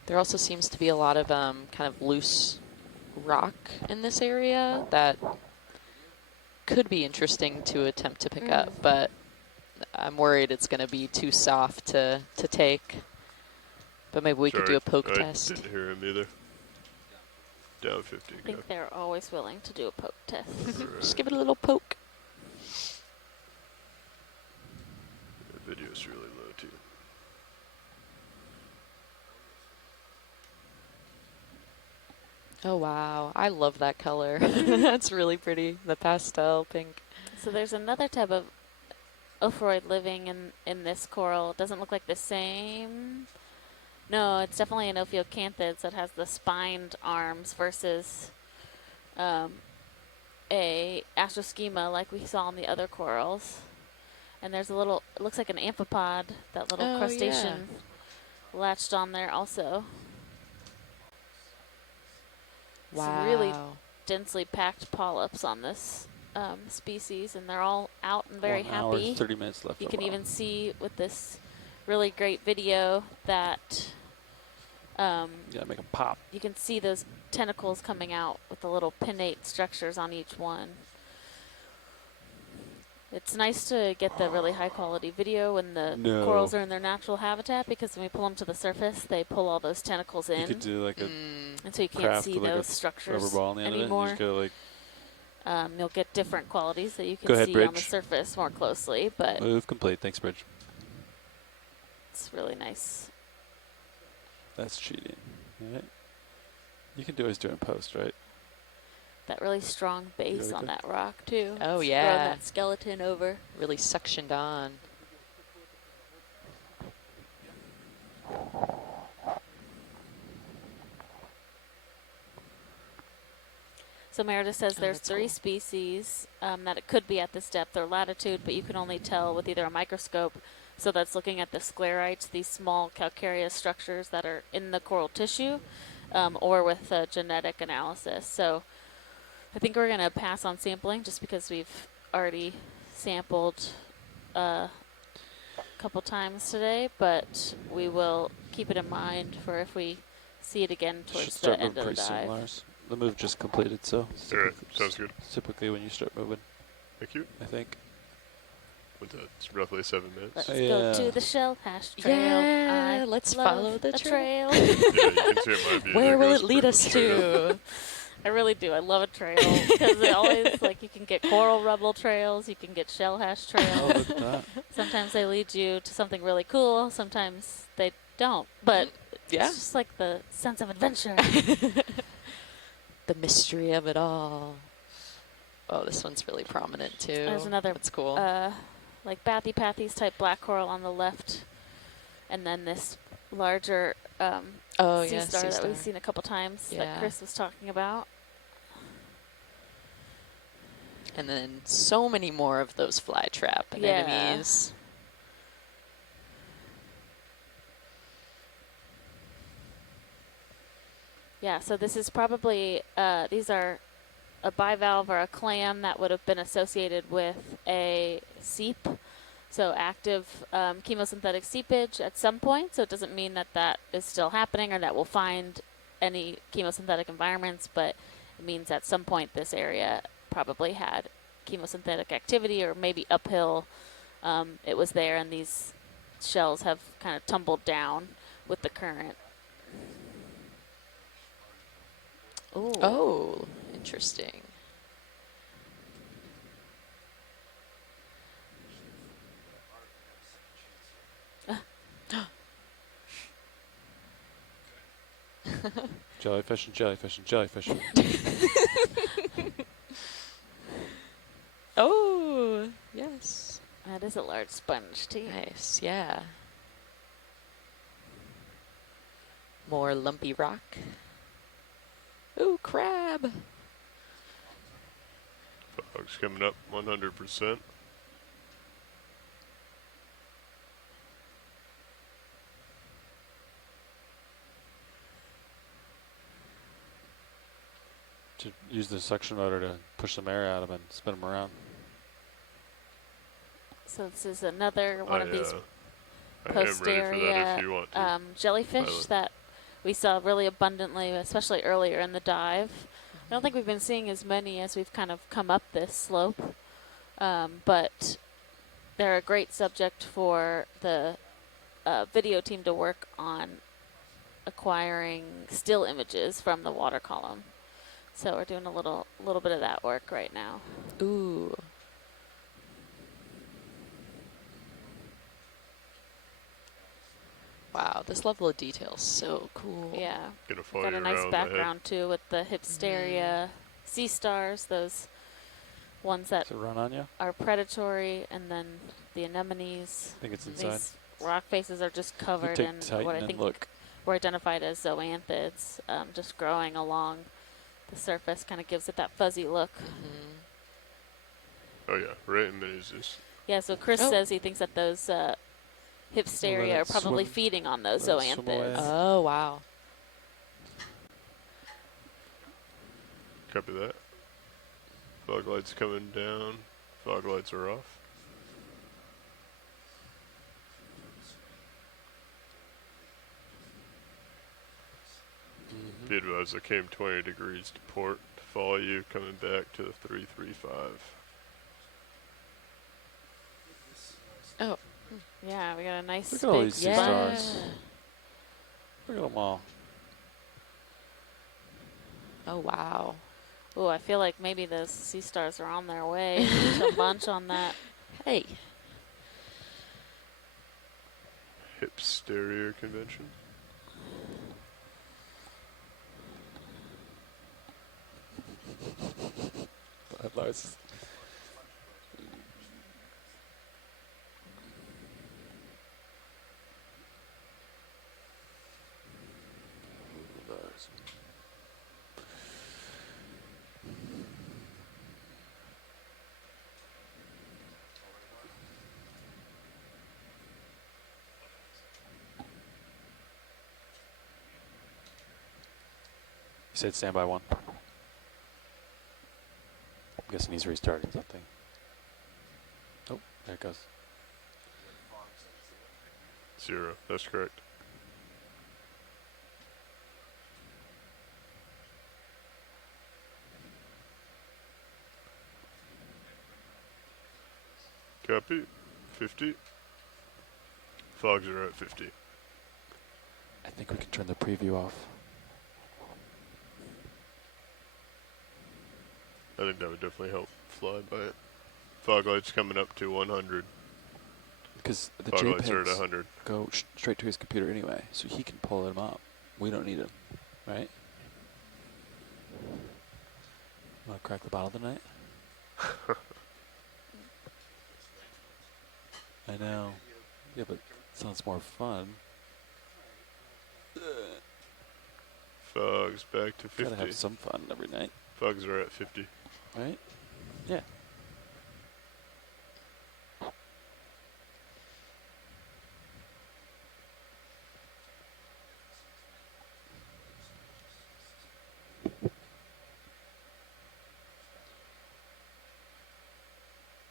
There also seems to be a lot of kind of loose rock in this area that could be interesting to attempt to pick up, but I'm worried it's going to be too soft to take. But maybe we could do a poke test. I didn't hear him either. Down 50 I think they're always willing to do a poke test. Just give it a little poke. The video's really low too. Oh, wow. I love that color. That's really pretty. The pastel pink. So there's another type of ophroid living in this coral. It doesn't look like the same. No, it's definitely an Ophiocanthid, so it has the spined arms versus a astroschema like we saw in the other corals. And there's a little, it looks like an amphipod, that little crustacean latched on there also. Wow. It's really densely packed polyps on this species, and they're all out and very 1 hour, happy. 30 minutes left. You can even see with this really great video that you gotta make them pop. you can see those tentacles coming out with the little pinnate structures on each one. It's nice to get the really high quality video when the corals are in their natural habitat, because when we pull them to the surface, they pull all those tentacles in. You could do like a and so you can't see like those structures rubber ball on the end anymore. Of it, and you just gotta, like, you'll get different qualities that you can Go ahead, see Bridge. on the surface more closely, but move complete. Thanks, Bridge. it's really nice. That's cheating. All right. You can always do it in post, right? That really strong base on that rock too. Oh, Just yeah. throwing that skeleton over. Really suctioned on. So Meredith says there's 3 species that it could be at this depth or latitude, but you can only tell with either a microscope. So that's looking at the sclerites, these small calcareous structures that are in the coral tissue, or with genetic analysis. So I think we're going to pass on sampling just because we've already sampled a couple times today, but we will keep it in mind for if we see it again Should towards start the end moving of the pretty soon, dive. Lars. The move just completed, so Alright, sounds good. typically when you start moving. Thank you. I think. What's that? It's roughly 7 minutes. Let's go to the shell hash trail. Yeah, I let's love follow the trail. Yeah, you can see it might be. Where There will goes it lead pretty us much straight up. to? I really do. I love a trail because it always, like, you can get coral rubble trails, you can get shell hash trails. look at that. Sometimes they lead you to something really cool, sometimes they don't. But Yeah. it's just like the sense of adventure. The mystery of it all. Oh, this one's really prominent too. There's another, That's cool. like Bathy Pathy's type black coral on the left, and then this larger Oh, sea yeah, star sea that star. we've seen a couple times Yeah. that Chris was talking about. And then so many more of those fly trap Yeah. anemones. Yeah, so this is probably, these are a bivalve or a clam that would have been associated with a seep, so active chemosynthetic seepage at some point. So it doesn't mean that that is still happening or that we'll find any chemosynthetic environments, but it means at some point this area probably had chemosynthetic activity, or maybe uphill it was there, and these shells have kind of tumbled down with the current. Ooh. Oh, interesting. Jellyfish and jellyfish and jellyfish. Oh, yes. That is a large sponge, too. Nice, yeah. More lumpy rock. Ooh, crab. Fog's coming up 100%. To use the suction motor to push some air out of them and spin them around. So this is another one of these I am ready for that posterior if you want to. jellyfish Pilot. that we saw really abundantly, especially earlier in the dive. I don't think we've been seeing as many as we've kind of come up this slope, but they're a great subject for the video team to work on acquiring still images from the water column. So we're doing a little bit of that work right now. Ooh. Wow, this level of detail is so cool. Yeah. Gonna follow Got a you nice around background too with the hypsteria sea stars, those ones that Does it run on you? are predatory, and then the anemones. I think it's These inside. rock faces are just covered take in Titan what I and think look. were identified as zoanthids, just growing along the surface, kind of gives it that fuzzy look. Oh yeah, right in minutes. Just Yeah, so Chris says he thinks that those hypsteria are probably feeding on those zoanthids. Oh, wow. copy that. Fog lights coming down. Fog lights are off. Be advised, I came 20 degrees to port to follow you, coming back to the 335. Oh. Yeah, we got a nice Look at all big these sea sponge. stars. Look at them all. Oh, wow. Ooh, I feel like maybe those sea stars are on their way to munch on that. Hey. Hypsteria convention. Lars. You said standby one. I'm guessing he's restarting something. Oh, there it goes. 0. That's correct. Copy. 50. Fogs are at 50. I think we can turn the preview off. I think that would definitely help fly by it. Fog lights coming up to 100. Because the Fog lights are at JPEGs 100. go straight to his computer anyway, so he can pull them up. We don't need them, right? Want to crack the bottle tonight? I know. Yeah, but it sounds more fun. Fogs back to 50. Gotta have some fun every night. Fogs are at 50. Right? Yeah.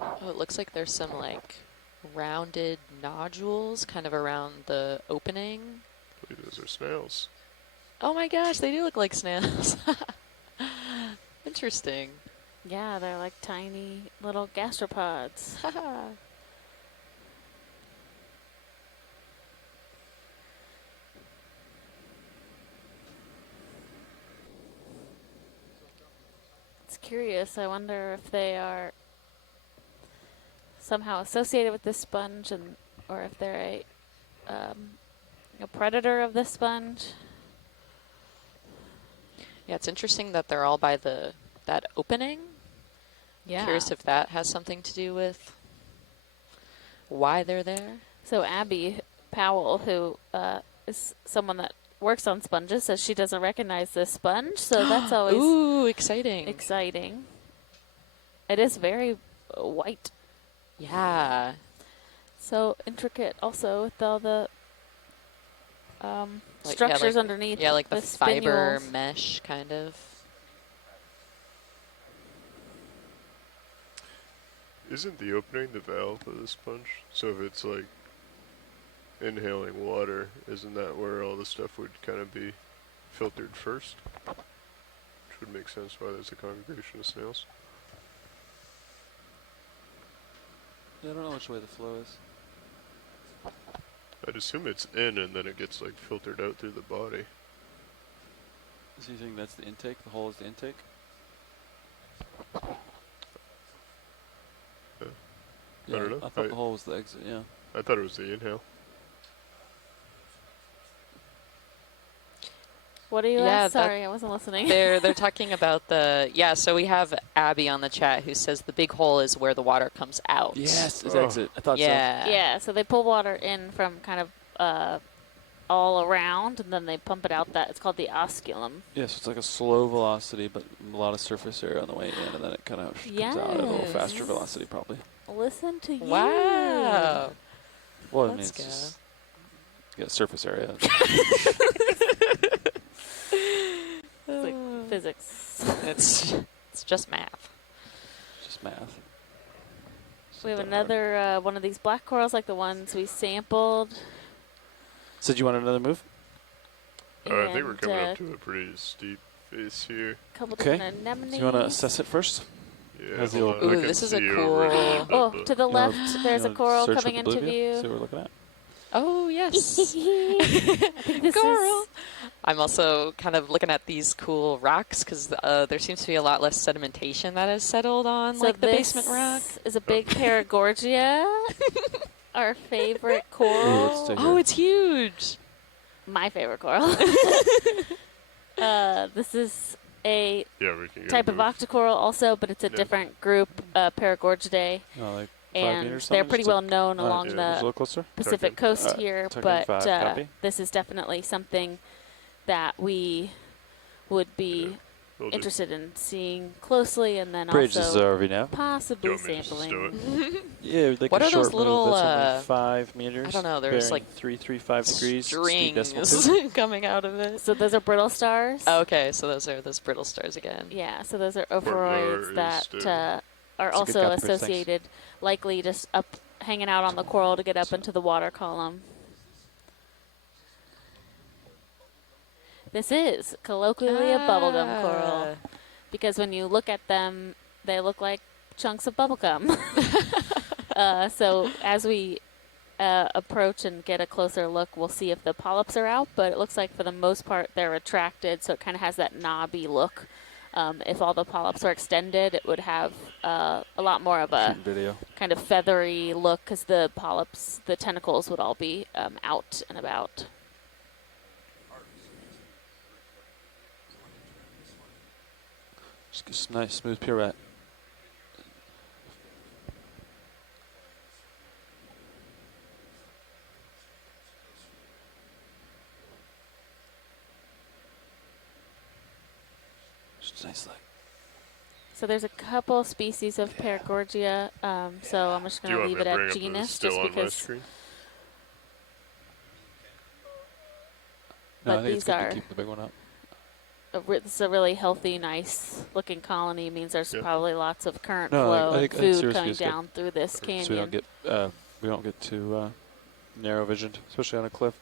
Oh, it looks like there's some like rounded nodules kind of around the opening. I believe those are snails. Oh my gosh, they do look like snails. Interesting. Yeah, they're like tiny little gastropods. It's curious. I wonder if they are somehow associated with this sponge, and or if they're a predator of this sponge. Yeah, it's interesting that they're all by that opening. Yeah. Curious if that has something to do with why they're there. So Abby Powell, who is someone that works on sponges, says she doesn't recognize this sponge. So that's always ooh, exciting. Exciting. It is very white. Yeah. So intricate also with all the Like, structures yeah, like, underneath. Yeah, like the fiber spinules. mesh kind of. Isn't the opening the valve of the sponge? So if it's like inhaling water, isn't that where all the stuff would kind of be filtered first? Which would make sense why there's a congregation of snails. Yeah, I don't know which way the flow is. I'd assume it's in and then it gets like filtered out through the body. So you think that's the intake? The hole is the intake? I don't know. I thought the hole was the exit, yeah. I thought it was the inhale. What are you Yeah, at? Sorry, I wasn't listening. They're talking about the so we have Abby on the chat who says the big hole is where the water comes out. Yes, it's exit. I thought so. Yeah, so they pull water in from kind of all around, and then they pump it out. It's called the osculum. Yeah, so it's like a slow velocity, but a lot of surface area on the way in, and then it kind of comes out at a little faster velocity, probably. Listen to you. Wow. Well, I mean, it's just, surface area. It's like physics. It's just math. Just math. We have another one of these black corals, like the ones we sampled. So do you want another move? I think we're coming up to a pretty steep face here. Couple different anemones. Do you want to assess it first? Yeah. How's the hold old on, I Ooh, can this is a see cool. over it. Oh, to the left, there's a coral search coming with the into blue view. See what we're looking at? Oh, yes. I think this Coral. is I'm also kind of looking at these cool rocks because there seems to be a lot less sedimentation that has settled on like the basement rock. Is a big Paragorgia, our favorite coral. Oh, it's huge. My favorite coral. This is a type of octocoral also, but it's a different group, Paragorgidae. Oh, like 5 and meters, they're something? pretty Just well a- known along just a little closer? the Pacific coast here, Tuck in but 5, copy. this is definitely something that we would be Will do. interested in seeing closely, and then Bridge is also RV now. possibly Do you want me to just sampling. Yeah, like What a are short those little, move that's only 5 meters. I don't know, there's bearing like 335 degrees. steep decimal strings two. coming out of it. So those are brittle stars. Oh, okay, so those are those brittle stars again. Yeah, so those are lower ophoroids is that the- are It's a good also count, Bridge, thanks. associated, likely just up hanging out on the coral to get up into the water column. This is colloquially a bubblegum coral, because when you look at them, they look like chunks of bubblegum. So as we approach and get a closer look, we'll see if the polyps are out, but it looks like for the most part they're retracted, so it kind of has that knobby look. If all the polyps are extended, it would have a lot more of a kind of feathery look, because the polyps, the tentacles would all be out and about. Just get some nice smooth pirouette. Just a nice light. So there's a couple species of Paragorgia, so I'm just going to leave it at genus, just because. No, But I think these it's good are. to keep the big one up. This is a really healthy, nice-looking colony. Means there's probably lots of current flow I and think food coming down through this canyon. So we don't get too narrow-visioned, especially on a cliff.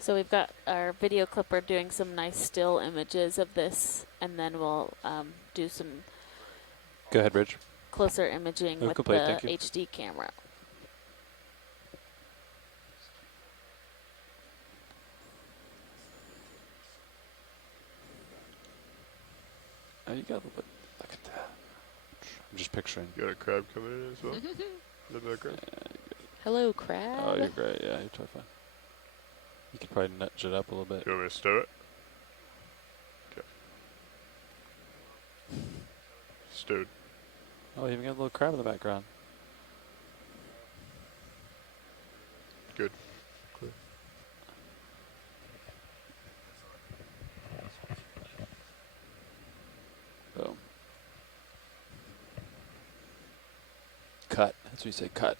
So we've got our video clipper doing some nice still images of this, and then we'll do some. Go ahead, Bridge. Closer imaging with the HD camera. Oh, you got a little bit. Look at that. I'm just picturing. You got a crab coming in as well in the background. Hello, crab. Oh, you're great. Yeah, you're totally fine. You could probably nudge it up a little bit. You want me to stow it? Okay. Stowed. Oh, you even got a little crab in the background. Good. Clear. Boom. Cut. That's what you say, cut.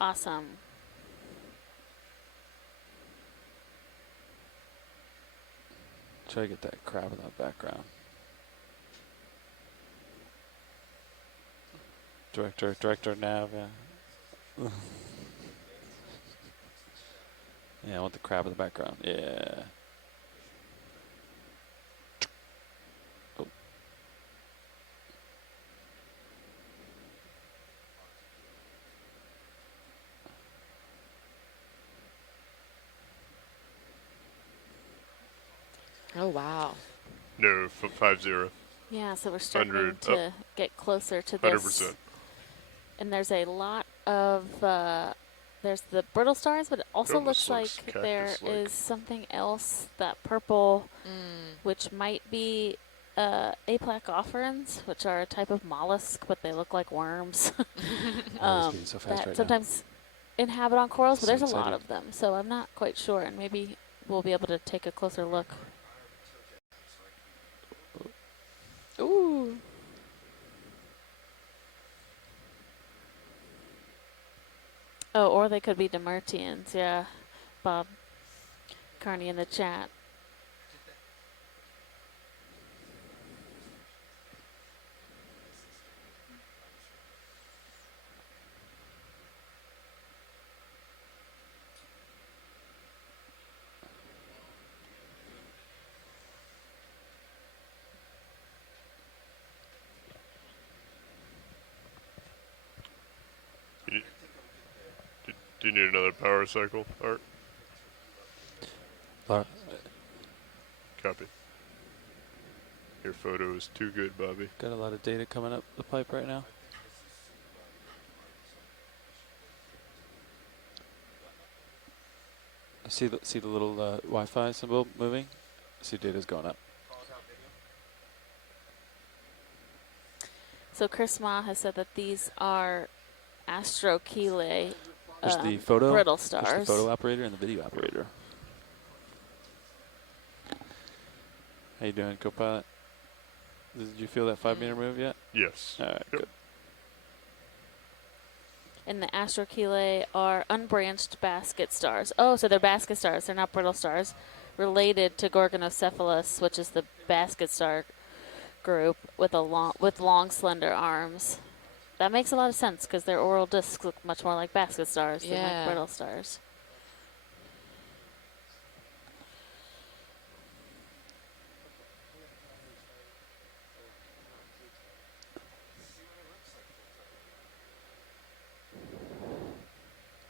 Awesome. Try to get that crab in that background. Director, nav, yeah. Yeah, I want the crab in the background. Yeah. Oh. Oh, wow. No, 50. Yeah, so we're starting to get closer to this. 100%. And there's a lot of, there's the brittle stars, but it also looks like there is something else, that purple, which might be aplacophorans, which are a type of mollusk, but they look like worms. So fast right sometimes inhabit on corals, but So there's a exciting. lot of them, so I'm not quite sure, and maybe we'll be able to take a closer look. Ooh. Oh, or they could be Demertians, yeah. Bob Carney in the chat. Do you need another power cycle, Art? Copy. Your photo is too good, Bobby. Got a lot of data coming up the pipe right now. I see the little Wi-Fi symbol moving. I see data's going up. So Chris Ma has said that these are astrochelae, There's the photo, brittle stars. There's the photo operator and the video operator. How you doing, co-pilot? Did you feel that 5 meter move yet? Yes. All right, good. And the astrochelae are unbranched basket stars. Oh, so they're basket stars. They're not brittle stars. related to Gorgonocephalus, which is the basket star group with long slender arms. That makes a lot of sense because their oral discs look much more like basket stars than like brittle stars.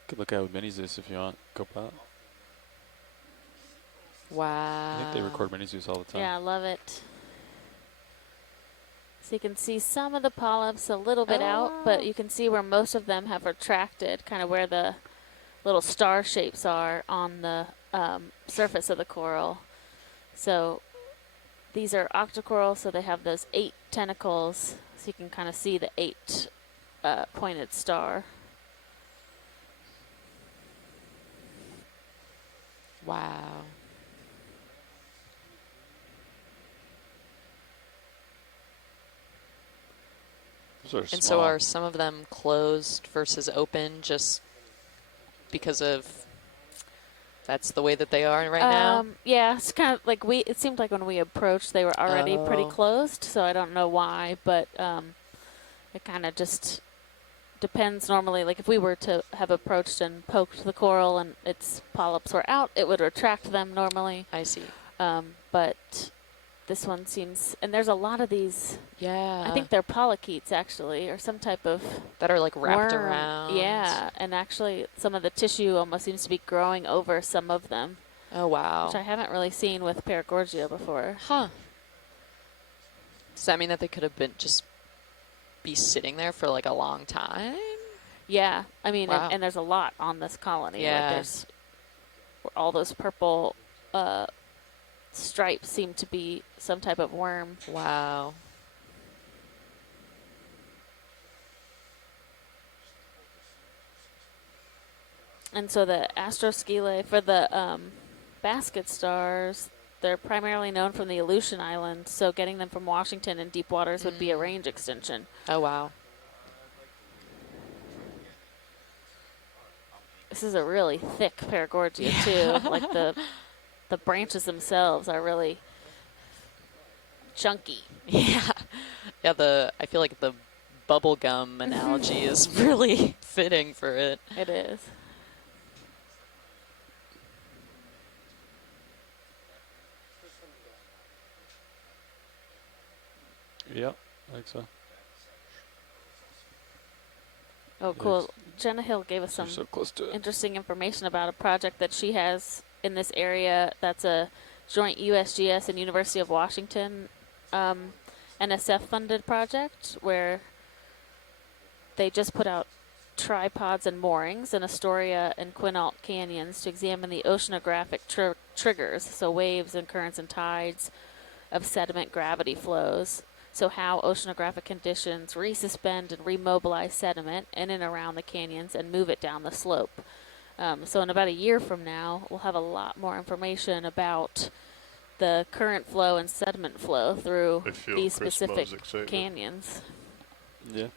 Could look at it with mini Zeus if you want. Go out. Wow. I think they record mini Zeus all the time. Yeah, I love it. So you can see some of the polyps a little bit out, but you can see where most of them have retracted, kind of where the little star shapes are on the surface of the coral. So these are octocoral, so they have those 8 tentacles, so you can kind of see the 8 pointed star. Wow. And so are some of them closed versus open just because of that's the way that they are right now? Yeah, it's kind of like it seemed like when we approached they were already pretty closed, so I don't know why, but it kind of just depends normally. Like if we were to have approached and poked the coral and its polyps were out, it would retract them normally. I see. But this one seems, and there's a lot of these. Yeah. I think they're polychaetes actually, or some type of that are like wrapped worm. around. Yeah, and actually some of the tissue almost seems to be growing over some of them. Oh wow. Which I haven't really seen with Paragorgia before. Huh. Does that mean that they could have been just be sitting there for like a long time? Yeah, I mean, wow. and there's a lot on this colony. Yeah. Like there's all those purple stripes seem to be some type of worm. Wow. And so the Astroscele for the basket stars, they're primarily known from the Aleutian Islands, so getting them from Washington in deep waters would be a range extension. Oh, wow. This is a really thick Paragorgia, too. Like the branches themselves are really chunky. Yeah. Yeah, I feel like the bubblegum analogy is really fitting for it. It is. Yeah, I think so. Oh, cool. Jenna Hill gave us some so close to interesting information about a project that she has in this area that's a joint USGS and University of Washington NSF-funded project where they just put out tripods and moorings in Astoria and Quinault Canyons to examine the oceanographic triggers, so waves and currents and tides of sediment gravity flows. So how oceanographic conditions resuspend and remobilize sediment in and around the canyons and move it down the slope. So in about a year from now, we'll have a lot more information about the current flow and sediment flow through these specific canyons. Yeah.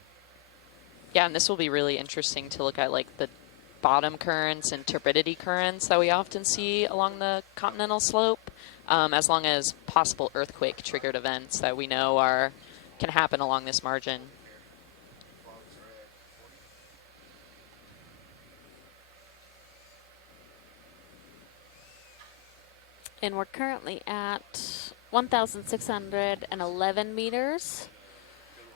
Yeah, and this will be really interesting to look at, like the bottom currents and turbidity currents that we often see along the continental slope, as long as possible earthquake-triggered events that we know can happen along this margin. And we're currently at 1,611 meters.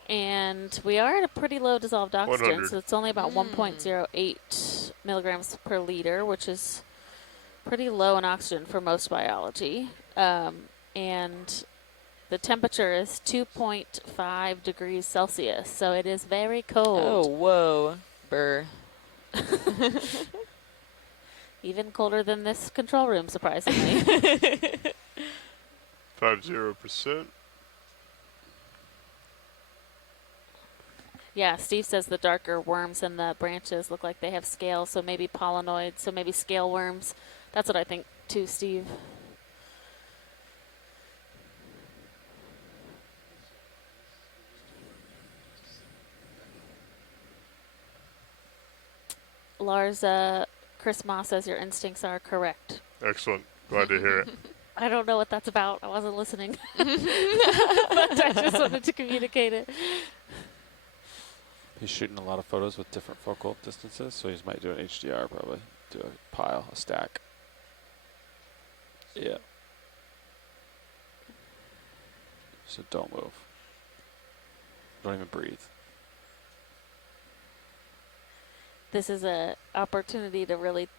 And we are at a pretty low dissolved oxygen, 100. so it's only about 1.08 milligrams per liter, which is pretty low in oxygen for most biology. And the temperature is 2.5 degrees Celsius, so it is very cold. Oh, whoa. Burr. Even colder than this control room, surprisingly. 50%. Yeah, Steve says the darker worms in the branches look like they have scales, so maybe pollinoids, so maybe scale worms. That's what I think too, Steve. Lars, Chris Moss says your instincts are correct. Excellent. Glad to hear it. I don't know what that's about. I wasn't listening. But I just wanted to communicate it. He's shooting a lot of photos with different focal distances, so he might do an HDR probably. Do a pile, a stack. Yeah. So don't move. Don't even breathe. This is an opportunity to really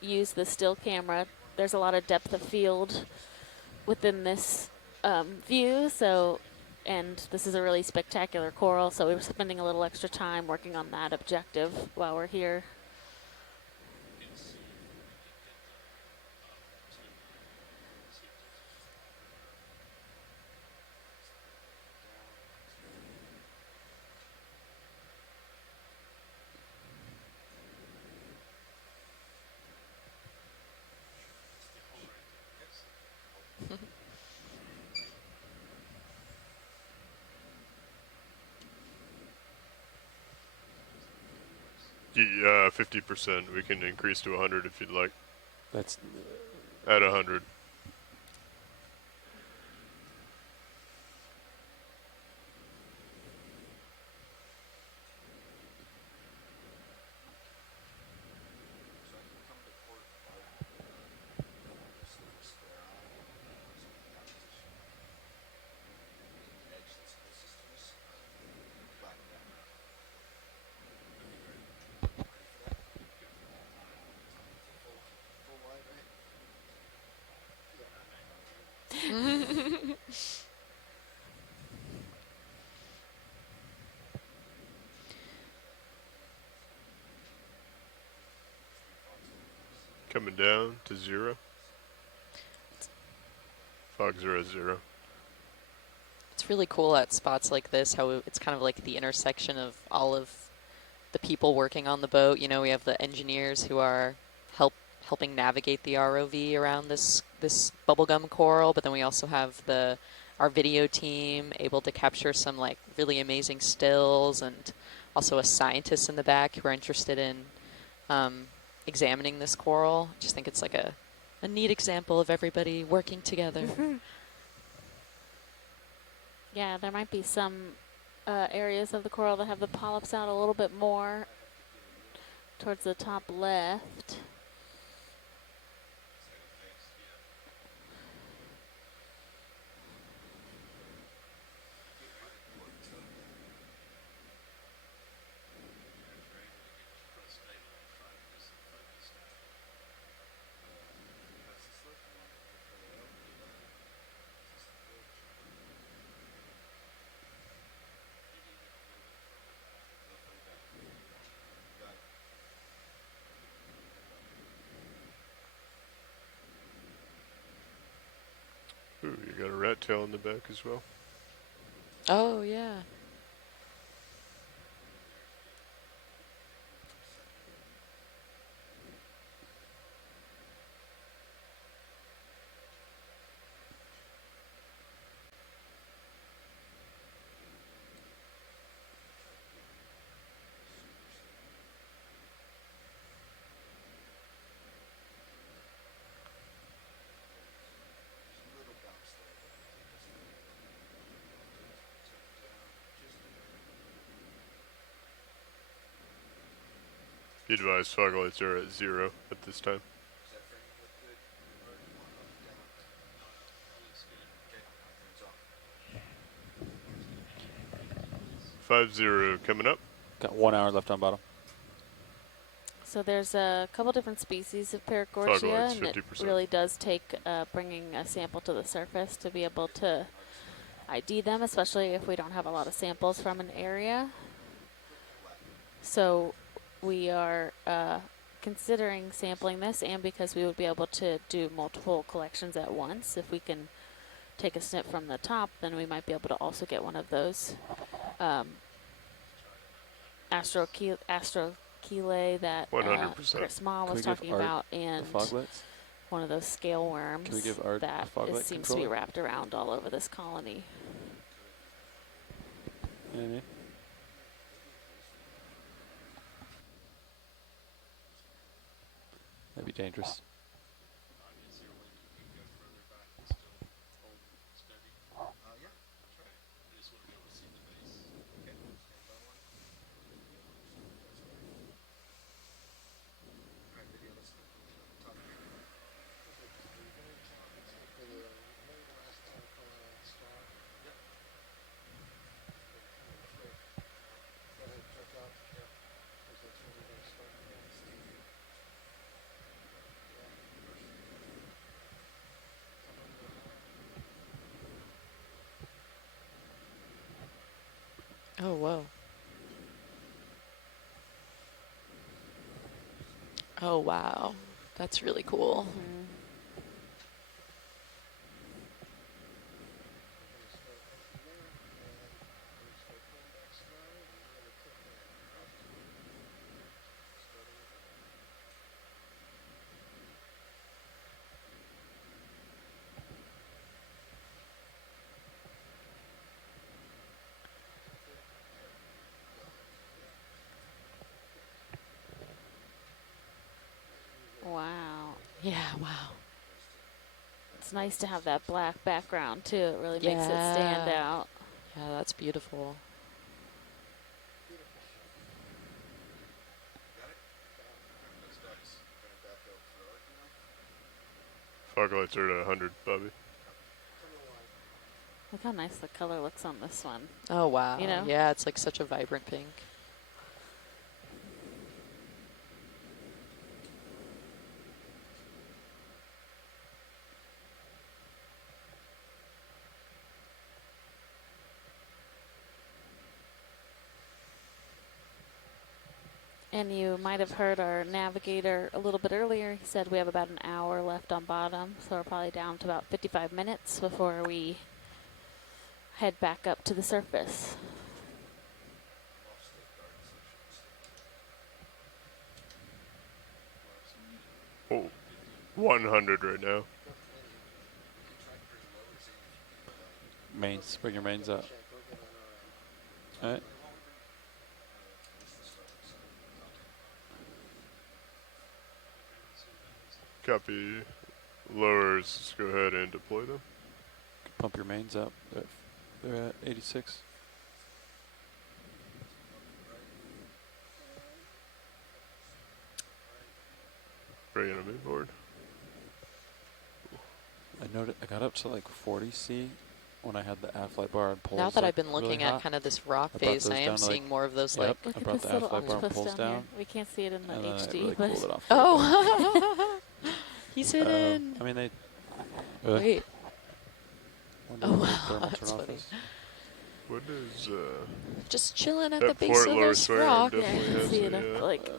use the still camera. There's a lot of depth of field within this view, and this is a really spectacular coral, so we were spending a little extra time working on that objective while we're here. Yeah, 50%. We can increase to 100 if you'd like. That's at 100. Coming down to 0. Fog 0 0. It's really cool at spots like this, how it's kind of like the intersection of all of the people working on the boat. You know, we have the engineers who are helping navigate the ROV around this bubblegum coral, but then we also have our video team able to capture some like really amazing stills, and also a scientist in the back who are interested in examining this coral. I just think it's like a neat example of everybody working together. Yeah, there might be some areas of the coral that have the polyps out a little bit more towards the top left. Ooh, you got a rat tail in the back as well. Oh, yeah. Be advised, fog lights are at 0 at this time. 50 coming up. Got 1 hour left on bottom. So there's a couple different species of Paragorgia, and it really does take bringing a sample to the surface to be able to ID them, especially if we don't have a lot of samples from an area. So we are considering sampling this, and because we would be able to do multiple collections at once, if we can take a snip from the top, then we might be able to also get one of those astrochelae that Chris Ma was talking about, and one of those scale worms that seems to be wrapped around all over this colony. That'd be dangerous. Oh, whoa. Oh, wow. That's really cool. Wow. Yeah, wow. It's nice to have that black background too. It really makes it stand out. Yeah, that's beautiful. Fog lights are at 100, Bobby. Look how nice the color looks on this one. Oh, wow. You know? Yeah, it's like such a vibrant pink. And you might have heard our navigator a little bit earlier. He said we have about an hour left on bottom, so we're probably down to about 55 minutes before we head back up to the surface. Oh, 100 right now. Mains, bring your mains up. All right. Copy. Lowers, let's go ahead and deploy them. Pump your mains up. They're at 86. Bring in a main board. I got up to like 40 C when I had the aft-flight bar and poles. Now that like I've been looking really at hot. kind of this rock I brought face, those I am down to, seeing like, more of those yep, like. I Look at brought this the little aft-flight bar and octopus poles down here. down. We can't see it in the And then I HD, really but cooled it off. Oh, he's hidden. I mean, they. Wait. Wonder Oh, if the wow, thermal that's turn-off funny. is- What is, Just chilling at that the base port of lower this swing arm rock. yeah, definitely you can has see a, it like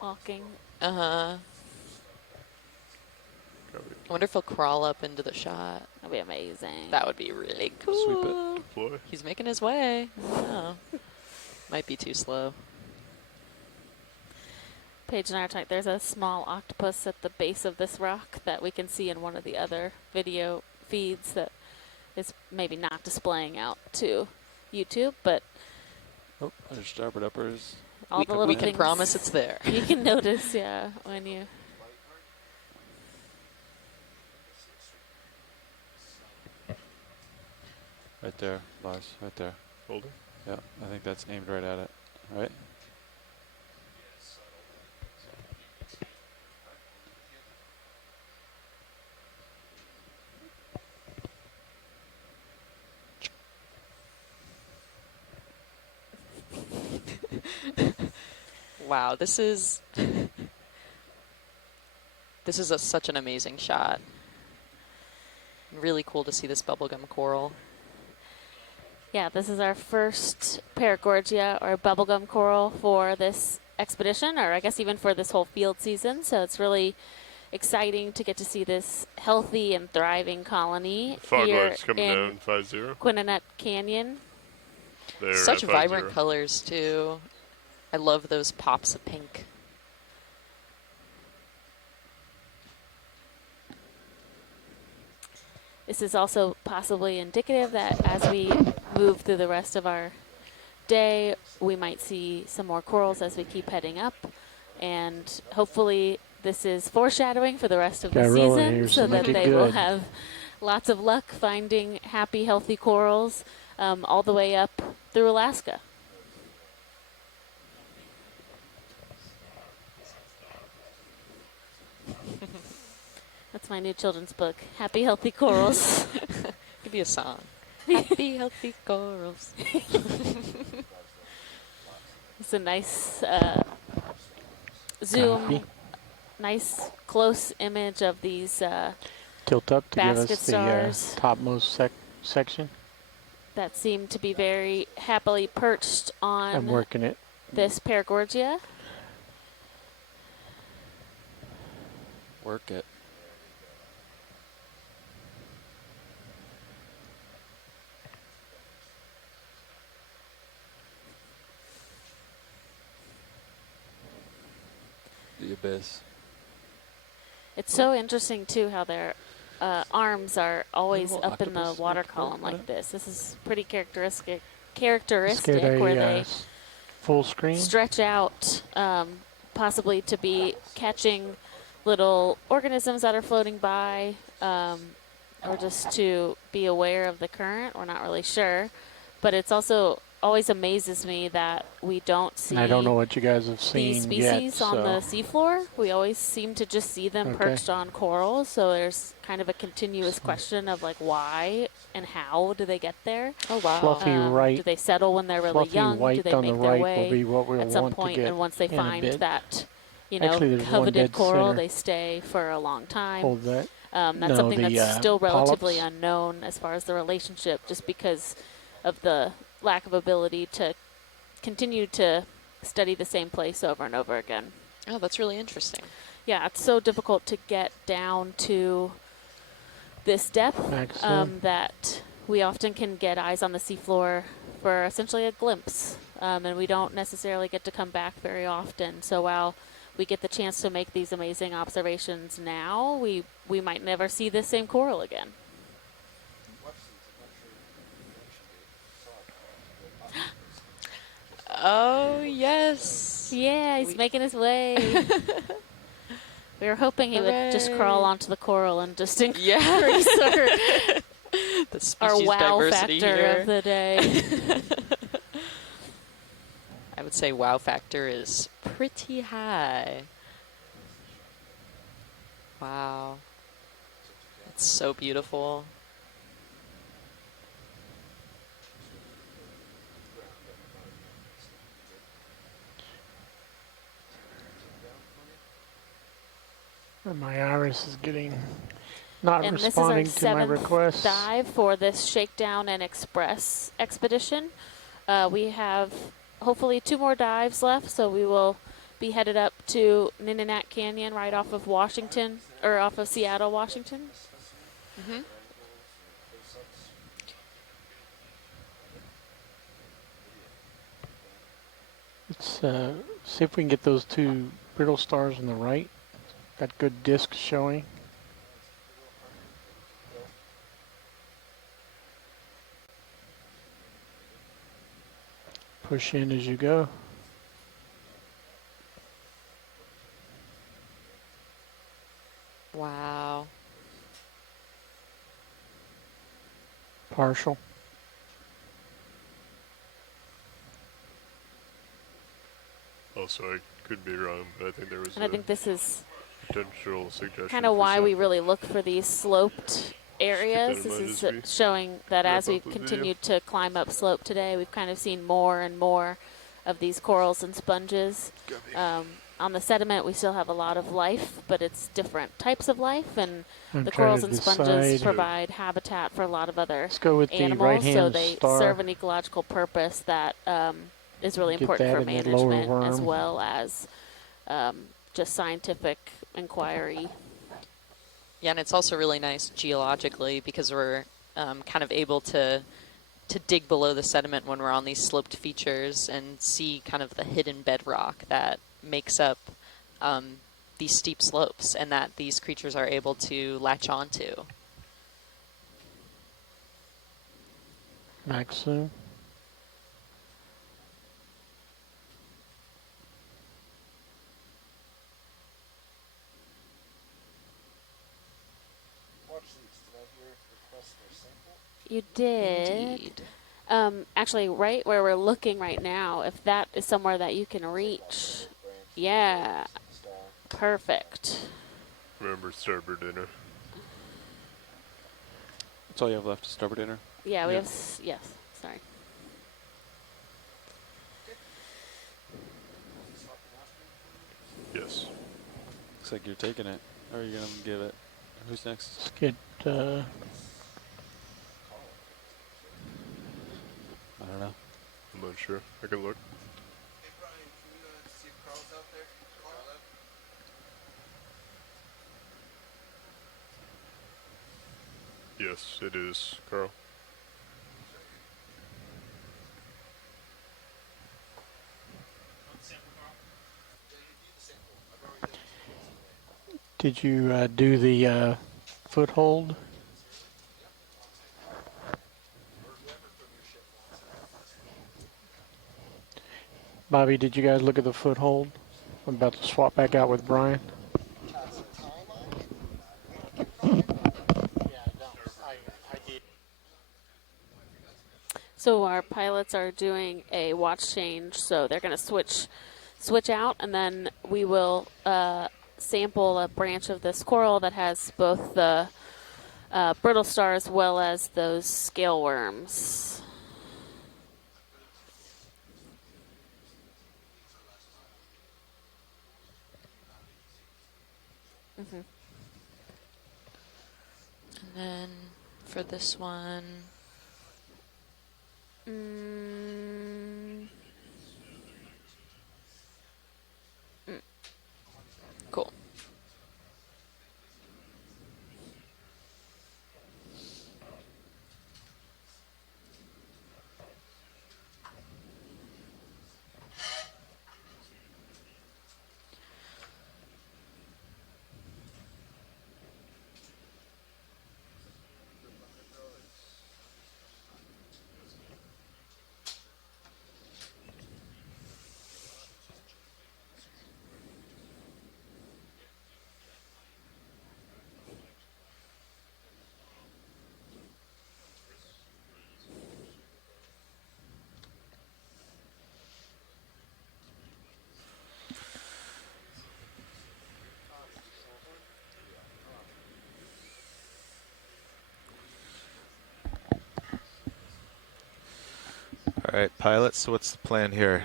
walking. Uh-huh. I wonder if he'll crawl up into the shot. That'd be amazing. That would be really cool. Sweep it. Deploy. He's making his way. I don't know. Might be too slow. Paige and I are talking. There's a small octopus at the base of this rock that we can see in one of the other video feeds that is maybe not displaying out to YouTube, but Oh, there's starboard uppers. all the little we can things promise it's there. you can notice, yeah, when you. Right there, Lars. Right there. Holding. Yeah, I think that's aimed right at it. Right? Wow, this is such an amazing shot. Really cool to see this bubblegum coral. Yeah, this is our first Paragorgia or bubblegum coral for this expedition, or I guess even for this whole field season. So it's really exciting to get to see this healthy and thriving colony Fog here lights coming in down 5-0. Quinault Canyon. They're Such at vibrant 5-0. colors too. I love those pops of pink. This is also possibly indicative that as we move through the rest of our day, we might see some more corals as we keep heading up. And hopefully this is foreshadowing for the rest of the season so that they will have lots of luck finding happy, healthy corals all the way up through Alaska. That's my new children's book, Happy Healthy Corals. Could be a song. Happy healthy corals. It's a nice zoom, nice close image of these Tilt up to give basket us the stars. topmost section. that seem to be very happily perched on I'm working it. this Paragorgia. Work it. The abyss. It's so interesting too how their arms are always Little up in the octopus water like column that. like this. This is pretty Let's get characteristic a where they full screen. stretch out, possibly to be catching little organisms that are floating by, or just to be aware of the current. We're not really sure, but it's also always amazes me that we don't see. And I don't know what you guys have these seen species yet. on the seafloor. We always seem to just see them Okay. perched on coral. So there's kind of a continuous question of like why and how do they get there? Oh wow. Fluffy right. Do they settle when they're really Fluffy young? Do white they on the make their right way will be what we'll at some want to point? get And once they in a find bit. that, Actually, there's one coveted dead coral, center. they stay for a long time. Hold that. That's No, something the, that's still relatively polyps. unknown as far as the relationship, just because of the lack of ability to continue to study the same place over and over again. Oh, that's really interesting. Yeah, it's so difficult to get down to this depth that we often can get eyes on the seafloor for essentially a glimpse, and we don't necessarily get to come back very often. So while we get the chance to make these amazing observations now, we might never see this same coral again. Oh, yes. Yeah, he's making his way. We were hoping he would just crawl onto the coral and just increase our wow factor of the day. I would say wow factor is pretty high. Wow. It's so beautiful. My iris is getting not And responding this is to our my 7th request. dive for this Shakedown and Express expedition. We have hopefully 2 more dives left, so we will be headed up to Quinault Canyon right off of Washington, or off of Seattle, Washington. Mm-hmm. Let's see if we can get those 2 brittle stars on the right. Got good discs showing. Push in as you go. Wow. Partial. Also, I could be wrong, but I think there was And I think this is potential suggestion. kind of for why we something. really look for these sloped areas. that in This mind is as we showing that wrap as we up the video. continue to climb up slope today, we've kind of seen more and more of these corals and sponges. On the sediment, we still have a lot of life, but it's different types of life, and I'm the trying corals to and sponges decide. provide habitat for a lot of other Let's go with the animals, so right-hand they star. serve an ecological purpose that is really Get important for that in the lower management as worm. well as just scientific inquiry. Yeah, and it's also really nice geologically because we're kind of able to dig below the sediment when we're on these sloped features and see kind of the hidden bedrock that makes up these steep slopes and that these creatures are able to latch onto. Max zoom. You did. Indeed. Actually, right where we're looking right now, if that is somewhere that you can reach. Yeah. Perfect. Remember starboard dinner. That's all you have left to starboard dinner? Yeah, we have, yes, sorry. Yes. Looks like you're taking it. Or are you going to give it? Who's next? Let's get unsure. I can look. Yes, it is, Carl. Did you do the foothold? Bobby, did you guys look at the foothold? I'm about to swap back out with Brian. So our pilots are doing a watch change, so they're going to switch out, and then we will sample a branch of this coral that has both the brittle star as well as those scale worms. Mm-hmm. And then for this one, cool. All right, pilots, so what's the plan here?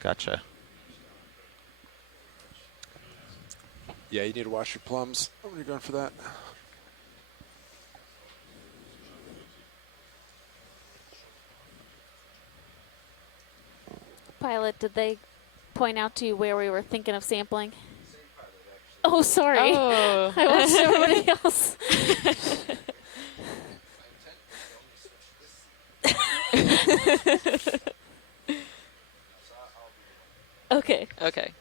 Gotcha. Yeah, you need to wash your plums when you're going for that. Pilot, did they point out to you where we were thinking of sampling? Oh, sorry. Oh. I watched everybody else. Okay. Okay.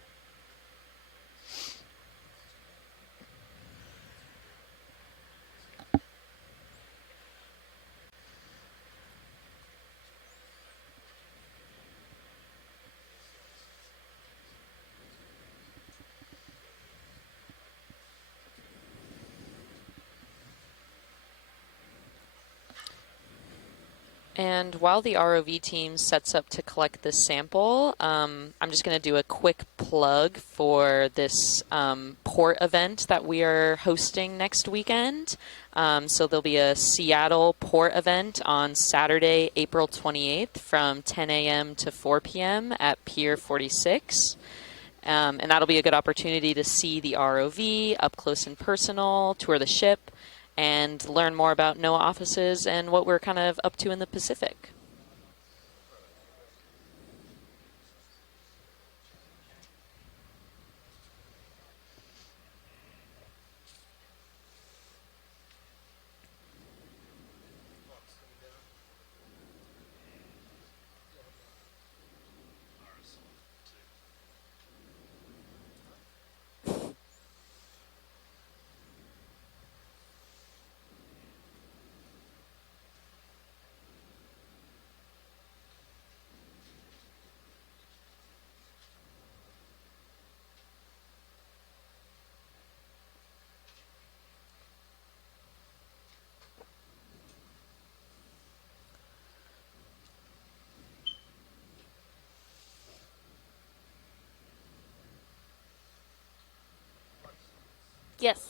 And while the ROV team sets up to collect this sample, I'm just going to do a quick plug for this port event that we are hosting next weekend. So there'll be a Seattle port event on Saturday, April 28th from 10 a.m. to 4 p.m. at Pier 46. And that'll be a good opportunity to see the ROV up close and personal, tour the ship, and learn more about NOAA offices and what we're kind of up to in the Pacific. Yes.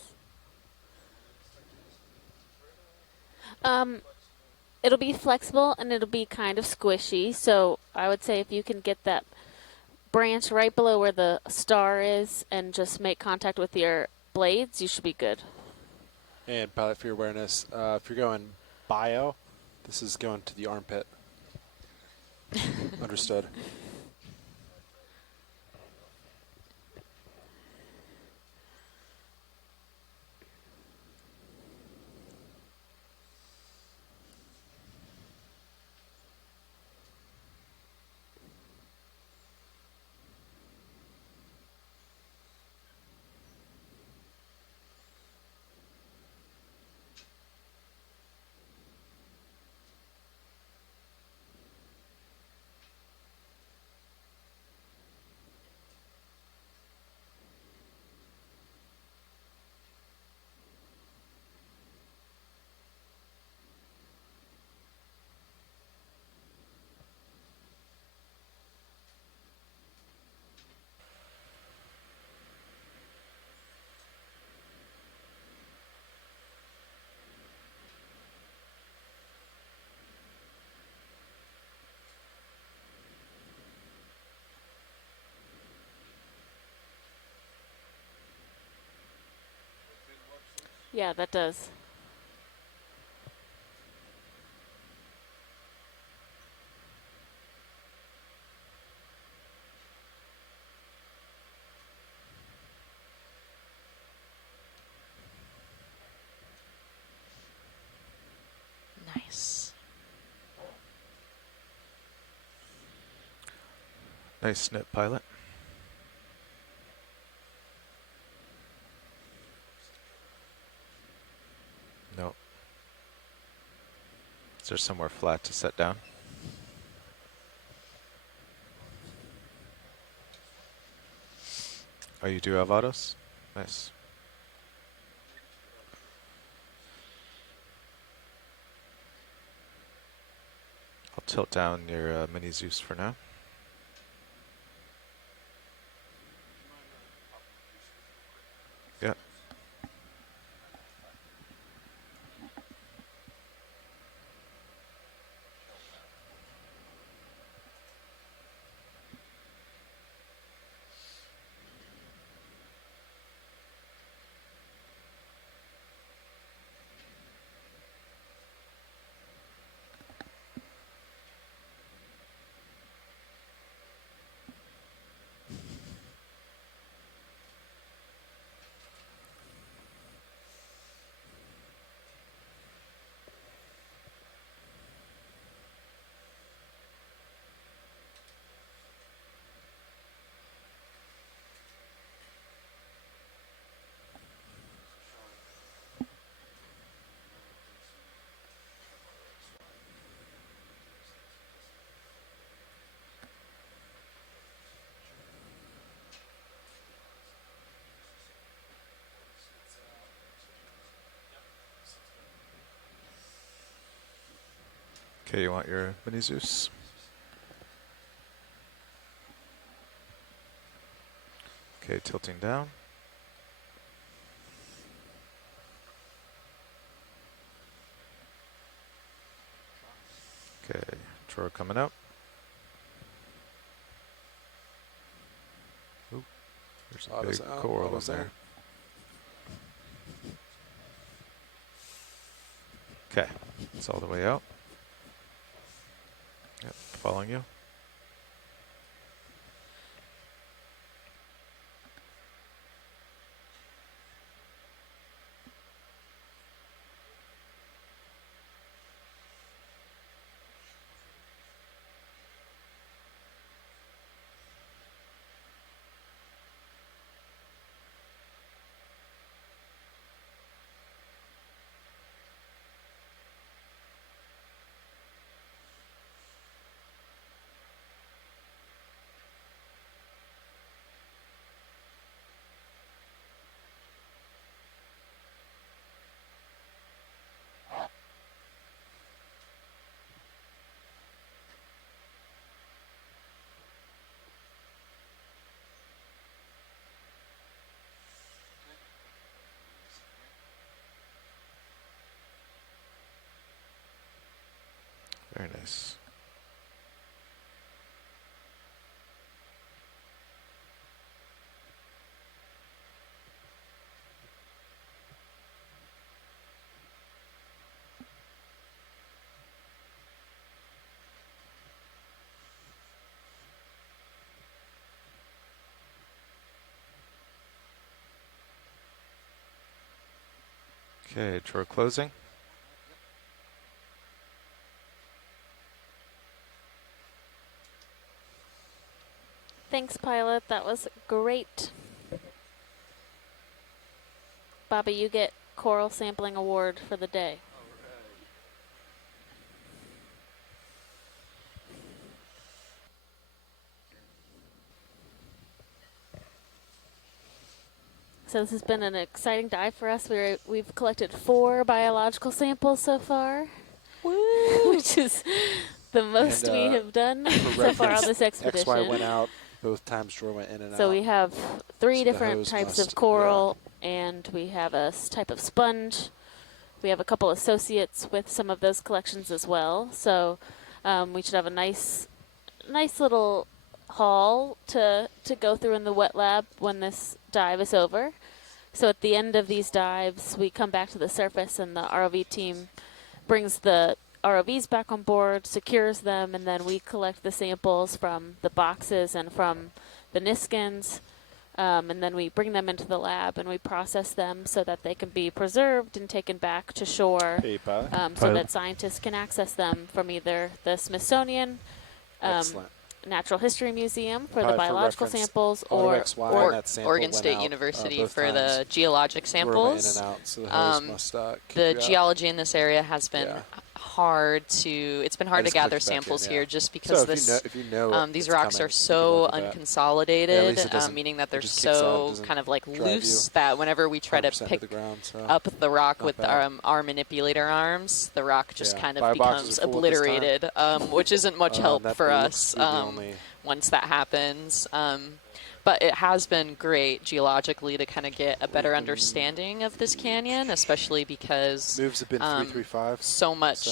It'll be flexible and it'll be kind of squishy. So I would say if you can get that branch right below where the star is and just make contact with your blades, you should be good. And pilot, for your awareness, if you're going bio, this is going to the armpit. Understood. Yeah, that does. Nice. Nice snip, pilot. Nope. Is there somewhere flat to set down? Oh, you do have autos? Nice. I'll tilt down your mini Zeus for now. Yeah. Okay, you want your mini Zeus? Okay, tilting down. Okay, Troy coming out. Oop, there's a Autos big out, coral in autos there. in. Okay, it's all the way out. Yep, following you. Very nice. Okay, drawer closing. Thanks, pilot. That was great. Bobby, you get Coral Sampling Award for the day. So this has been an exciting dive for us. We've collected 4 biological samples so far, which is the most we have done so far on this expedition. XY went out both times. Drawer went in and out. So we have 3 So the different hose types must- of coral, and we have a type of sponge. We have a couple associates with some of those collections as well. So we should have a nice little haul to go through in the wet lab when this dive is over. So at the end of these dives, we come back to the surface, and the ROV team brings the ROVs back on board, secures them, and then we collect the samples from the boxes and from the Niskins, and then we bring them into the lab and we process them so that they can be preserved and taken back to shore, so that scientists can access them from either the Smithsonian, Natural History Museum for the biological samples, or Oregon State University for the geologic samples. In and out, so the hose must the geology in this area has been hard to. It's been hard to gather samples here, just because these rocks are so unconsolidated, meaning that they're so kind of like loose that whenever we try to pick up the rock with our manipulator arms, the rock just kind of becomes obliterated, which isn't much help for us once that happens. But it has been great geologically to kind of get a better understanding of this canyon, especially because moves have been 335. So much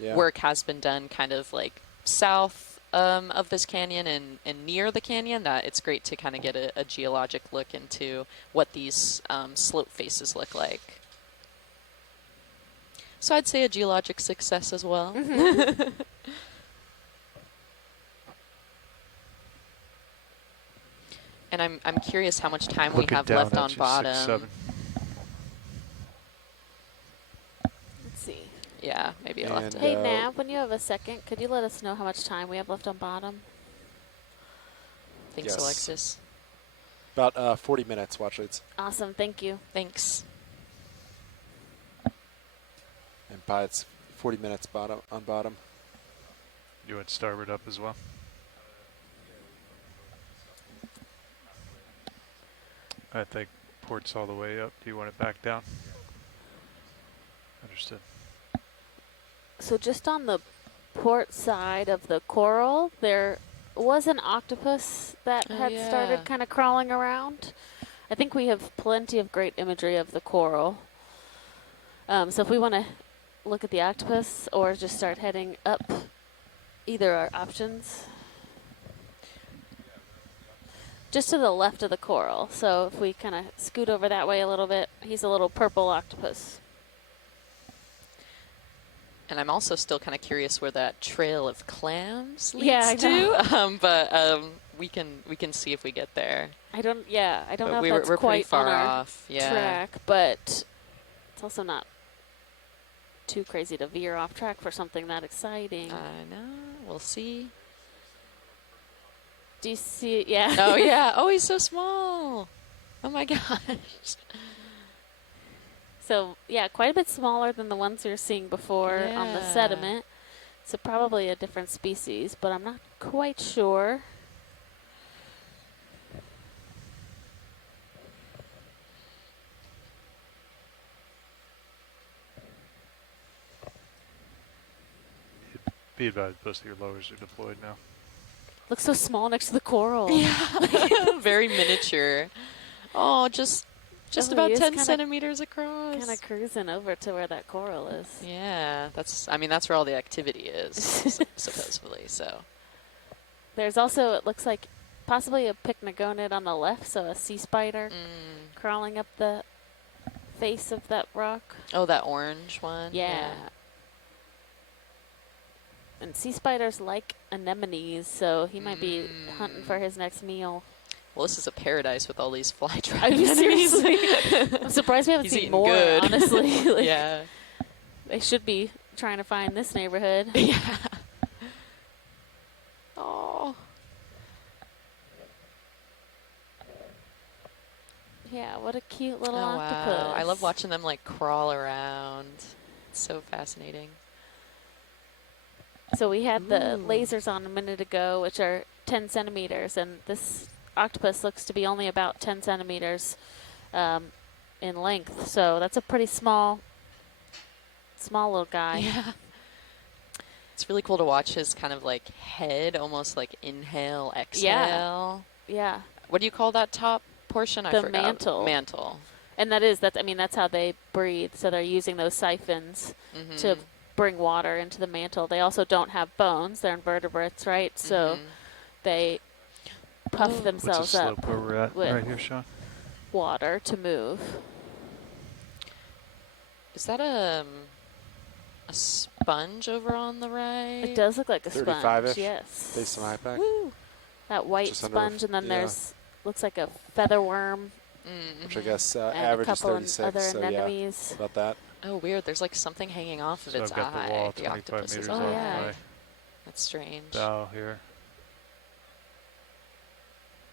work has been done kind of like south of this canyon and near the canyon, that it's great to kind of get a geologic look into what these slope faces look like. So I'd say a geologic success as well. And I'm curious how much time we have left on bottom. 6-7. Let's see. Yeah, maybe I'll have to. Hey, Nav, when you have a second, could you let us know how much time we have left on bottom? Thanks, Alexis. About 40 minutes, watch leads. Awesome, thank you. Thanks. And by it's 40 minutes on bottom. You went starboard up as well? I think port's all the way up. Do you want it back down? Understood. So just on the port side of the coral, there was an octopus that had started kind of crawling around. I think we have plenty of great imagery of the coral. So if we want to look at the octopus or just start heading up, either are options. Just to the left of the coral. So if we kind of scoot over that way a little bit, he's a little purple octopus. And I'm also still kind of curious where that trail of clams leads to. But we can see if we get there. I don't know if that's we're quite far on our off. track, but it's also not too crazy to veer off track for something that exciting. I know. We'll see. Do you see it? Yeah. Oh, yeah. Oh, he's so small. Oh, my gosh. So, yeah, quite a bit smaller than the ones we were seeing before on the sediment. So probably a different species, but I'm not quite sure. Be advised, most of your lowers are deployed now. Looks so small next to the coral. Yeah, very miniature. Oh, just about 10 centimeters across. Kind of cruising over to where that coral is. Yeah, that's where all the activity is, supposedly. So there's also, it looks like possibly a pycnogonid on the left, so a sea spider crawling up the face of that rock. Oh, that orange one? Yeah. And sea spiders like anemones, so he might be hunting for his next meal. Well, this is a paradise with all these fly I trap mean, enemies. seriously. I'm surprised we haven't He's seen eating more, good. honestly. Like, yeah. They should be trying to find this neighborhood. Yeah. Oh. Yeah, what a cute little Oh, octopus. wow. I love watching them like crawl around. It's so fascinating. So we had the lasers on a minute ago, which are 10 centimeters, and this octopus looks to be only about 10 centimeters in length. So that's a pretty small little guy. Yeah. It's really cool to watch his kind of like head, almost like inhale, exhale. Yeah. What do you call that top portion? I The forgot. mantle. Mantle. And that's how they breathe. So they're using those siphons to bring water into the mantle. They also don't have bones. They're invertebrates, right? So they puff themselves up What's the slope where we're at with right here, Sean? water to move. Is that a sponge over on the right? It does look like a sponge, 35-ish, yes. based on IPAC. Woo. That white Just under sponge, and then there's, looks like a feather worm. Which I guess and average a is couple 36, other so anemones. yeah, about that. Oh, weird. There's like something hanging off of So its I've got eye. the wall The 25 octopus's meters eye. off my That's strange. bow here.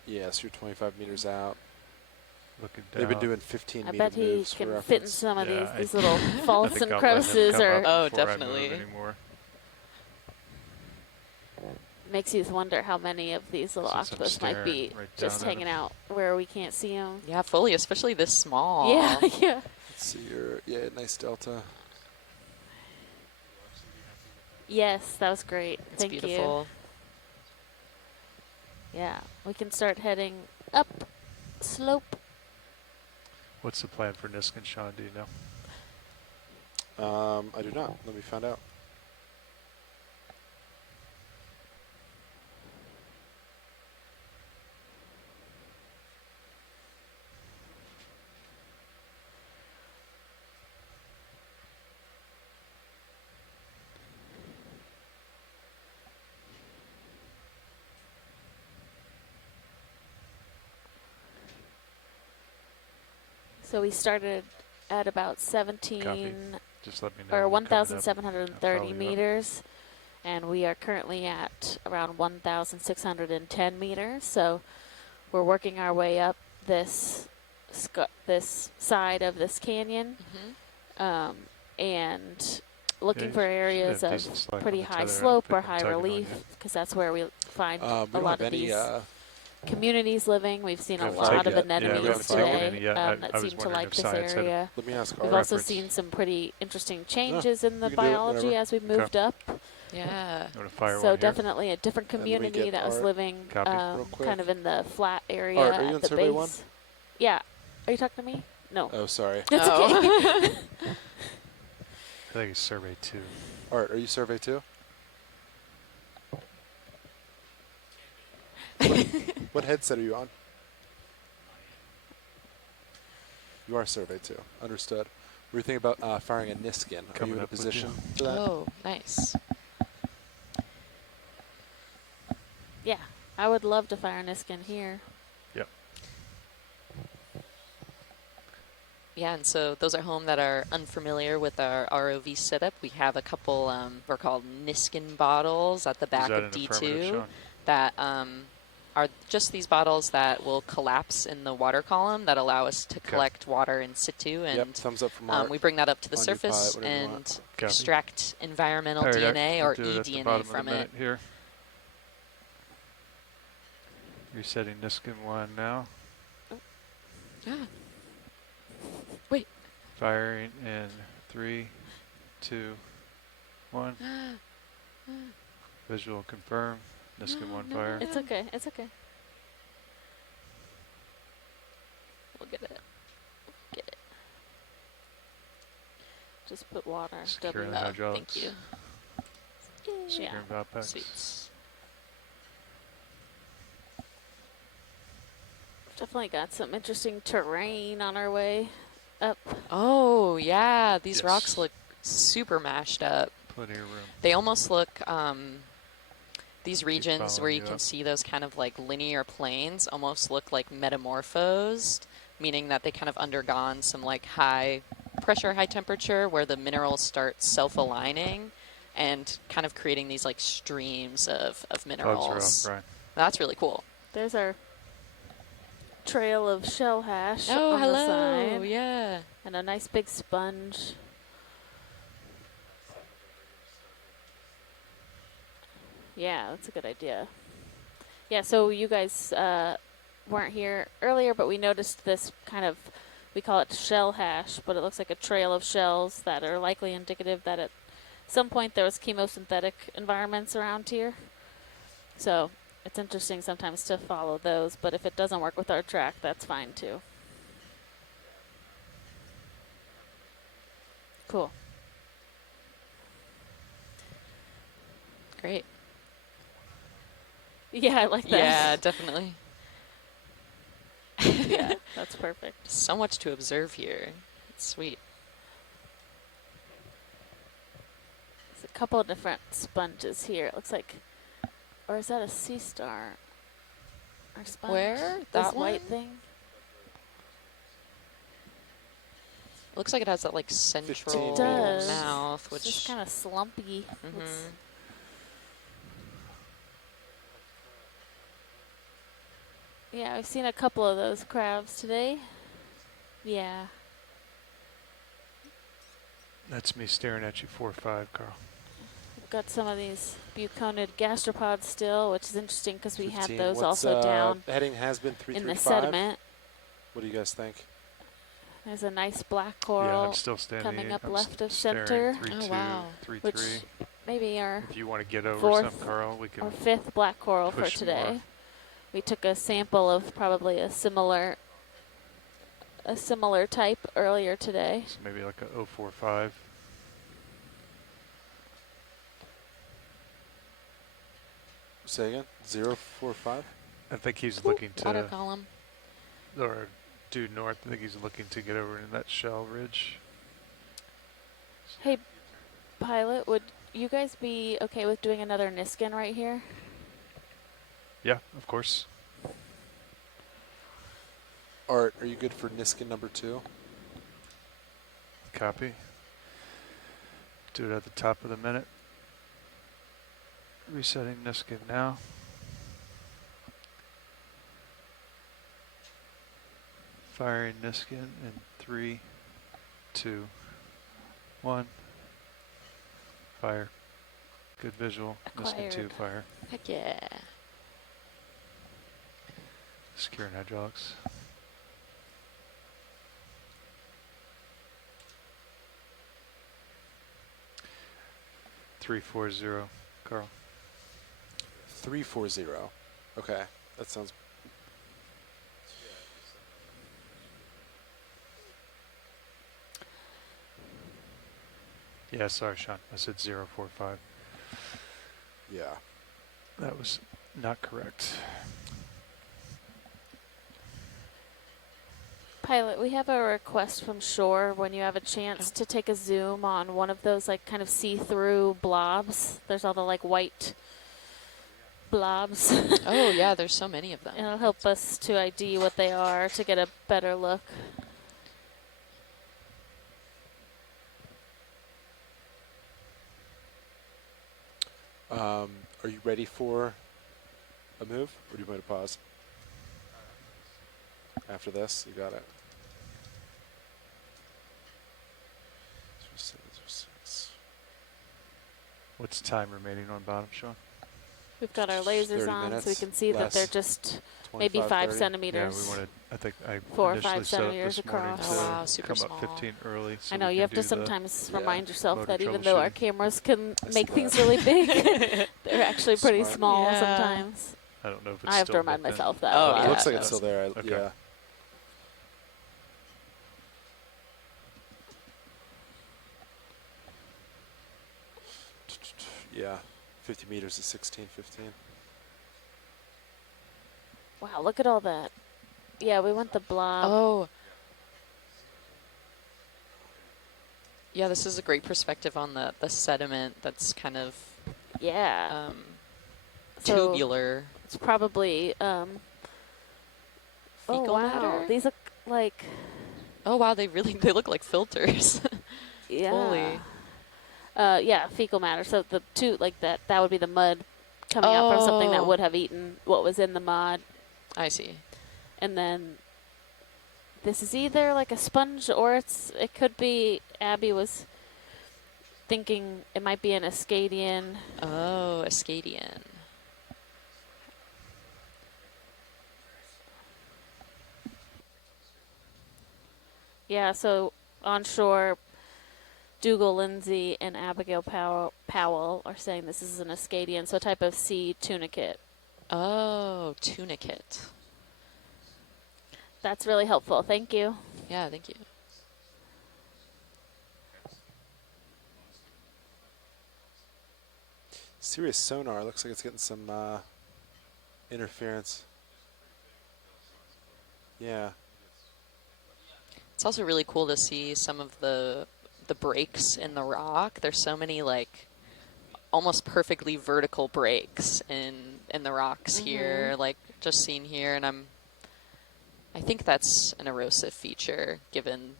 Yeah, so you're 25 meters out. Looking They've been down. doing 15 I meter bet he moves for can reference. fit in some of Yeah, these I little faults think and I'll let him crevices. come Or up Oh, before I definitely. move anymore. makes you wonder how many of these little Since I'm octopus might be staring right just down at hanging out where we can't see them. Yeah, fully, especially this small. Yeah, yeah. Let's see your, nice delta. Yes, that was great. It's Thank beautiful. you. Yeah, we can start heading up slope. What's the plan for Niskin, Sean? Do you know? I do not. Let me find out. So we started at about 17 Just let me know. or when coming up. 1,730 I'll follow you up. meters, and we are currently at around 1,610 meters. So we're working our way up this side of this canyon, and looking Yeah, for you should areas have of decent slack on pretty the high tether. I don't slope think or I'm high tugging on relief, you. because that's where we find We a don't lot have of any, these communities living. We've seen a haven't lot of taken- yeah, we anemones haven't taken today any yet. that I was seem to wondering like if this science had area. Let me ask We've our also reference. seen some pretty interesting changes in the we can do it biology whenever. as we moved up. Yeah. You want to fire So one here? definitely a different And we community get that was Art. living Copy. Real quick. kind of in the flat area Art, are you at in the survey base. one? Yeah. Are you talking to me? No. Oh, sorry. That's okay. I think it's survey 2. Art, are you survey 2? What headset are you on? You are survey 2. Understood. We were thinking about firing a Niskin. Are Coming you in a up with position you. for that? Oh, nice. Yeah. I would love to fire Niskin here. Yep. Yeah, and so those at home that are unfamiliar with our ROV setup, we have a couple, we're called Niskin bottles at the back that of an affirmative, D2 Sean? that are just these bottles that will collapse in the water column that allow us to collect water in situ. And Yep, thumbs up from Art. we bring that up to the On surface U-Pilot, whatever you and want. Copy. extract environmental All right, DNA I'll or do it at the eDNA bottom of the from it. minute here. Resetting Niskin 1 now. Yeah. Wait. Firing in 3, 2, 1. Visual confirm. Niskin 1 fire. It's okay. It's okay. We'll get it. Get it. Just put water. Securing W. the hydraulics. Thank you. Yeah. Securing valve packs. Sweet. Definitely got some interesting terrain on our way up. Oh, yeah. These Yes. rocks look super mashed up. Plenty of room. They almost look, these regions where you can see those kind of like linear planes almost look like metamorphosed, meaning that they kind of undergone some like high pressure, high temperature, where the minerals start self-aligning and kind of creating these like streams of minerals. Bugs are off, Brian. That's really cool. There's our trail of shell hash Oh, on hello. the side. Yeah. And a nice big sponge. Yeah, that's a good idea. Yeah, so you guys weren't here earlier, but we noticed this kind of, we call it shell hash, but it looks like a trail of shells that are likely indicative that at some point there was chemosynthetic environments around here. So it's interesting sometimes to follow those, but if it doesn't work with our track, that's fine too. Cool. Great. Yeah, I like that. Yeah, definitely. Yeah, that's perfect. So much to observe here. It's sweet. There's a couple of different sponges here. It looks like, or is that a sea star? Or sponge? Where? This That white one? thing? Looks like it has that like central It does. mouth, which It's just kind of slumpy. Looks- Yeah, I've seen a couple of those crabs today. Yeah. That's me staring at you 4-5, Carl. We've got some of these buconid gastropods still, which is interesting because we had 15. those What's, also down heading has been in the 335. sediment. What do you guys think? There's a nice black Yeah, coral I'm still standing. coming up I'm left of staring center. 3-2, Oh, wow. 3-3. Which maybe our If you want to get over fourth some, Carl, we can. or fifth black coral for push today. more. We took a sample of probably a similar type earlier today. So maybe like a 045. Say again? 045? I think he's looking to. water column. Or due north. I think he's looking to get over into that shell ridge. Hey, pilot, would you guys be okay with doing another Niskin right here? Yeah, of course. Art, are you good for Niskin number 2? Copy. Do it at the top of the minute. Resetting Niskin now. Firing Niskin in 3, 2, 1. Fire. Good visual. Niskin 2, Acquired. fire. Heck yeah. Securing hydraulics. $340, Carl. 340. Okay, that sounds. Yeah, sorry, Sean. I said 045. Yeah. That was not correct. Pilot, we have a request from shore when you have a chance to take a zoom on one of those like kind of see-through blobs. There's all the like white blobs. Oh yeah, there's so many of them. It'll help us to ID what they are to get a better look. Are you ready for a move, or do you want to pause? After this, you got it. 3736. What's time remaining on bottom, Sean? We've got our lasers 30 on so we minutes, can see that less they're just maybe 25, 5 30. centimeters. Yeah, we wanted. I think I 4 or initially 5 set up centimeters this morning across. to Oh, wow, super come up small. 15 early. So I know we you can have to do the sometimes remind yourself motor that even though our troubleshooting. cameras can I make see things that. really big, they're actually pretty Smart. small Yeah. sometimes. I don't know if it's I have to still remind hooked in. myself that. Oh, but- yeah. It looks like it it's does. still there. Okay. Yeah. Yeah. 50 meters is 1615. Wow, look at all that. Yeah, we want the blob. Oh. Yeah, this is a great perspective on the sediment that's kind of Yeah. So tubular. it's probably Fecal wow. matter? These look like Oh wow, they look like filters. yeah. Fully. Yeah, fecal matter. So the two like that would be the mud coming out from something that Oh. would have eaten what was in the mud. I see. And then this is either like a sponge or it could be Abby was thinking it might be an Ascadian. Oh, Ascadian. Yeah, so onshore, Dougal Lindsay and Abigail Powell are saying this is an Ascadian, so a type of sea tunicate. Oh, tunicate. That's really helpful. Thank you. Yeah, thank you. Serious sonar. Looks like it's getting some interference. Yeah. It's also really cool to see some of the breaks in the rock. There's so many like almost perfectly vertical breaks in the rocks here, like just seen here, and I think that's an erosive feature given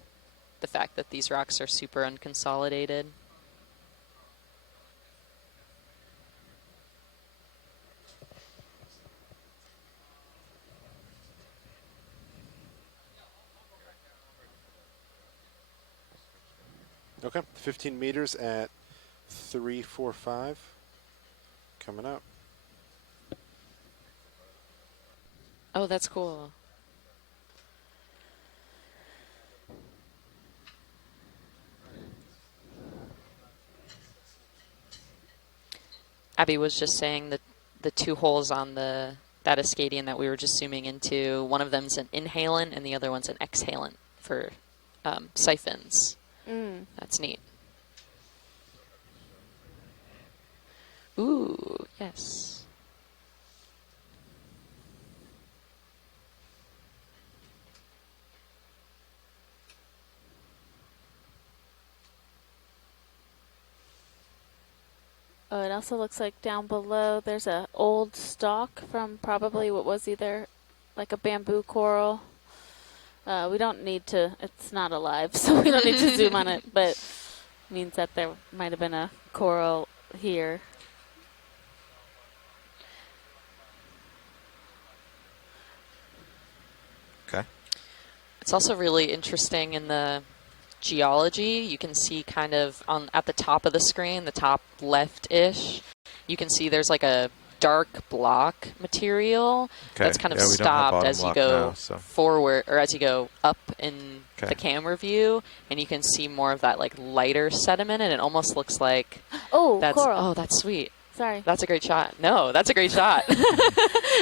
the fact that these rocks are super unconsolidated. Okay, 15 meters at 345. Coming up. Oh, that's cool. Abby was just saying that the two holes on that Ascadian that we were just zooming into, one of them's an inhalant and the other one's an exhalant for siphons. That's neat. Ooh, yes. Oh, it also looks like down below there's a old stalk from probably what was either like a bamboo coral. We don't need to, it's not alive, so we don't need to zoom on it, but it means that there might have been a coral here. Okay. It's also really interesting in the geology. You can see kind of at the top of the screen, the top left-ish, you can see there's like a dark block material that's kind of stopped as you go forward or as you go up in the camera view, and you can see more of that like lighter sediment, and it almost looks like coral. Oh, that's sweet. Sorry. That's a great shot. No, that's a great shot.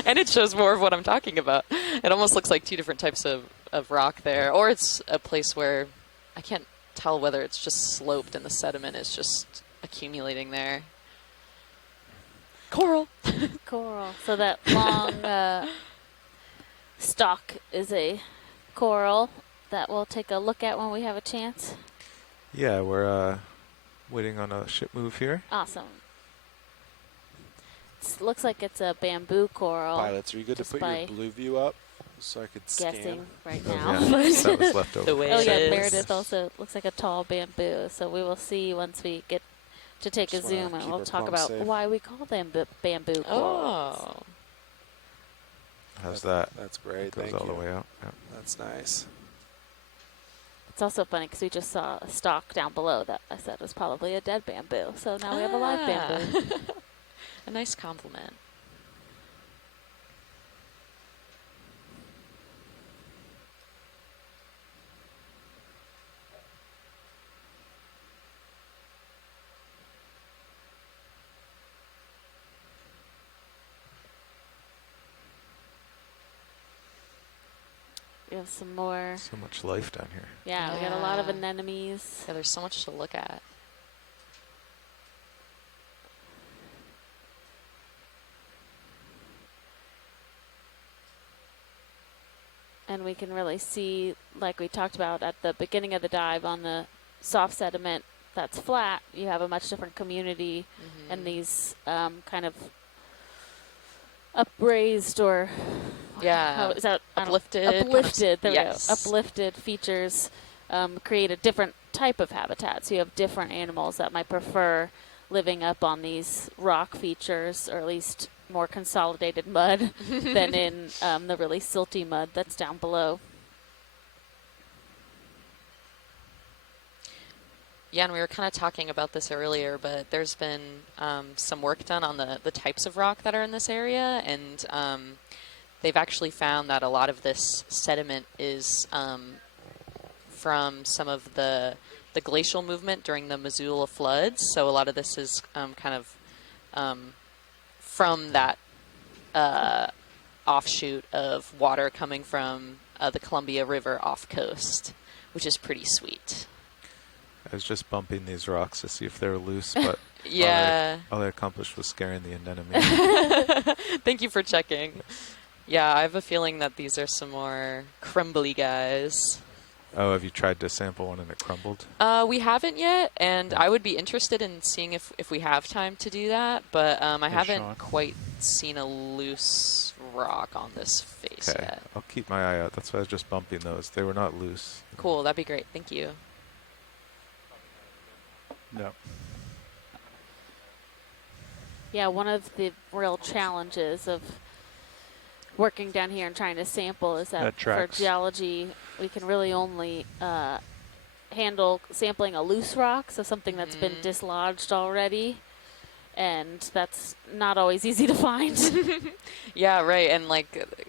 And it shows more of what I'm talking about. It almost looks like two different types of rock there, or it's a place where I can't tell whether it's just sloped and the sediment is just accumulating there. Coral. Coral. So that long stalk is a coral that we'll take a look at when we have a chance. Yeah, we're waiting on a ship move here. Awesome. It looks like it's a bamboo coral. Pilots, are you good to put your blue view up so I could scan? Guessing right now. Yeah, that was left over. Meredith also looks like a tall bamboo. So we will see once we get to take a zoom, and we'll talk about why we call them bamboo corals. Oh. How's that? That's great. Goes Thank all you. the way out. Yeah. That's nice. It's also funny because we just saw a stalk down below that I said was probably a dead bamboo. So now we have a live bamboo. A nice compliment. We have some more. So much life down here. Yeah, we got a lot of anemones. Yeah, there's so much to look at. And we can really see, like we talked about at the beginning of the dive, on the soft sediment that's flat, you have a much different community and these kind of upraised or how is that uplifted? Uplifted. There yes. we go. Uplifted features create a different type of habitat. So you have different animals that might prefer living up on these rock features, or at least more consolidated mud than in the really silty mud that's down below. Yeah, and we were kind of talking about this earlier, but there's been some work done on the types of rock that are in this area, and they've actually found that a lot of this sediment is from some of the glacial movement during the Missoula floods. So a lot of this is kind of from that offshoot of water coming from the Columbia River off coast, which is pretty sweet. I was just bumping these rocks to see if they were loose, but yeah, all I accomplished was scaring the anemone. Thank you for checking. Yeah, I have a feeling that these are some more crumbly guys. Oh, have you tried to sample one and it crumbled? We haven't yet, and I would be interested in seeing if we have time to do that, but I haven't quite seen a loose rock on this face yet. I'll keep my eye out. That's why I was just bumping those. They were not loose. Cool, that'd be great. Thank you. No. Yeah, one of the real challenges of working down here and trying to sample is that for geology, we can really only handle sampling a loose rock, so something that's been dislodged already, and that's not always easy to find. Yeah, right, and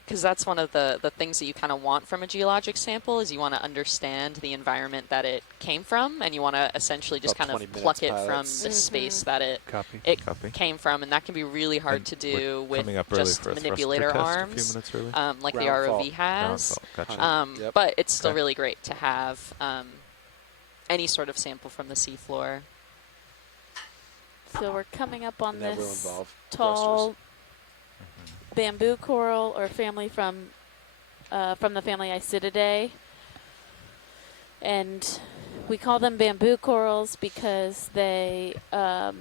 because that's one of the things that you kind of want from a geologic sample is you want to understand the environment that it came from, and you want to essentially just kind of pluck it from the space that it came from, and that can be really hard to do with just manipulator arms, like the ROV has. Gotcha. But it's still really great to have any sort of sample from the seafloor. So we're coming up on this tall bamboo coral or family from the family Isididae. And we call them bamboo corals because they have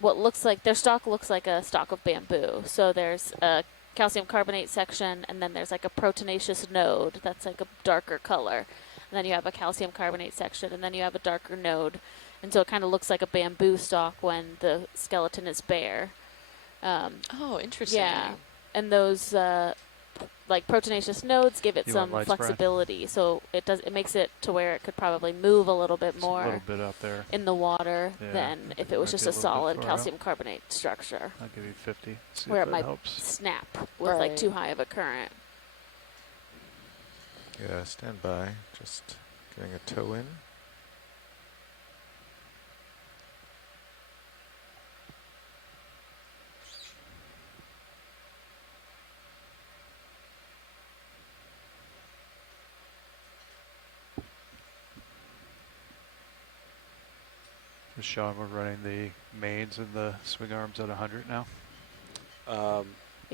what looks like, their stalk looks like a stalk of bamboo. So there's a calcium carbonate section, and then there's like a proteinaceous node that's like a darker color. And then you have a calcium carbonate section, and then you have a darker node. And so it kind of looks like a bamboo stalk when the skeleton is bare. Oh, interesting. Yeah. And those like proteinaceous nodes give it some flexibility. So it makes it to where it could probably move a little bit more a little bit out there in the water than if it was just a solid calcium carbonate structure. I'll give you 50. Where it might snap with like too high of a current. Yeah, stand by. Just getting a toe in. Just Sean, we're running the mains and the swing arms at 100 now. I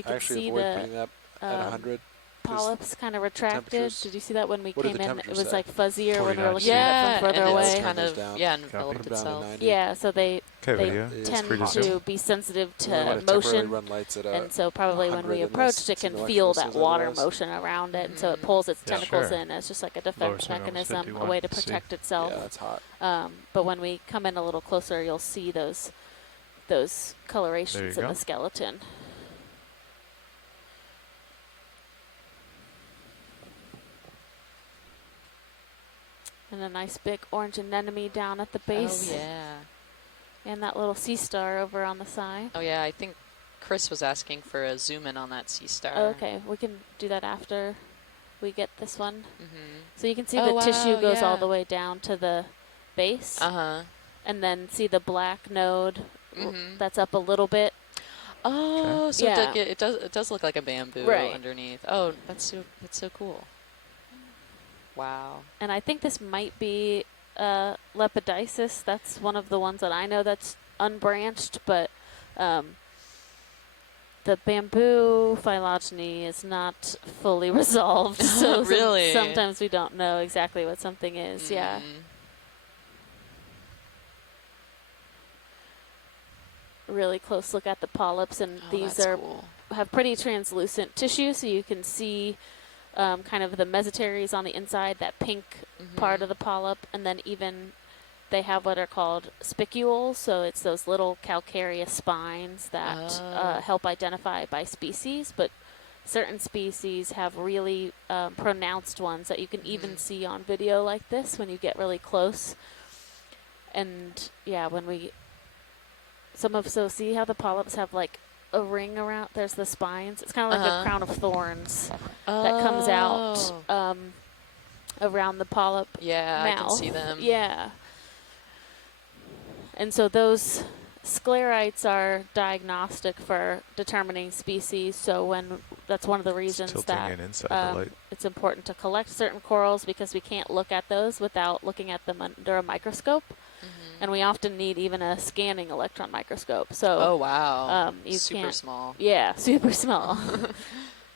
actually avoid putting that at 100. Polyps kind of retracted. Did you see that when we came in? It was like fuzzier when we were looking at it from further away. Kind of enveloped itself. Yeah, so they tend to be sensitive to motion, and so probably when we approached, it can feel that water motion around it, and so it pulls its tentacles in as just like a defense mechanism, a way to protect itself. Yeah, that's hot. But when we come in a little closer, you'll see those colorations in the skeleton. And a nice big orange anemone down at the base. Oh, yeah. And that little sea star over on the side. Oh, yeah. I think Chris was asking for a zoom in on that sea star. Oh, okay. We can do that after we get this one. So you can see the tissue goes all the way down to the base. And then see the black node that's up a little bit. Oh, so it does look like a bamboo underneath. Oh, that's so cool. Wow. And I think this might be Lepidopsis. That's one of the ones that I know that's unbranched, but the bamboo phylogeny is not fully resolved. So really? Sometimes we don't know exactly what something is. Yeah. really close look at the polyps, and these that's are cool. have pretty translucent tissue, so you can see kind of the mesoteres on the inside, that pink part of the polyp, and then even they have what are called spicules, so it's those little calcareous spines that help identify by species, but certain species have really pronounced ones that you can even see on video like this when you get really close. And yeah, when we so see how the polyps have like a ring around, there's the spines. It's kind of like a crown of thorns that comes out around the polyp Yeah, mouth. I can see them. Yeah. And so those sclerites are diagnostic for determining species. So that's one of the reasons tilting that in inside the light. it's important to collect certain corals, because we can't look at those without looking at them under a microscope. And we often need even a scanning electron microscope. So oh wow, you super can't, small. Yeah, super small.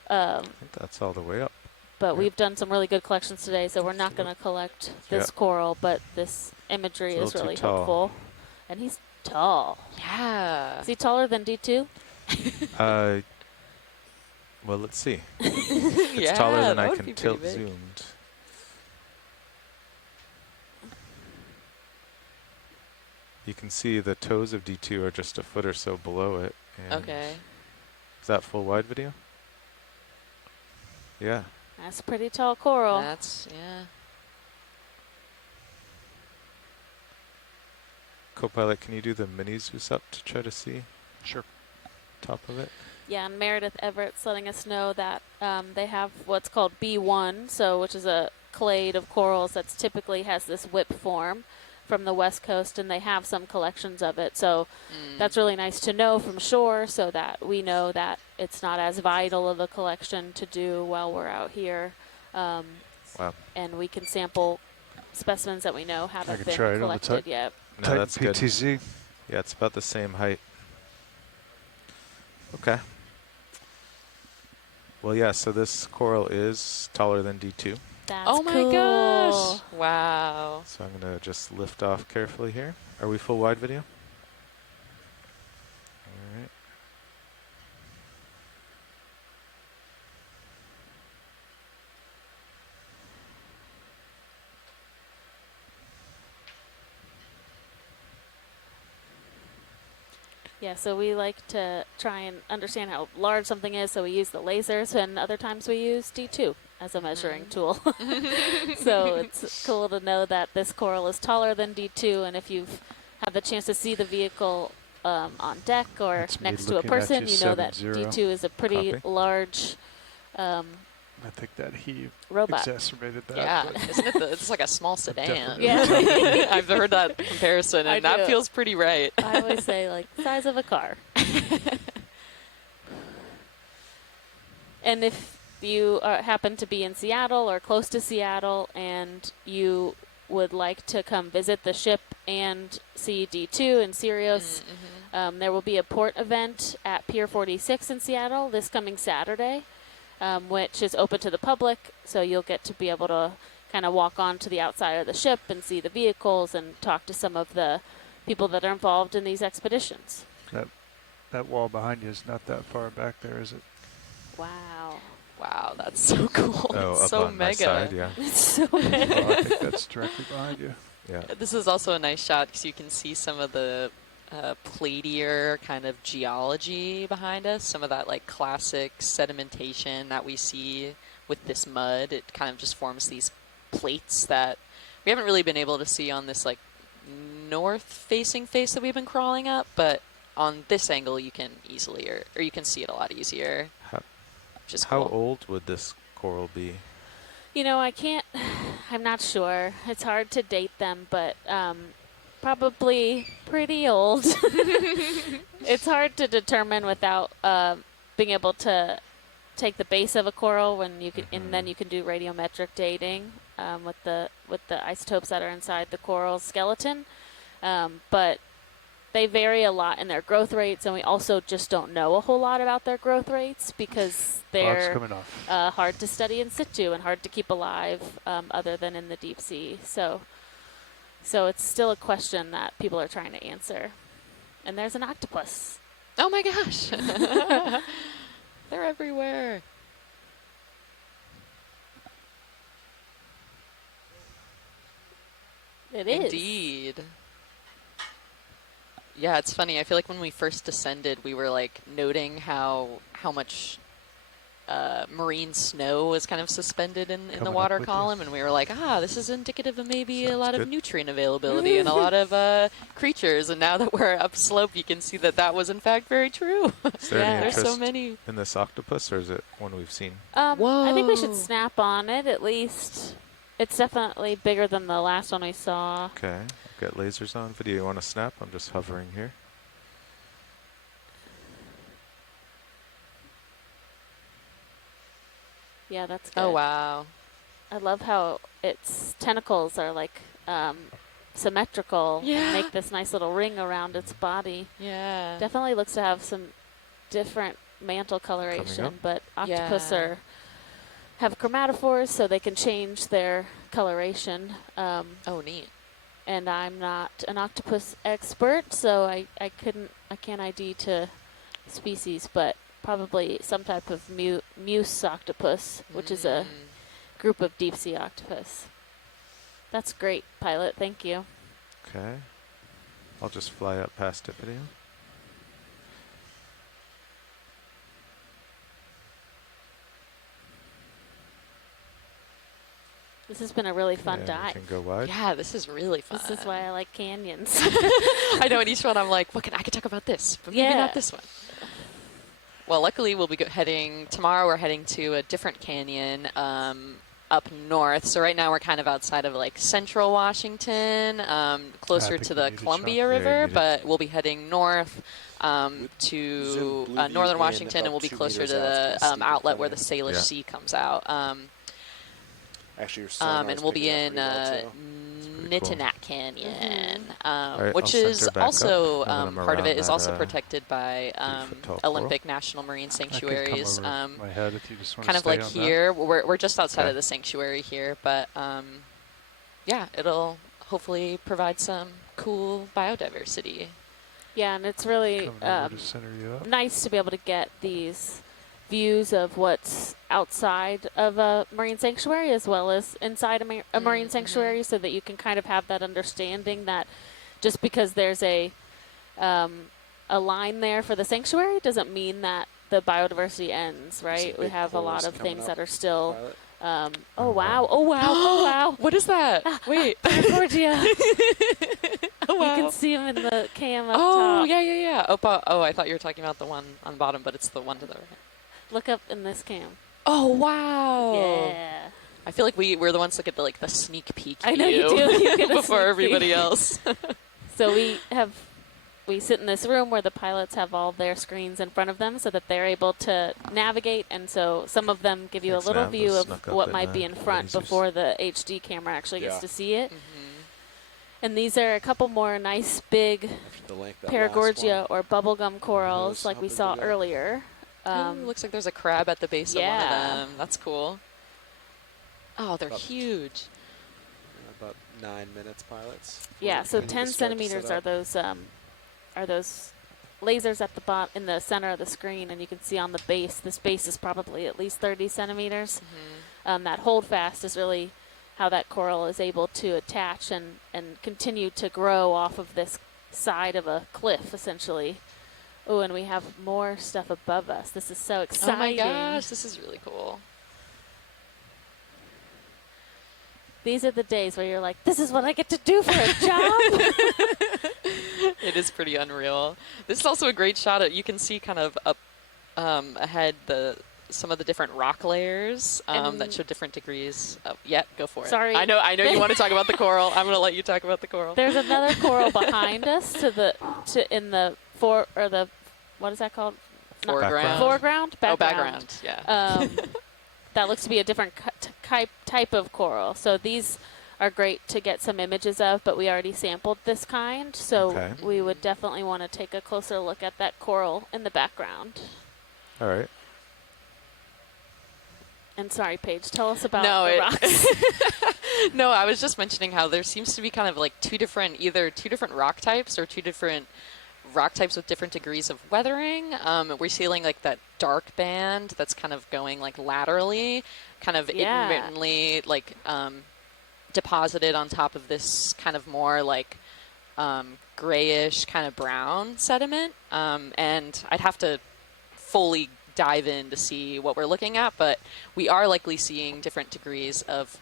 I think that's all the way up. But we've done some really good collections today, so we're not going to collect this coral, but this imagery is really helpful. And he's tall. Yeah. Is he taller than D2? Well, let's see. It's taller than I can tilt zoomed. You can see the toes of D2 are just a foot or so below it. Okay. Is that full wide video? Yeah. That's a pretty tall coral. That's, yeah. Copilot, can you do the mini zoos up to try to see? Sure. Top of it? Yeah, and Meredith Everett's letting us know that they have what's called B1, so which is a clade of corals that's typically has this whip form from the west coast, and they have some collections of it. So that's really nice to know from shore, so that we know that it's not as vital of a collection to do while we're out here. Wow. And we can sample specimens that we know haven't been try it collected yet. No, that's good. PTZ. Yeah, it's about the same height. Okay. Well, yeah, so this coral is taller than D2. That's oh my cool. gosh. Wow. So I'm going to just lift off carefully here. Are we full wide video? All right. Yeah, so we like to try and understand how large something is, so we use the lasers, and other times we use D2 as a measuring tool. So it's cool to know that this coral is taller than D2, and if you've had the chance to see the vehicle on deck or That's me next to a looking at person, you, you know that 70 D2 is a pretty copy. large I think that he robot. exacerbated that. Yeah, but isn't it? It's like a small sedan. Yeah. I've heard that comparison, and that feels pretty right. I always say, like, size of a car. And if you happen to be in Seattle or close to Seattle and you would like to come visit the ship and see D2 and Sirius, there will be a port event at Pier 46 in Seattle this coming Saturday, which is open to the public, so you'll get to be able to kind of walk onto the outside of the ship and see the vehicles and talk to some of the people that are involved in these expeditions. that wall behind you is not that far back there, is it? Wow. Wow, that's so cool. Oh, it's up so on mega. my side, yeah. It's so Oh, big. I think that's directly behind you. Yeah. This is also a nice shot because you can see some of the platier kind of geology behind us, some of that like classic sedimentation that we see with this mud. It kind of just forms these plates that we haven't really been able to see on this like north-facing face that we've been crawling up, but on this angle you can easily, or you can see it a lot easier. How old would this coral be? You know, I'm not sure. It's hard to date them, but probably pretty old. It's hard to determine without being able to take the base of a coral when you can, and then you can do radiometric dating with the isotopes that are inside the coral skeleton. But they vary a lot in their growth rates, and we also just don't know a whole lot about their growth rates because they're hard to study in situ and hard to keep alive other than in the deep sea. So it's still a question that people are trying to answer. And there's an octopus. Oh my gosh. They're everywhere. It is. Indeed. Yeah, it's funny. I feel like when we first descended, we were like noting how much marine snow was kind of suspended in the water column, and we were like, this is indicative of maybe a lot of nutrient availability and a lot of creatures. And now that we're upslope, you can see that was in fact very true. Is there any there's so interest many. in this octopus, or is it one we've seen? I think we should snap on it at least. It's definitely bigger than the last one we saw. Okay, I've got lasers on. Video, you want to snap? I'm just hovering here. Yeah, that's good. Oh, wow. I love how its tentacles are like symmetrical and make this nice little ring around its body. Yeah. Definitely looks to have some different mantle coloration, but octopus have chromatophores, so they can change their coloration. Oh, neat. And I'm not an octopus expert, so I can't ID to species, but probably some type of muse octopus, which is a group of deep sea octopus. That's great, pilot. Thank you. Okay. I'll just fly up past it, video. This has been a really fun Yeah, dive. we can go wide. Yeah, this is really fun. This is why I like canyons. I know, in each one I'm like, I could talk about this, but maybe not this one. Well, luckily we'll be tomorrow we're heading to a different canyon up north. So right now we're kind of outside of like central Washington, closer to the Columbia River, but we'll be heading north to northern Washington, and we'll be closer to the outlet where the Salish Sea comes out. Actually, and we'll be in Nittinet Canyon, which is also part of it is also protected by Olympic National Marine Sanctuaries. My head if you just want kind to of like stay here, we're just outside of the sanctuary here, but yeah, it'll hopefully provide some cool biodiversity. Yeah, and it's really nice to be able to get these views of what's outside of a marine sanctuary as well as inside a marine sanctuary, so that you can kind of have that understanding that just because there's a line there for the sanctuary doesn't mean that the biodiversity ends, right? We have a lot of things that are still oh wow. What is that? Wait. Concordia. Oh, wow. You can see them in the cam up top. top. Opa. Oh, I thought you were talking about the one on the bottom, but it's the one to the right. Look up in this cam. Oh, wow. Yeah. I feel like we're the ones that get the sneak peek I know you do. You get a before sneak everybody peek. else. So we sit in this room where the pilots have all their screens in front of them so that they're able to navigate, and so some of them give you a little view of what might be in front before the HD camera actually gets to see it. And these are a couple more nice big Paragorgia or bubblegum corals like we saw earlier. Looks like there's a crab at the base of one of them. That's cool. Oh, they're huge. About 9 minutes, pilots. Yeah, so 10 centimeters are those lasers at the in the center of the screen, and you can see on the base. This base is probably at least 30 centimeters. That holdfast is really how that coral is able to attach and continue to grow off of this side of a cliff, essentially. Oh, and we have more stuff above us. This is so exciting. Oh my gosh, this is really cool. These are the days where you're like, this is what I get to do for a job. It is pretty unreal. This is also a great shot. You can see kind of up ahead some of the different rock layers that show different degrees. Yeah, go for it. Sorry. I know you want to talk about the coral. I'm going to let you talk about the coral. There's another coral behind us in the what is that called? Foreground. Foreground? Background. Yeah. That looks to be a different type of coral. So these are great to get some images of, but we already sampled this kind, so we would definitely want to take a closer look at that coral in the background. All right. And sorry, Paige, tell us about the rocks. No, I was just mentioning how there seems to be kind of like either two different rock types or two different rock types with different degrees of weathering. We're seeing like that dark band that's kind of going like laterally, kind of intermittently like deposited on top of this kind of more like grayish kind of brown sediment. And I'd have to fully dive in to see what we're looking at, but we are likely seeing different degrees of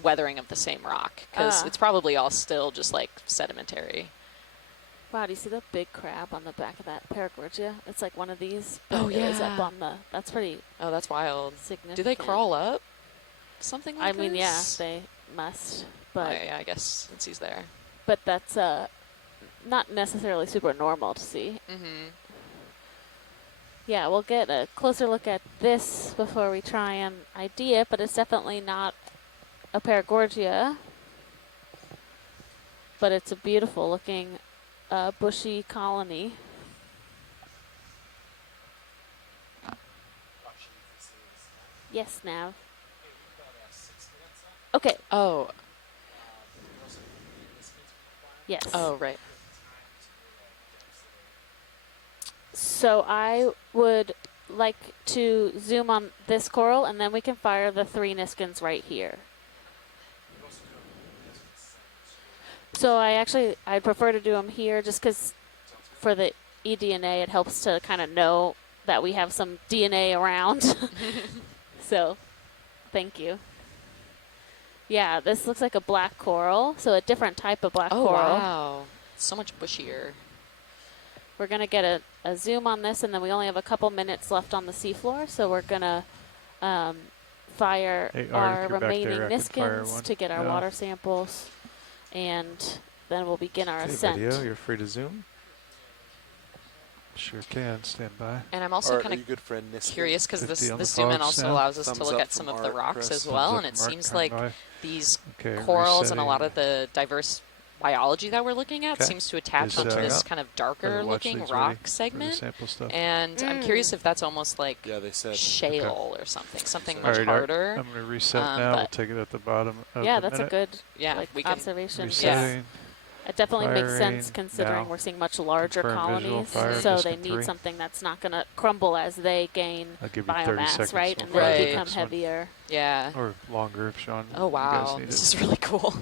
weathering of the same rock, because it's probably all still just like sedimentary. Wow, do you see the big crab on the back of that Paragorgia? It's like one of these. Oh, It was yeah. up on the, that's pretty Oh, that's wild. significant. Do they crawl up? Something like I mean, yeah, this? they must. But oh, yeah, I guess since he's there. But that's not necessarily super normal to see. Mm-hmm. Yeah, we'll get a closer look at this before we try and ID it, but it's definitely not a Paragorgia. But it's a beautiful looking bushy colony. Yes, Nav. Okay. Oh. Yes. Oh, right. So I would like to zoom on this coral, and then we can fire the 3 Niskins right here. So I'd prefer to do them here just because for the eDNA it helps to kind of know that we have some DNA around. So, thank you. Yeah, this looks like a black coral, so a different type of black coral. Wow. So much bushier. We're going to get a zoom on this, and then we only have a couple minutes left on the seafloor, so we're going to fire our remaining Niskins to get our water samples, and then we'll begin our ascent. Video, you're free to zoom. Sure can. Stand by. And I'm also kind of curious because this zoom in also allows us to look at some of the rocks as well, and it seems like these corals and a lot of the diverse biology that we're looking at seems to attach onto this kind of darker looking rock segment. And I'm curious if that's almost like shale or something much harder. I'm going to reset now. We'll take it at the bottom of yeah, the that's minute. a good we observation. Resetting. It definitely makes sense considering we're seeing much larger colonies, so they need something that's not going to crumble as they gain biomass, right? And they become heavier. Yeah. Or longer if Sean. Oh, wow. This is really cool.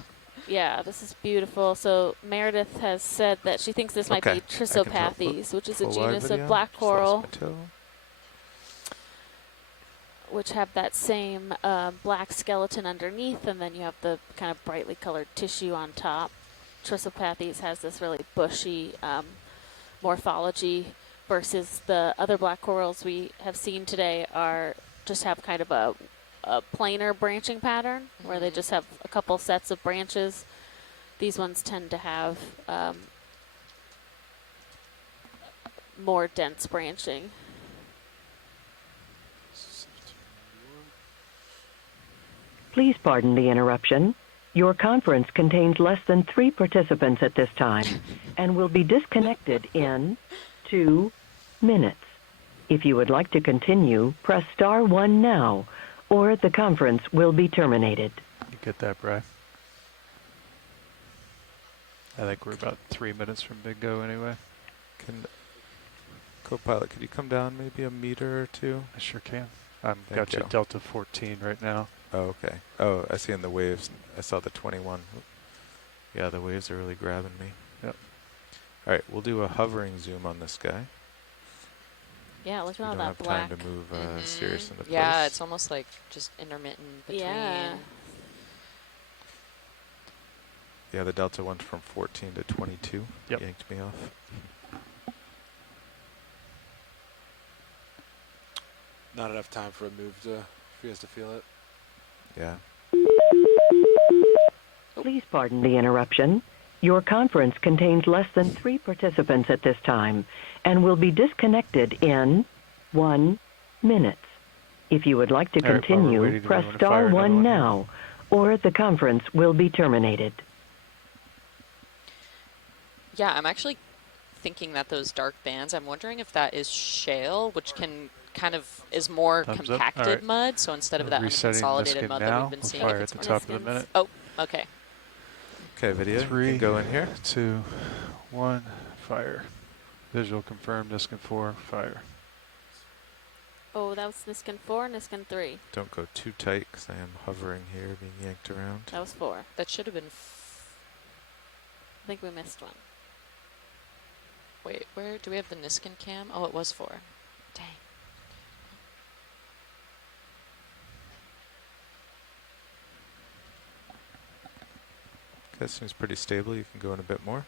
Yeah, this is beautiful. So Meredith has said that she thinks this might be Trisopathes, which is a genus of black coral, which have that same black skeleton underneath, and then you have the kind of brightly colored tissue on top. Trisopathes has this really bushy morphology, versus the other black corals we have seen today just have kind of a planar branching pattern where they just have a couple sets of branches. These ones tend to have more dense branching. Please pardon the interruption. Your conference contains less than 3 participants at this time and will be disconnected in 2 minutes. If you would like to continue, press star 1 now, or the conference will be terminated. You get that, Bri? I think we're about 3 minutes from Big Go anyway. Co-pilot, could you come down maybe a meter or 2? I sure can. I've got you Delta 14 right now. Oh, okay. Oh, I see in the waves. I saw the 21. Yeah, the waves are really grabbing me. Yep. All right, we'll do a hovering zoom on this guy. Yeah, look at all that black. We don't have time to move Sirius into place. Yeah, it's almost like just intermittent between. Yeah, the Delta went from 14 to 22. Yep. Yanked me off. Not enough time for a move for you guys to feel it. Yeah. Please pardon the interruption. Your conference contains less than 3 participants at this time and will be disconnected in 1 minute. If you would like to continue, press star 1 now, or the conference will be terminated. Yeah, I'm actually thinking that those dark bands, I'm wondering if that is shale, which can kind of is more compacted mud. So instead of that unconsolidated mud that we've been seeing, at the top of the minute. Oh, okay. Okay, video. 3, you can go in here. 2, 1. fire. Visual confirmed, Niskin 4, fire. Oh, that was Niskin 4, Niskin 3. Don't go too tight because I am hovering here, being yanked around. That was 4. That should have been. I think we missed one. Wait, where do we have the Niskin cam? Oh, it was 4. Dang. That seems pretty stable. You can go in a bit more.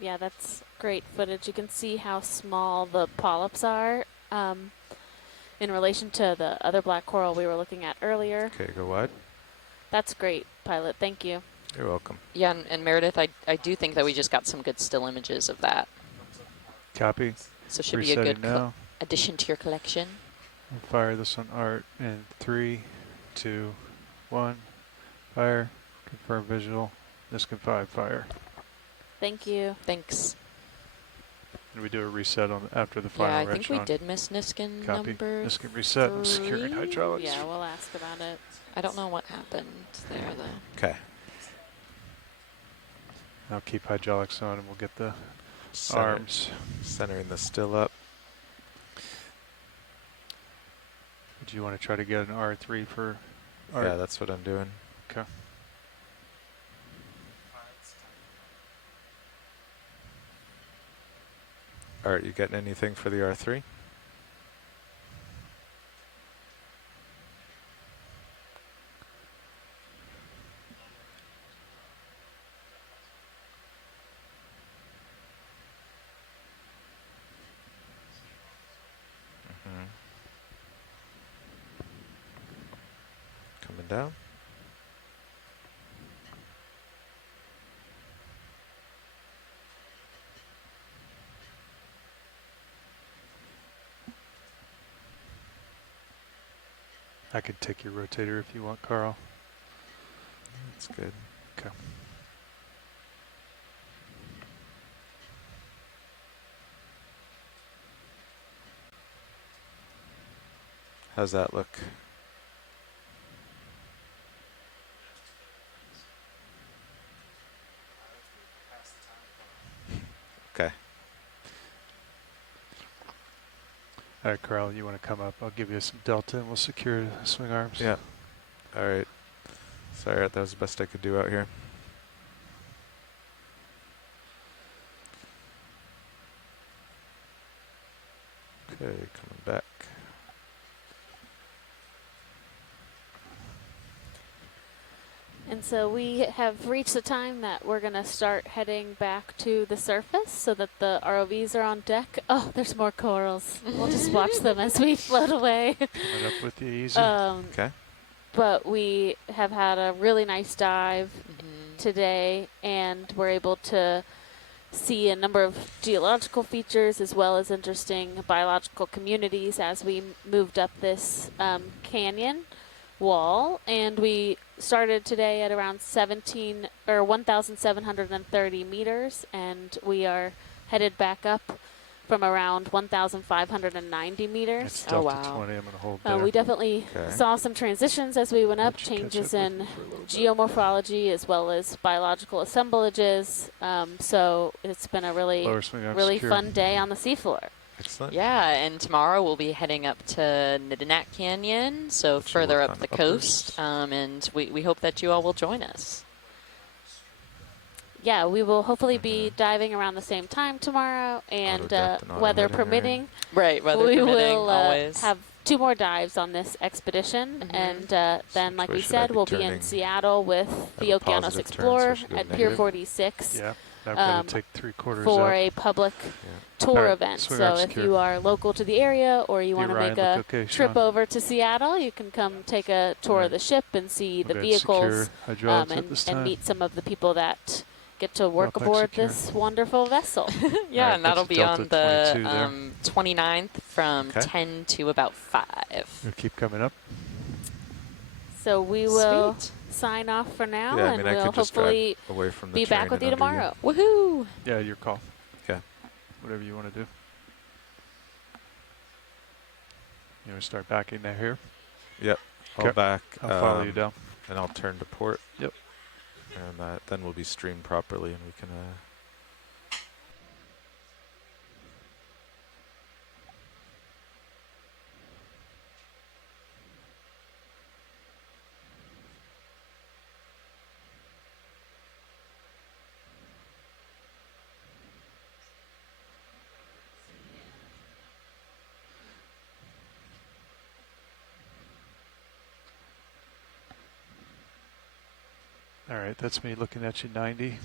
Yeah, that's great footage. You can see how small the polyps are in relation to the other black coral we were looking at earlier. Okay, go wide. That's great, Pilot. Thank you. You're welcome. Yeah, and Meredith, I do think that we just got some good still images of that. Copy. So should be a Resetting good now. addition to your collection. We'll fire this on Art in 3, 2, 1. Fire. Confirm visual. Niskin 5, fire. Thank you. Thanks. And we do a reset on after the final Yeah, I red think we shot. did miss Niskin Copy. number Niskin reset and 3. securing hydraulics. Yeah, we'll ask about it. I don't know what happened there, though. Okay. I'll keep hydraulics on and we'll get the arms. Centering the still up. Do you want to try to get an R3 for Art? Yeah, that's what I'm doing. Okay. Art, you getting anything for the R3? Coming down. I could take your rotator if you want, Carl. That's good. Okay. How's that look? Okay. All right, Carl, you want to come up? I'll give you some delta and we'll secure the swing arms. Yeah. All right. Sorry, Art, that was the best I could do out here. Okay, coming back. And so we have reached the time that we're going to start heading back to the surface so that the ROVs are on deck. Oh, there's more corals. We'll just watch them as we float away. Coming up with you easy. Okay. But we have had a really nice dive today, and we're able to see a number of geological features as well as interesting biological communities as we moved up this canyon wall. And we started today at around 1,730 meters, and we are headed back up from around 1,590 meters. It's delta 20. I'm going to hold there. We definitely saw some transitions as we went up, changes in geomorphology as well as biological assemblages. So it's been a really fun day on the seafloor. Excellent. Yeah, and tomorrow we'll be heading up to Nidinak Canyon, so further up the coast, and we hope that you all will join us. Yeah, we will hopefully be diving around the same time tomorrow, and weather permitting. Right, weather permitting, will always. have 2 more dives on this expedition, and then, like we said, we'll be in Seattle with the Okeanos Explorer at Pier 46. Yeah. I've got to take 3/4 for out. a public tour All right, event. swing So arm if secure. you are local to the area or you want to Ryan, make look a okay, trip Sean. over to Seattle, you can come take a tour of the ship and see the We'll go vehicles secure hydraulics at this and time. meet some of the people that get to work Drop back aboard secure. this wonderful vessel. Yeah, Right, and that'll that's be Delta on the 22 there. 29th from Okay. 10 to about 5. We'll keep coming up. So we will Sweet. sign off for now, Yeah, I and mean, I we'll could just drive hopefully away from the be back train with you and under tomorrow. Woohoo! Yeah, your call. Okay. Whatever you want to do. You want to start backing there here? Yep. I'll Okay. back. I'll follow you down. And I'll turn to port. Yep. And then we'll be streamed properly, and we can. All right, that's me looking at you 90.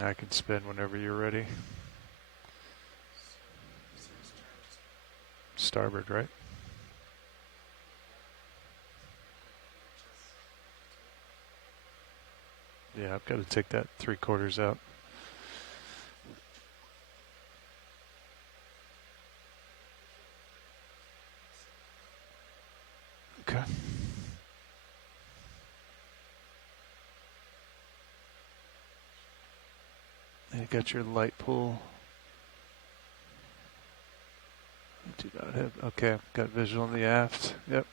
I can spin whenever you're ready. Starboard, right? Yeah, I've got to take that 3/4 out. Okay. And you got your light pull. I do not have, okay, I've got visual on the aft. Yep.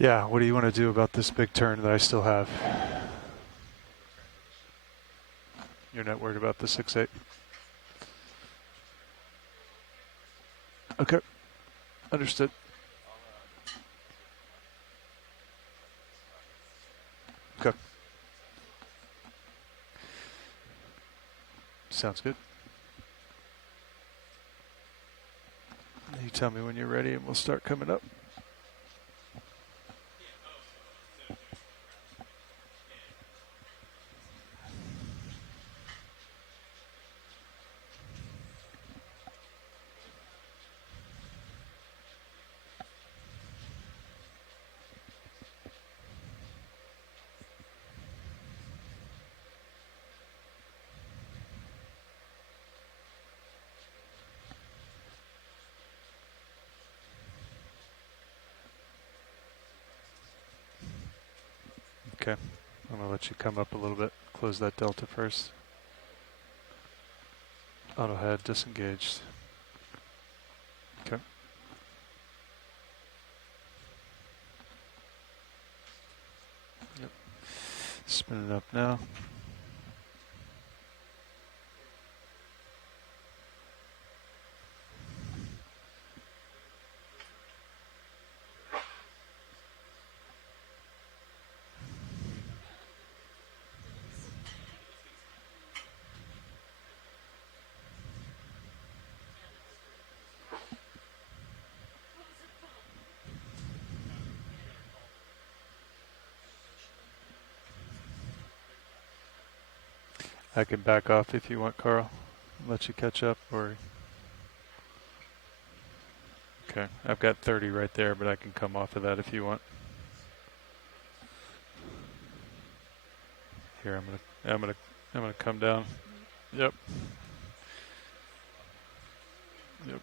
Yeah, what do you want to do about this big turn that I still have? You're not worried about the 6/8? Okay, understood. Okay. Sounds good. You tell me when you're ready and we'll start coming up. Okay, I'm going to let you come up a little bit. Close that delta first. Auto head disengaged. Okay. Yep. Spin it up now. I can back off if you want, Carl. Let you catch up, or Okay, I've got 30 right there, but I can come off of that if you want. Here, I'm gonna come down. Yep. Yep.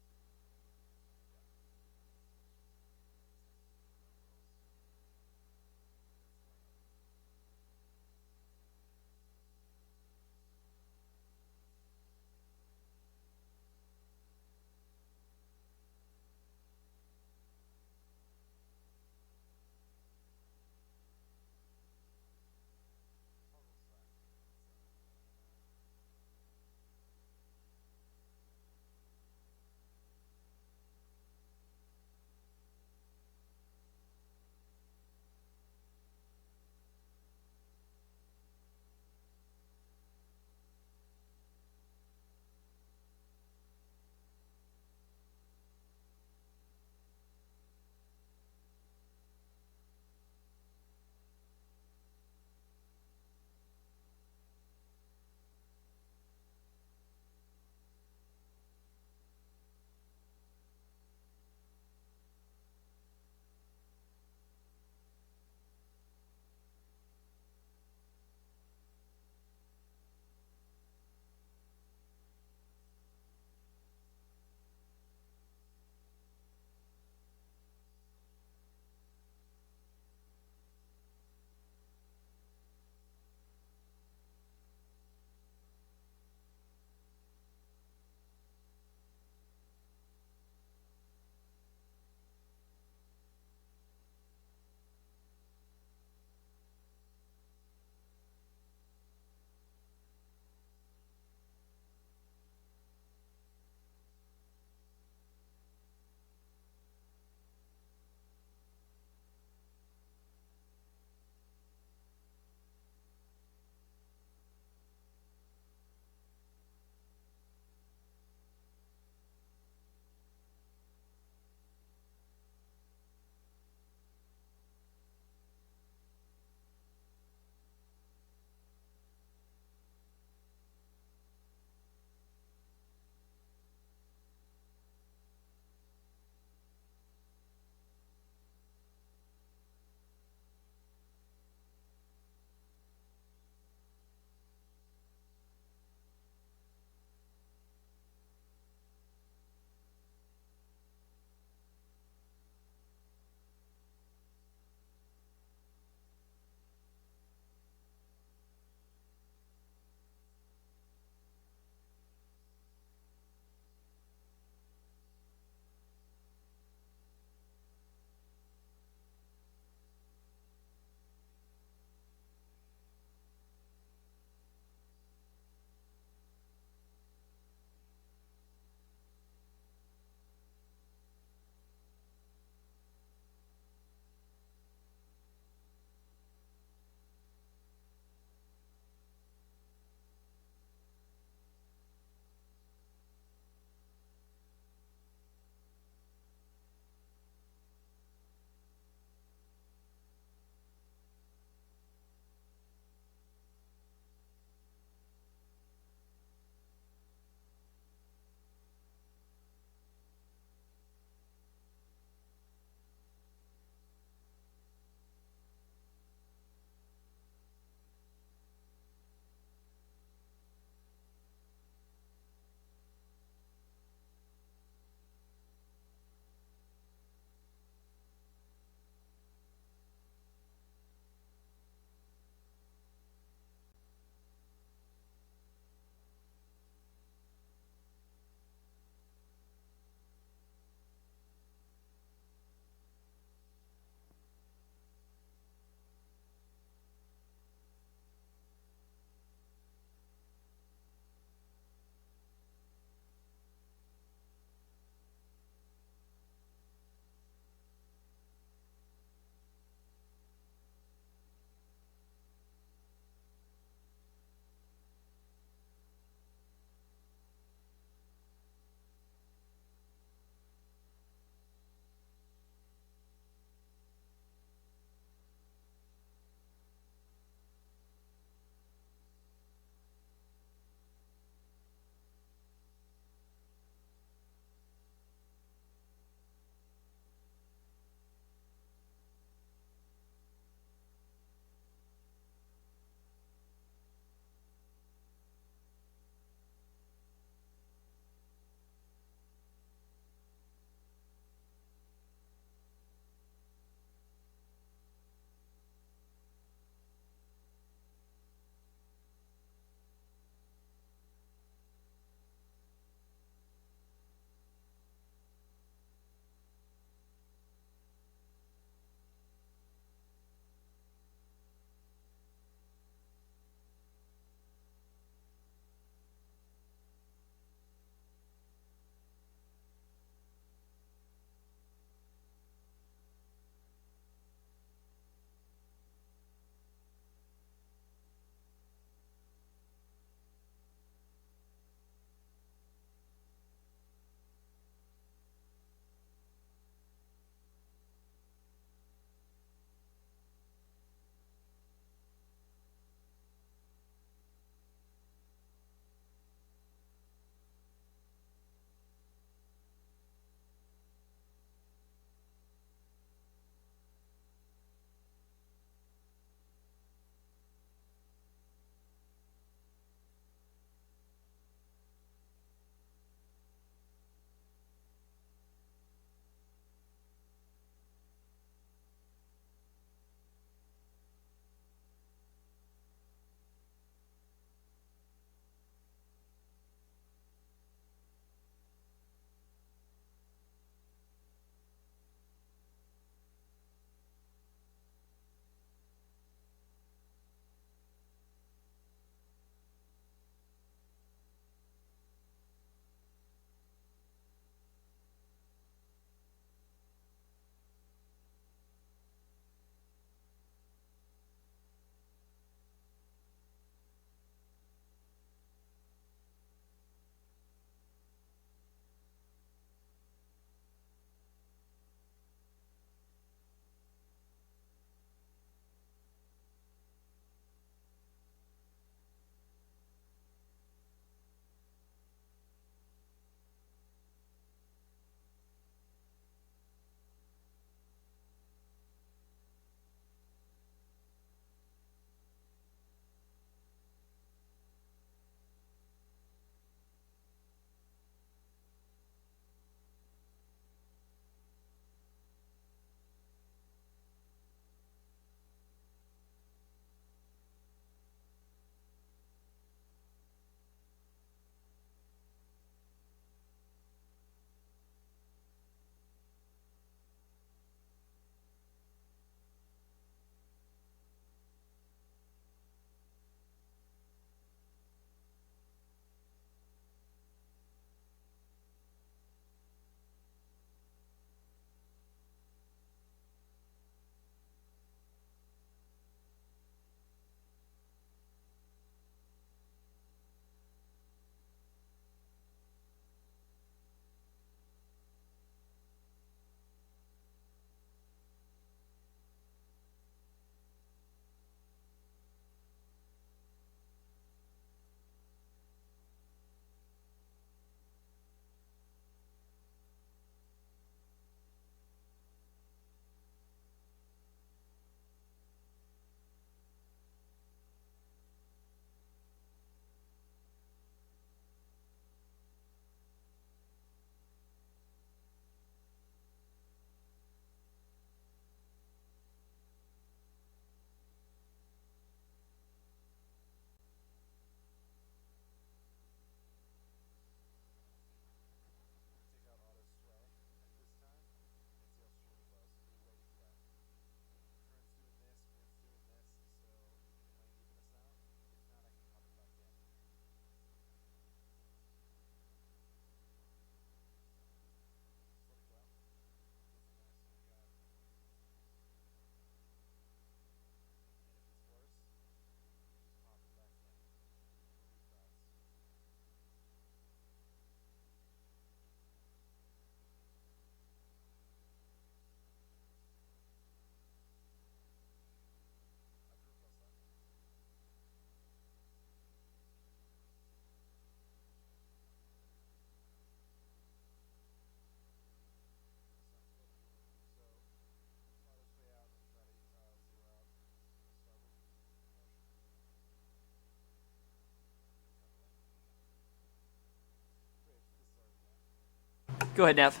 Go ahead, Nev.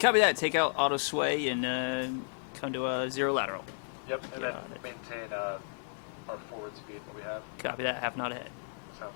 Copy that. Take out auto sway and come to a zero lateral. Yep, and then maintain our forward speed that we have. Copy that. Half knot ahead. Sounds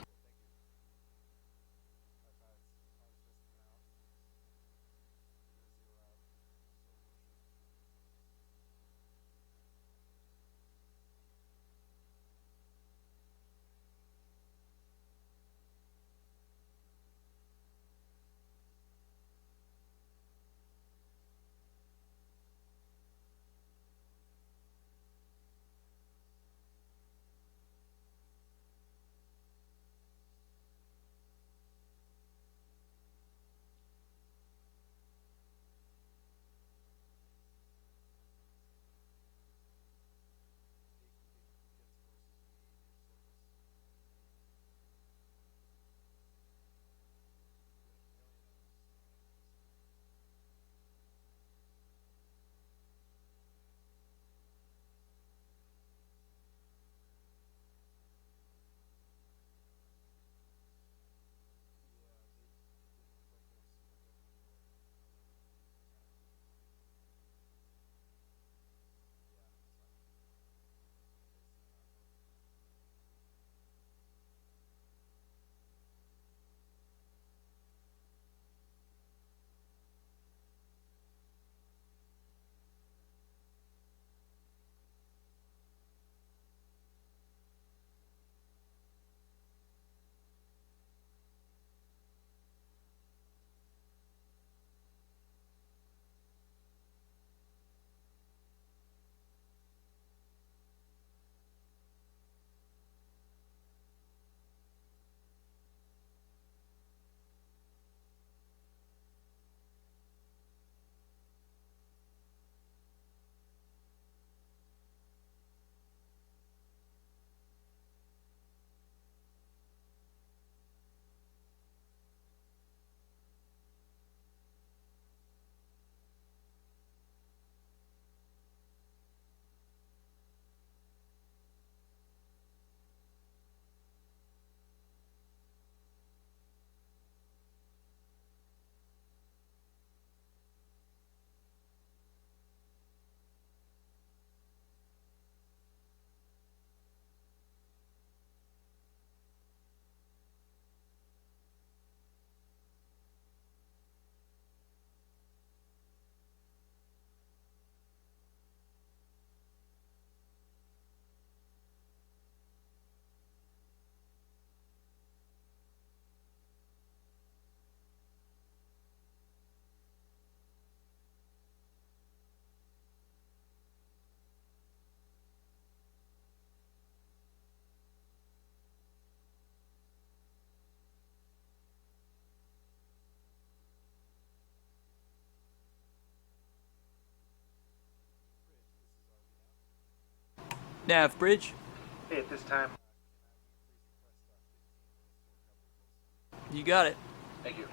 Nav bridge. Hey, at this time. You got it. Thank you.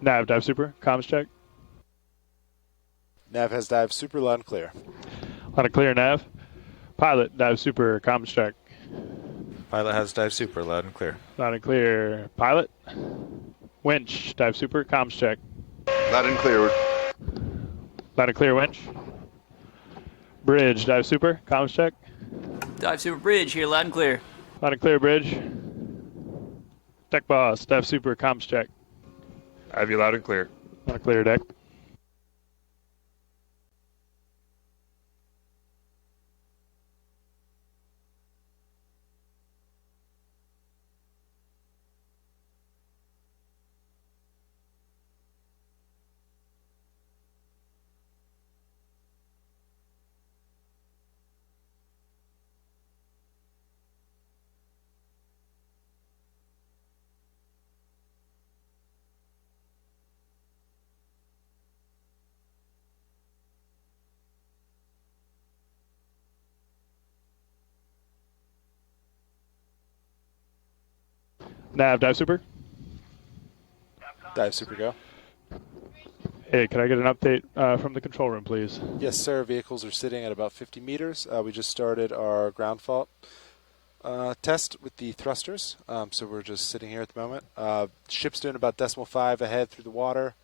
Nav, dive super, comms check. Nav has dive super loud and clear. Loud and clear, Nav. Pilot, dive super, comms check. Pilot has dive super loud and clear. Loud and clear. Pilot. Winch, dive super, comms check. Loud and clear. Loud and clear, winch. Bridge, dive super, comms check. Dive super bridge here, loud and clear. Loud and clear, bridge. Deck boss, dive super, comms check. I have you loud and clear. Loud and clear, deck. Nav, dive super. Dive super go. Hey, can I get an update from the control room, please? Yes, sir. Vehicles are sitting at about 50 meters. We just started our ground fault test with the thrusters, so we're just sitting here at the moment. Ship's doing about 0.5 ahead through the water.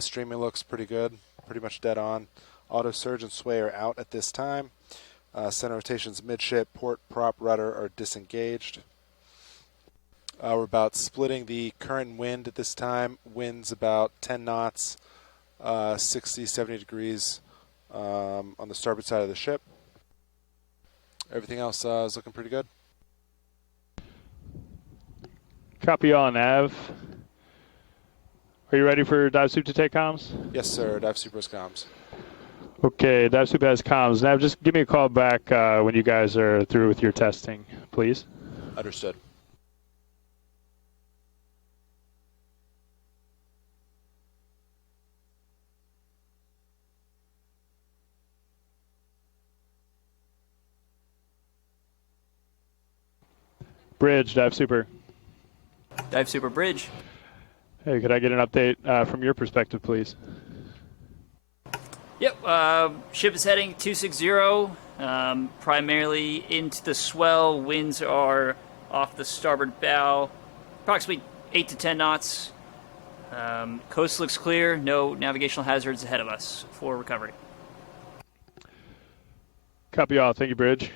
Streaming looks pretty good, pretty much dead on. Auto surge and sway are out at this time. Center rotations midship, port, prop, rudder are disengaged. We're about splitting the current wind at this time. Wind's about 10 knots, 60, 70 degrees on the starboard side of the ship. Everything else is looking pretty good. Copy all, Nav. Are you ready for dive super to take comms? Yes, sir. Dive super's comms. Okay, dive super has comms. Nav, just give me a call back when you guys are through with your testing, please. Understood. Bridge, dive super. Dive super bridge. Hey, could I get an update from your perspective, please? Yep, ship is heading 260, primarily into the swell. Winds are off the starboard bow, approximately 8 to 10 knots. Coast looks clear, no navigational hazards ahead of us for recovery. Copy all. Thank you, Bridge.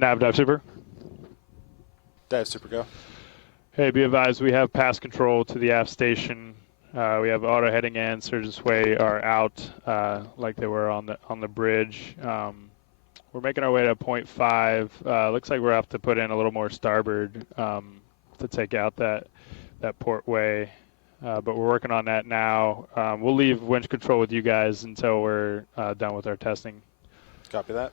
Nav dive super. Dive super go. Hey, be advised, we have pass control to the aft station. We have auto heading and Surgeon's Way are out like they were on the bridge. We're making our way to 0.5. Looks like we're have to put in a little more starboard to take out that port way. But we're working on that now. We'll leave winch control with you guys until we're done with our testing. Copy that.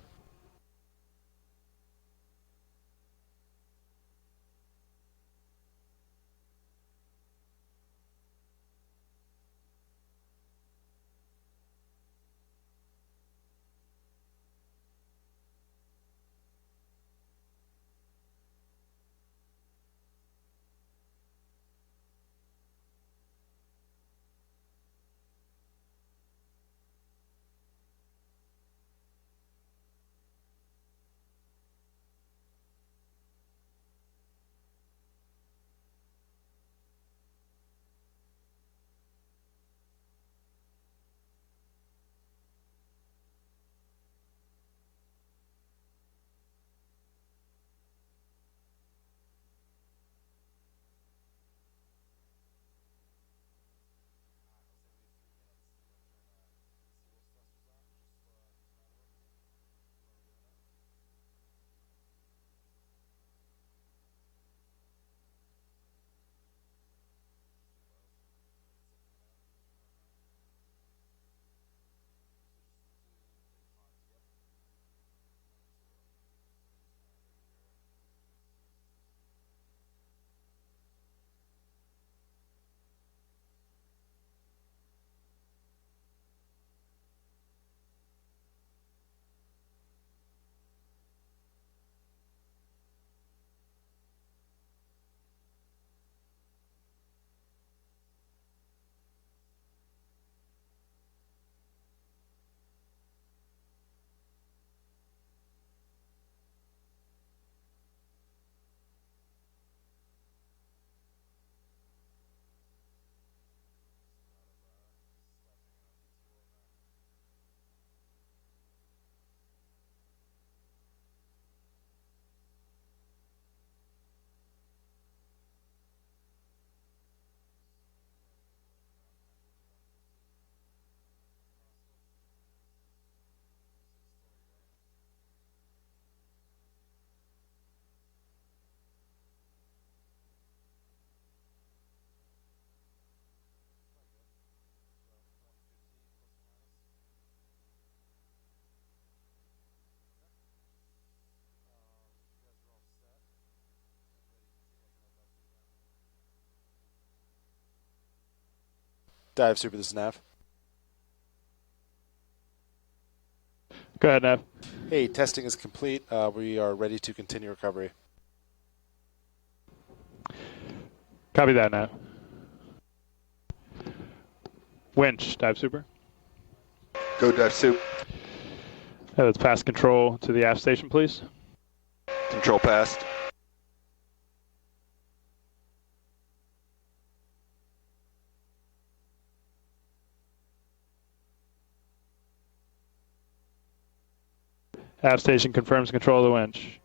Dive super, this is Nav. Go ahead, Nav. Hey, testing is complete. We are ready to continue recovery. Copy that, Nav. Winch, dive super. Go dive soup. Let's pass control to the aft station, please. Control passed. Aft station confirms control of the winch.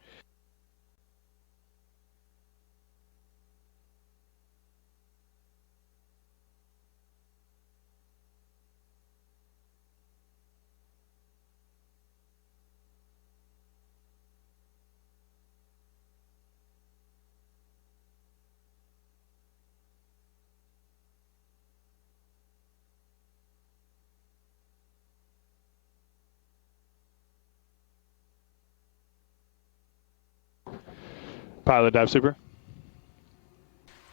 Pilot, dive super.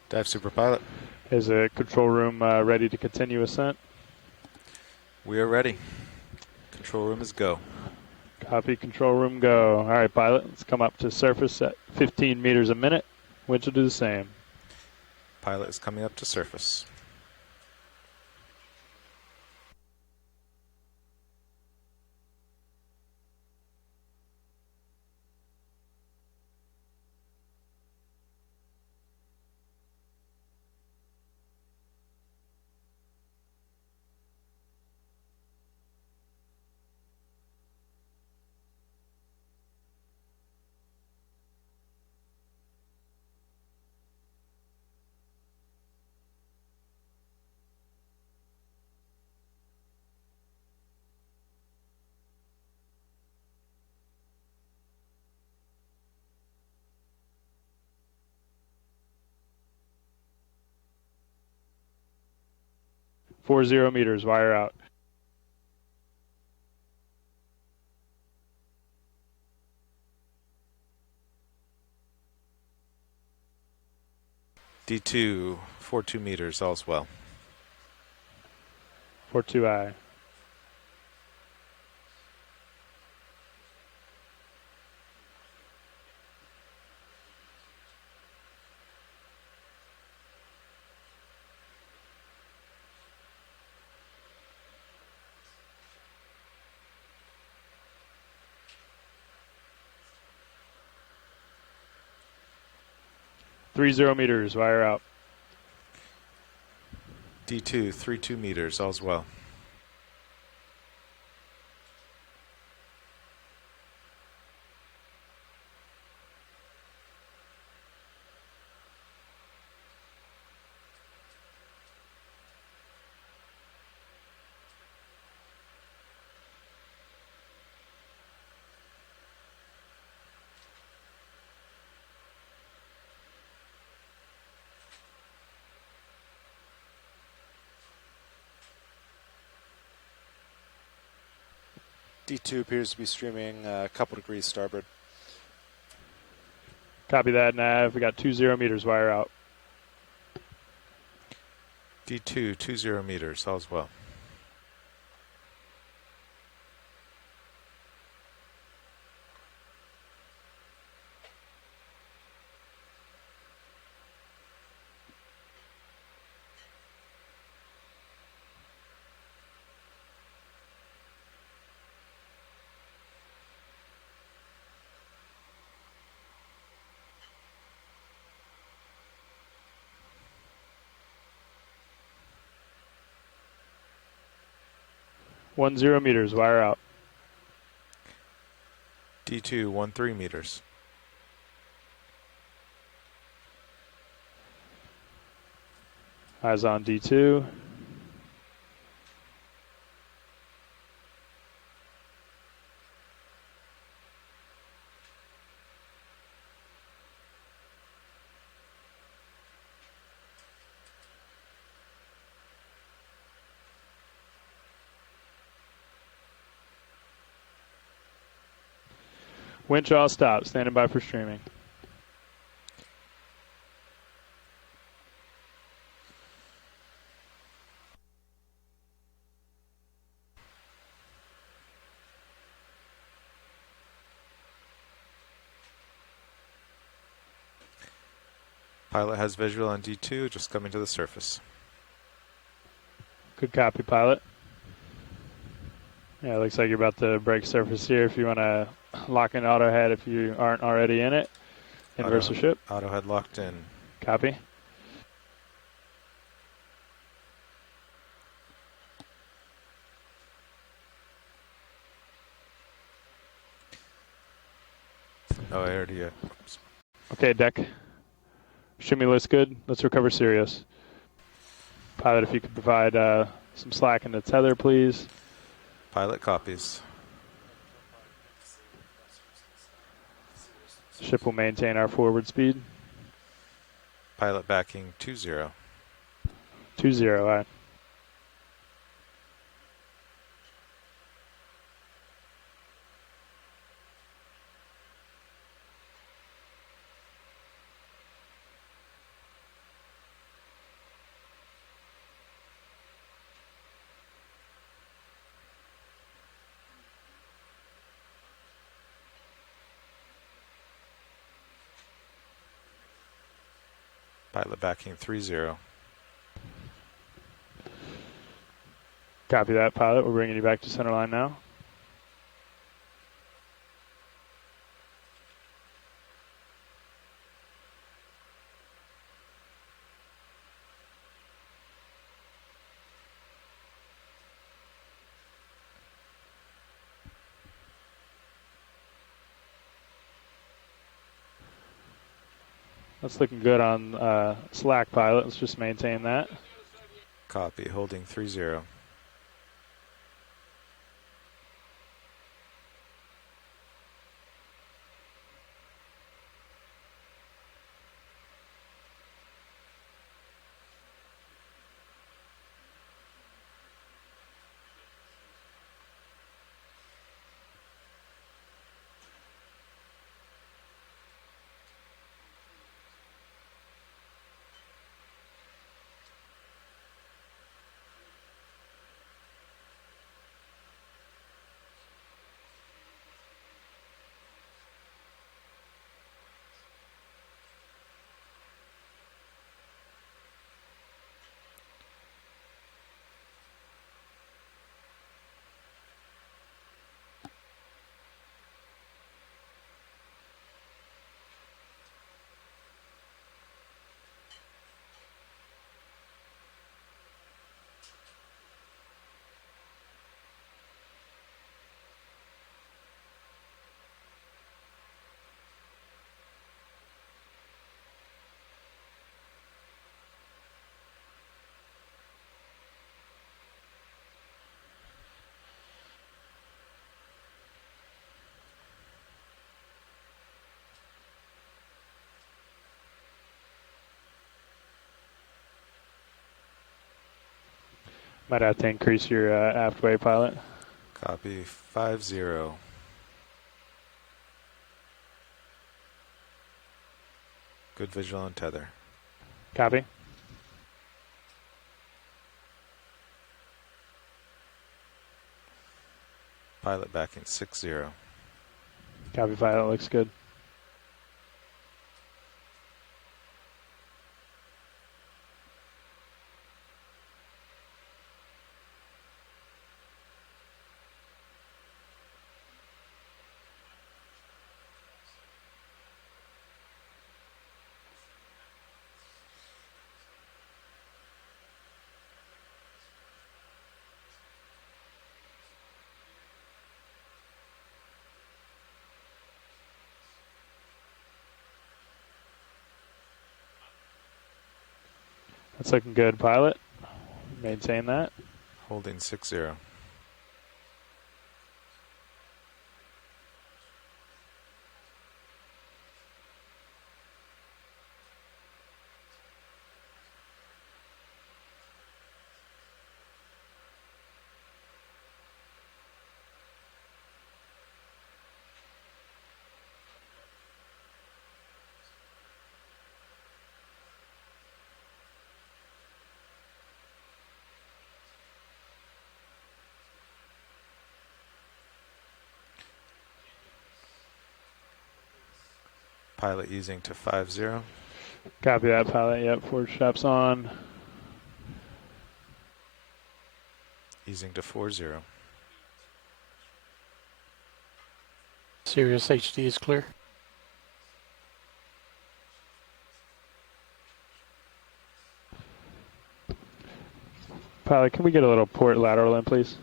Dive super pilot. Is the control room ready to continue ascent? We are ready. Control room is go. Copy, control room go. All right, pilot, let's come up to surface at 15 meters a minute. Winch will do the same. Pilot is coming up to surface. 40 meters, wire out. D2, 42 meters, all's well. 42I. .30 meters, wire out. D2, 32 meters, all's well. D2 appears to be streaming a couple degrees starboard. Copy that, Nav. We got 20 meters, wire out. D2, 20 meters, all's well. .10 meters, wire out. D2, 13 meters. Eyes on D2. Winch all stop, standing by for streaming. Pilot has visual on D2, just coming to the surface. Good copy, pilot. Yeah, it looks like you're about to break surface here. If you want to lock in auto head if you aren't already in it. Inverser ship. Auto head locked in. Copy. Oh, I already. Okay, deck. Shimmy looks good. Let's recover Sirius. Pilot, if you could provide some slack in the tether, please. Pilot copies. Ship will maintain our forward speed. Pilot backing 20. 20, aye. Pilot backing 30. Copy that, pilot. We're bringing you back to center line now. That's looking good on slack, pilot. Let's just maintain that. Copy, holding 30. Might have to increase your aft way, pilot. Copy 50. Good visual on tether. Copy. Pilot backing 60. Copy, pilot. Looks good. That's looking good, pilot. Maintain that. Holding 60. Pilot easing to 50. Copy that, pilot. Yep, forward straps on. Easing to 40. Sirius HD is clear. Pilot, can we get a little port lateral in, please?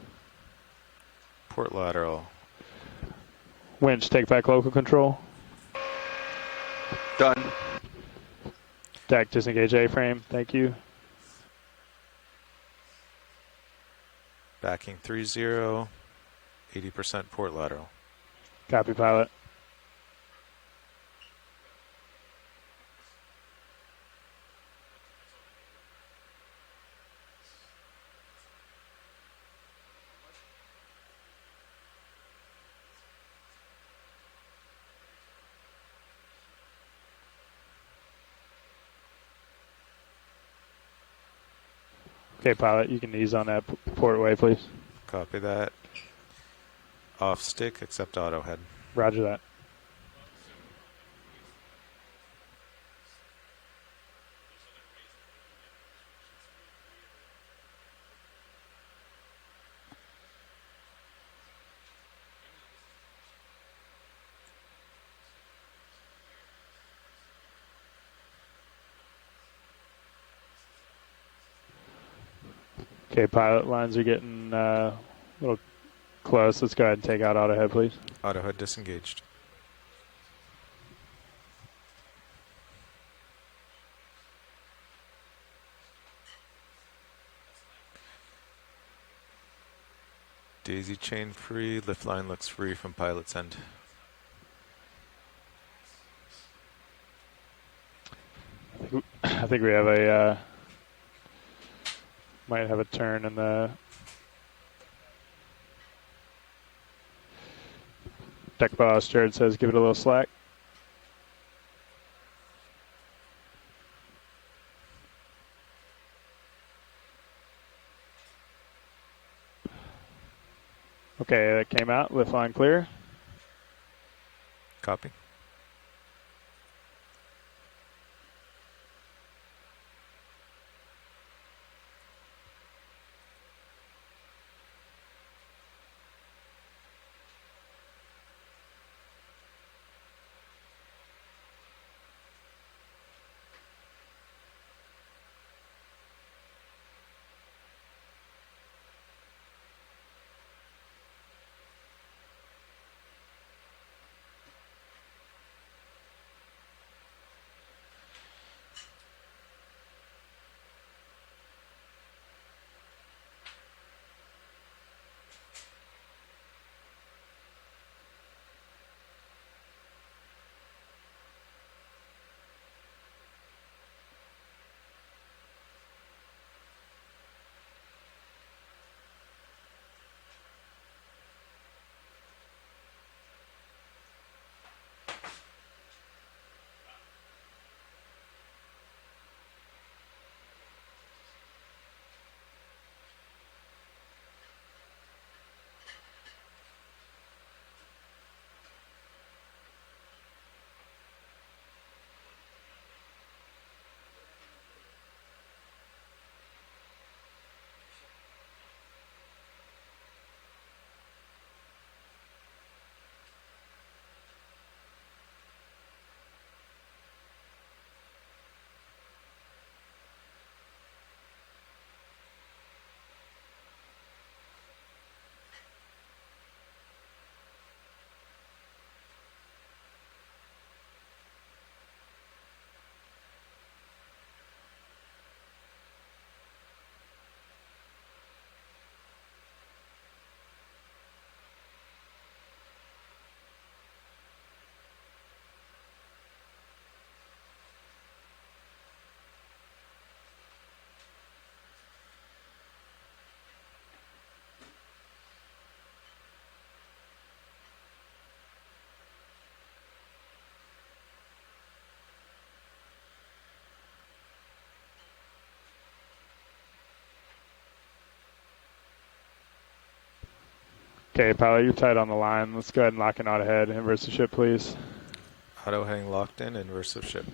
Port lateral. Winch, take back local control. Done. Deck, disengage A-frame. Thank you. Backing 30. 80% port lateral. Copy, pilot. Okay, pilot, you can ease on that port way, please. Copy that. Off stick, except auto head. Roger that. Okay, pilot lines are getting a little close. Let's go ahead and take out auto head, please. Auto head disengaged. Daisy chain free. Lift line looks free from pilot's end. I think we have a might have a turn in the deck boss. Jared says give it a little slack. Okay, that came out. Lift line clear. Copy. Okay, pilot, you're tight on the line. Let's go ahead and lock in auto head. Inverse the ship, please. Auto heading locked in, inverse of ship.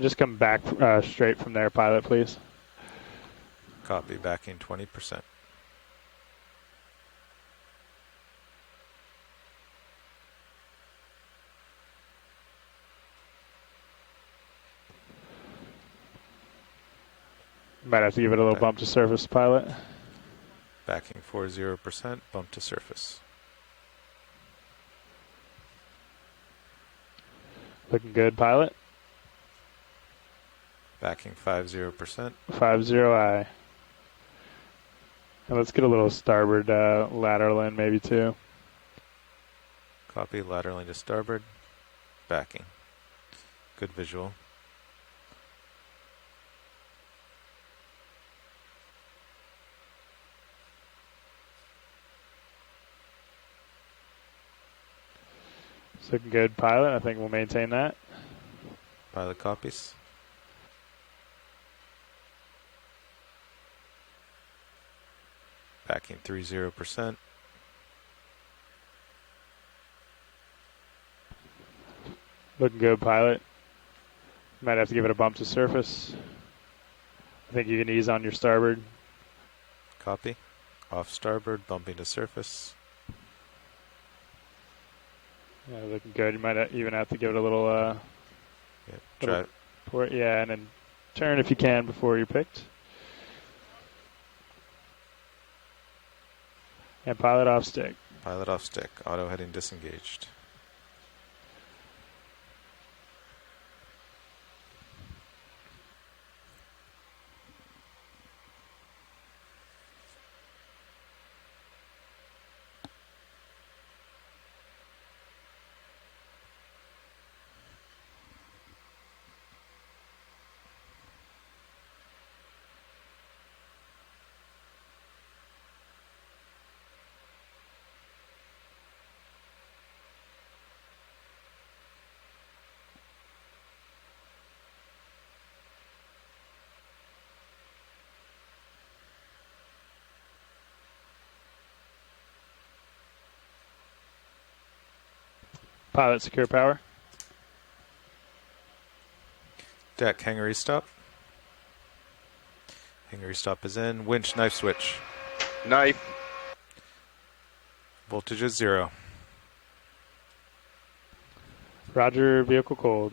Just come back straight from there, pilot, please. Copy, backing 20%. Might have to give it a little bump to surface, pilot. Backing 40%, bump to surface. Looking good, pilot. Backing 50%. 50I. And let's get a little starboard lateral in, maybe too. Copy, lateraling to starboard. Backing. Good visual. It's looking good, pilot. I think we'll maintain that. Pilot copies. Backing 30%. Looking good, pilot. Might have to give it a bump to surface. I think you can ease on your starboard. Copy. Off starboard, bumping to surface. Yeah, looking good. You might even have to give it a little, drive. Port, yeah, and then turn if you can before you're picked. And pilot off stick. Pilot off stick. Auto heading disengaged. Pilot secure power. Deck, hangar stop. Hangar stop is in. Winch, knife switch. Knife. Voltage is 0. Roger, vehicle cold.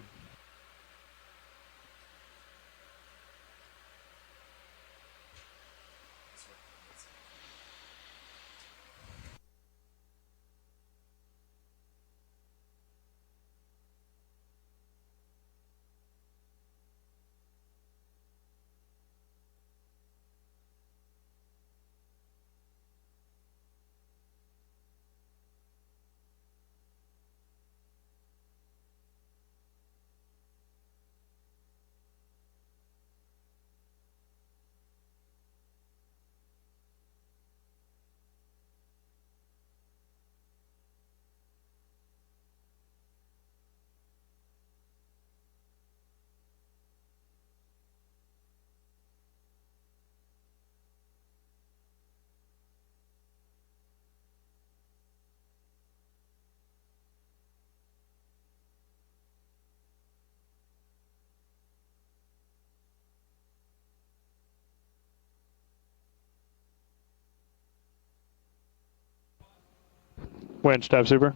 Winch, dive super.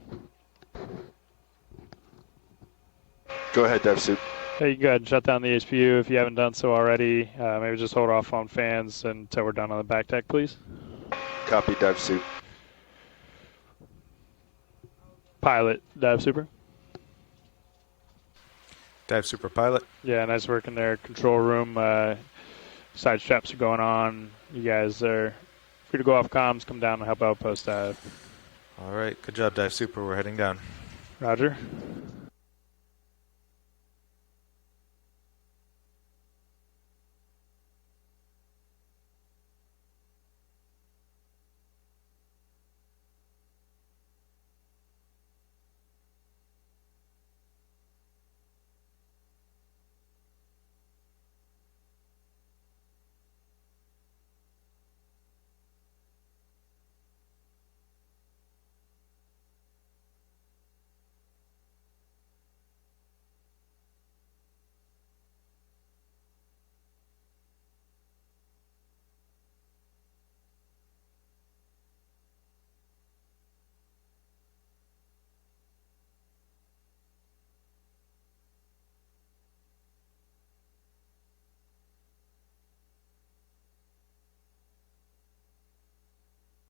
Go ahead, dive soup. Hey, you can go ahead and shut down the HPU if you haven't done so already. Maybe just hold off on fans until we're done on the back deck, please. Copy, dive soup. Pilot, dive super. Dive super pilot. Yeah, nice work in there. Control room. Side straps are going on. You guys are free to go off comms. Come down and help out post dive. All right, good job, dive super. We're heading down. Roger.